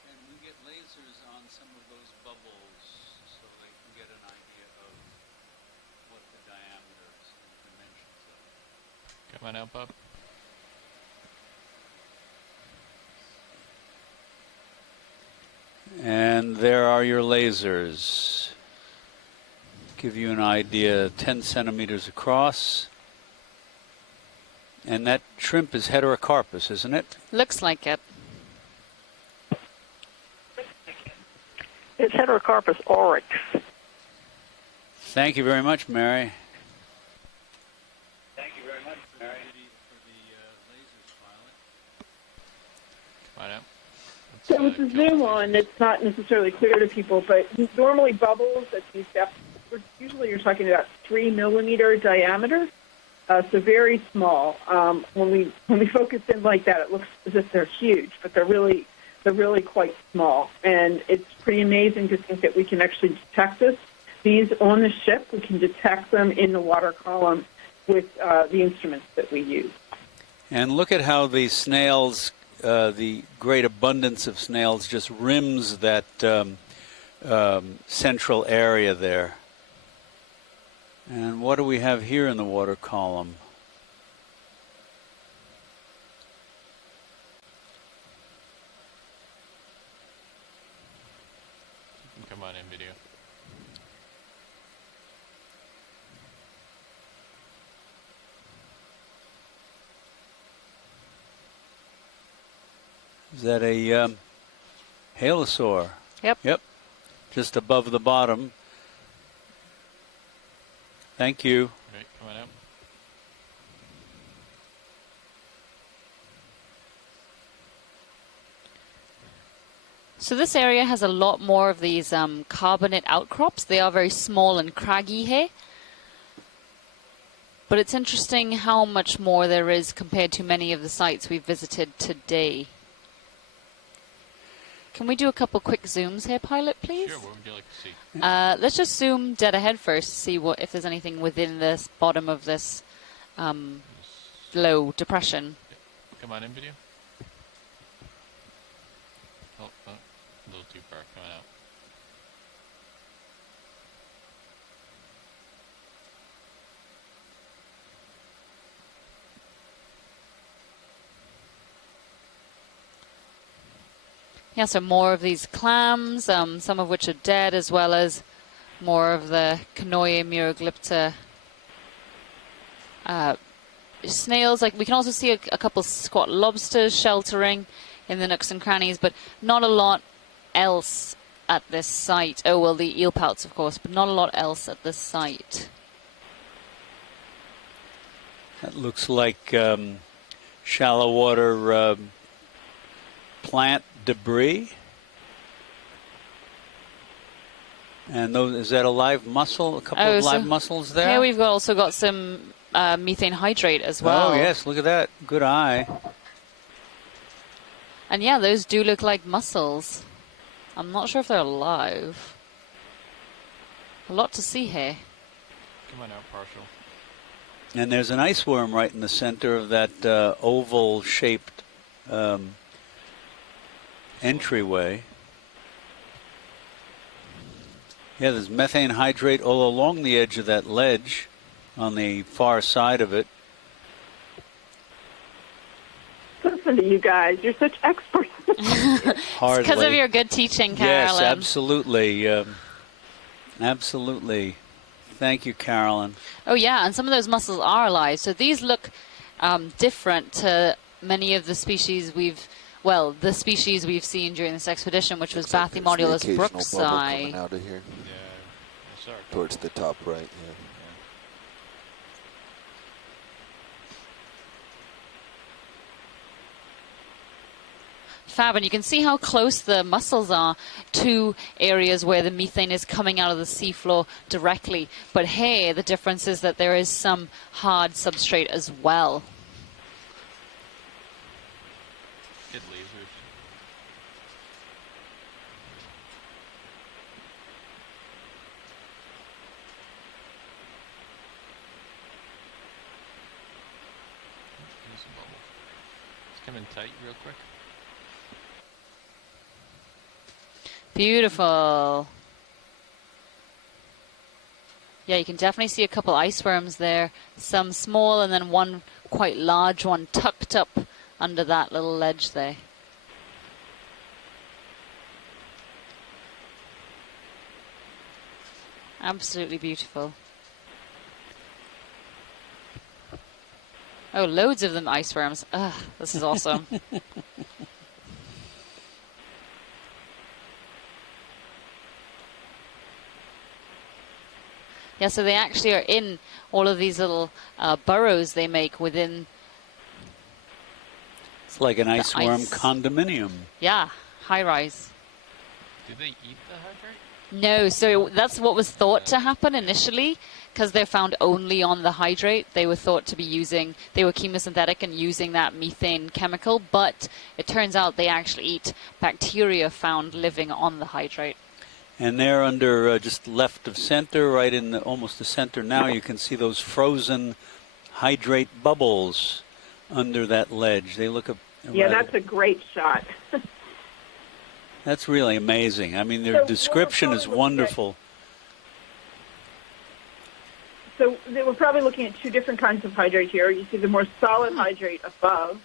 Can we get lasers on some of those bubbles so they can get an idea of what the diameters and dimensions are? Come on out, Bob. And there are your lasers. Give you an idea, 10 centimeters across. And that shrimp is Heterocarpus, isn't it? Looks like it. It's Heterocarpus oryx. Thank you very much, Mary. Thank you very much, Mary. Find out. So with the zoom on, it's not necessarily clear to people, but normally bubbles at these depths, usually you're talking about 3 millimeter diameter, so very small. When we focus in like that, it looks as if they're huge, but they're really quite small. And it's pretty amazing to think that we can actually detect these on the ship. We can detect them in the water column with the instruments that we use. And look at how the snails, the great abundance of snails just rims that central area there. And what do we have here in the water column? Come on in video. Is that a halosaur? Yep. Yep. Just above the bottom. Thank you. Right, come on out. So this area has a lot more of these carbonate outcrops. They are very small and craggy here. But it's interesting how much more there is compared to many of the sites we've visited today. Can we do a couple quick zooms here, pilot, please? Sure, what would you like to see? Let's just zoom dead ahead first to see if there's anything within this bottom of this low depression. Come on in, video. Oh, a little too far, coming out. Yeah, so more of these clams, some of which are dead, as well as more of the Canoia muroglypta snails. Like, we can also see a couple squat lobsters sheltering in the nooks and crannies, but not a lot else at this site. Oh, well, the eel pouts, of course, but not a lot else at this site. That looks like shallow water plant debris. And those, is that a live mussel? A couple of live mussels there? Here we've also got some methane hydrate as well. Oh, yes, look at that. Good eye. And yeah, those do look like mussels. I'm not sure if they're alive. A lot to see here. Come on out, partial. And there's an ice worm right in the center of that oval-shaped entryway. Yeah, there's methane hydrate all along the edge of that ledge on the far side of it. Listen to you guys. You're such experts. Hardly. Because of your good teaching, Carolyn. Yes, absolutely. Absolutely. Thank you, Carolyn. Oh, yeah, and some of those mussels are alive. So these look different to many of the species the species we've seen during this expedition, which was Bathymodulus brooksii. Coming out of here. Yeah, sorry. Towards the top right, yeah. Fab, and you can see how close the mussels are to areas where the methane is coming out of the seafloor directly. But here, the difference is that there is some hard substrate as well. Good lasers. Here's a bubble. Let's come in tight real quick. Beautiful. Yeah, you can definitely see a couple iceworms there. Some small and then one quite large one tucked up under that little ledge there. Absolutely beautiful. Oh, loads of them iceworms. Ugh, this is awesome. Yeah, so they actually are in all of these little burrows they make within. It's like an ice worm condominium. Yeah, high rise. Do they eat the hydrate? No, so that's what was thought to happen initially, because they're found only on the hydrate. They were thought to be they were chemosynthetic and using that methane chemical, but it turns out they actually eat bacteria found living on the hydrate. And there under just left of center, right in almost the center now, you can see those frozen hydrate bubbles under that ledge. They look yeah, that's a great shot. That's really amazing. I mean, their description is wonderful. So they were probably looking at two different kinds of hydrate here. You see the more solid hydrate above,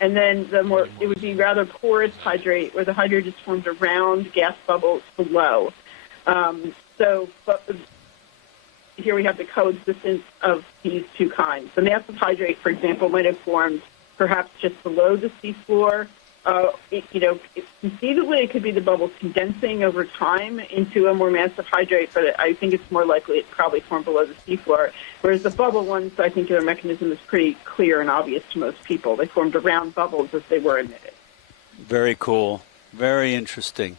and then it would be rather porous hydrate, where the hydrate is formed around gas bubbles below. But here we have the coexistence of these two kinds. The massive hydrate, for example, might have formed perhaps just below the seafloor. Conceivably, it could be the bubbles condensing over time into a more massive hydrate, but I think it's more likely it probably formed below the seafloor. Whereas the bubble ones, I think their mechanism is pretty clear and obvious to most people. They formed around bubbles as they were emitted. Very cool. Very interesting.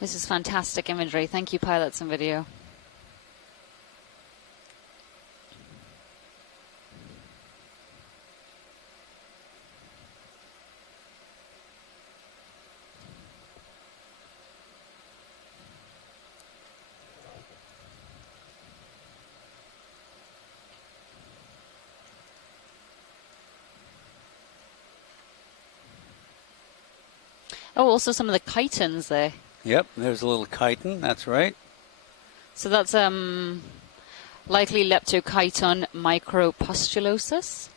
This is fantastic imagery. Thank you, pilots and video. Oh, also some of the chitons there. Yep, there's a little chiton, that's right. So that's likely Leptochiton micropustulosus.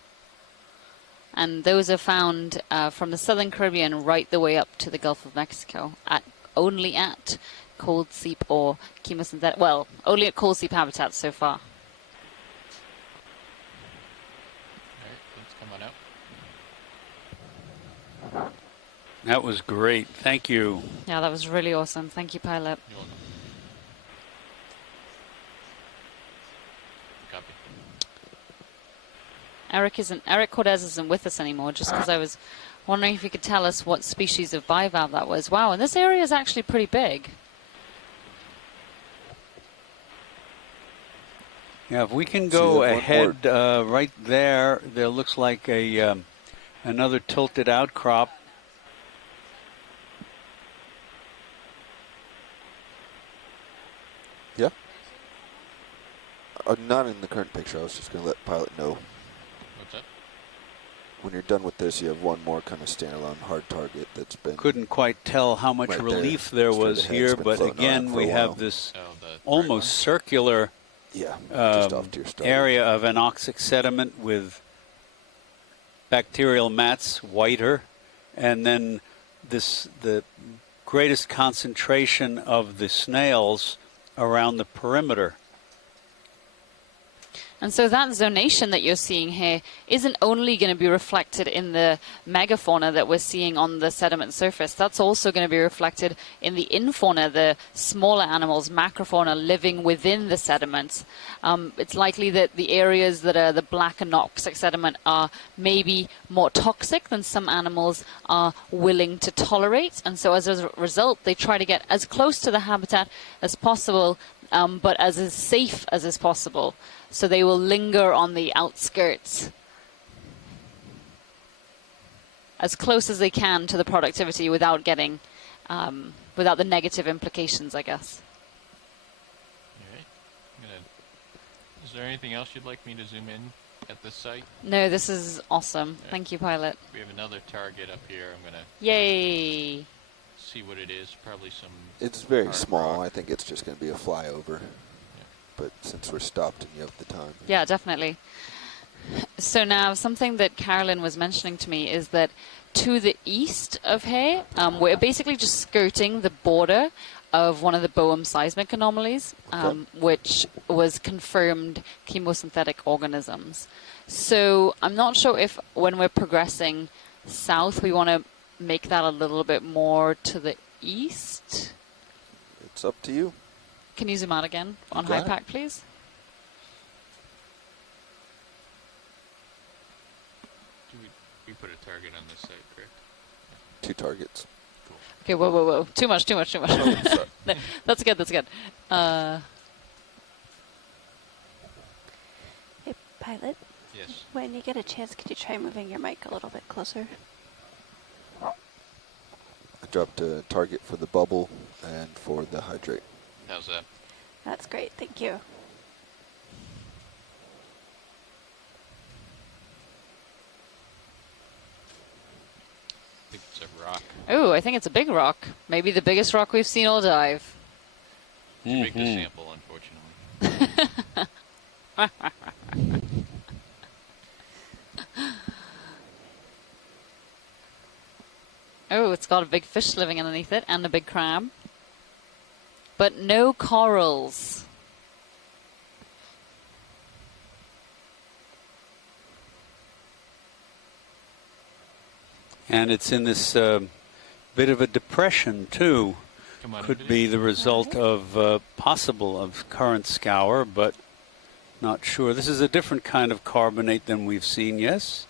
And those are found from the southern Caribbean right the way up to the Gulf of Mexico, only at cold seep or chemosynthetic, well, only at cold seep habitats so far. Alright, let's come on out. That was great. Thank you. Yeah, that was really awesome. Thank you, pilot. You're welcome. Copy. Eric Cortez isn't with us anymore, just because I was wondering if you could tell us what species of bivalve that was. Wow, and this area is actually pretty big. Yeah, if we can go ahead right there, there looks like a another tilted outcrop. Yeah. Not in the current picture. I was just going to let pilot know. What's that? When you're done with this, you have one more kind of standalone hard target that's been... Couldn't quite tell how much relief there was here, but again, we have this almost circular just off to your start. area of anoxic sediment with bacterial mats, whiter, and then the greatest concentration of the snails around the perimeter. And so that zonation that you're seeing here isn't only going to be reflected in the megafauna that we're seeing on the sediment surface. That's also going to be reflected in the infauna, the smaller animals, macrofauna living within the sediments. It's likely that the areas that are the black anoxic sediment are maybe more toxic than some animals are willing to tolerate. And so as a result, they try to get as close to the habitat as possible, but as safe as is possible. So they will linger on the outskirts as close as they can to the productivity without getting, without the negative implications, I guess. All right. Is there anything else you'd like me to zoom in at this site? No, this is awesome. Right. Thank you, pilot. We have another target up here. I'm going to Yay! see what it is. Probably some... It's very small. I think it's just going to be a flyover. But since we're stopped and you have the time. Yeah, definitely. So now something that Carolyn was mentioning to me is that to the east of here, we're basically just skirting the border of one of the Boehm seismic anomalies, which was confirmed chemosynthetic organisms. So I'm not sure if when we're progressing south, we want to make that a little bit more to the east. It's up to you. Can you zoom out again on HYPAC, please? We put a target on this site, correct? 2 targets. Cool. Okay, whoa. Too much. That's good. Hey, pilot. Yes. When you get a chance, could you try moving your mic a little bit closer? I dropped a target for the bubble and for the hydrate. How's that? That's great, thank you. I think it's a rock. Oh, I think it's a big rock. Maybe the biggest rock we've seen all dive. Too big to sample, unfortunately. Oh, it's got a big fish living underneath it and a big crab. But no corals. And it's in this bit of a depression, too. Could be the result of possible of current scour, but not sure. This is a different kind of carbonate than we've seen, yes?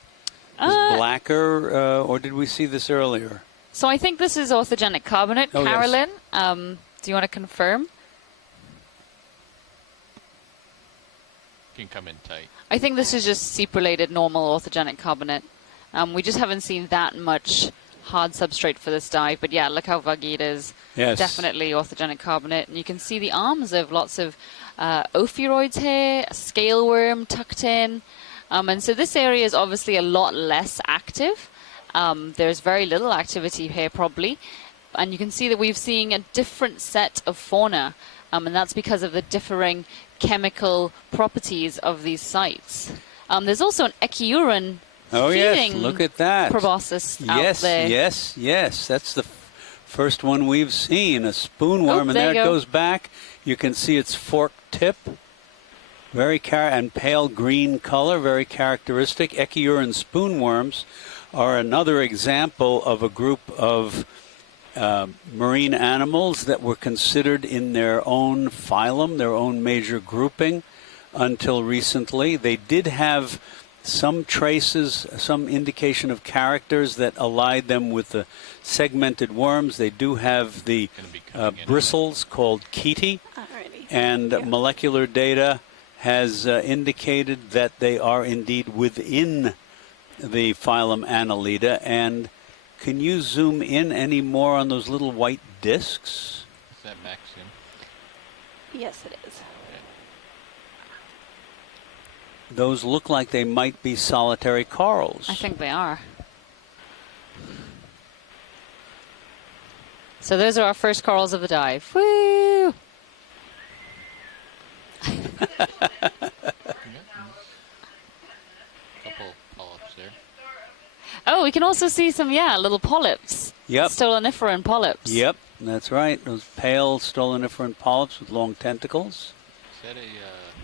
It's blacker, or did we see this earlier? So I think this is orthogenic carbonate, Oh, Carolyn. yes. Do you want to confirm? Can come in tight. I think this is just seep-related normal orthogenic carbonate. We just haven't seen that much hard substrate for this dive, but yeah, look how vuggy it is. Yes. Definitely orthogenic carbonate. And you can see the arms of lots of ophiuroids here, a scale worm tucked in. And so this area is obviously a lot less active. There's very little activity here probably. And you can see that we've seen a different set of fauna. And that's because of the differing chemical properties of these sites. There's also an echiuran feeding look at that. proboscis out there. Yes. That's the first one we've seen, a spoonworm, and there it goes back. You can see its forked tip, and pale green color, very characteristic. Echiuran spoonworms are another example of a group of marine animals that were considered in their own phylum, their own major grouping, until recently. They did have some traces, some indication of characters that allied them with the segmented worms. They do have the bristles called chaetae, and molecular data has indicated that they are indeed within the phylum Annelida. And can you zoom in any more on those little white discs? Is that Maxim? Yes, it is. Those look like they might be solitary corals. I think they are. So those are our first corals of the dive. Woo! Couple polyps there. Oh, we can also see some, little polyps. Yep. Stoloniferan polyps. Yep, that's right. Those pale stoloniferan polyps with long tentacles. Is that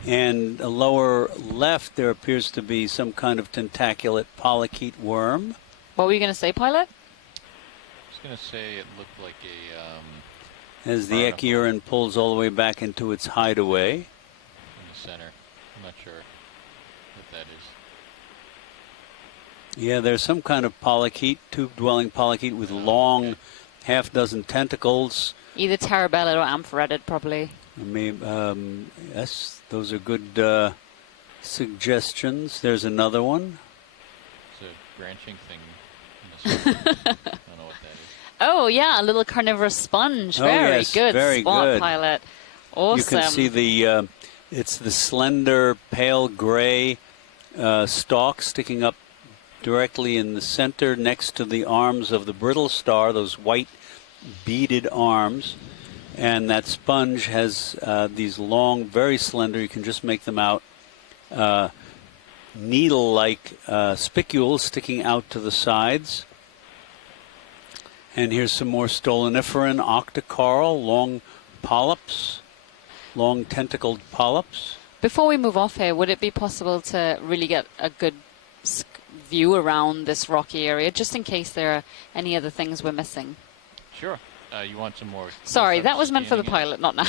And lower left, there appears to be some kind of tentaculate polychaete worm. What were you going to say, Pilot? I was going to say it looked like a... As the echiuran pulls all the way back into its hideaway. in the center. I'm not sure what that is. Yeah, there's some kind of polychaete, tube-dwelling polychaete with long half-dozen tentacles. Either terabellid or amphoretid, probably. Maybe, yes, those are good suggestions. There's another one. It's a branching thing in the center. I don't know what that is. Oh, yeah, a little carnivorous sponge. Oh, Very yes, good very spot, good. Pilot. Awesome. You can see it's the slender, pale gray stalk sticking up directly in the center next to the arms of the brittle star, those white beaded arms. And that sponge has these long, very slender, you can just make them out, needle-like spicules sticking out to the sides. And here's some more stoloniferan octocoral, long polyps, long tentacled polyps. Before we move off here, would it be possible to really get a good view around this rocky area, just in case there are any other things we're missing? Sure. You want some more... Sorry, that was meant for the pilot, not now.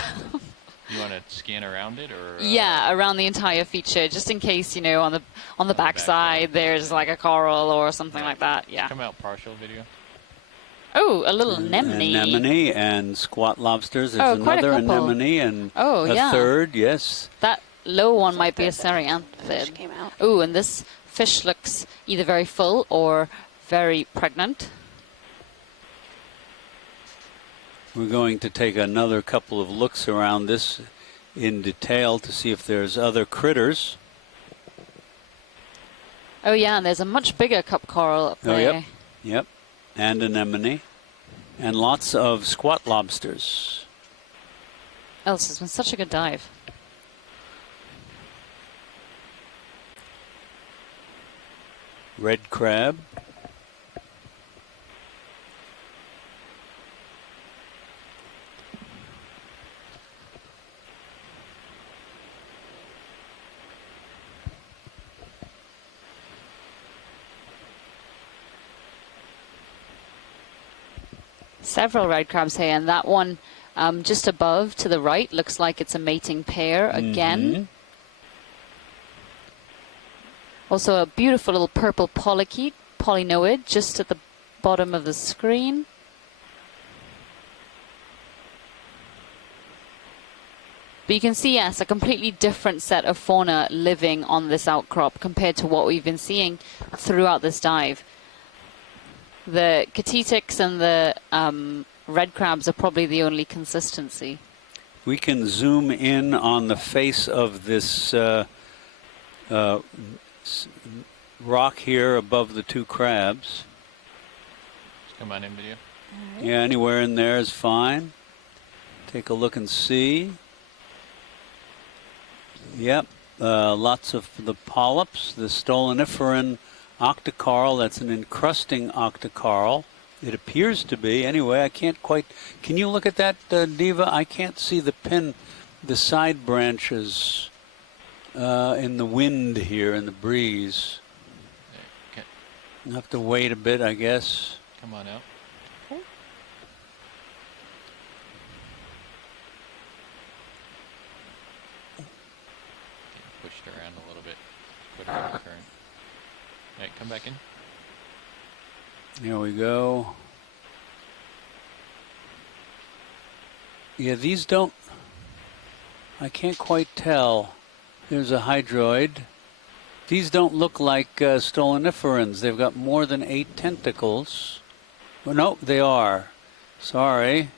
You want to scan around it, or... Yeah, around the entire feature, just in case, you know, on the backside there's like a coral or something like that. Yeah. Come out partial video. Oh, a little anemone. Anemone and squat lobsters. There's quite a another couple. anemone and yeah. a third, yes. That low one might be a cerianthid. Oh, and this fish looks either very full or very pregnant. We're going to take another couple of looks around this in detail to see if there's other critters. Oh, yeah, and there's a much bigger cup coral up there. Oh, yep. And anemone. And lots of squat lobsters. Else has been such a good dive. Red crab. Several red crabs here, and that one just above to the right looks like it's a mating pair again. Also a beautiful little purple polychaete, polynoid, just at the bottom of the screen. But you can see, yes, a completely different set of fauna living on this outcrop compared to what we've been seeing throughout this dive. The catetics and the red crabs are probably the only consistency. We can zoom in on the face of this rock here above the two crabs. Come on in video. Yeah, anywhere in there is fine. Take a look and see. Yep, lots of the polyps, the stoloniferan octocarl. That's an encrusting octocarl. It appears to be. Anyway, I can't quite. Can you look at that, Diva? I can't see the pin, the side branches in the wind here, in the breeze. Okay. You'll have to wait a bit, I guess. Come on out. Okay. Pushed around a little bit. Put it on the current. All right, come back in. Here we go. Yeah, these don't. I can't quite tell. There's a hydroid. These don't look like stoloniferans. They've got more than 8 tentacles. Well, no, they are. Sorry.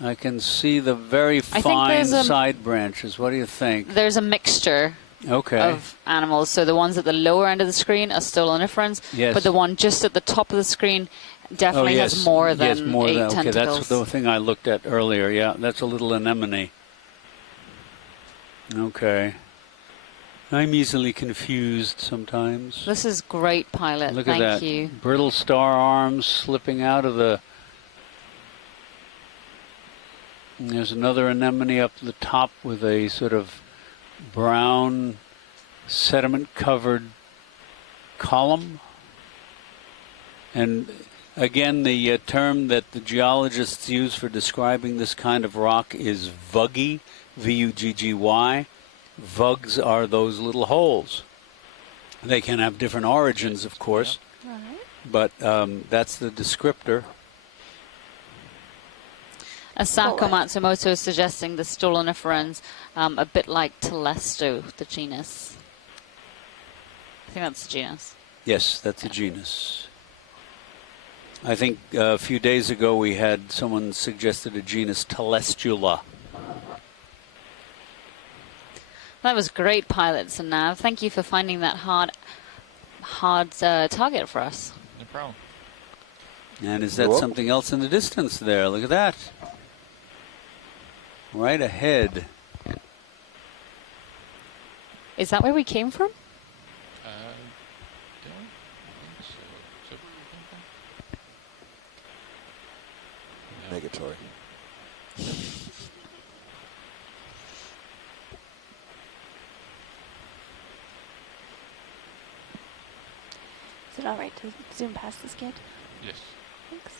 I can see the very fine side branches. What do you think? There's a mixture of animals. So the ones at the lower end of the screen are stoloniferans, but the one just at the top of the screen definitely has more than 8 tentacles. Okay, that's the thing I looked at earlier. Yeah, that's a little anemone. Okay. I'm easily confused sometimes. This is great, pilot. Look at that. Thank you. Brittle star arms slipping out of the... And there's another anemone up the top with a sort of brown sediment-covered column. And again, the term that the geologists use for describing this kind of rock is vuggy, V-U-G-G-Y. Vugs are those little holes. They can have different origins, of course, but that's the descriptor. Asako Matsumoto is suggesting the stoloniferans a bit like Telesto, the genus. I think that's the genus. Yes, that's a genus. I think a few days ago we had someone suggested a genus Telestula. That was great, pilots and Nav. Thank you for finding that hard target for us. No problem. And is that something else in the distance there? Look at that. Right ahead. Is that where we came from? Don't think so. Is that where we came from? Negatory. Is it all right to zoom past the skid? Yes. Thanks.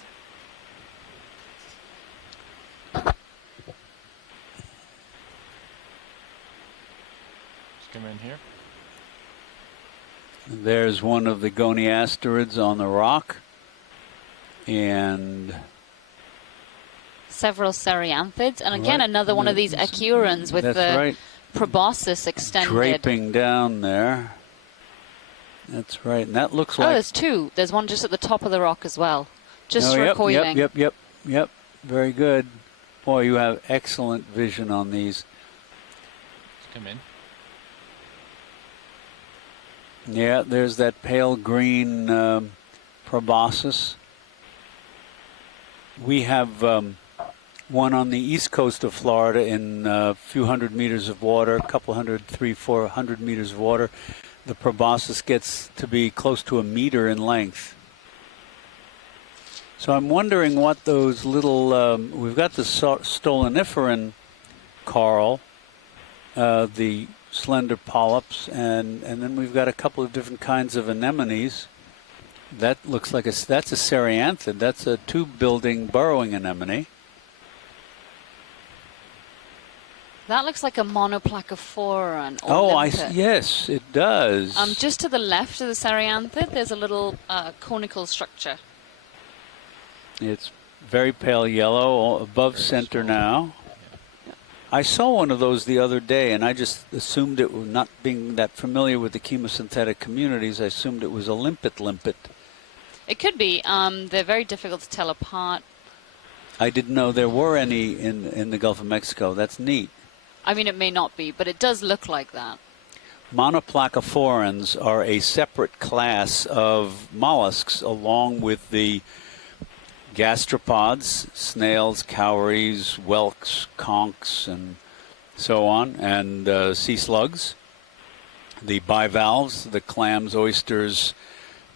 Just come in here. There's one of the goniasterids on the rock. And several cereanthids. And again, another one of these echurans with the proboscis extended. Draping down there. That's right. And that looks like... Oh, there's two. There's one just at the top of the rock as well. Just recoiling. Yep. Very good. Boy, you have excellent vision on these. Let's come in. Yeah, there's that pale green proboscis. We have one on the east coast of Florida in a few hundred meters of water, a couple hundred, 300-400 meters of water. The proboscis gets to be close to 1 meter in length. So I'm wondering what those little, we've got the stoloniferan coral, the slender polyps, and then we've got a couple of different kinds of anemones. That looks like that's a cereanthid. That's a tube-building burrowing anemone. That looks like a monoplacophoran. Yes, it does. Just to the left of the cereanthid, there's a little conical structure. It's very pale yellow, above center now. I saw one of those the other day, and I just assumed it, not being that familiar with the chemosynthetic communities, I assumed it was a limpet. It could be. They're very difficult to tell apart. I didn't know there were any in the Gulf of Mexico. That's neat. I mean, it may not be, but it does look like that. Monoplacophorans are a separate class of mollusks along with the gastropods, snails, cowries, whelks, conchs, and so on, and sea slugs. The bivalves, the clams, oysters,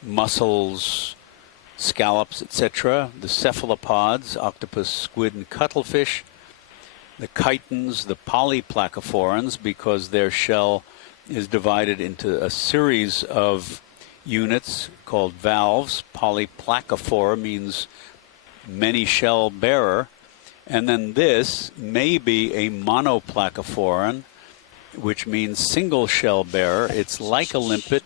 mussels, scallops, etc. The cephalopods, octopus, squid, and cuttlefish. The chitons, the polyplacophorans, because their shell is divided into a series of units called valves. Polyplacophore means many shell bearer. And then this may be a monoplacophoran, which means single shell bearer. It's like a limpet,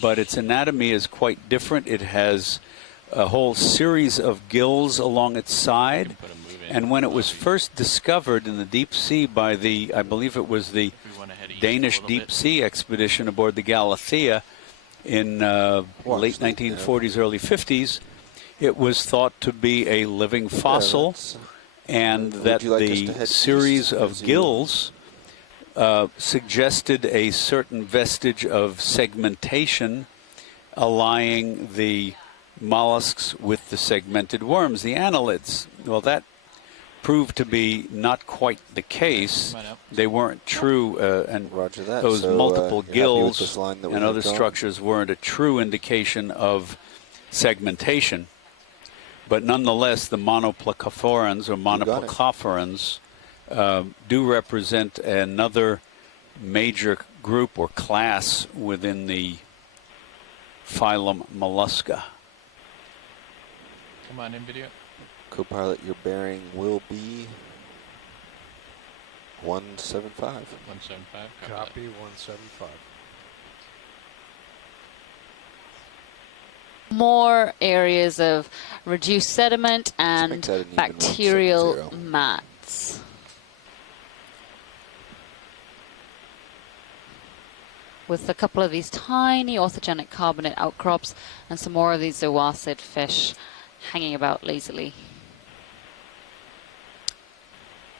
but its anatomy is quite different. It has a whole series of gills along its side. And when it was first discovered in the deep sea by the, I believe it was the Danish deep sea expedition aboard the Galathea in late 1940s, early 50s, it was thought to be a living fossil, and that the series of gills suggested a certain vestige of segmentation allying the mollusks with the segmented worms, the annelids. Well, that proved to be not quite the case. They weren't true, and those multiple gills and other structures weren't a true indication of segmentation. But nonetheless, the monoplacophorans or monoplacophorans do represent another major group or class within the phylum Mollusca. Come on in video. Co-pilot, your bearing will be 175. 175. Copy 175. More areas of reduced sediment and bacterial mats. With a couple of these tiny orthogenic carbonate outcrops and some more of these zoacid fish hanging about lazily.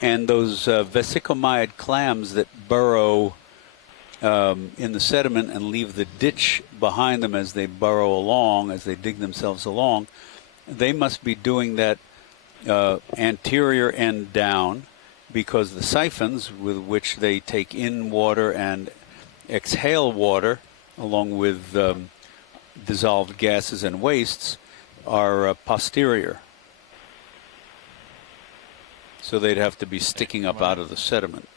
And those vesicomyid clams that burrow in the sediment and leave the ditch behind them as they burrow along, as they dig themselves along, they must be doing that anterior end down, because the siphons with which they take in water and exhale water, along with dissolved gases and wastes, are posterior. So they'd have to be sticking up out of the sediment.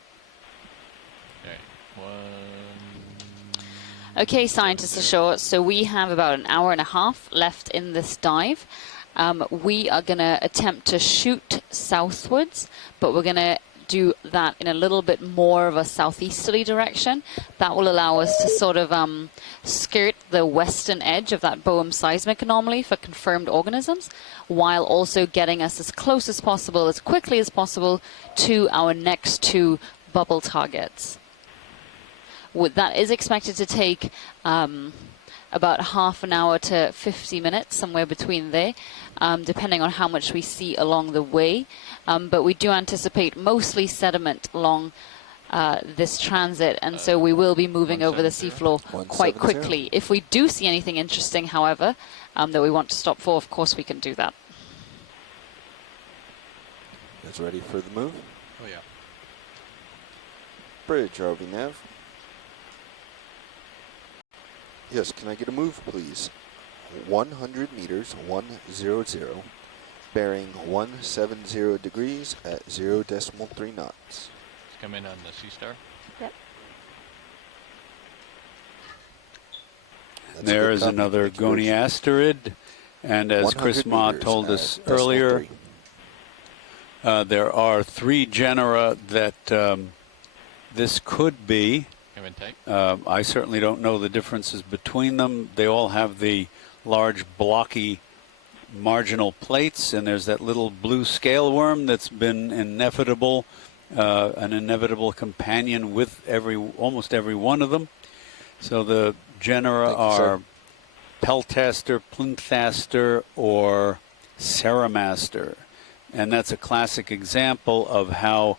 Okay, scientists ashore, so we have about an hour and a half left in this dive. We are going to attempt to shoot southwards, but we're going to do that in a little bit more of a southeasterly direction. That will allow us to sort of skirt the western edge of that Boehm seismic anomaly for confirmed organisms, while also getting us as close as possible, as quickly as possible, to our next two bubble targets. That is expected to take about half an hour to 50 minutes, somewhere between there, depending on how much we see along the way. But we do anticipate mostly sediment along this transit, and so we will be moving over the seafloor quite quickly. If we do see anything interesting, however, that we want to stop for, of course we can do that. You guys ready for the move? Oh, yeah. Bridge, RV Nav. Yes, can I get a move, please? 100 meters, 100, bearing 170 degrees at 0.3 knots. Let's come in on the Sea Star. Yep. There is another goniasterid, and as Chris Ma told us earlier, there are 3 genera that this could be. I certainly don't know the differences between them. They all have the large blocky marginal plates, and there's that little blue scale worm that's been inevitable an inevitable companion with almost every one of them. So the genera are Peltaster, Plymphaster, or Ceramaster. And that's a classic example of how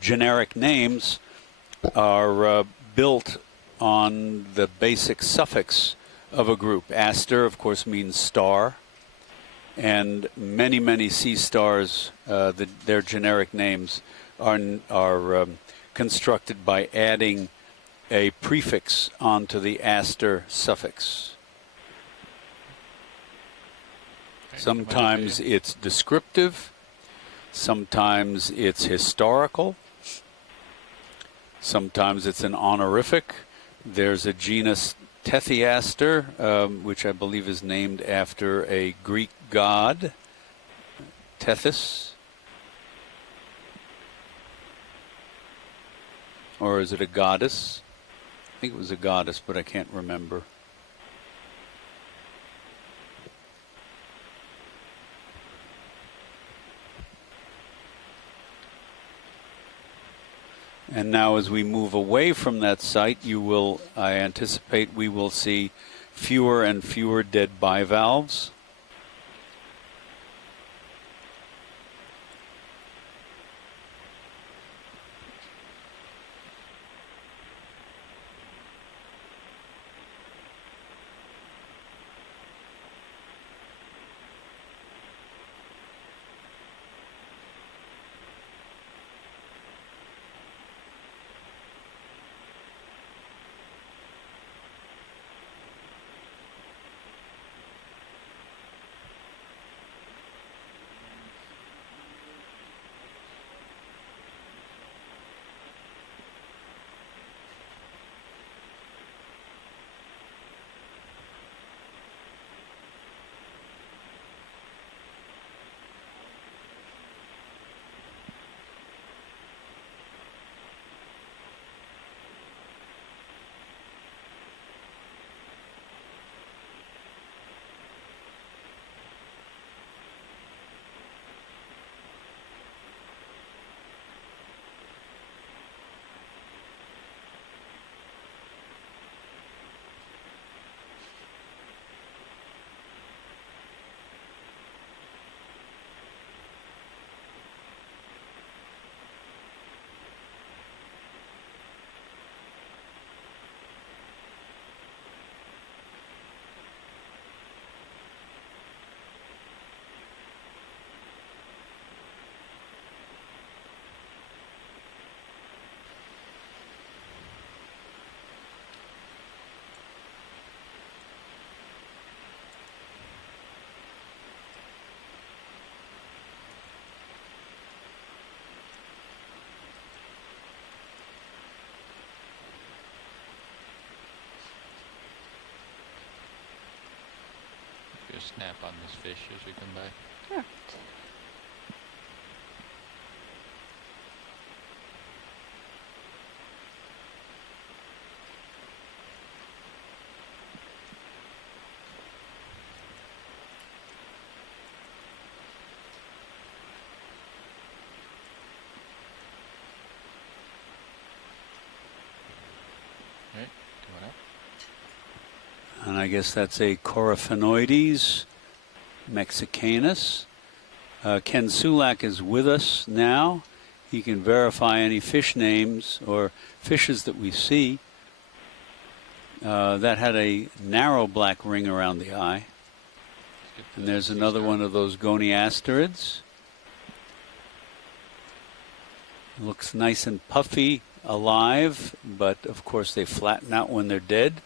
generic names are built on the basic suffix of a group. Aster, of course, means star. And many, many sea stars, their generic names are constructed by adding a prefix onto the aster suffix. Sometimes it's descriptive, sometimes it's historical, sometimes it's an honorific. There's a genus Tethyaster, which I believe is named after a Greek god, Tethys. Or is it a goddess? I think it was a goddess, but I can't remember. And now as we move away from that site, I anticipate we will see fewer and fewer dead bivalves. Snap on this fish as we come by. Sure. Right, coming up. And I guess that's a Coryphaenoides mexicanus. Ken Sulak is with us now. He can verify any fish names or fishes that we see. That had a narrow black ring around the eye. And there's another one of those goniasterids. Looks nice and puffy, alive, but of course they flatten out when they're dead.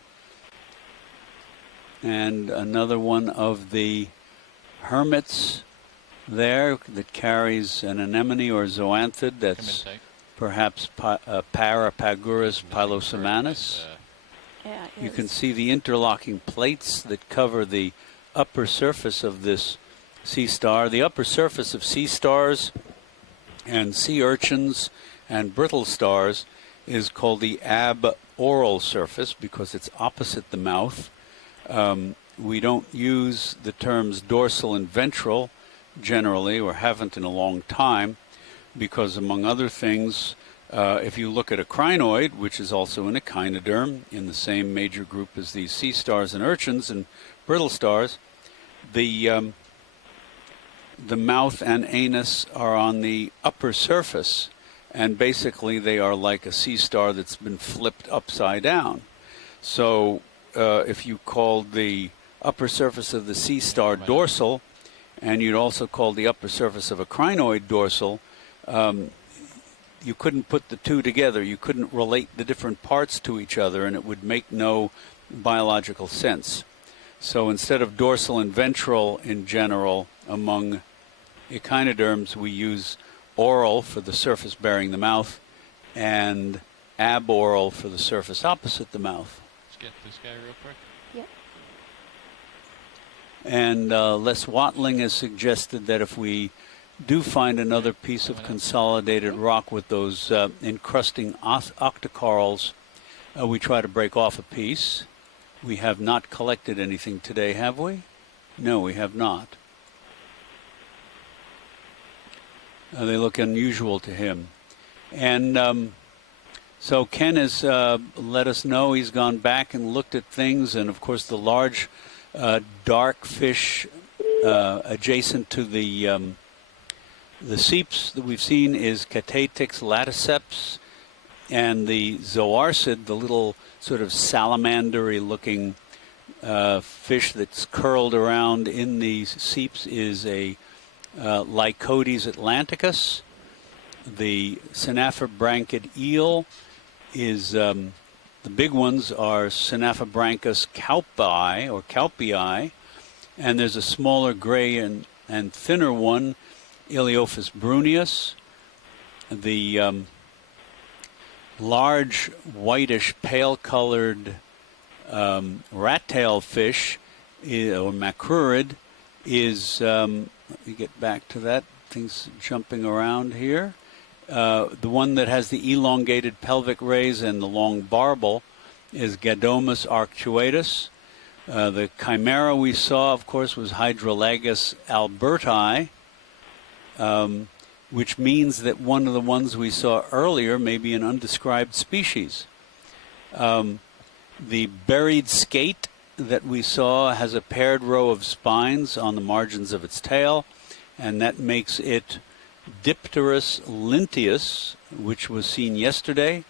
And another one of the hermits there that carries an anemone or zoanthid that's perhaps Parapagurus pilosomanus. You can see the interlocking plates that cover the upper surface of this sea star. The upper surface of sea stars and sea urchins and brittle stars is called the aboral surface because it's opposite the mouth. We don't use the terms dorsal and ventral generally, or haven't in a long time, because, among other things, if you look at a crinoid, which is also an echinoderm in the same major group as these sea stars and urchins and brittle stars, the mouth and anus are on the upper surface, and basically they are like a sea star that's been flipped upside down. So if you called the upper surface of the sea star dorsal, and you'd also call the upper surface of a crinoid dorsal, you couldn't put the two together. You couldn't relate the different parts to each other, and it would make no biological sense. So instead of dorsal and ventral in general among echinoderms, we use oral for the surface bearing the mouth and aboral for the surface opposite the mouth. Let's get this guy real quick. Yep. And Les Watling has suggested that if we do find another piece of consolidated rock with those encrusting octocorals, we try to break off a piece. We have not collected anything today, have we? No, we have not. They look unusual to him. And so Ken has let us know he's gone back and looked at things, and of course the large dark fish adjacent to the seeps that we've seen is Catatix laticeps, and the zoarcid, the little sort of salamandery looking fish that's curled around in these seeps, is a Lycodes atlanticus. The Synaphobranchid eel is, the big ones are Synaphobranchus caupi or caupii, and there's a smaller gray and thinner one, Iliophis bruneus. The large whitish pale-colored rat-tailed fish or macrurid is, let me get back to that, things jumping around here. The one that has the elongated pelvic rays and the long barbel is Gadomus arcuatus. The chimera we saw, of course, was Hydrolagus alberti, which means that one of the ones we saw earlier may be an undescribed species. The buried skate that we saw has a paired row of spines on the margins of its tail, and that makes it Dipterus linteus, which was seen yesterday.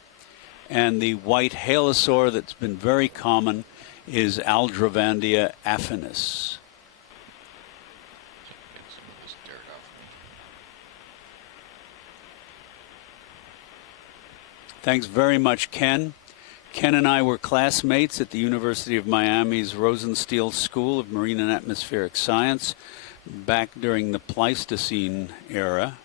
And the white halosaur that's been very common is Aldrovandia affinis. Thanks very much, Ken. Ken and I were classmates at the University of Miami's Rosenstiel School of Marine and Atmospheric Science back during the Pleistocene era.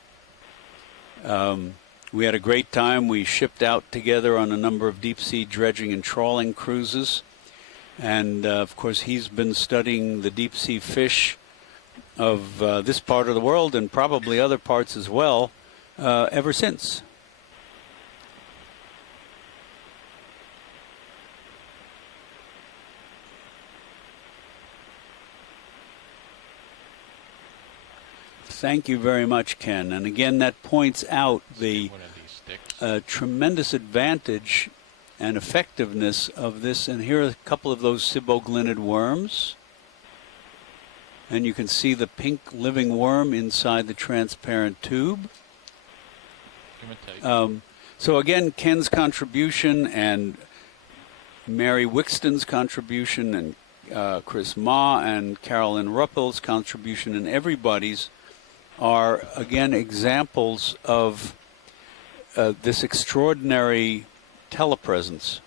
We had a great time. We shipped out together on a number of deep-sea dredging and trawling cruises. And, of course, he's been studying the deep-sea fish of this part of the world and probably other parts as well ever since. Thank you very much, Ken. And again, that points out the tremendous advantage and effectiveness of this. And here are a couple of those siboglinid worms. And you can see the pink living worm inside the transparent tube. So again, Ken's contribution and Mary Wixton's contribution and Chris Ma and Carolyn Ruppel's contribution and everybody's are, again, examples of this extraordinary telepresence,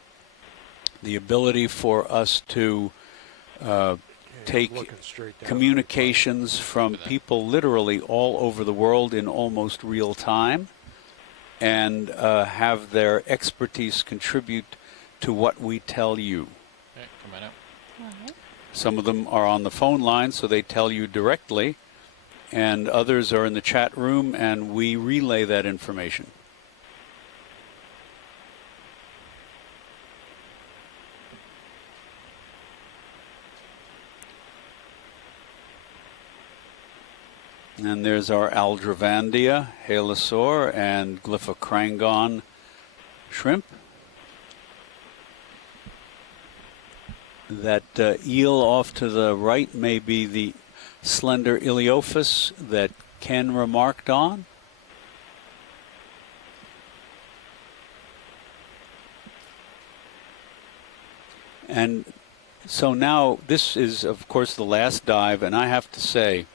the ability for us to take communications from people literally all over the world in almost real time and have their expertise contribute to what we tell you. Okay, come on up. Some of them are on the phone line, so they tell you directly, and others are in the chat room, and we relay that information. And there's our Aldrovandia, halosaur, and Glyphocrangon shrimp. That eel off to the right may be the slender Iliophus that Ken remarked on. And so now this is, of course, the last dive, and I have to say,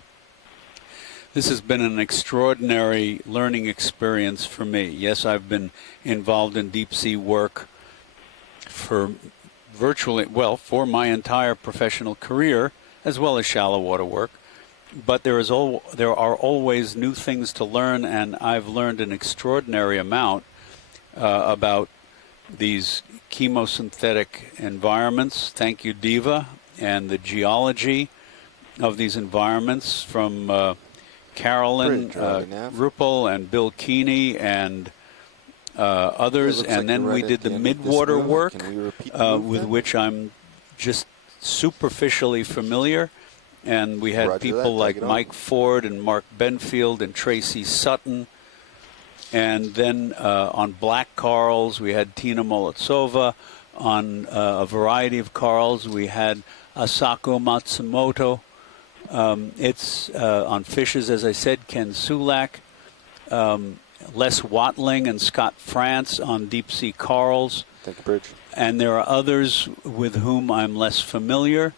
this has been an extraordinary learning experience for me. Yes, I've been involved in deep sea work for virtually, well, for my entire professional career, as well as shallow water work. But there are always new things to learn, and I've learned an extraordinary amount about these chemosynthetic environments. Thank you, Diva, and the geology of these environments from Carolyn Ruppel and Bill Keeney and others. And then we did the midwater work with which I'm just superficially familiar. And we had people like Mike Ford and Mark Benfield and Tracy Sutton. And then on black corals, we had Tina Molitsova. On a variety of corals, we had Asako Matsumoto. It's on fishes, as I said, Ken Sulak, Les Watling and Scott France on deep sea corals. Thank you, Bridge. And there are others with whom I'm less familiar.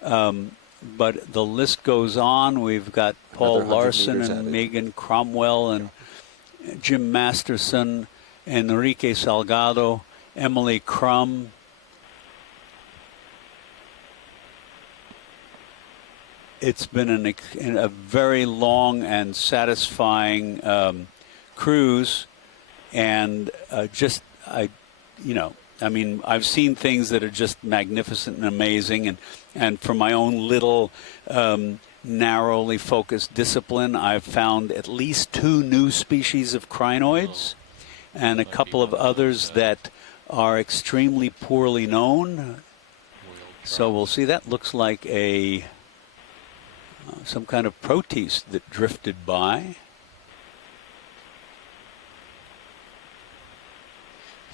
But the list goes on. We've got Paul Larson and Megan Cromwell and Jim Masterson, Enrique Salgado, Emily Crum. It's been a very long and satisfying cruise, and I've seen things that are just magnificent and amazing, and for my own little narrowly focused discipline, I've found at least 2 new species of crinoids and a couple of others that are extremely poorly known. So we'll see. That looks like some kind of protist that drifted by.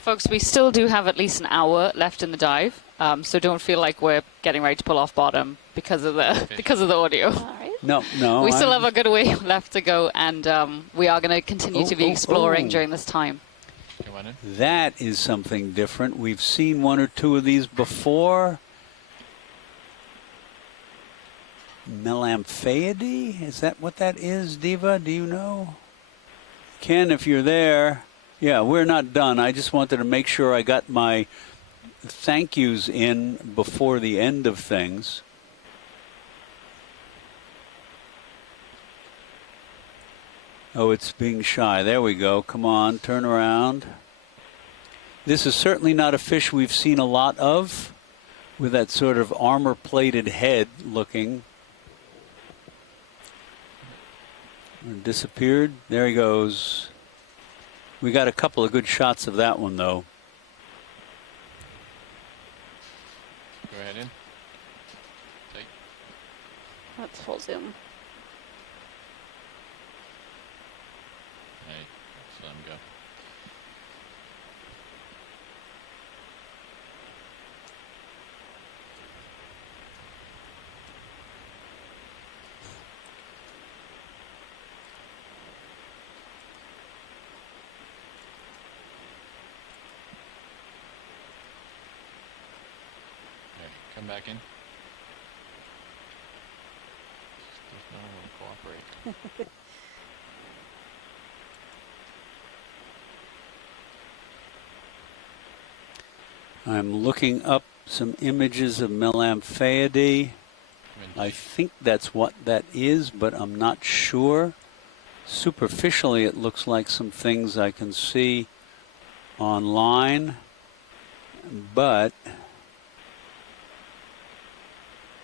Folks, we still do have at least an hour left in the dive, so don't feel like we're getting ready to pull off bottom because of the audio. All right. No. We still have a good way left to go, and we are going to continue to be exploring during this time. That is something different. We've seen 1 or 2 of these before. Melamphaeidae? Is that what that is, Diva? Do you know? Ken, if you're there. Yeah, we're not done. I just wanted to make sure I got my thank yous in before the end of things. Oh, it's being shy. There we go. Come on, turn around. This is certainly not a fish we've seen a lot of, with that sort of armor-plated head looking. Disappeared. There he goes. We got a couple of good shots of that one, though. Go ahead in. Take. That's full zoom. Hey, let's let him go. Come back in. There's no one to cooperate. I'm looking up some images of Melamphaeidae. I think that's what that is, but I'm not sure. Superficially, it looks like some things I can see online, but...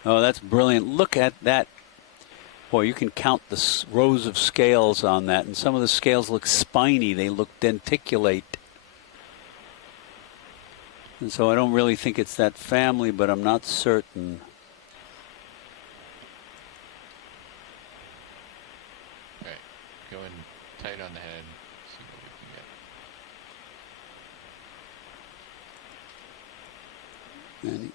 Oh, that's brilliant. Look at that. Boy, you can count the rows of scales on that, and some of the scales look spiny. They look denticulate. And so I don't really think it's that family, but I'm not certain. It's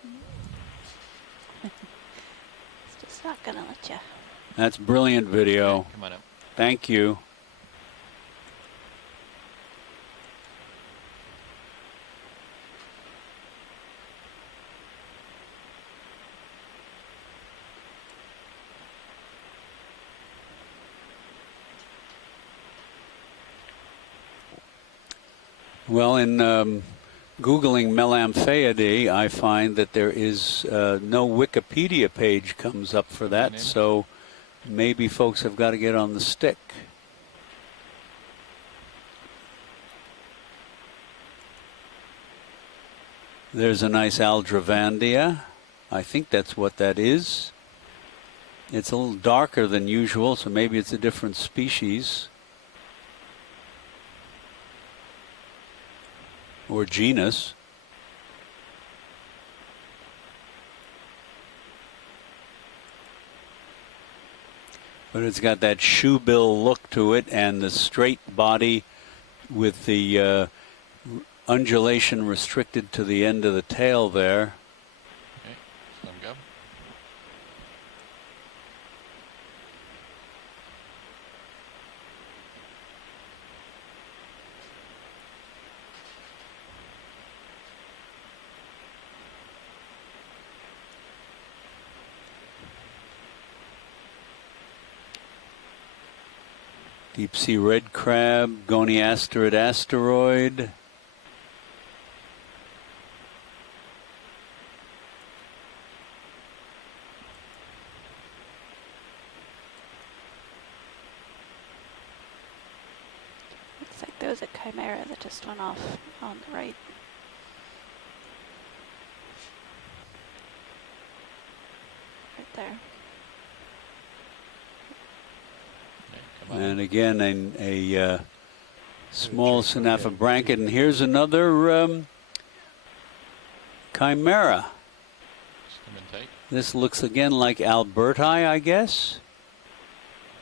just not gonna let you. That's brilliant video. Come on up. Thank you. Well, in Googling Melamphaeidae, I find that there is no Wikipedia page comes up for that, so maybe folks have got to get on the stick. There's a nice Aldravandia. I think that's what that is. It's a little darker than usual, so maybe it's a different species. Or genus. But it's got that shoebill look to it and the straight body with the undulation restricted to the end of the tail there. Okay, let him go. Deep sea red crab, goniasterid asteroid. Looks like there was a chimera that just went off on the right. Right there. And again, a small Synaphobranchid. And here's another chimera. This looks again like Alberti, I guess,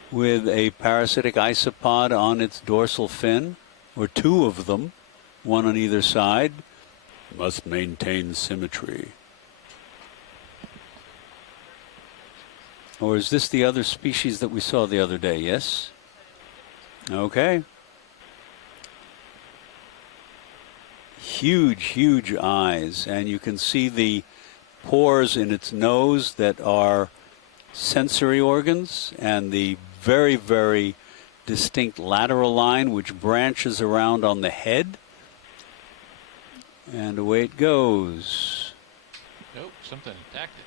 with a parasitic isopod on its dorsal fin, or two of them, one on either side. Must maintain symmetry. Or is this the other species that we saw the other day? Yes? Okay. Huge, huge eyes. And you can see the pores in its nose that are sensory organs, and the very, very distinct lateral line which branches around on the head. And away it goes. Nope, something attacked it.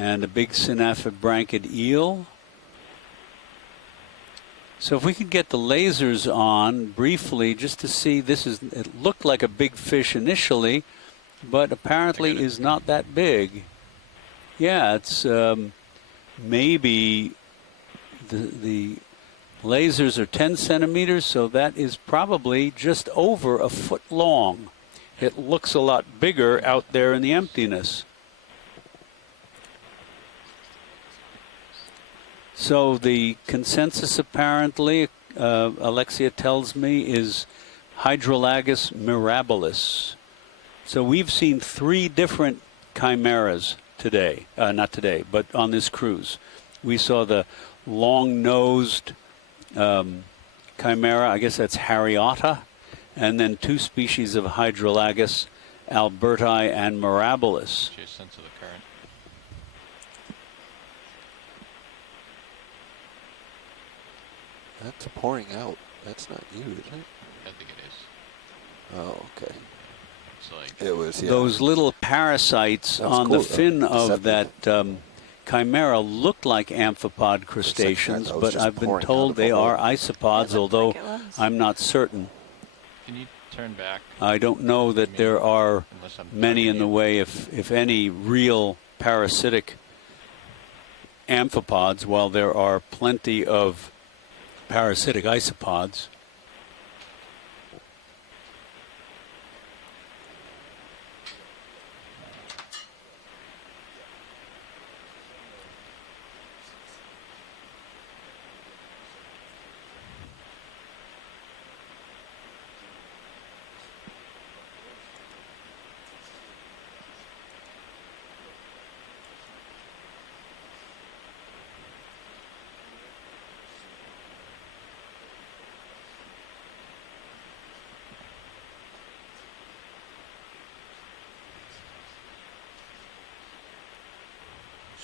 And a big Synaphobranchid eel. So if we could get the lasers on briefly just to see, it looked like a big fish initially, but apparently is not that big. Yeah, it's maybe the lasers are 10 centimeters, so that is probably just over a foot long. It looks a lot bigger out there in the emptiness. So the consensus apparently, Alexia tells me, is Hydrolagus mirabilis. So we've seen 3 different chimeras today, not today, but on this cruise. We saw the long-nosed chimera, I guess that's Harriota, and then 2 species of Hydrolagus, Alberti and mirabilis. Just sense of the current. That's pouring out. That's not you, is it? I think it is. Oh, okay. It's like it was, yeah. Those little parasites on the fin of that chimera look like amphipod crustaceans, but I've been told they are isopods, although I'm not certain. Can you turn back? I don't know that there are many in the way, if any, real parasitic amphipods, while there are plenty of parasitic isopods.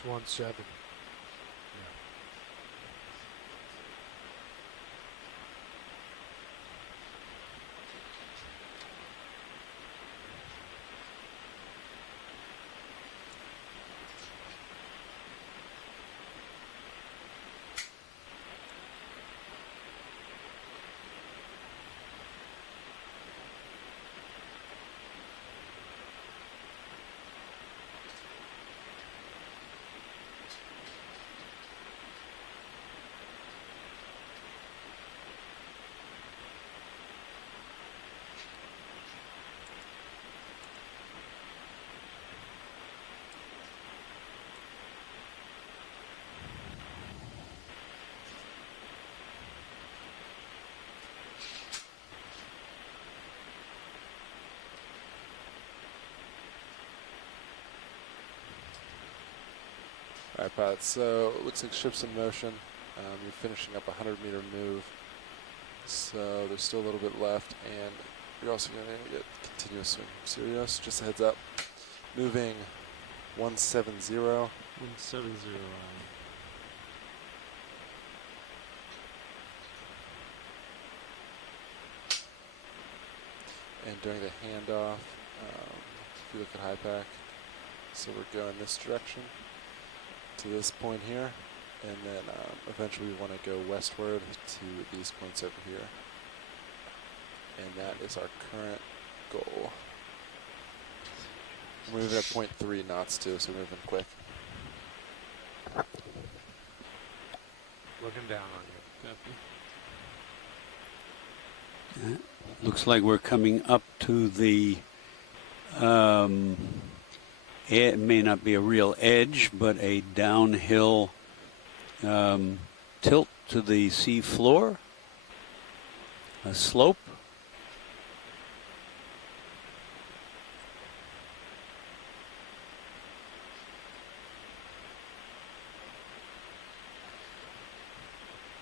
1-7. All right, Pat, so it looks like ship's in motion. You're finishing up a 100-meter move, so there's still a little bit left, and you're also going to get continuous swing from Sirius. Just a heads up. Moving 170. 170. And during the handoff, if you look at high pack, so we're going this direction to this point here, and then eventually we want to go westward to these points over here. And that is our current goal. We're moving at 0.3 knots too, so we're moving quick. Looking down on you. Copy. Looks like we're coming up to the, it may not be a real edge, but a downhill tilt to the sea floor, a slope.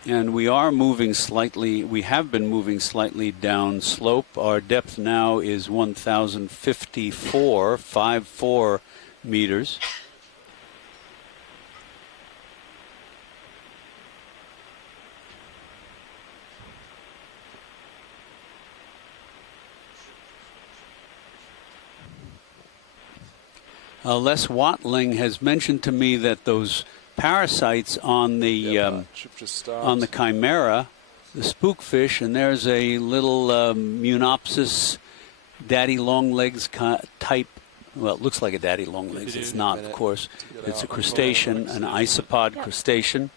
And we are moving slightly, we have been moving slightly down slope. Our depth now is 1,054 meters. Les Watling has mentioned to me that those parasites on the Chimera, the spookfish, and there's a little Munopsis daddy longlegs type. Well, it looks like a daddy longlegs. It's not, of course. It's a crustacean, an isopod crustacean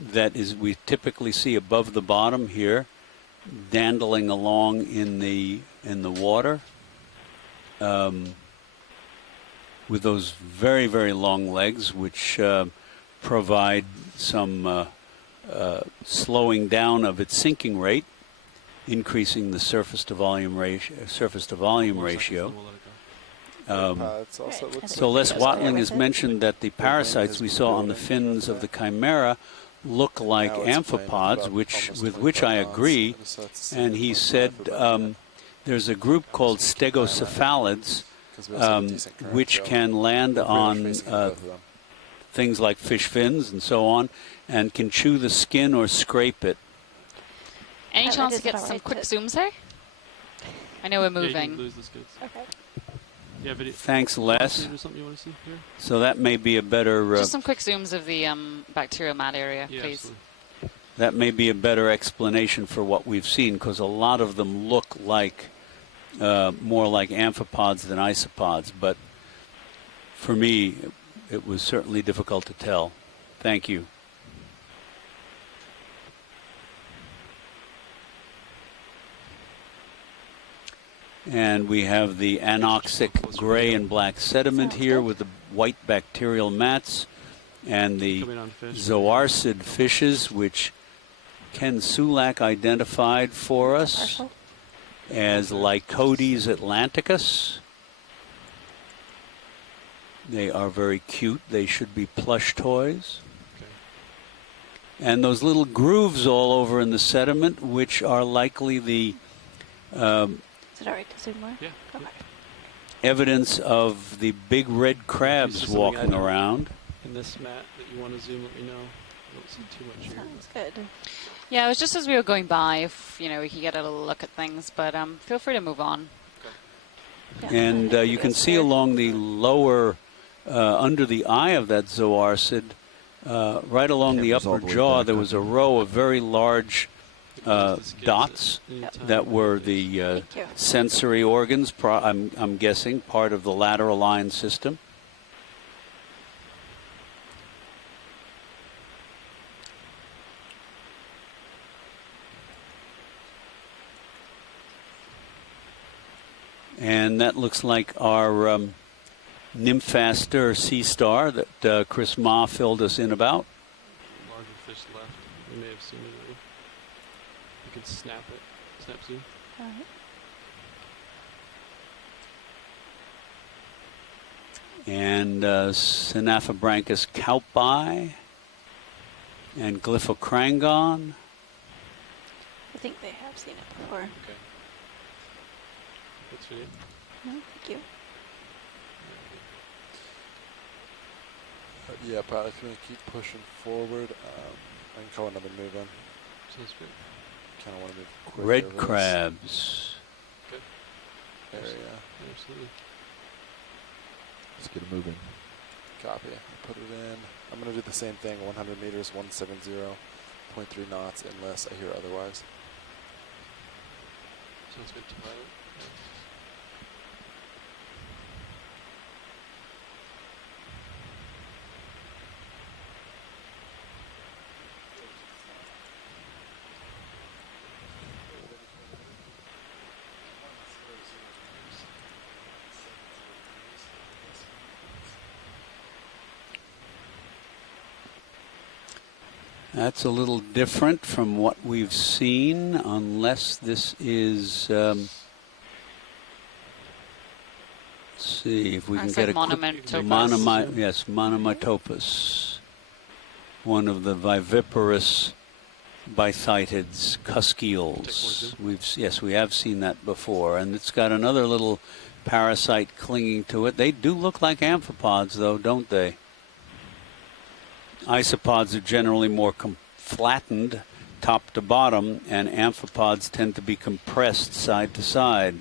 that is we typically see above the bottom here, dandling along in the water. With those very, very long legs, which provide some slowing down of its sinking rate, increasing the surface to volume ratio. So Les Watling has mentioned that the parasites we saw on the fins of the Chimera look like amphipods, with which I agree. And he said there's a group called stegocephalids, which can land on things like fish fins and so on, and can chew the skin or scrape it. Any chance to get some quick zooms there? I know we're moving. Okay. Yeah, Thanks, Les. Something you want to see here? So that may be a better... Just some quick zooms of the bacterial mat area, please. Absolutely. That may be a better explanation for what we've seen, because a lot of them look like more like amphipods than isopods, but for me, it was certainly difficult to tell. Thank you. And we have the anoxic gray and black sediment here with the white bacterial mats and the zoarcid fishes, which Ken Sulak identified for us as Lycodes atlanticus. They are very cute. They should be plush toys. And those little grooves all over in the sediment, which are likely the Is it all right to zoom more? Yeah. Okay. evidence of the big red crabs walking around. I on this map that you want to zoom, let me know. I don't see too much here. Sounds good. Yeah, it was just as we were going by, if we could get a little look at things, but feel free to move on. And you can see along the lower, under the eye of that zooarcid, right along the upper jaw, there was a row of very large dots that were the sensory organs, I'm guessing, part of the lateral line system. And that looks like our nymphaster sea star that Chris Ma filled us in about. Larger fish left. We may have seen it already. You can snap it. Snap zoom. All right. And Synaphobranchus cowpi and Glyphocrangon. I think they have seen it before. Okay. That's it. No, thank you. Yeah, probably if you want to keep pushing forward, I can call another move in. Sounds good. Kind of want to move quick. Red crabs. Okay. Area. Absolutely. Let's get it moving. Copy. Put it in. I'm going to do the same thing, 100 meters, 170, 0.3 knots, unless I hear otherwise. Sounds good to pilot. That's a little different from what we've seen, unless this is, let's see if we can get a Monomatopus. yes, Monomatopus, one of the viviparous bithytids, cusceals. We have seen that before, and it's got another little parasite clinging to it. They do look like amphipods, though, don't they? Isopods are generally more flattened top to bottom, and amphipods tend to be compressed side to side.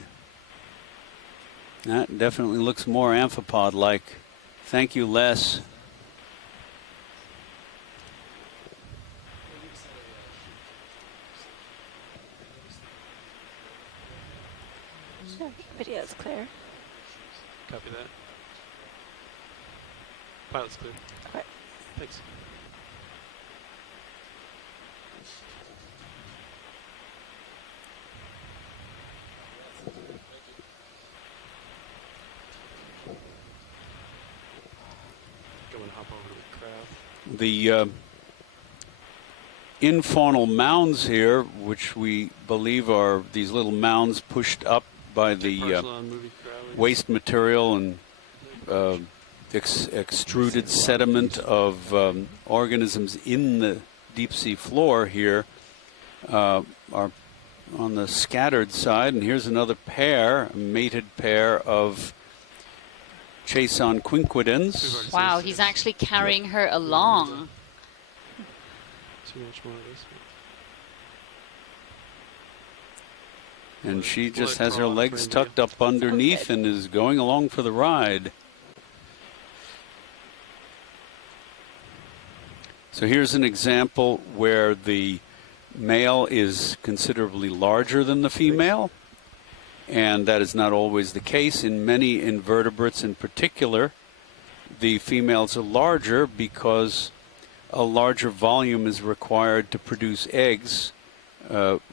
That definitely looks more amphipod-like. Thank you, Les. Sure, video's clear. Copy that. Pilot's clear. Okay. Thanks. Going to hop over to the crab. The infaunal mounds here, which we believe are these little mounds pushed up by the waste material and extruded sediment of organisms in the deep sea floor here, are on the scattered side. And here's another pair, a mated pair of Chason quinquidens. Wow, he's actually carrying her along. Too much more of this. And she just has her legs tucked up underneath and is going along for the ride. So here's an example where the male is considerably larger than the female, and that is not always the case. In many invertebrates in particular, the females are larger because a larger volume is required to produce eggs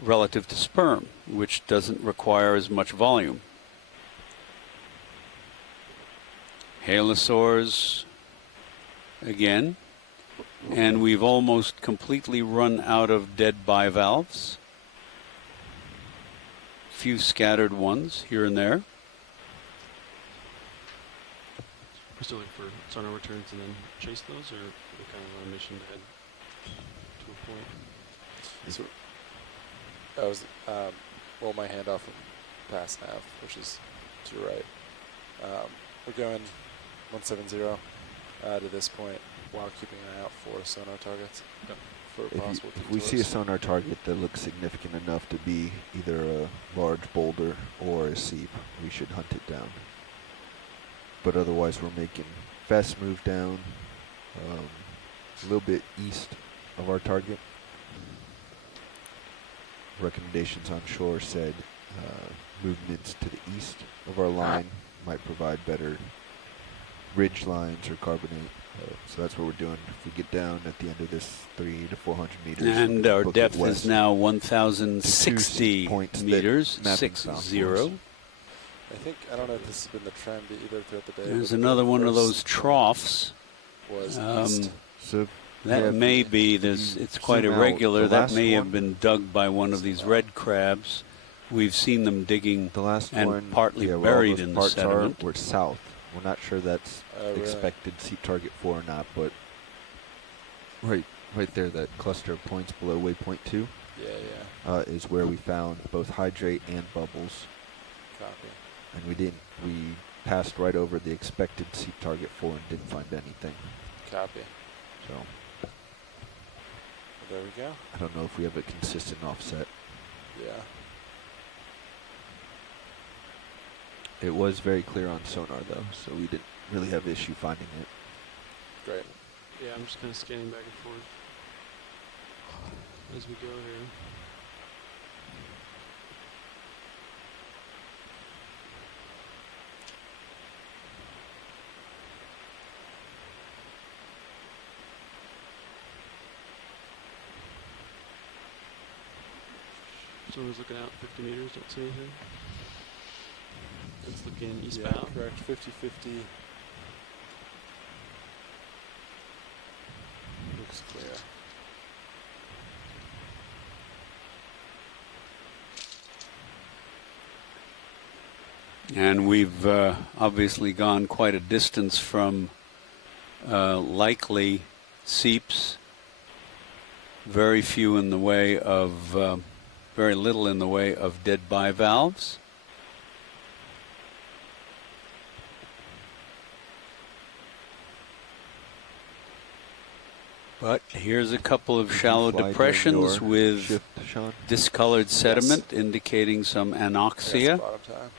relative to sperm, which doesn't require as much volume. Halosaurs, again. And we've almost completely run out of dead bivalves. Few scattered ones here and there. We're still looking for sonar returns and then chase those, or we're kind of on a mission to head to a point? So I was roll my hand off and pass nav, which is to your right. We're going 170 to this point. while keeping an eye out for sonar targets. For If possible we see a detours. sonar target that looks significant enough to be either a large boulder or a seep, we should hunt it down. But otherwise, we're making fast move down, a little bit east of our target. Recommendations on shore said movements to the east of our line might provide better ridge lines or carbonate. So that's what we're doing. If we get down at the end of this 300 to 400 meters. And our depth is now 1,060 meters, 60. I think, I don't know if this has been the trend either throughout the day. There's another one of those troughs. Was east. So that may be, it's quite irregular. That may have been dug by one of these red crabs. We've seen them digging and partly buried in the sediment. We're south. We're not sure that's expected seep target 4 or not, but right there, that cluster of points below waypoint 2 is where we found both hydrate and bubbles. Copy. And we passed right over the expected seep target 4 and didn't find anything. Copy. So there we go. I don't know if we have a consistent offset. Yeah. It was very clear on sonar though, so we didn't really have issue finding it. Great. Yeah, I'm just kind of scanning back and forth as we go here. So I was looking out 50 meters, don't see anything. It's looking eastbound. Yeah, correct. 50-50. Looks clear. And we've obviously gone quite a distance from likely seeps. Very few in the way of, very little in the way of dead bivalves. But here's a couple of shallow depressions with discolored sediment indicating some anoxia. Bottom time.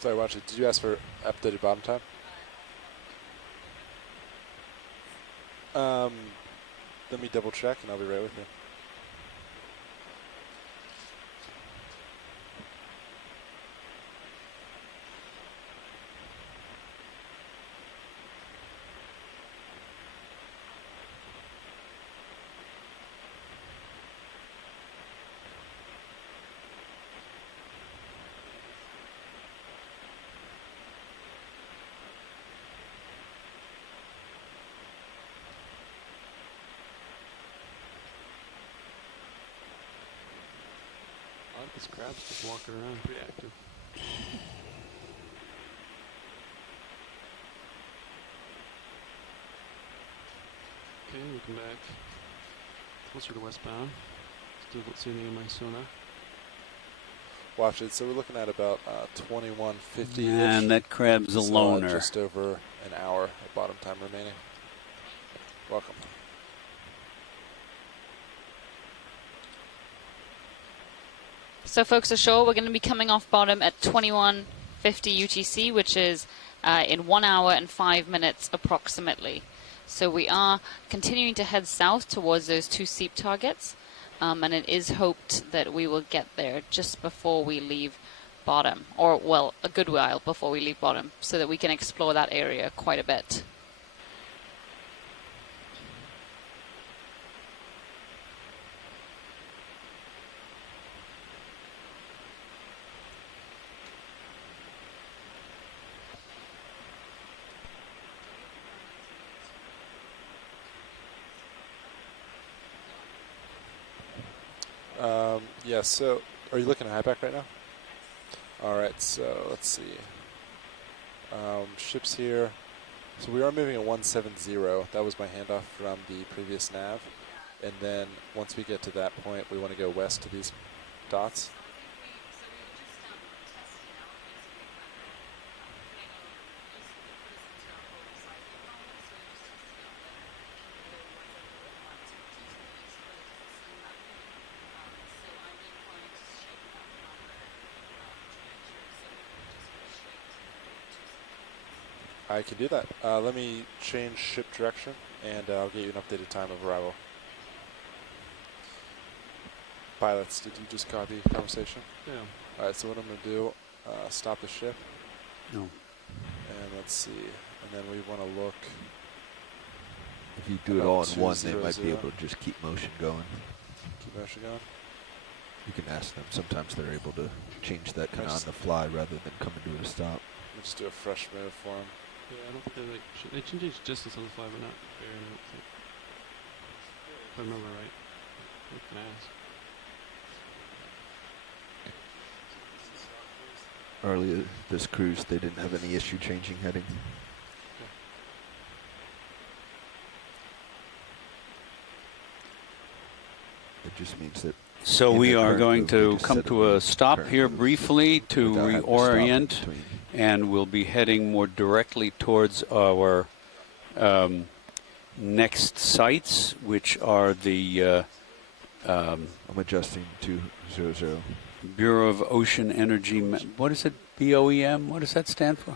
Sorry, watch it. Did you ask for updated bottom time? Let me double check and I'll be right with you. This crab's just walking around, pretty active. Okay, looking back closer to westbound. Still don't see anything in my sonar. Watch it. So we're looking at about 21:50. And that crab's a loner. Just over an hour of bottom time remaining. Welcome. So folks ashore, we're going to be coming off bottom at 21:50 UTC, which is in 1 hour and 5 minutes approximately. So we are continuing to head south towards those 2 seep targets, and it is hoped that we will get there just before we leave bottom, or well, a good while before we leave bottom, so that we can explore that area quite a bit. Yeah, so are you looking at high back right now? All right, so let's see. Ships here. So we are moving at 170. That was my handoff from the previous nav. And then once we get to that point, we want to go west to these dots. I can do that. Let me change ship direction, and I'll get you an updated time of arrival. Pilots, did you just copy conversation? Yeah. All right, so what I'm going to do, stop the ship. No. And let's see. And then we want to look. If you do it all in one, they might be able to just keep motion going. Keep motion going? You can ask them. Sometimes they're able to change that kind of on the fly rather than coming to a stop. We'll just do a fresh move for them. Yeah, I don't think they can change distance on the fly, but not very, I don't think. If I remember right. We can ask. Earlier this cruise, they didn't have any issue changing heading. It just means that. So we are going to come to a stop here briefly to reorient, and we'll be heading more directly towards our next sites, which are the I'm adjusting to 00. Bureau of Ocean Energy. What is it? BOEM? What does that stand for?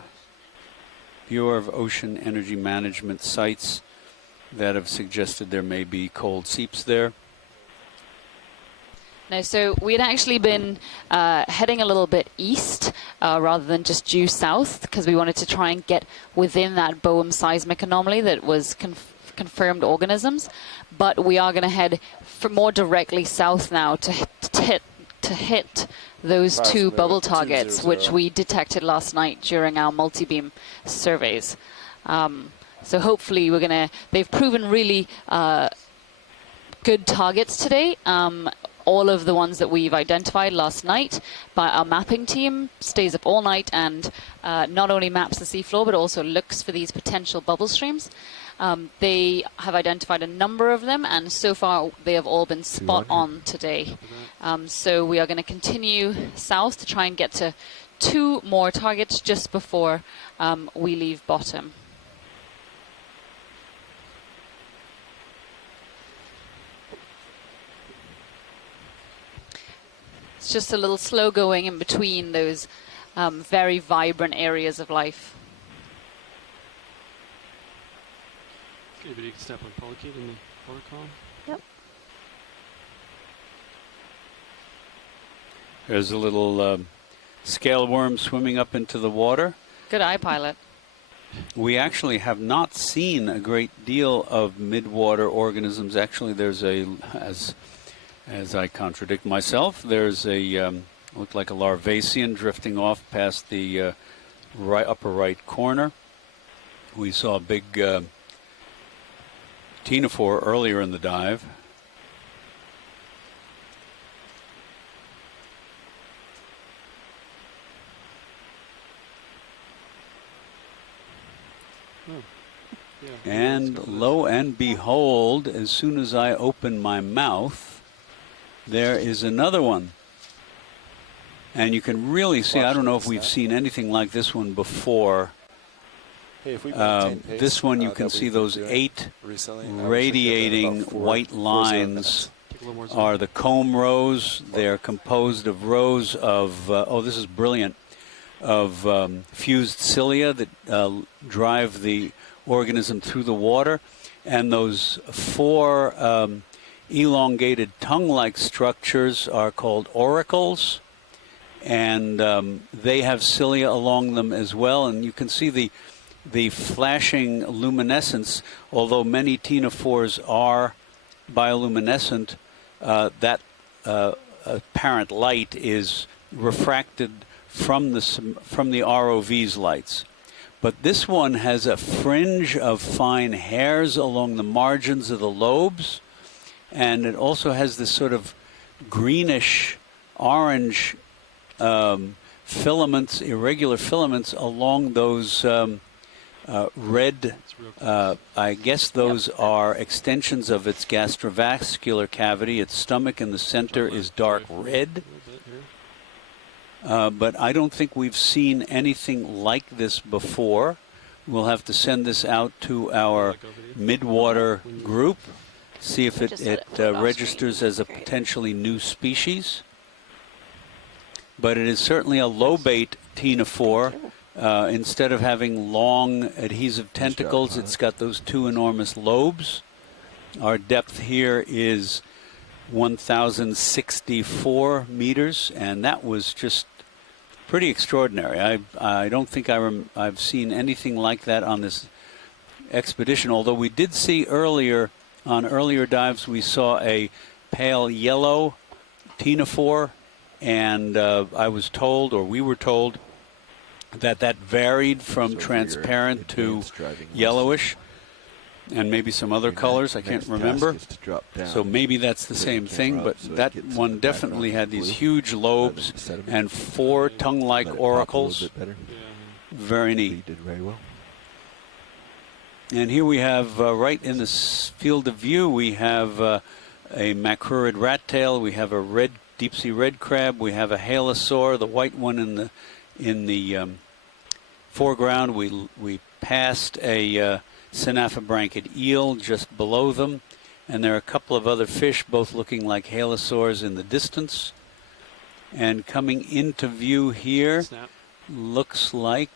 Bureau of Ocean Energy Management sites that have suggested there may be cold seeps there. No, so we had actually been heading a little bit east rather than just due south, because we wanted to try and get within that BOEM seismic anomaly that was confirmed organisms. But we are going to head for more directly south now to hit those two bubble targets, which we detected last night during our multi-beam surveys. So hopefully they've proven really good targets today. All of the ones that we've identified last night by our mapping team stays up all night and not only maps the seafloor but also looks for these potential bubble streams. They have identified a number of them, and so far they have all been spot on today. So we are going to continue south to try and get to 2 more targets just before we leave bottom. It's just a little slow going in between those very vibrant areas of life. Okay, but you can step on polychaete in the color column. Yep. There's a little scale worm swimming up into the water. Good eye, pilot. We actually have not seen a great deal of midwater organisms. Actually, there's as I contradict myself, there's a looked like a larvacean drifting off past the upper right corner. We saw a big ctenophore earlier in the dive. And lo and behold, as soon as I open my mouth, there is another one. And you can really see, I don't know if we've seen anything like this one before. Hey, if we maintain pace, this one you can see those 8 radiating white lines are the comb rows. They're composed of rows of, this is brilliant, of fused cilia that drive the organism through the water. And those 4 elongated tongue-like structures are called auricles. And they have cilia along them as well. And you can see the flashing luminescence. Although many ctenophores are bioluminescent, that apparent light is refracted from the ROV's lights. But this one has a fringe of fine hairs along the margins of the lobes, and it also has this sort of greenish orange filaments, irregular filaments along those red, I guess those are extensions of its gastrovascular cavity. Its stomach in the center is dark red. But I don't think we've seen anything like this before. We'll have to send this out to our midwater group, see if it registers as a potentially new species. But it is certainly a low-bait ctenophore. Instead of having long adhesive tentacles, it's got those two enormous lobes. Our depth here is 1,064 meters, and that was just pretty extraordinary. I don't think I've seen anything like that on this expedition, although we did see earlier, on earlier dives, we saw a pale yellow ctenophore, and I was told, or we were told, that varied from transparent to yellowish, and maybe some other colors, I can't remember. So maybe that's the same thing, but that one definitely had these huge lobes and 4 tongue-like auricles. Very neat. Did very well. And here we have, right in this field of view, we have a macrurid rattail, we have a red deep-sea red crab, we have a halosaur, the white one in the foreground. We passed a synaphobranchid eel just below them, and there are a couple of other fish, both looking like halosaurs in the distance. And coming into view here, looks like,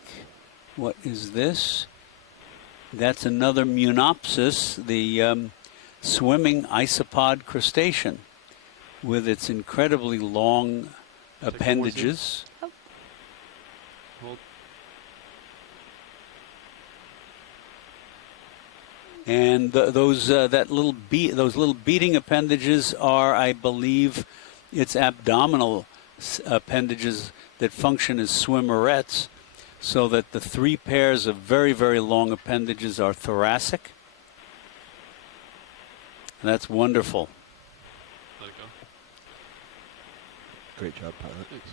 what is this? That's another Munopsis, the swimming isopod crustacean, with its incredibly long appendages. And those little beating appendages are, I believe, its abdominal appendages that function as swimmerets, so that the 3 pairs of very, very long appendages are thoracic. That's wonderful. Let it go. Great job, pilot. Thanks.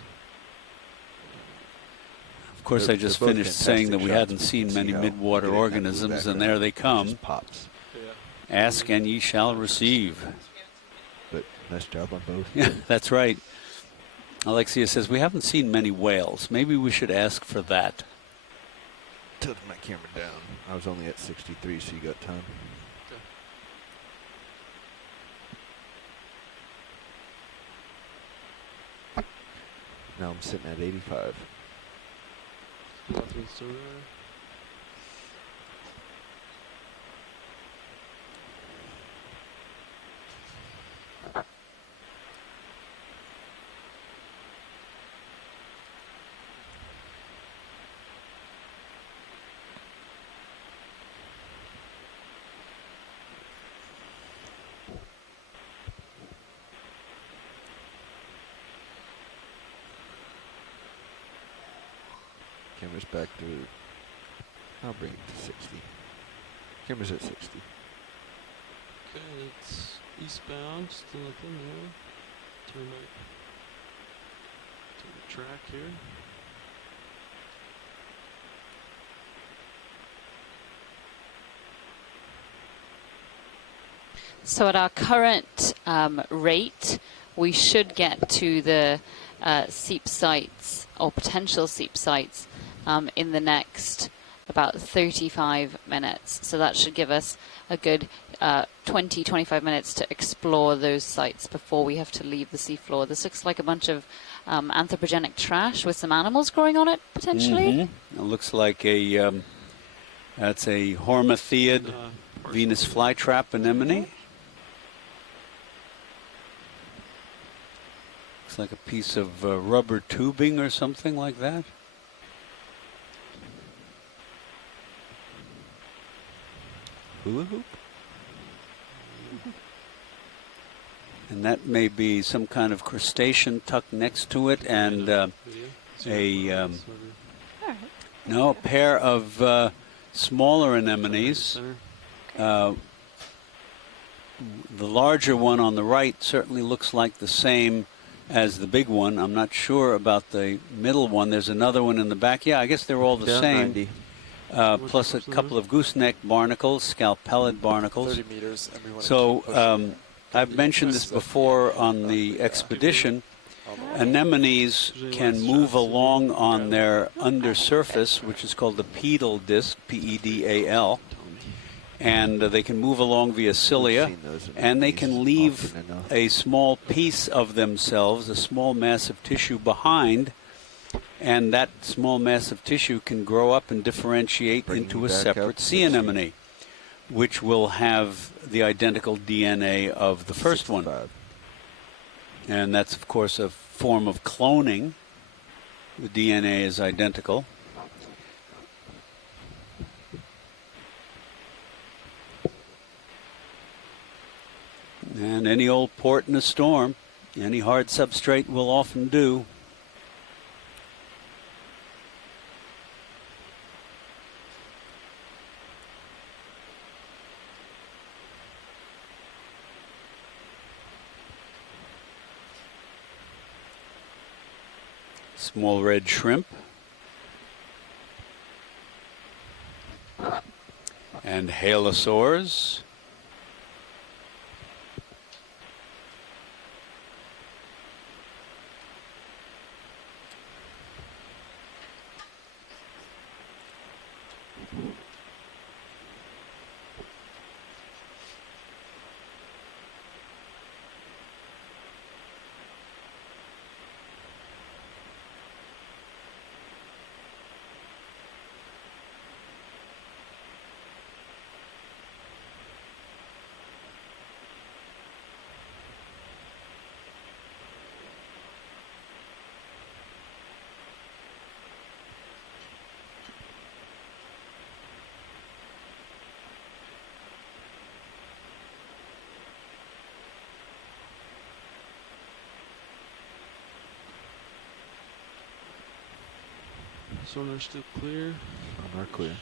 Of course, I just finished saying that we hadn't seen many midwater organisms, and there they come. Pops. Ask and ye shall receive. But nice job on both. Yeah, that's right. Alexia says, we haven't seen many whales. Maybe we should ask for that. Tilted my camera down. I was only at 63, so you got time. Okay. Now I'm sitting at 85. Camera's back to, I'll bring it to 60. Camera's at 60. Okay, it's eastbound, still nothing there. Turn the track here. So at our current rate, we should get to the seep sites, or potential seep sites, in the next about 35 minutes. So that should give us a good 20-25 minutes to explore those sites before we have to leave the seafloor. This looks like a bunch of anthropogenic trash with some animals growing on it, potentially. Mm-hmm. It looks like a, that's a Hormathiid Venus flytrap anemone. Looks like a piece of rubber tubing or something like that. Hula hoop? And that may be some kind of crustacean tucked next to it, and a pair of smaller anemones. The larger one on the right certainly looks like the same as the big one. I'm not sure about the middle one. There's another one in the back. Yeah, I guess they're all the same. 90. plus a couple of gooseneck barnacles, scalpellid barnacles. 30 meters, and we want to So I've mentioned this before on the expedition. Anemones can move along on their undersurface, which is called the pedal disc, P-E-D-A-L, and they can move along via cilia, and they can leave a small piece of themselves, a small mass of tissue behind, and that small mass of tissue can grow up and differentiate into a separate sea anemone, which will have the identical DNA of the first one. And that's, of course, a form of cloning. The DNA is identical. And any old port in a storm, any hard substrate will often do. Small red shrimp. And halosaurs. Sonar still clear. Sonar clear.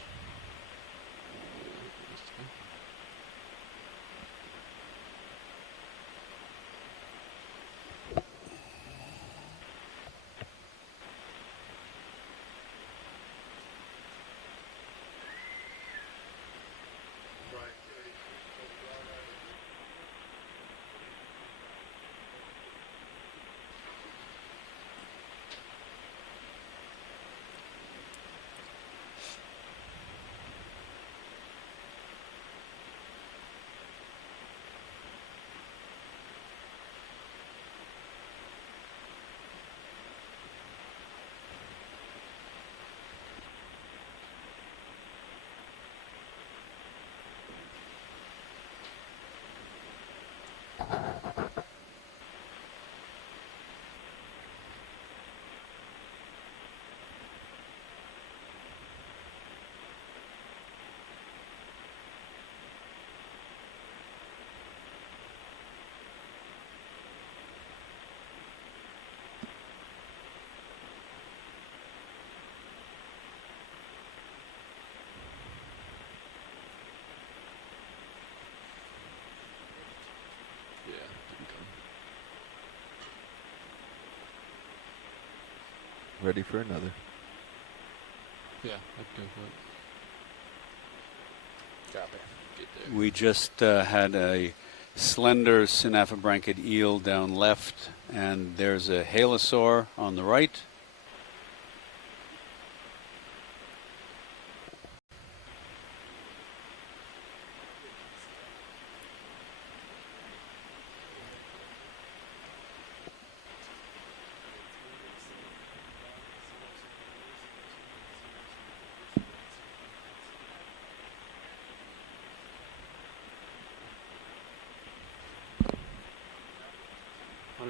Ready for another. Yeah, I'd go for it. Copy. Get there. We just had a slender synaphobranchid eel down left, and there's a halosaur on the right.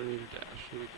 Meter dash. Here we go.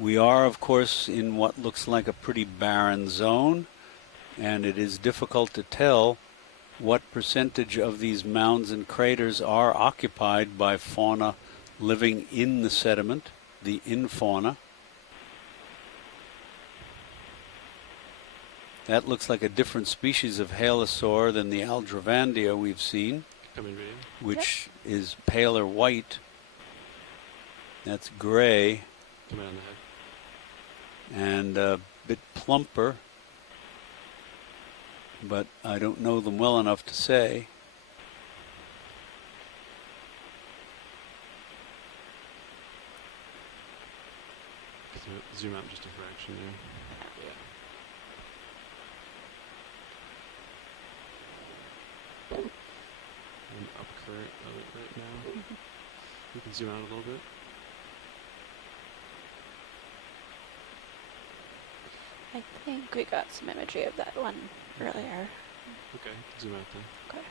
We are, of course, in what looks like a pretty barren zone, and it is difficult to tell what percentage of these mounds and craters are occupied by fauna living in the sediment, the infauna. That looks like a different species of halosaur than the Aldrovandia we've seen, which is paler white. That's gray. Coming on the head. And a bit plumper, but I don't know them well enough to say. Zoom out just a fraction there. Yeah. An upcurrent of it right now. You can zoom out a little bit. I think we got some imagery of that one earlier. Okay, zoom out then. Okay.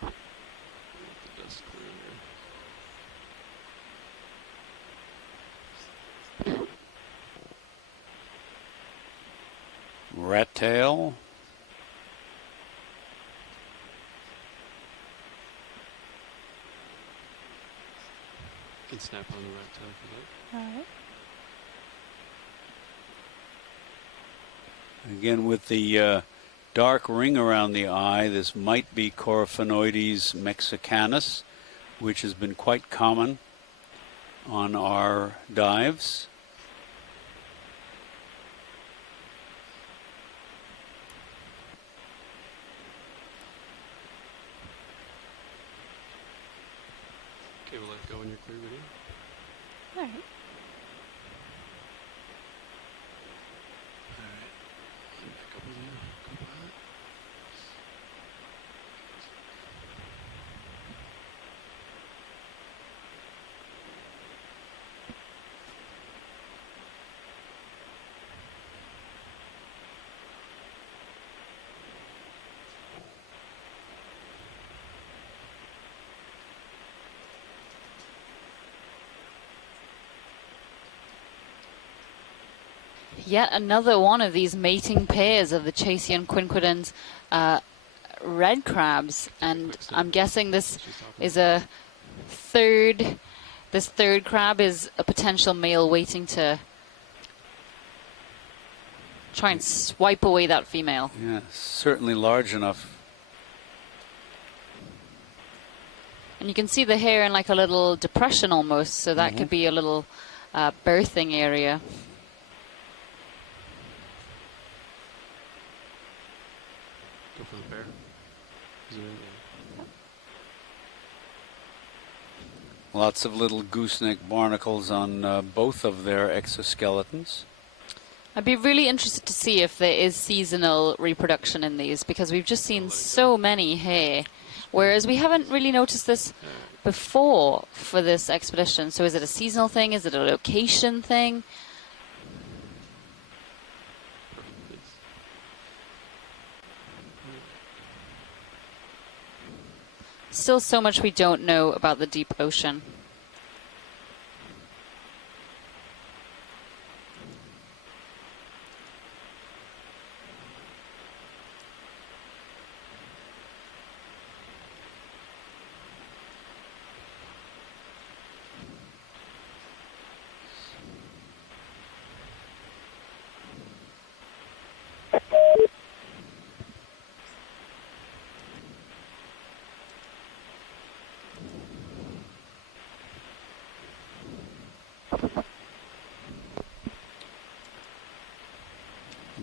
Let the dust clear here. Rat tail. You can snap on the rat tail for that. All right. Again, with the dark ring around the eye, this might be Coryphaenoides mexicanus, which has been quite common on our dives. Okay, we'll let go when you're clear video. All right. Back up with you. Co-pilot. Yet another one of these mating pairs of the Chasian quinquedens red crabs, and I'm guessing this is a third. This third crab is a potential male waiting to try and swipe away that female. Yeah, certainly large enough. And you can see the hair in like a little depression almost, so that could be a little birthing area. Go for the bear. Zoom in, yeah. Lots of little gooseneck barnacles on both of their exoskeletons. I'd be really interested to see if there is seasonal reproduction in these, because we've just seen so many hair, whereas we haven't really noticed this before for this expedition. So is it a seasonal thing? Is it a location thing? Still so much we don't know about the deep ocean.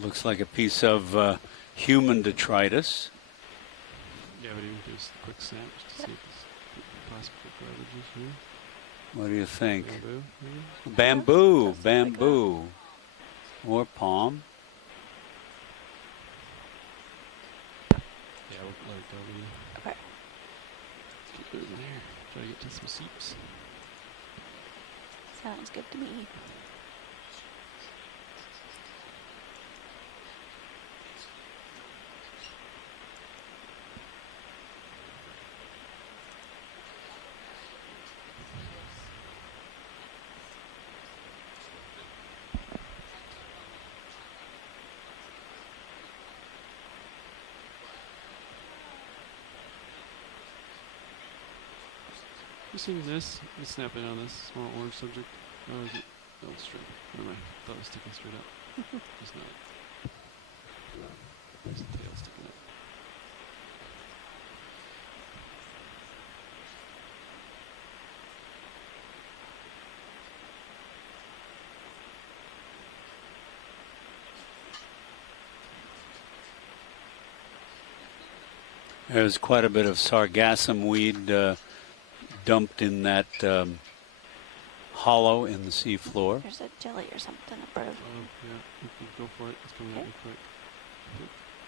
Looks like a piece of human detritus. Yeah, but even just a quick snap just to see if it's possible for averages here. What do you think? Bamboo, maybe? Bamboo, bamboo. Or palm. Yeah, we'll let it go. Really. Okay. Keep moving there. Try to get to some seeps. Sounds good to me. Just seeing this. Let's snap in on this small orange subject. Oh, is it? Oh, it's straight. Never mind. Thought it was sticking straight up. It's not. There's the tail sticking up. There's quite a bit of sargassum weed dumped in that hollow in the sea floor. There's a jelly or something above. Oh, yeah. You can go for it. It's coming at me quick.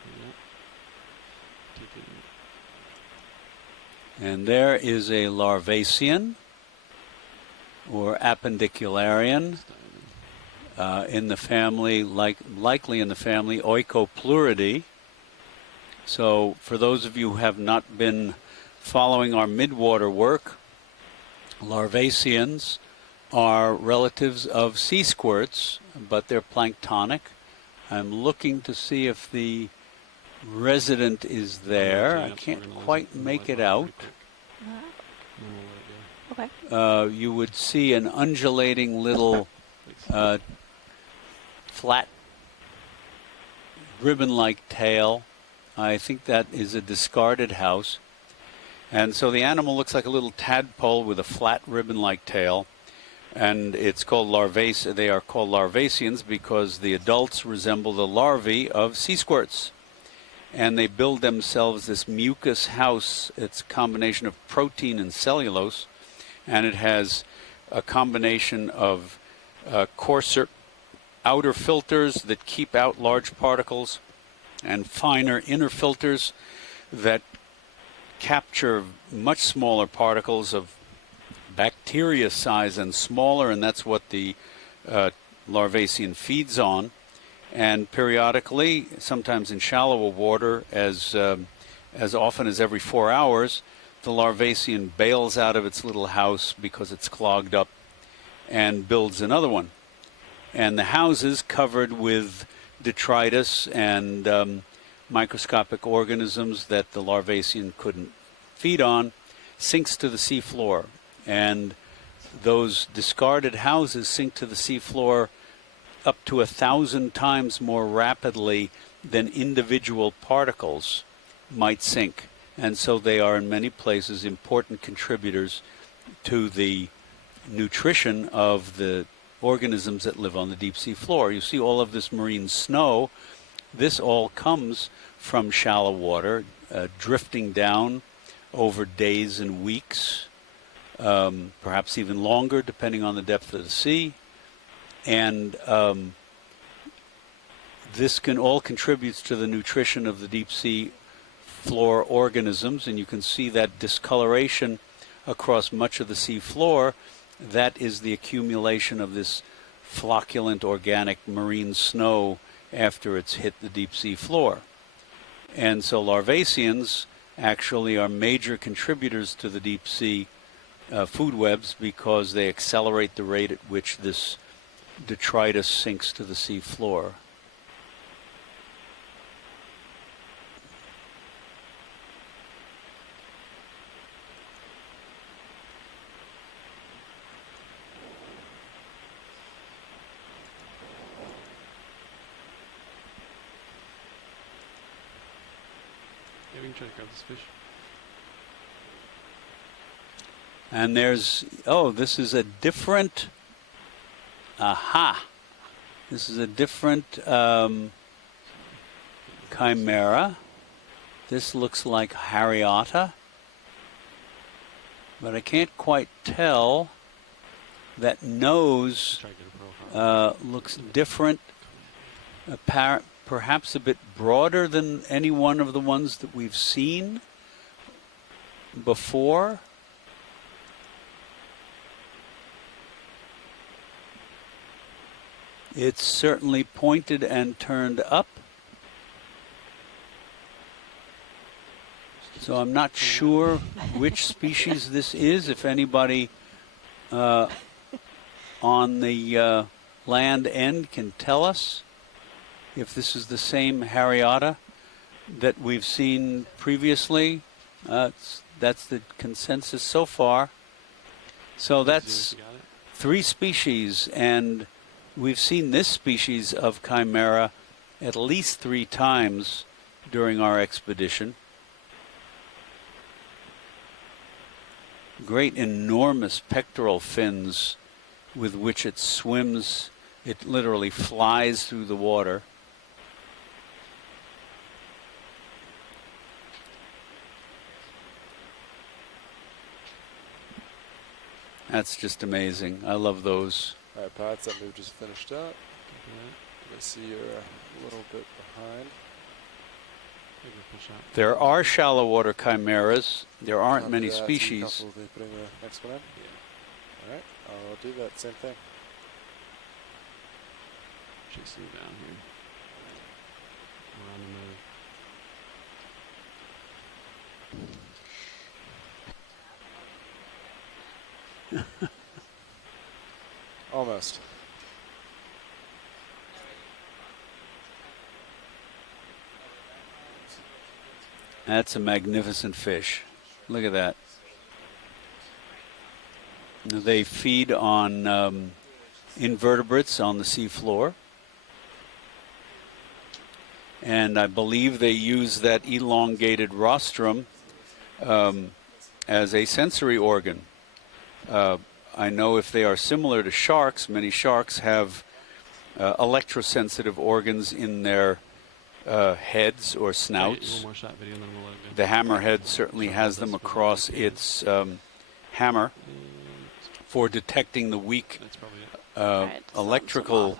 Yeah. Take it. And there is a larvacean, or appendicularian, in the family, likely in the family Oikopluridae. So for those of you who have not been following our midwater work, larvaceans are relatives of sea squirts, but they're planktonic. I'm looking to see if the resident is there. I can't quite make it out. Okay. You would see an undulating little flat ribbon-like tail. I think that is a discarded house. And so the animal looks like a little tadpole with a flat ribbon-like tail. And it's called they are called larvaceans because the adults resemble the larvae of sea squirts. And they build themselves this mucus house. It's a combination of protein and cellulose. And it has a combination of coarser outer filters that keep out large particles and finer inner filters that capture much smaller particles of bacteria size and smaller, and that's what the larvacean feeds on. And periodically, sometimes in shallower water, as often as every 4 hours, the larvacean bails out of its little house because it's clogged up and builds another one. And the house is covered with detritus and microscopic organisms that the larvacean couldn't feed on, sinks to the sea floor. And those discarded houses sink to the sea floor up to 1,000 times more rapidly than individual particles might sink. And so they are in many places important contributors to the nutrition of the organisms that live on the deep sea floor. You see all of this marine snow. This all comes from shallow water, drifting down over days and weeks, perhaps even longer, depending on the depth of the sea. And this can all contributes to the nutrition of the deep sea floor organisms, and you can see that discoloration across much of the sea floor. That is the accumulation of this flocculent organic marine snow after it's hit the deep sea floor. And so larvaceans actually are major contributors to the deep sea food webs because they accelerate the rate at which this detritus sinks to the sea floor. Yeah, we can try to grab this fish. And there's, this is a different, this is a different chimera. This looks like Hariata, but I can't quite tell. That nose looks different, perhaps a bit broader than any one of the ones that we've seen before. It's certainly pointed and turned up. So I'm not sure which species this is. If anybody on the land end can tell us if this is the same Hariata that we've seen previously. That's the consensus so far. So that's 3 species, and we've seen this species of chimera at least 3 times during our expedition. Great enormous pectoral fins with which it swims. It literally flies through the water. That's just amazing. I love those. All right, Pat, that move just finished up. I see you're a little bit behind. There are shallow water chimeras. There aren't many species. Putting the next one in? Yeah. All right, I'll do that same thing. Chasing you down here. Around the move. Almost. That's a magnificent fish. Look at that. They feed on invertebrates on the seafloor. And I believe they use that elongated rostrum as a sensory organ. I know if they are similar to sharks, many sharks have electrosensitive organs in their heads or snouts. The hammerhead certainly has them across its hammer for detecting the weak electrical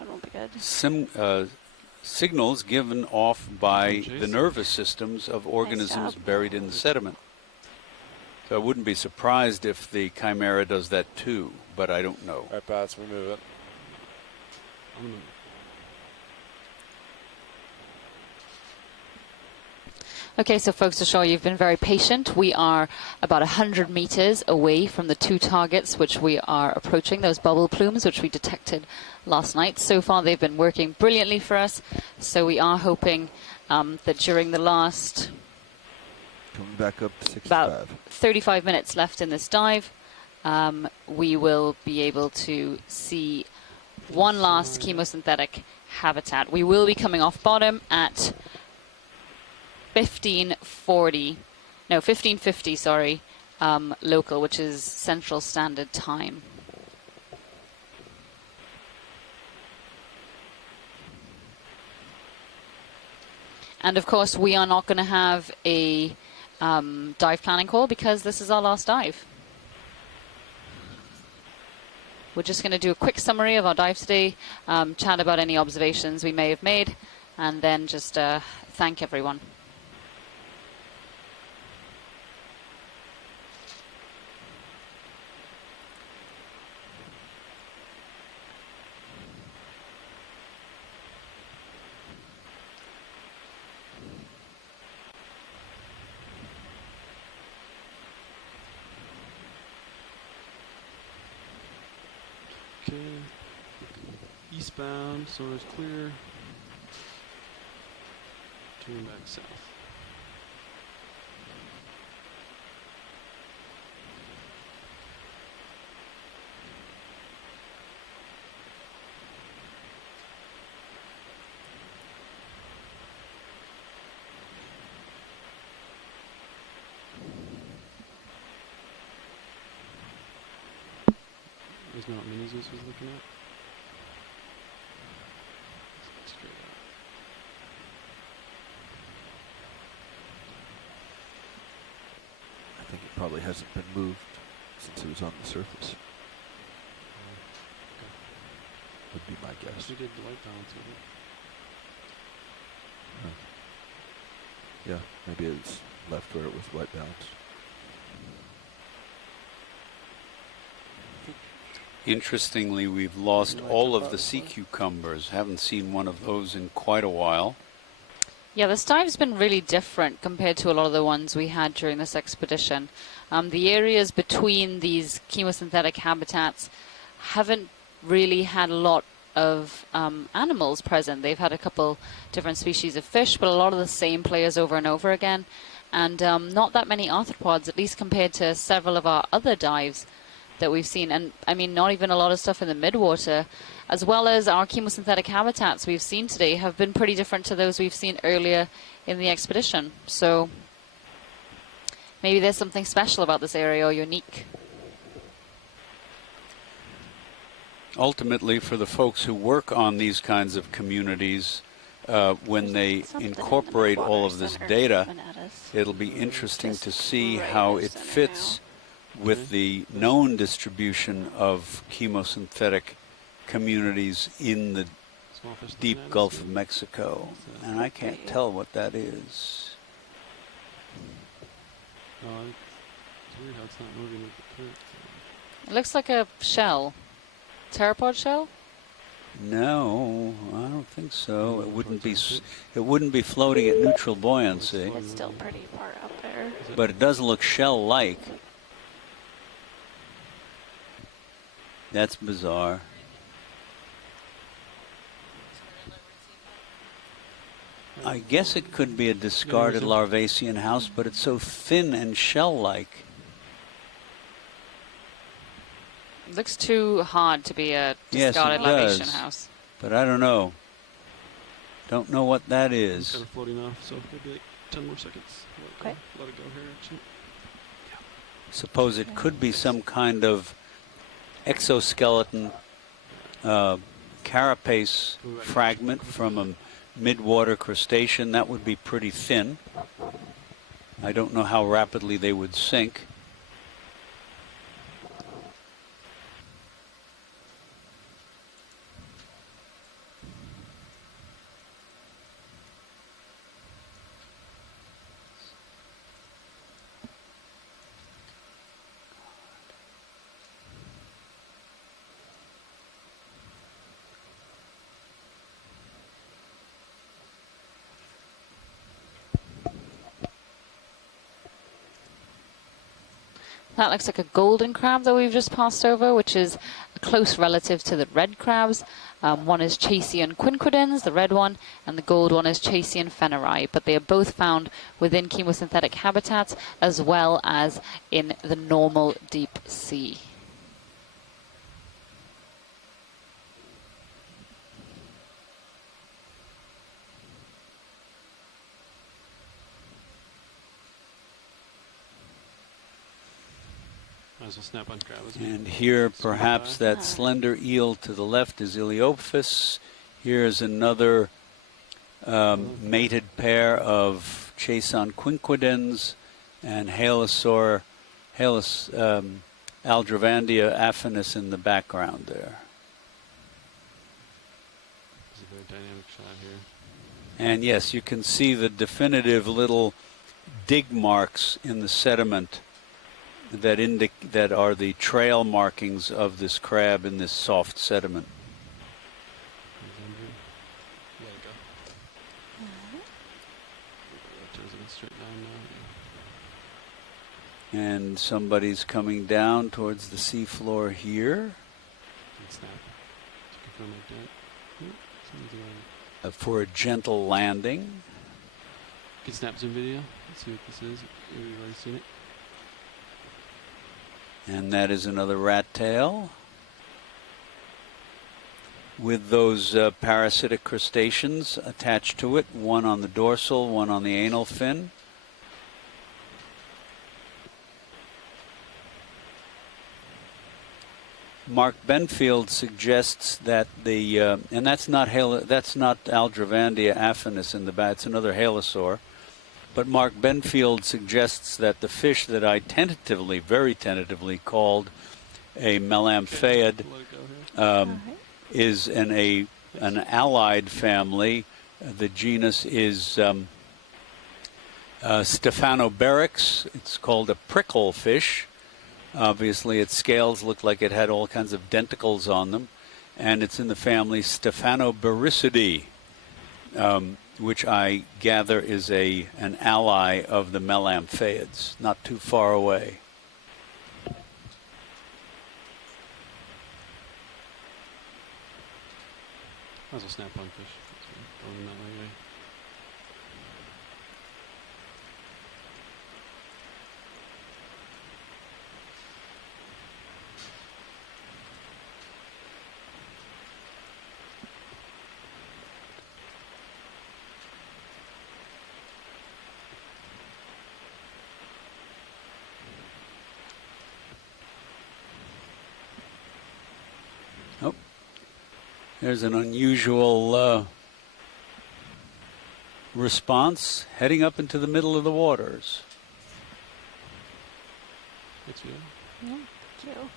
signals given off by the nervous systems of organisms buried in the sediment. So I wouldn't be surprised if the chimera does that too, but I don't know. All right, Bats, remove it. Okay, so folks, to show you've been very patient. We are about 100 meters away from the 2 targets which we are approaching, those bubble plumes which we detected last night. So far they've been working brilliantly for us, so we are hoping that during the last coming back up to 65. About 35 minutes left in this dive, we will be able to see one last chemosynthetic habitat. We will be coming off bottom at 1550, sorry, local, which is Central Standard Time. And of course, we are not going to have a dive planning call because this is our last dive. We're just going to do a quick summary of our dive today, chat about any observations we may have made, and then just thank everyone. Okay, eastbound, sonar is clear. Turning back south. Isn't that what Mini Zeus was looking at? Straight out. I think it probably hasn't been moved since it was on the surface. Okay. Would be my guess. We did the white balance with it. Yeah, maybe it's left where it was white balance. Interestingly, we've lost all of the sea cucumbers. Haven't seen one of those in quite a while. Yeah, this dive's been really different compared to a lot of the ones we had during this expedition. The areas between these chemosynthetic habitats haven't really had a lot of animals present. They've had a couple different species of fish, but a lot of the same players over and over again. And not that many arthropods, at least compared to several of our other dives. that we've seen. And I mean, not even a lot of stuff in the midwater, as well as our chemosynthetic habitats we've seen today have been pretty different to those we've seen earlier in the expedition. So maybe there's something special about this area or unique. Ultimately, for the folks who work on these kinds of communities, when they incorporate all of this data, it'll be interesting to see how it fits with the known distribution of chemosynthetic communities in the deep Gulf of Mexico. And I can't tell what that is. It's weird how it's not moving with the current. It looks like a shell. Pteropod shell? No, I don't think so. It wouldn't be. It wouldn't be floating at neutral buoyancy. It's still pretty far up there. But it does look shell-like. That's bizarre. I guess it could be a discarded Larvacean house, but it's so thin and shell-like. It looks too hard to be a Yes, discarded it does. Larvacean house. But I don't know. Don't know what that It's is. kind of floating off, so maybe like 10 more seconds. Okay. Let it go here, actually. Suppose it could be some kind of exoskeleton carapace fragment from a midwater crustacean. That would be pretty thin. I don't know how rapidly they would sink. That looks like a golden crab that we've just passed over, which is a close relative to the red crabs. One is Chasian quinquidens, the red one, and the gold one is Chasian feneri. But they are both found within chemosynthetic habitats as well as in the normal deep sea. Might as well snap on crab. And here, perhaps that slender eel to the left is Iliophis. Here's another mated pair of Chason quinquidens and Halosaur, Aldrovandia affinis in the background there. It's a very dynamic shot here. And yes, you can see the definitive little dig marks in the sediment that are the trail markings of this crab in this soft sediment. And somebody's coming down towards the seafloor here. For a gentle landing. You can snap zoom video. Let's see what this is. Maybe we've already seen it. And that is another rat tail with those parasitic crustaceans attached to it, one on the dorsal, one on the anal fin. Mark Benfield suggests that the and that's not Aldrovandia affinis in the back. It's another halosaur. But Mark Benfield suggests that the fish that I very tentatively called a melamphaid is an allied family. The genus is Stephanoberix. It's called a prickle fish. Obviously, its scales look like it had all kinds of denticles on them. And it's in the family Stephanobericidea. Which I gather is an ally of the melamphaeids, not too far away. Might as well snap on fish. Going that way. There's an unusual response heading up into the middle of the waters. Thanks, Vito. Yeah, thank you.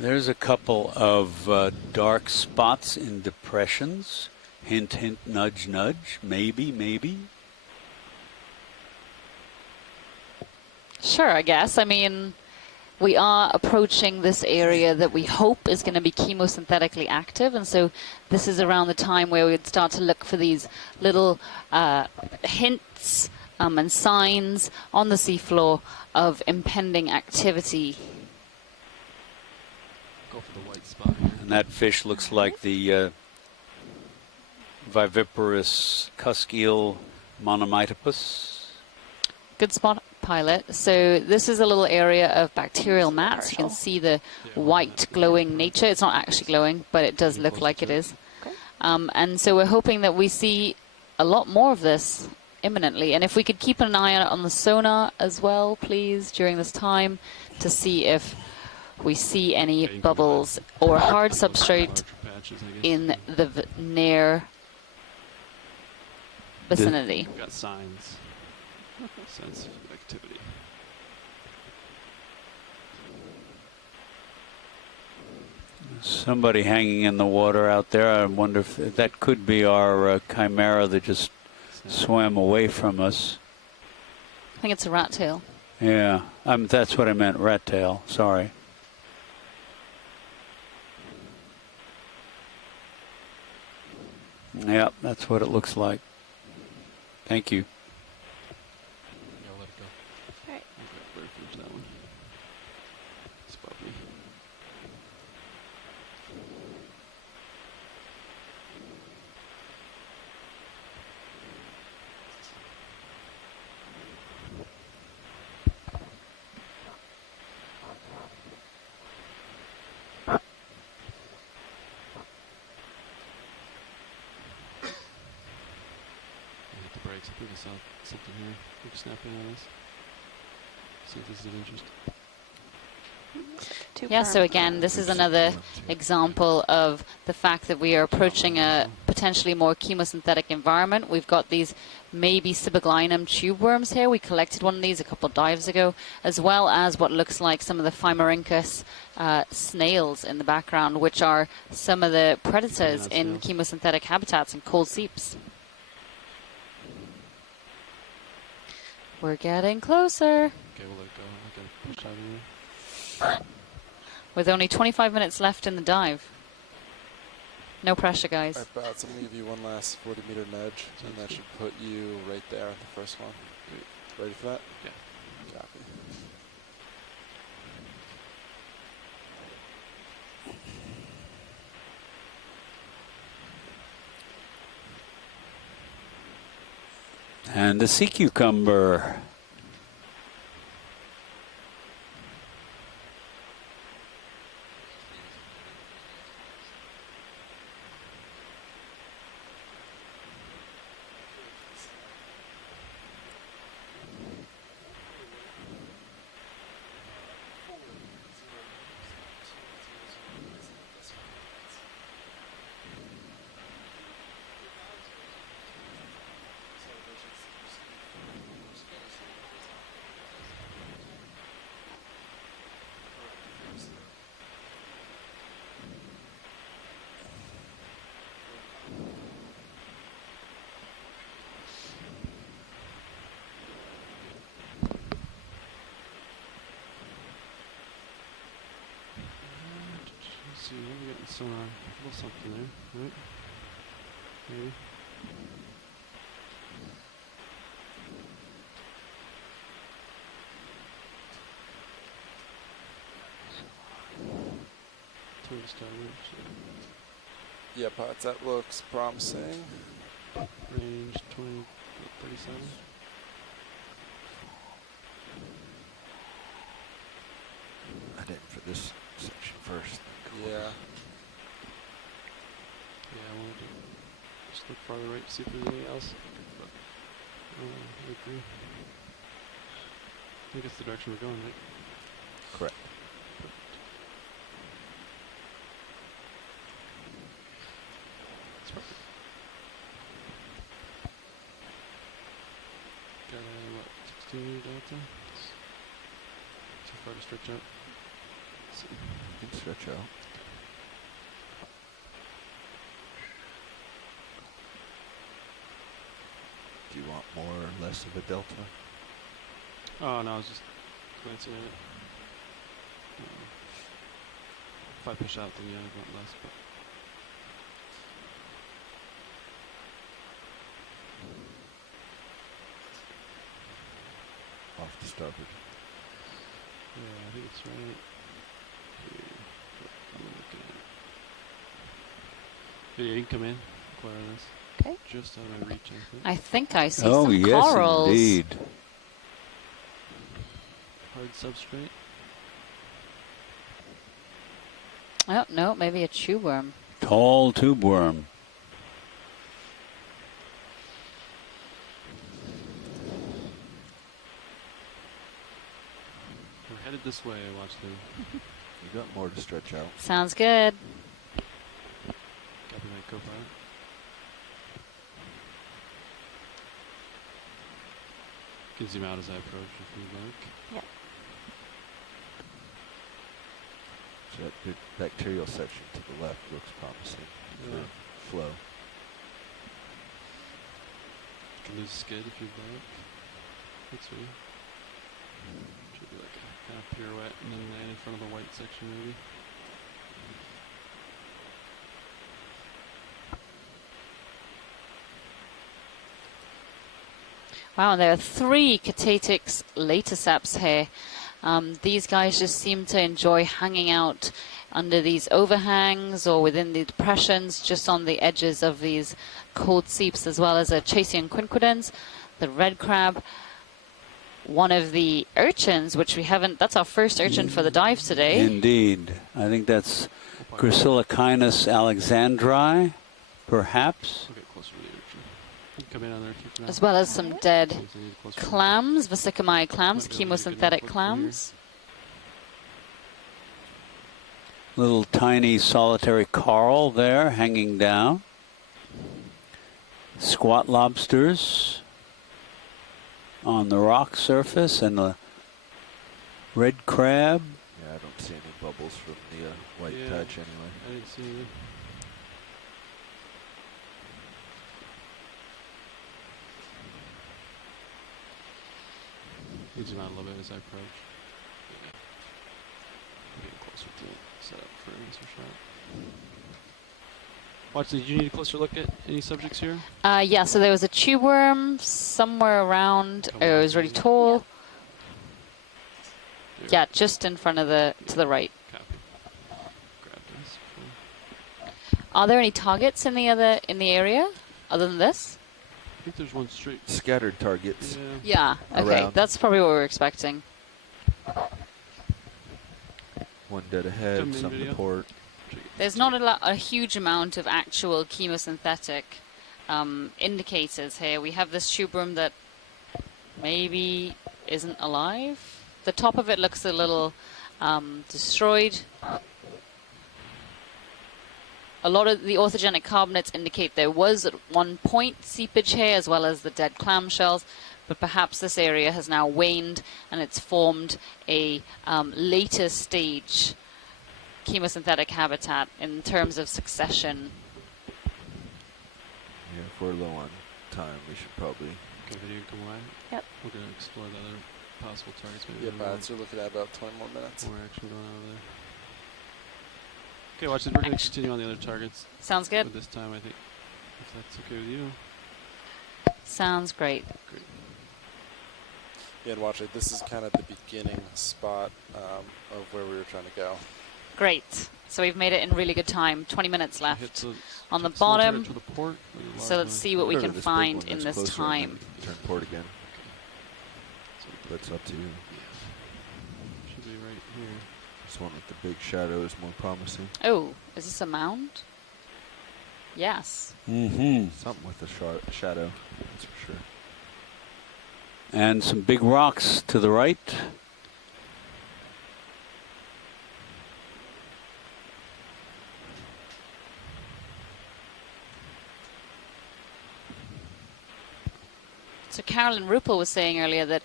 There's a couple of dark spots in depressions. Hint, hint, nudge, nudge. Maybe, maybe. Sure, I guess. I mean, we are approaching this area that we hope is going to be chemosynthetically active, and so this is around the time where we'd start to look for these little hints and signs on the seafloor of impending activity. Go for the white spot here. And that fish looks like the viviparous cusk eel monomitopus. Good spot, pilot. So this is a little area of bacterial mats. You can see the white glowing nature. It's not actually glowing, but it does look like it is. Okay. And so we're hoping that we see a lot more of this imminently. And if we could keep an eye out on the sonar as well, please, during this time, to see if we see any bubbles or hard substrate in the near vicinity. We've got signs. Signs of activity. Somebody hanging in the water out there. I wonder if that could be our chimera that just swam away from us. I think it's a rat tail. Yeah, that's what I meant, rat tail. Sorry. Yeah, that's what it looks like. Thank you. Yeah, I'll let it go. All right. Better finish that one. It's bubbly. Brakes. I think I saw something here. Quick snap in on this. See if this is of interest. Yeah, so again, this is another example of the fact that we are approaching a potentially more chemosynthetic environment. We've got these maybe Sibaglinum tube worms here. We collected one of these a couple of dives ago, as well as what looks like some of the Phimorhynchus snails in the background, which are some of the predators in chemosynthetic habitats and cold seeps. We're getting closer. Okay, we'll let it go. I'm not going to push out here. With only 25 minutes left in the dive. No pressure, guys. All right, Bats, I'm going to give you one last 40-meter nudge, and that should put you right there, the first one. Ready for that? Yeah. Copy. And the sea cucumber. See, we're getting sonar. A little something there, right? Maybe. Tourist Yeah, Pots, that looks promising. Range 20, 37. I didn't for this section first. Yeah. Yeah, I want to just look farther right to see if there's anything else. But, I agree. I think it's the direction we're going, right? Correct. That's perfect. Got a, what, 16 meter delta? Too far to stretch out. Let's see. You can stretch out. Do you want more or less of a delta? Oh, no, I was just glancing at it. If I push out, then yeah, I'd want less, but... Off to starboard. Yeah, I think it's right here. I'm looking at it. Yeah, you can come in, acquire this. Okay. Just out of my reach, I think. I think I see Oh, some yes, corals. indeed. Hard substrate. Oh, no, maybe a tube worm. Tall tube worm. We're headed this way, I watched them. You got more to stretch out. Sounds good. Copy my co-pilot. You can zoom out as I approach if you'd like. Yep. So that big bacterial section to the left looks promising for flow. You can lose skid if you'd like. That's right. Should be like a kind of pirouette and then land in front of the white section maybe. Wow, there are 3 Catatex laticeps here. These guys just seem to enjoy hanging out under these overhangs or within the depressions just on the edges of these cold seeps, as well as a Chasian quinquidens, the red crab, one of the urchins, which we haven't, that's our first urchin for the dive today. Indeed. I think that's Glyphocrangon alexandri, perhaps. We'll get closer to the urchin. You can come in on there for now. As well as some dead clams, Vesicomai clams, chemosynthetic clams. Little tiny solitary coral there hanging down. Squat lobsters on the rock surface, and the red crab. Yeah, I don't see any bubbles from the white touch anyway. I didn't see anything. You zoom out a little bit as I approach. Getting closer to it. Set up for an answer shot. Watch, did you need a closer look at any subjects here? Yeah, so there was a tube worm somewhere around. It was really tall. Yeah, just in front of to the right. Copy. Grab this. Are there any targets in the area other than this? I think there's one straight. Scattered targets. Yeah, okay. Around. That's probably what we were expecting. One dead ahead, some to port. There's not a huge amount of actual chemosynthetic indicators here. We have this tube worm that maybe isn't alive. The top of it looks a little destroyed. A lot of the orthogenic carbonates indicate there was at one point seepage here, as well as the dead clamshells, but perhaps this area has now waned and it's formed a later stage chemosynthetic habitat in terms of succession. Yeah, if we're low on time, we should probably... Okay, video come away. Yep. We're going to explore the other possible targets. Maybe Yep, so we're looking at about 20 more minutes. More action going on over there. Okay, watch this. We're going to continue on the other targets. Sounds good. With this time, I think, if that's okay with you. Sounds great. Great. Yeah, and watch it. This is kind of the beginning spot of where we were trying to go. Great. So we've made it in really good time. 20 minutes left on the small bottom. turret to the port, So let's see what we can find in this time. Turn port again. That's up to you. Should be right here. This one with the big shadow is more promising. Oh, is this a mound? Yes. Something with the shadow, that's for sure. And some big rocks to the right. So Carolyn Ruppel was saying earlier that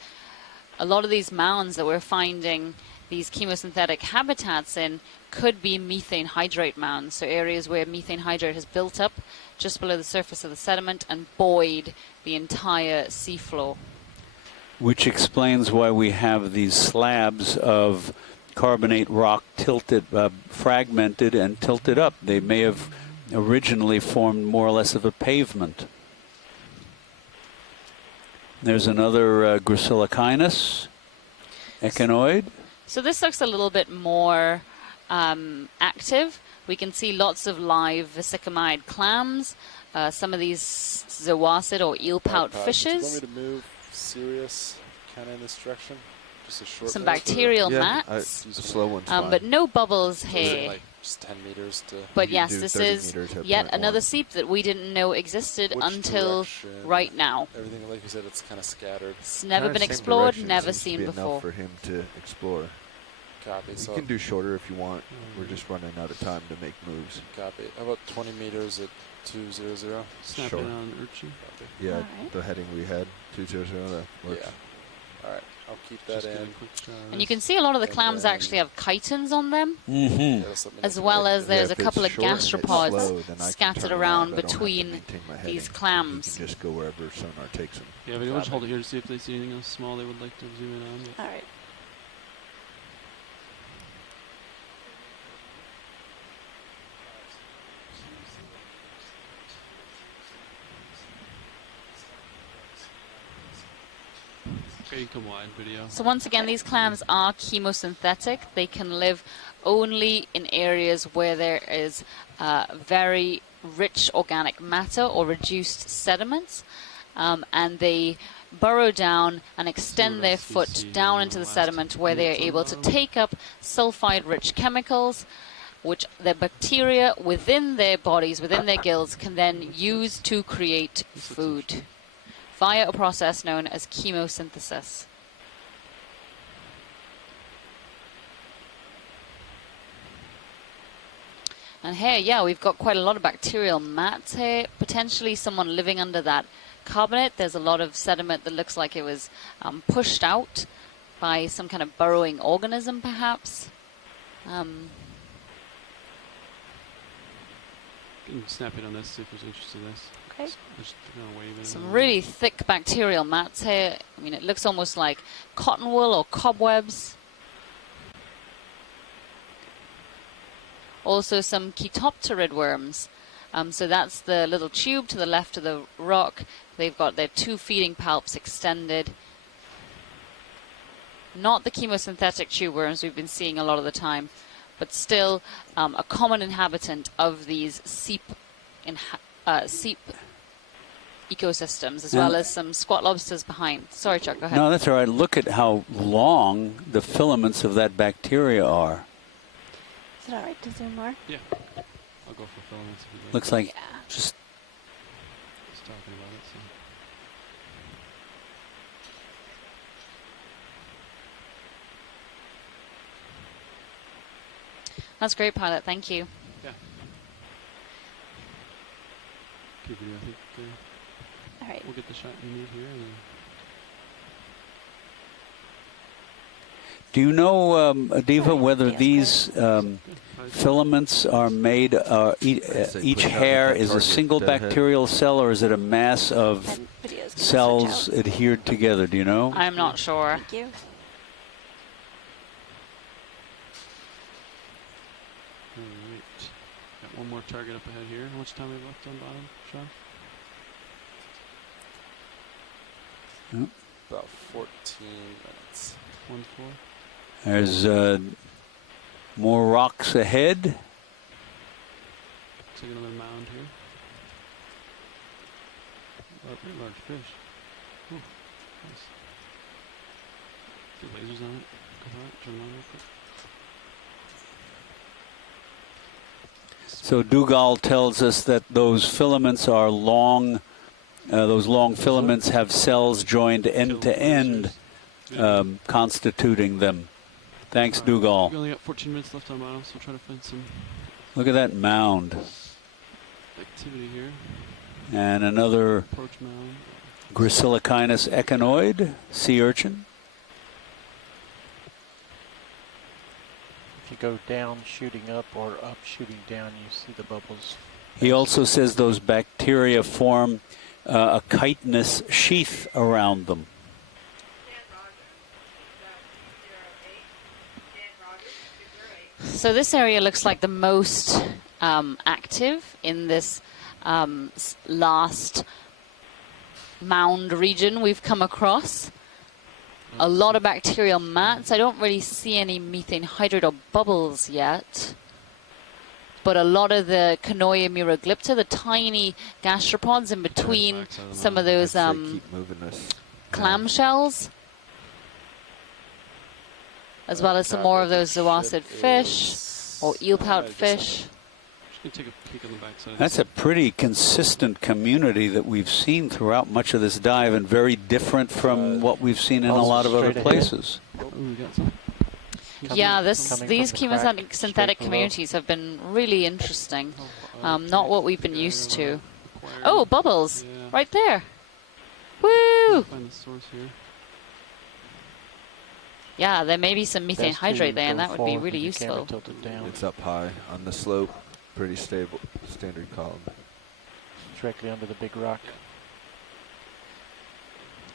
a lot of these mounds that we're finding these chemosynthetic habitats in could be methane hydrate mounds, so areas where methane hydrate has built up just below the surface of the sediment and buoyed the entire seafloor. Which explains why we have these slabs of carbonate rock tilted, fragmented and tilted up. They may have originally formed more or less of a pavement. There's another Glyphocrangon, echinoid. So this looks a little bit more active. We can see lots of live vesicomyid clams, some of these zoacid or eel-pout fishes. Do you want me to move serious kind of in this direction? Just a short Some move, bacterial Yeah, mats, slow one's fine. but no bubbles So here. like just 10 meters to... But You can yes, do this 30 is meters at yet point another one. seep that we didn't know existed Which until direction? right now. Everything, like you said, it's kind of scattered. It's never Kinda been same explored, direction never seems to seen be before. enough for him to explore. Copy. You So can do shorter if you want. We're just running out of time to make moves. copy. How about 20 meters at 200? Snap Sure. it on urchin. Copy. Yeah, Alright. the heading we had, 200, that works. Yeah. All right. I'll keep that Just get a in. quick shot of And you this. can see a lot of the And clams then- actually have chitons on them, Mm-hmm. Yeah, that's something as that's well really- as there's if a couple of it's short and it's gastropods slow, then I can scattered turn around I don't have to between maintain my these heading, and clams. He can just go wherever sonar takes him. Yeah, but we'll just hold it here to see if they see anything else small they would like to zoom in on. But All right. okay, you can come wide video. So once again, these clams are chemosynthetic. They can live only in areas where there is very rich organic matter or reduced sediments, and they burrow down and extend their else we foot see down in into the the last sediment where they are minutes on able to bottom. take up sulfide-rich chemicals, which the bacteria within their bodies, within their gills, can then use to create food via a process known as chemosynthesis. And here, yeah, we've got quite a lot of bacterial mats here. Potentially someone living under that carbonate. There's a lot of sediment that looks like it was pushed out by some kind of burrowing organism, perhaps. You can snap it on this, see if there's interest in this. Okay. Just gonna wave it. Some really thick bacterial mats here. I mean, it looks almost like cotton wool or cobwebs. Also some Chaetopterid worms. So that's the little tube to the left of the rock. They've got their two feeding palps extended. Not the chemosynthetic tube worms we've been seeing a lot of the time, but still a common inhabitant of these seep ecosystems, as well as some squat lobsters behind. Sorry, Chuck, go ahead. No, that's all right. Look at how long the filaments of that bacteria are. Is it all right to zoom more? Yeah. I'll go for filaments if you like. Looks like just Just talking about it. So. That's great, Pilot. Thank you. Yeah. Good video. I think All right. we'll get the shot you need here. And then Do you know, Adiva, whether these filaments are made, each hair is a single bacterial cell, or is it a mass of cells adhered together? Do you know? I'm not sure. Thank you. Alright. Got one more target up ahead here. How much time we have left on bottom, Sean? About 14 minutes. 1-4. There's more rocks ahead. Looks like another mound here. Oh, pretty large fish. Ooh, nice. Two lasers on it. Go for it. Turn them on real quick. So Dougal tells us that those filaments are long. Those long filaments have cells joined end to end, constituting them. Thanks, Dougal. We only got 14 minutes left on bottom, so we'll try to find some Look at that mound. activity here. And another Approach mound. Glyphocrangon echinoid, sea urchin. If you go down shooting up or up shooting down, you see the bubbles. He also says those bacteria form a chitinous sheath around them. So this area looks like the most active in this last mound region we've come across. A lot of bacterial mats. I don't really see any methane hydrate or bubbles yet. But a lot of the Canoia muroglypta, the tiny gastropods in between some of those clam shells, as well as some more of those zooacid fish or eelpout fish. Take a peek on the backside. That's a pretty consistent community that we've seen throughout much of this dive, and very different from what we've seen in a lot of other places. Oh, we got some. Yeah, these chemosynthetic communities have been really interesting. Not what we've been used to. Oh, bubbles! Right there. Woo! Find the source here. Yeah, there may be some methane hydrate there, and that would be really useful. It's up high on the slope, pretty stable, standard column. Directly under the big rock.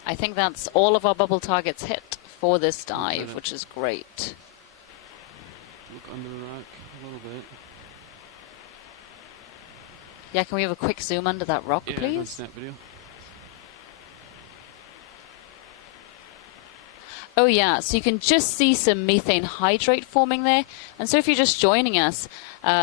I think that's all of our bubble targets hit for this dive, which is great. Look under the rock a little bit. Yeah, can we have a quick zoom under that rock, please? Snap video. Oh yeah, so you can just see some methane hydrate forming there. And so if you're just joining us,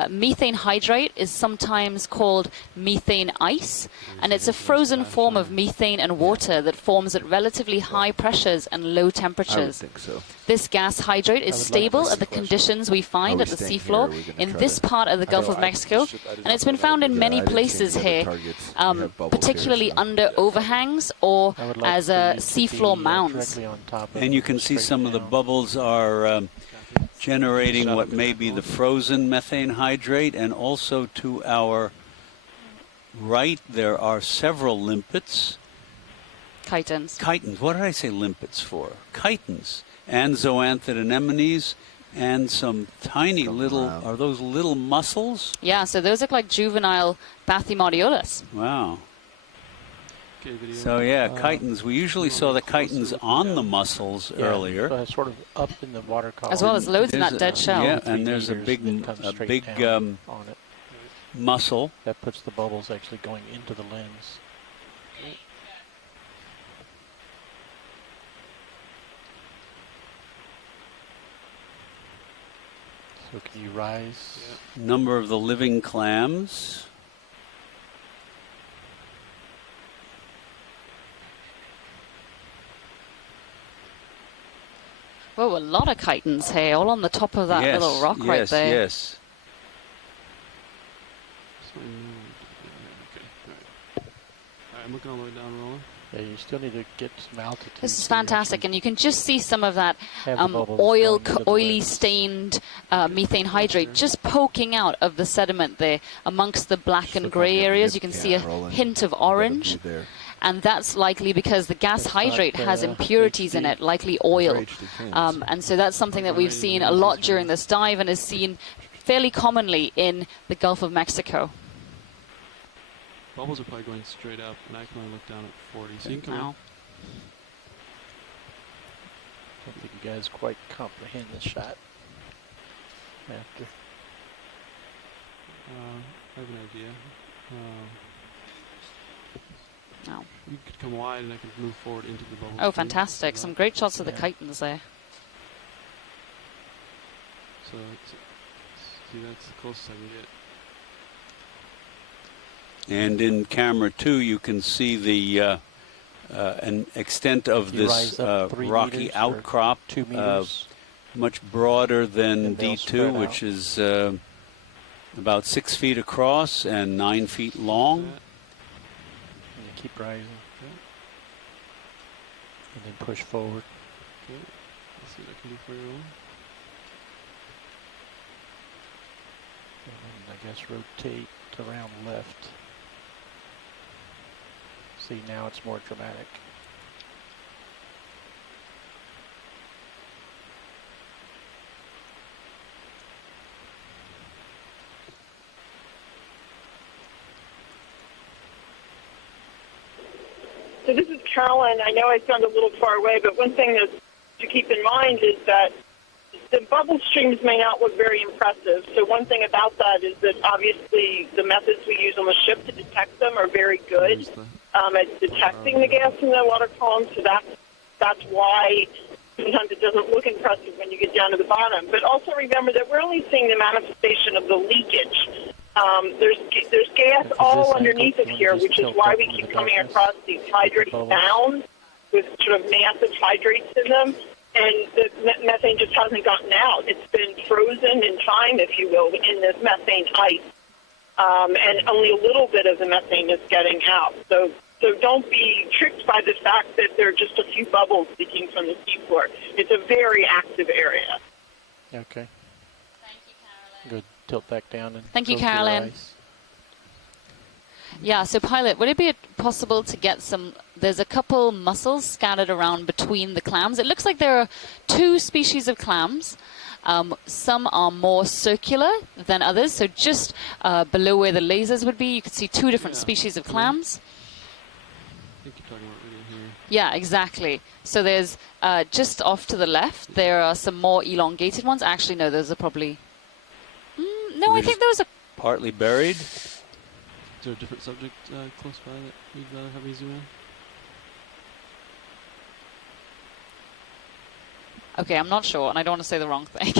methane hydrate is sometimes called methane ice, and it's a frozen form of methane and water that forms at relatively high pressures and low temperatures. I would think so. This gas hydrate is stable at the conditions we find at the seafloor in this part of the Gulf of Mexico, and it's been found in many places here, particularly under overhangs or as seafloor mounds. And you can see some of the bubbles are generating what may be the frozen methane hydrate, and also to our right there are several limpets. Chitons. Chitons. What did I say limpets for? Chitons. And zoanthid anemones, and some tiny little, are those little mussels? Yeah, so those look like juvenile Bathymodiolus. Wow. So yeah, chitons. We usually saw the chitons on the mussels earlier. Sort of up in the water column. As well as loads in that dead shell. Yeah, and there's a big on it. mussel. That puts the bubbles actually going into the lens. So can you rise? Number of the living clams. Whoa, a lot of chitons here, all on the top of that little rock right there. Yes, I'm looking all the way down, Roland. Yeah, you still need to get some altitude. This is fantastic, and you can just see some of that oily stained methane hydrate just poking out of the sediment there amongst the black and gray areas. You can see a hint of orange. And that's likely because the gas hydrate has impurities in it, likely oil. And so that's something that we've seen a lot during this dive and is seen fairly commonly in the Gulf of Mexico. Bubbles are probably going straight up, and I can only look down at 40. So you can come out. I don't think you guys quite comprehend the shot. After. I have an idea. No. You could come wide, and I could move forward into the bubble. Oh, fantastic. Some great shots of the chitons there. So, see, that's the closest I can get. And in camera 2, you can see the an extent of this rocky outcrop, 2 meters. much broader than D2, which is About 6 feet across and 9 feet long. And you keep rising. And then push forward. Okay. Let's see what I can do for you. And then I guess rotate around left. See, now it's more dramatic. So this is Carolyn. I know I sound a little far away, but one thing to keep in mind is that the bubble streams may not look very impressive. So one thing about that is that obviously the methods we use on the ship to detect them are very good at detecting the gas in the water column. So that's why sometimes it doesn't look impressive when you get down to the bottom. But also remember that we're only seeing the manifestation of the leakage. There's gas all underneath of here, which is why we keep coming across these hydrate mounds with sort of massive hydrates in them. And the methane just hasn't gotten out. It's been frozen in time, if you will, in this methane ice. And only a little bit of the methane is getting out. So don't be tricked by the fact that there are just a few bubbles leaking from the seafloor. It's a very active area. Okay. Thank you, Carolyn. Good. Tilt back down and Thank you, go through your Carolyn. ice. Yeah, so Pilot, would it be possible to get some, there's a couple mussels scattered around between the clams. It looks like there are 2 species of clams. Some are more circular than others, so just below where the lasers would be, you could see 2 different species of clams. I think you're talking about right here. Yeah, exactly. So there's, just off to the left, there are some more elongated ones. Actually, no, those are probably... no, I think those are... Partly buried. Is there a different subject close by that you'd rather have me zoom in? Okay, I'm not sure, and I don't want to say the wrong thing.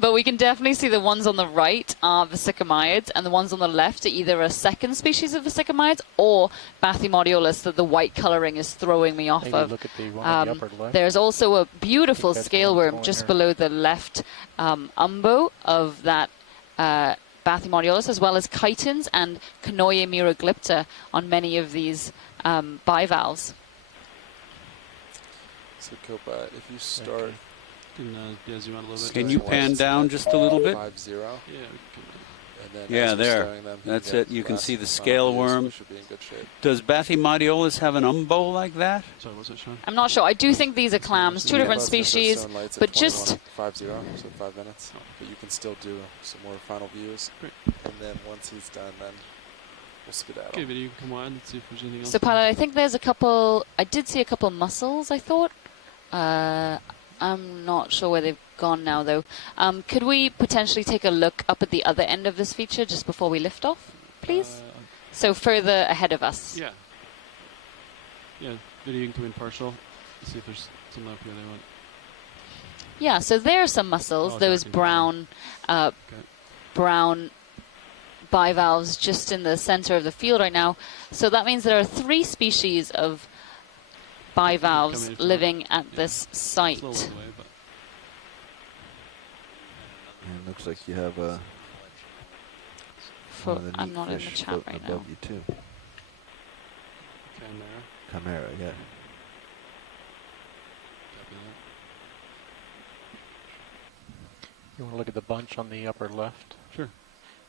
But we can definitely see the ones on the right are vesicomyids, and the ones on the left are either a second species of vesicomyids or Bathymodiolus that the white coloring is throwing me off Maybe of. look at the one on the upper left. There's also a beautiful scale worm going just there. below the left umbo of that Bathymodiolus, as well as chitons and Canoia miroglypta on many of these bivalves. So Killbot, if you start... Can zoom out a little bit. Can you pan down just a little bit? 5-0. Yeah, we can. And then Yeah, as you're there. starting them, That's you it. get You can last see the 5 scale views, worm. we should be in good shape. Does Bathymodiolus have an umbo like that? Sorry, what's that, Sean? I'm not sure. I do think these are clams, 2 different Let's just species, stone lights at but just 5-0, so 5 minutes. But you can still do some more final views. Great. And then once he's done, then we'll skedaddle. Okay, video, you can come on. Let's see if there's anything else. So, Pilot, I think there's a couple... I did see a couple mussels, I thought. I'm not sure where they've gone now, though. Could we potentially take a look up at the other end of this feature just before we lift off, please? So further ahead of us. Yeah. Yeah, video, you can come in partial. Let's see if there's something up here they want. Yeah, so there are some mussels, those brown, brown bivalves just in the center of the field right now. So that means there are 3 species of bivalves living at this site. Away, but And it looks like you have a. I'm not in the chat right now. Above you too. Chimera, yeah. You want to look at the bunch on the upper left? Sure.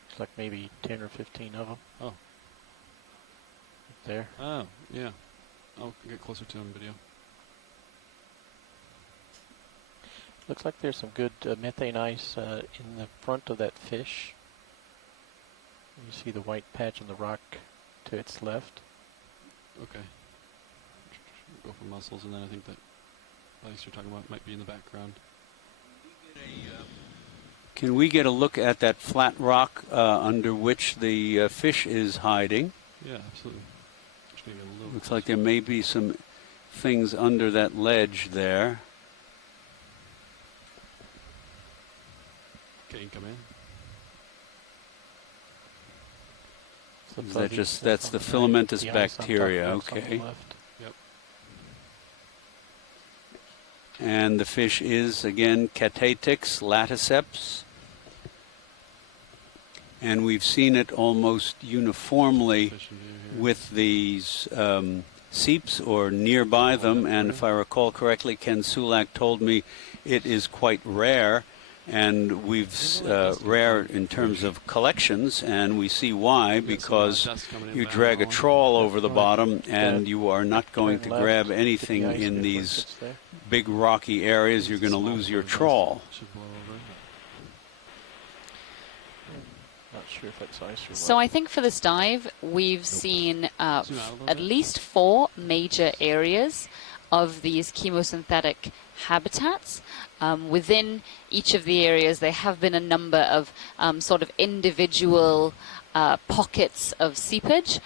It's like maybe 10 or 15 of them. Oh. Right there. Oh, yeah. I'll get closer to him video. Looks like there's some good methane ice in the front of that fish. You see the white patch on the rock to its left. Okay. Go for mussels, and then I think that ice you're talking about might be in the background. Can we get a look at that flat rock under which the fish is hiding? Yeah, absolutely. Just gonna get a little Looks like there may be some things under that ledge there. Okay, you can come in. Is that just, that's the filamentous bacteria, okay. Yep. And the fish is, again, Catatix laticeps. and we've seen it almost uniformly with these seeps or nearby them, and if I recall correctly, Ken Sulak told me it is quite rare, and we've rare in terms of collections, and we see why, because you drag a trawl over the bottom and you are not going to grab anything in these big rocky areas. You're going to lose your trawl. Not sure if that's ice or So I think for this dive, we've seen at least 4 major areas of these chemosynthetic habitats. Within each of the areas, there have been a number of sort of individual pockets of seepage,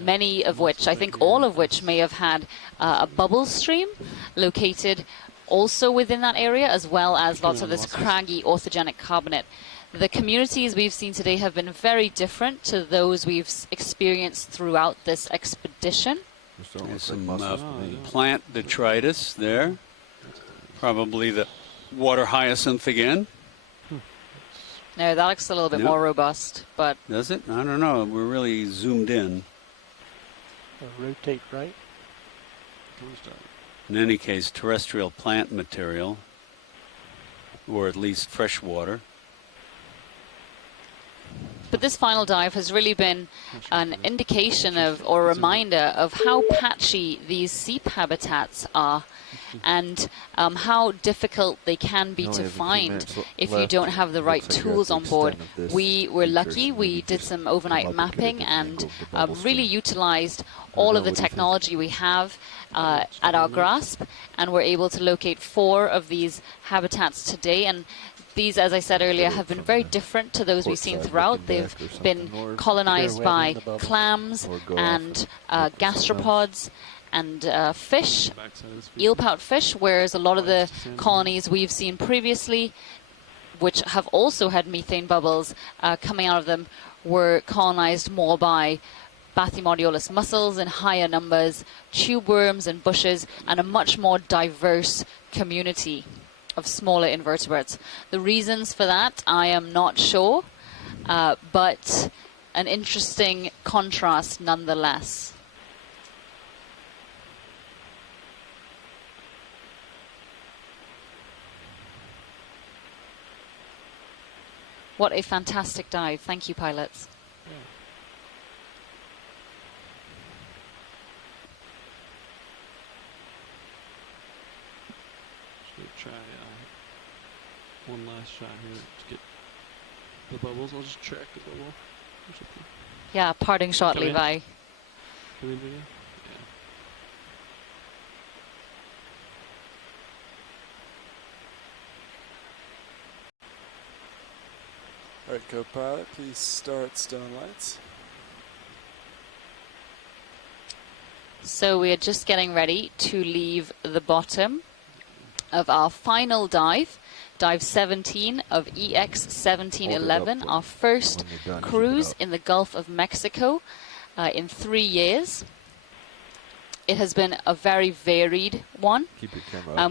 many of which, I think all of which, may have had a bubble stream located also within that area, as well as lots of this craggy orthogenic carbonate. The communities we've seen today have been very different to those we've experienced throughout this expedition. There's some plant detritus there. Probably the water hyacinth again. No, that looks a little bit more robust, but... Does it? I don't know. We're really zoomed in. Rotate right. In any case, terrestrial plant material, or at least fresh water. But this final dive has really been an indication of, or a reminder of, how patchy these seep habitats are, and how difficult they can be to find if you don't have the right tools on board. We were lucky. We did some overnight mapping and really utilized all of the technology we have at our grasp, and were able to locate 4 of these habitats today. And these, as I said earlier, have been very different to those we've seen throughout. They've been colonized by clams and gastropods and fish, eelpout fish, whereas a lot of the colonies we've seen previously, which have also had methane bubbles coming out of them, were colonized more by Bathymodiolus mussels in higher numbers, tube worms and bushes, and a much more diverse community of smaller invertebrates. The reasons for that, I am not sure, but an interesting contrast nonetheless. What a fantastic dive. Thank you, pilots. Try one last shot here to get the bubbles. I'll just track the bubble. Yeah, parting shot, Come in. Levi. Come in, Levi? All right, co-pilot, please start stone lights. So we are just getting ready to leave the bottom of our final dive, dive 17 of EX 1711, our first cruise in the Gulf of Mexico in 3 years. It has been a very varied one.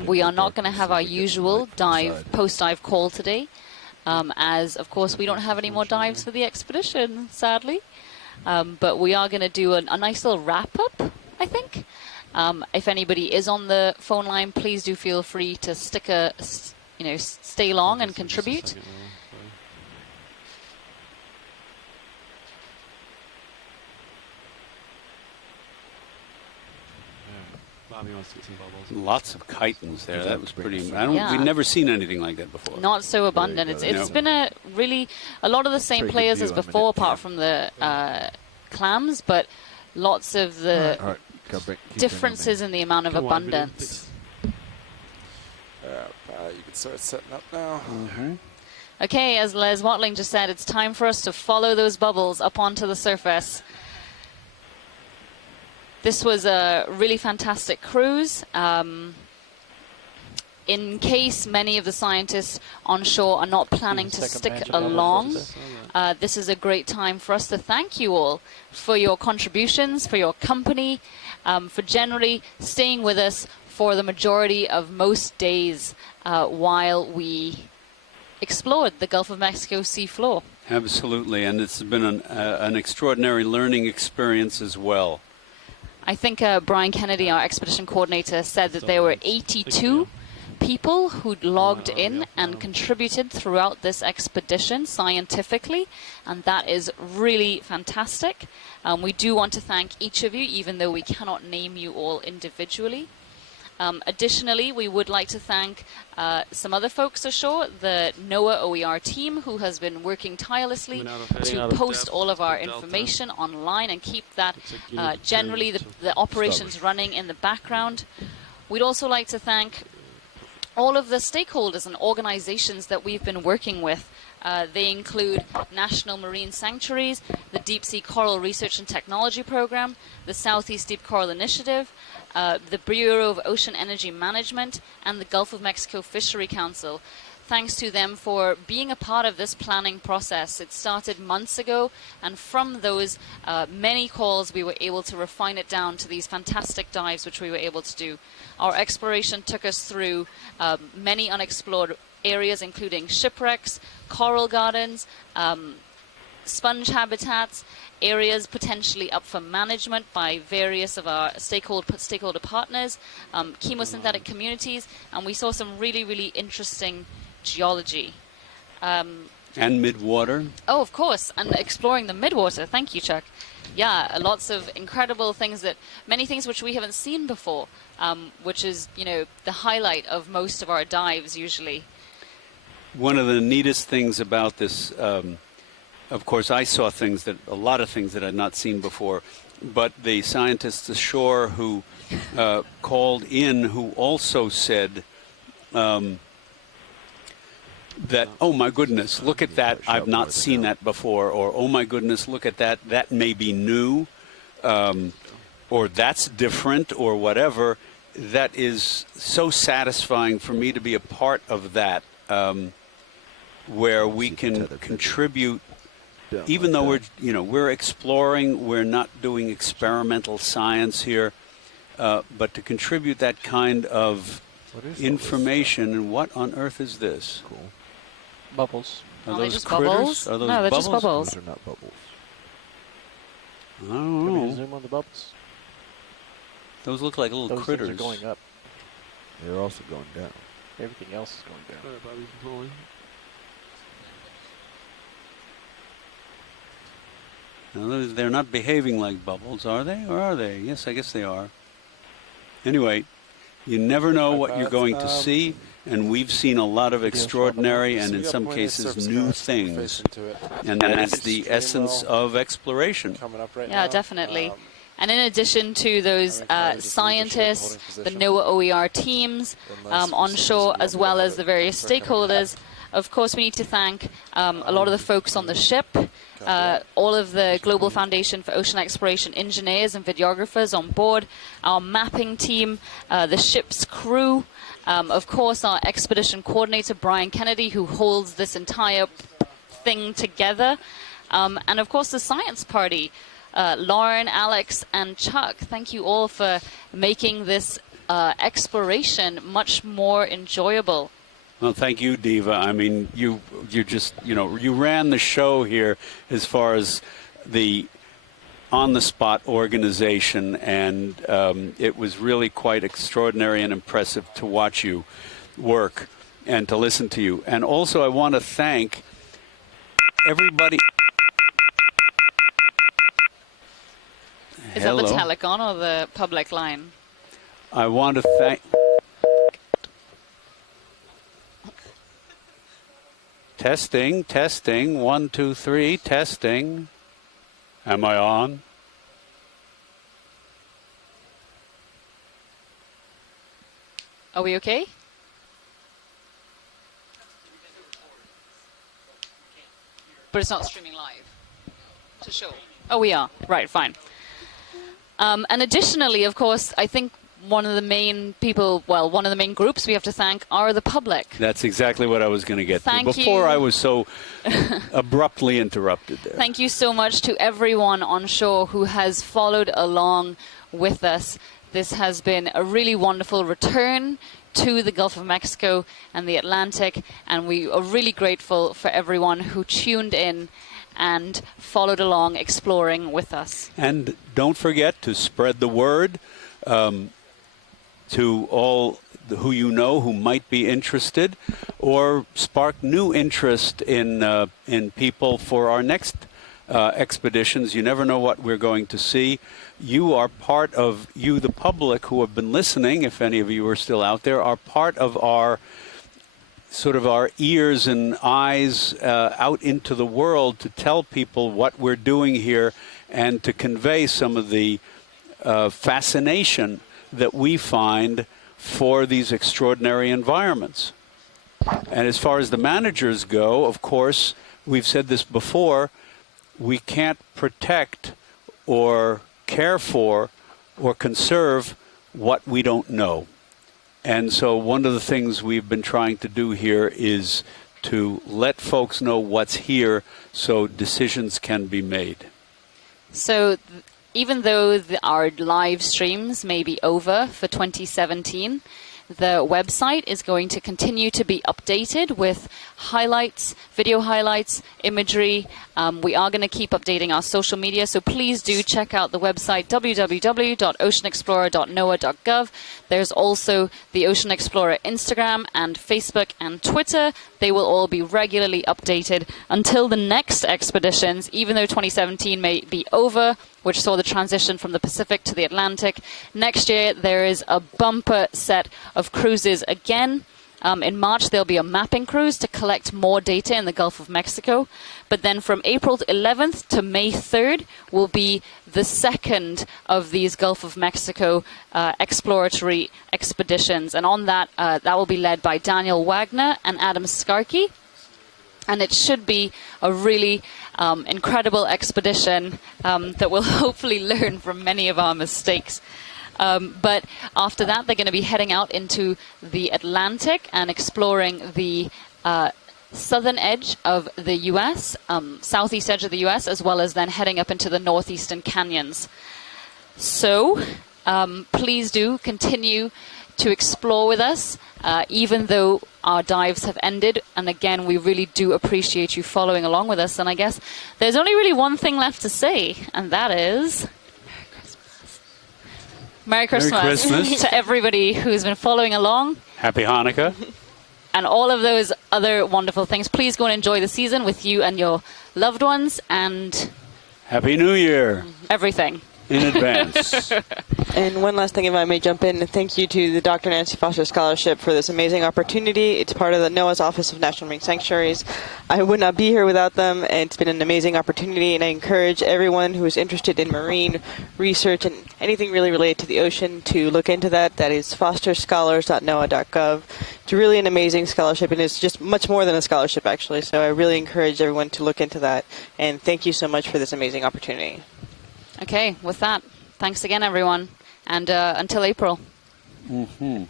We are not going to have our usual post-dive call today, as of course we don't have any more dives for the expedition, sadly. But we are going to do a nice little wrap-up, I think. If anybody is on the phone line, please do feel free to stick stay long and contribute. Bobby wants to get some bubbles. Lots of chitons there. That was pretty. We've never seen anything like that before. Not so abundant. It's been a lot of the same players as before, apart from the clams, but lots of the differences in the amount of abundance. You can start setting up now. Okay, as Les Watling just said, it's time for us to follow those bubbles up onto the surface. This was a really fantastic cruise. In case many of the scientists on shore are not planning to stick along, this is a great time for us to thank you all for your contributions, for your company, for generally staying with us for the majority of most days while we explored the Gulf of Mexico sea floor. Absolutely, and it's been an extraordinary learning experience as well. I think Brian Kennedy, our expedition coordinator, said that there were 82 people who'd logged in and contributed throughout this expedition scientifically, and that is really fantastic. We do want to thank each of you, even though we cannot name you all individually. Additionally, we would like to thank some other folks ashore, the NOAA OER team, who has been working tirelessly to post all of our information online and keep that generally the operations running in the background. We'd also like to thank all of the stakeholders and organizations that we've been working with. They include National Marine Sanctuaries, the Deep Sea Coral Research and Technology Program, the Southeast Deep Coral Initiative, the Bureau of Ocean Energy Management, and the Gulf of Mexico Fishery Council. Thanks to them for being a part of this planning process. It started months ago, and from those many calls, we were able to refine it down to these fantastic dives, which we were able to do. Our exploration took us through many unexplored areas, including shipwrecks, coral gardens, sponge habitats, areas potentially up for management by various of our stakeholder partners, chemosynthetic communities, and we saw some really, really interesting geology. And midwater. Oh, of course, and exploring the midwater. Thank you, Chuck. Yeah, lots of incredible things many things which we haven't seen before, which is, the highlight of most of our dives usually. One of the neatest things about this, of course, I saw a lot of things that I'd not seen before, but the scientists ashore who called in, who also said that, oh my goodness, look at that, I've not seen that before, or oh my goodness, look at that, that may be new, or that's different, or whatever. That is so satisfying for me to be a part of that, where we can contribute. Even though we're exploring, we're not doing experimental science here, but to contribute that kind of information. And what on earth is this? Cool. Bubbles. Are those just critters? bubbles? Are those No, they're bubbles? just bubbles. Those are not bubbles. I don't Can we know. zoom on the bubbles? Those look like little Those critters. things are going up. They're also going down. Everything else is going down. Sorry, Bobby's pulling. Now, they're not behaving like bubbles, are they? Or are they? Yes, I guess they are. Anyway, you never know what you're going to see, and we've seen a lot of extraordinary and, in some cases, new things. And that's the essence of exploration. Yeah, definitely. And in addition to those scientists, the NOAA OER teams onshore, as well as the various stakeholders, of course, we need to thank a lot of the folks on the ship, all of the Global Foundation for Ocean Exploration engineers and videographers on board, our mapping team, the ship's crew, of course, our expedition coordinator, Brian Kennedy, who holds this entire thing together, and of course, the science party, Lauren, Alex, and Chuck. Thank you all for making this exploration much more enjoyable. Well, thank you, Diva. I mean, you just, you ran the show here as far as the on-the-spot organization, and it was really quite extraordinary and impressive to watch you work and to listen to you. And also, I want to thank everybody. Is that the telecon or the public line? I want to thank... Testing, testing, 1, 2, 3, testing. Am I on? Are we okay? But it's not streaming live to show. Oh, we are. Right, fine. And additionally, of course, I think one of the main groups we have to thank are the public. That's exactly what I was going to get to. Thank Before you. I was so abruptly interrupted there. Thank you so much to everyone on shore who has followed along with us. This has been a really wonderful return to the Gulf of Mexico and the Atlantic, and we are really grateful for everyone who tuned in and followed along exploring with us. And don't forget to spread the word to all who you know who might be interested, or spark new interest in people for our next expeditions. You never know what we're going to see. You are part of, you the public who have been listening, if any of you are still out there, are part of our sort of our ears and eyes out into the world to tell people what we're doing here and to convey some of the fascination that we find for these extraordinary environments. And as far as the managers go, of course, we've said this before, we can't protect or care for or conserve what we don't know. And so one of the things we've been trying to do here is to let folks know what's here so decisions can be made. So even though our live streams may be over for 2017, the website is going to continue to be updated with highlights, video highlights, imagery. We are going to keep updating our social media, so please do check out the website www.oceanexplorer.noaa.gov. There's also the Ocean Explorer Instagram and Facebook and Twitter. They will all be regularly updated until the next expeditions, even though 2017 may be over, which saw the transition from the Pacific to the Atlantic. Next year, there is a bumper set of cruises again. In March, there'll be a mapping cruise to collect more data in the Gulf of Mexico. But then from April 11th to May 3rd will be the second of these Gulf of Mexico exploratory expeditions. And on that, that will be led by Daniel Wagner and Adam Skarke. And it should be a really incredible expedition that will hopefully learn from many of our mistakes. But after that, they're going to be heading out into the Atlantic and exploring the southern edge of the U.S., southeast edge of the U.S., as well as then heading up into the northeastern canyons. So please do continue to explore with us, even though our dives have ended. And again, we really do appreciate you following along with us. And I guess there's only really one thing left to say, and that is Merry Christmas. Merry Christmas. To everybody who's been following along. Happy Hanukkah. And all of those other wonderful things. Please go and enjoy the season with you and your loved ones, and Happy New Year. Everything. In advance. And one last thing, if I may jump in, thank you to the Dr. Nancy Foster Scholarship for this amazing opportunity. It's part of the NOAA's Office of National Marine Sanctuaries. I would not be here without them, and it's been an amazing opportunity, and I encourage everyone who is interested in marine research and anything really related to the ocean to look into that. That is fosterscholars.noaa.gov. It's really an amazing scholarship, and it's just much more than a scholarship, actually, so I really encourage everyone to look into that, and thank you so much for this amazing opportunity. Okay, with that, thanks again, everyone, and until April. Mm-hmm.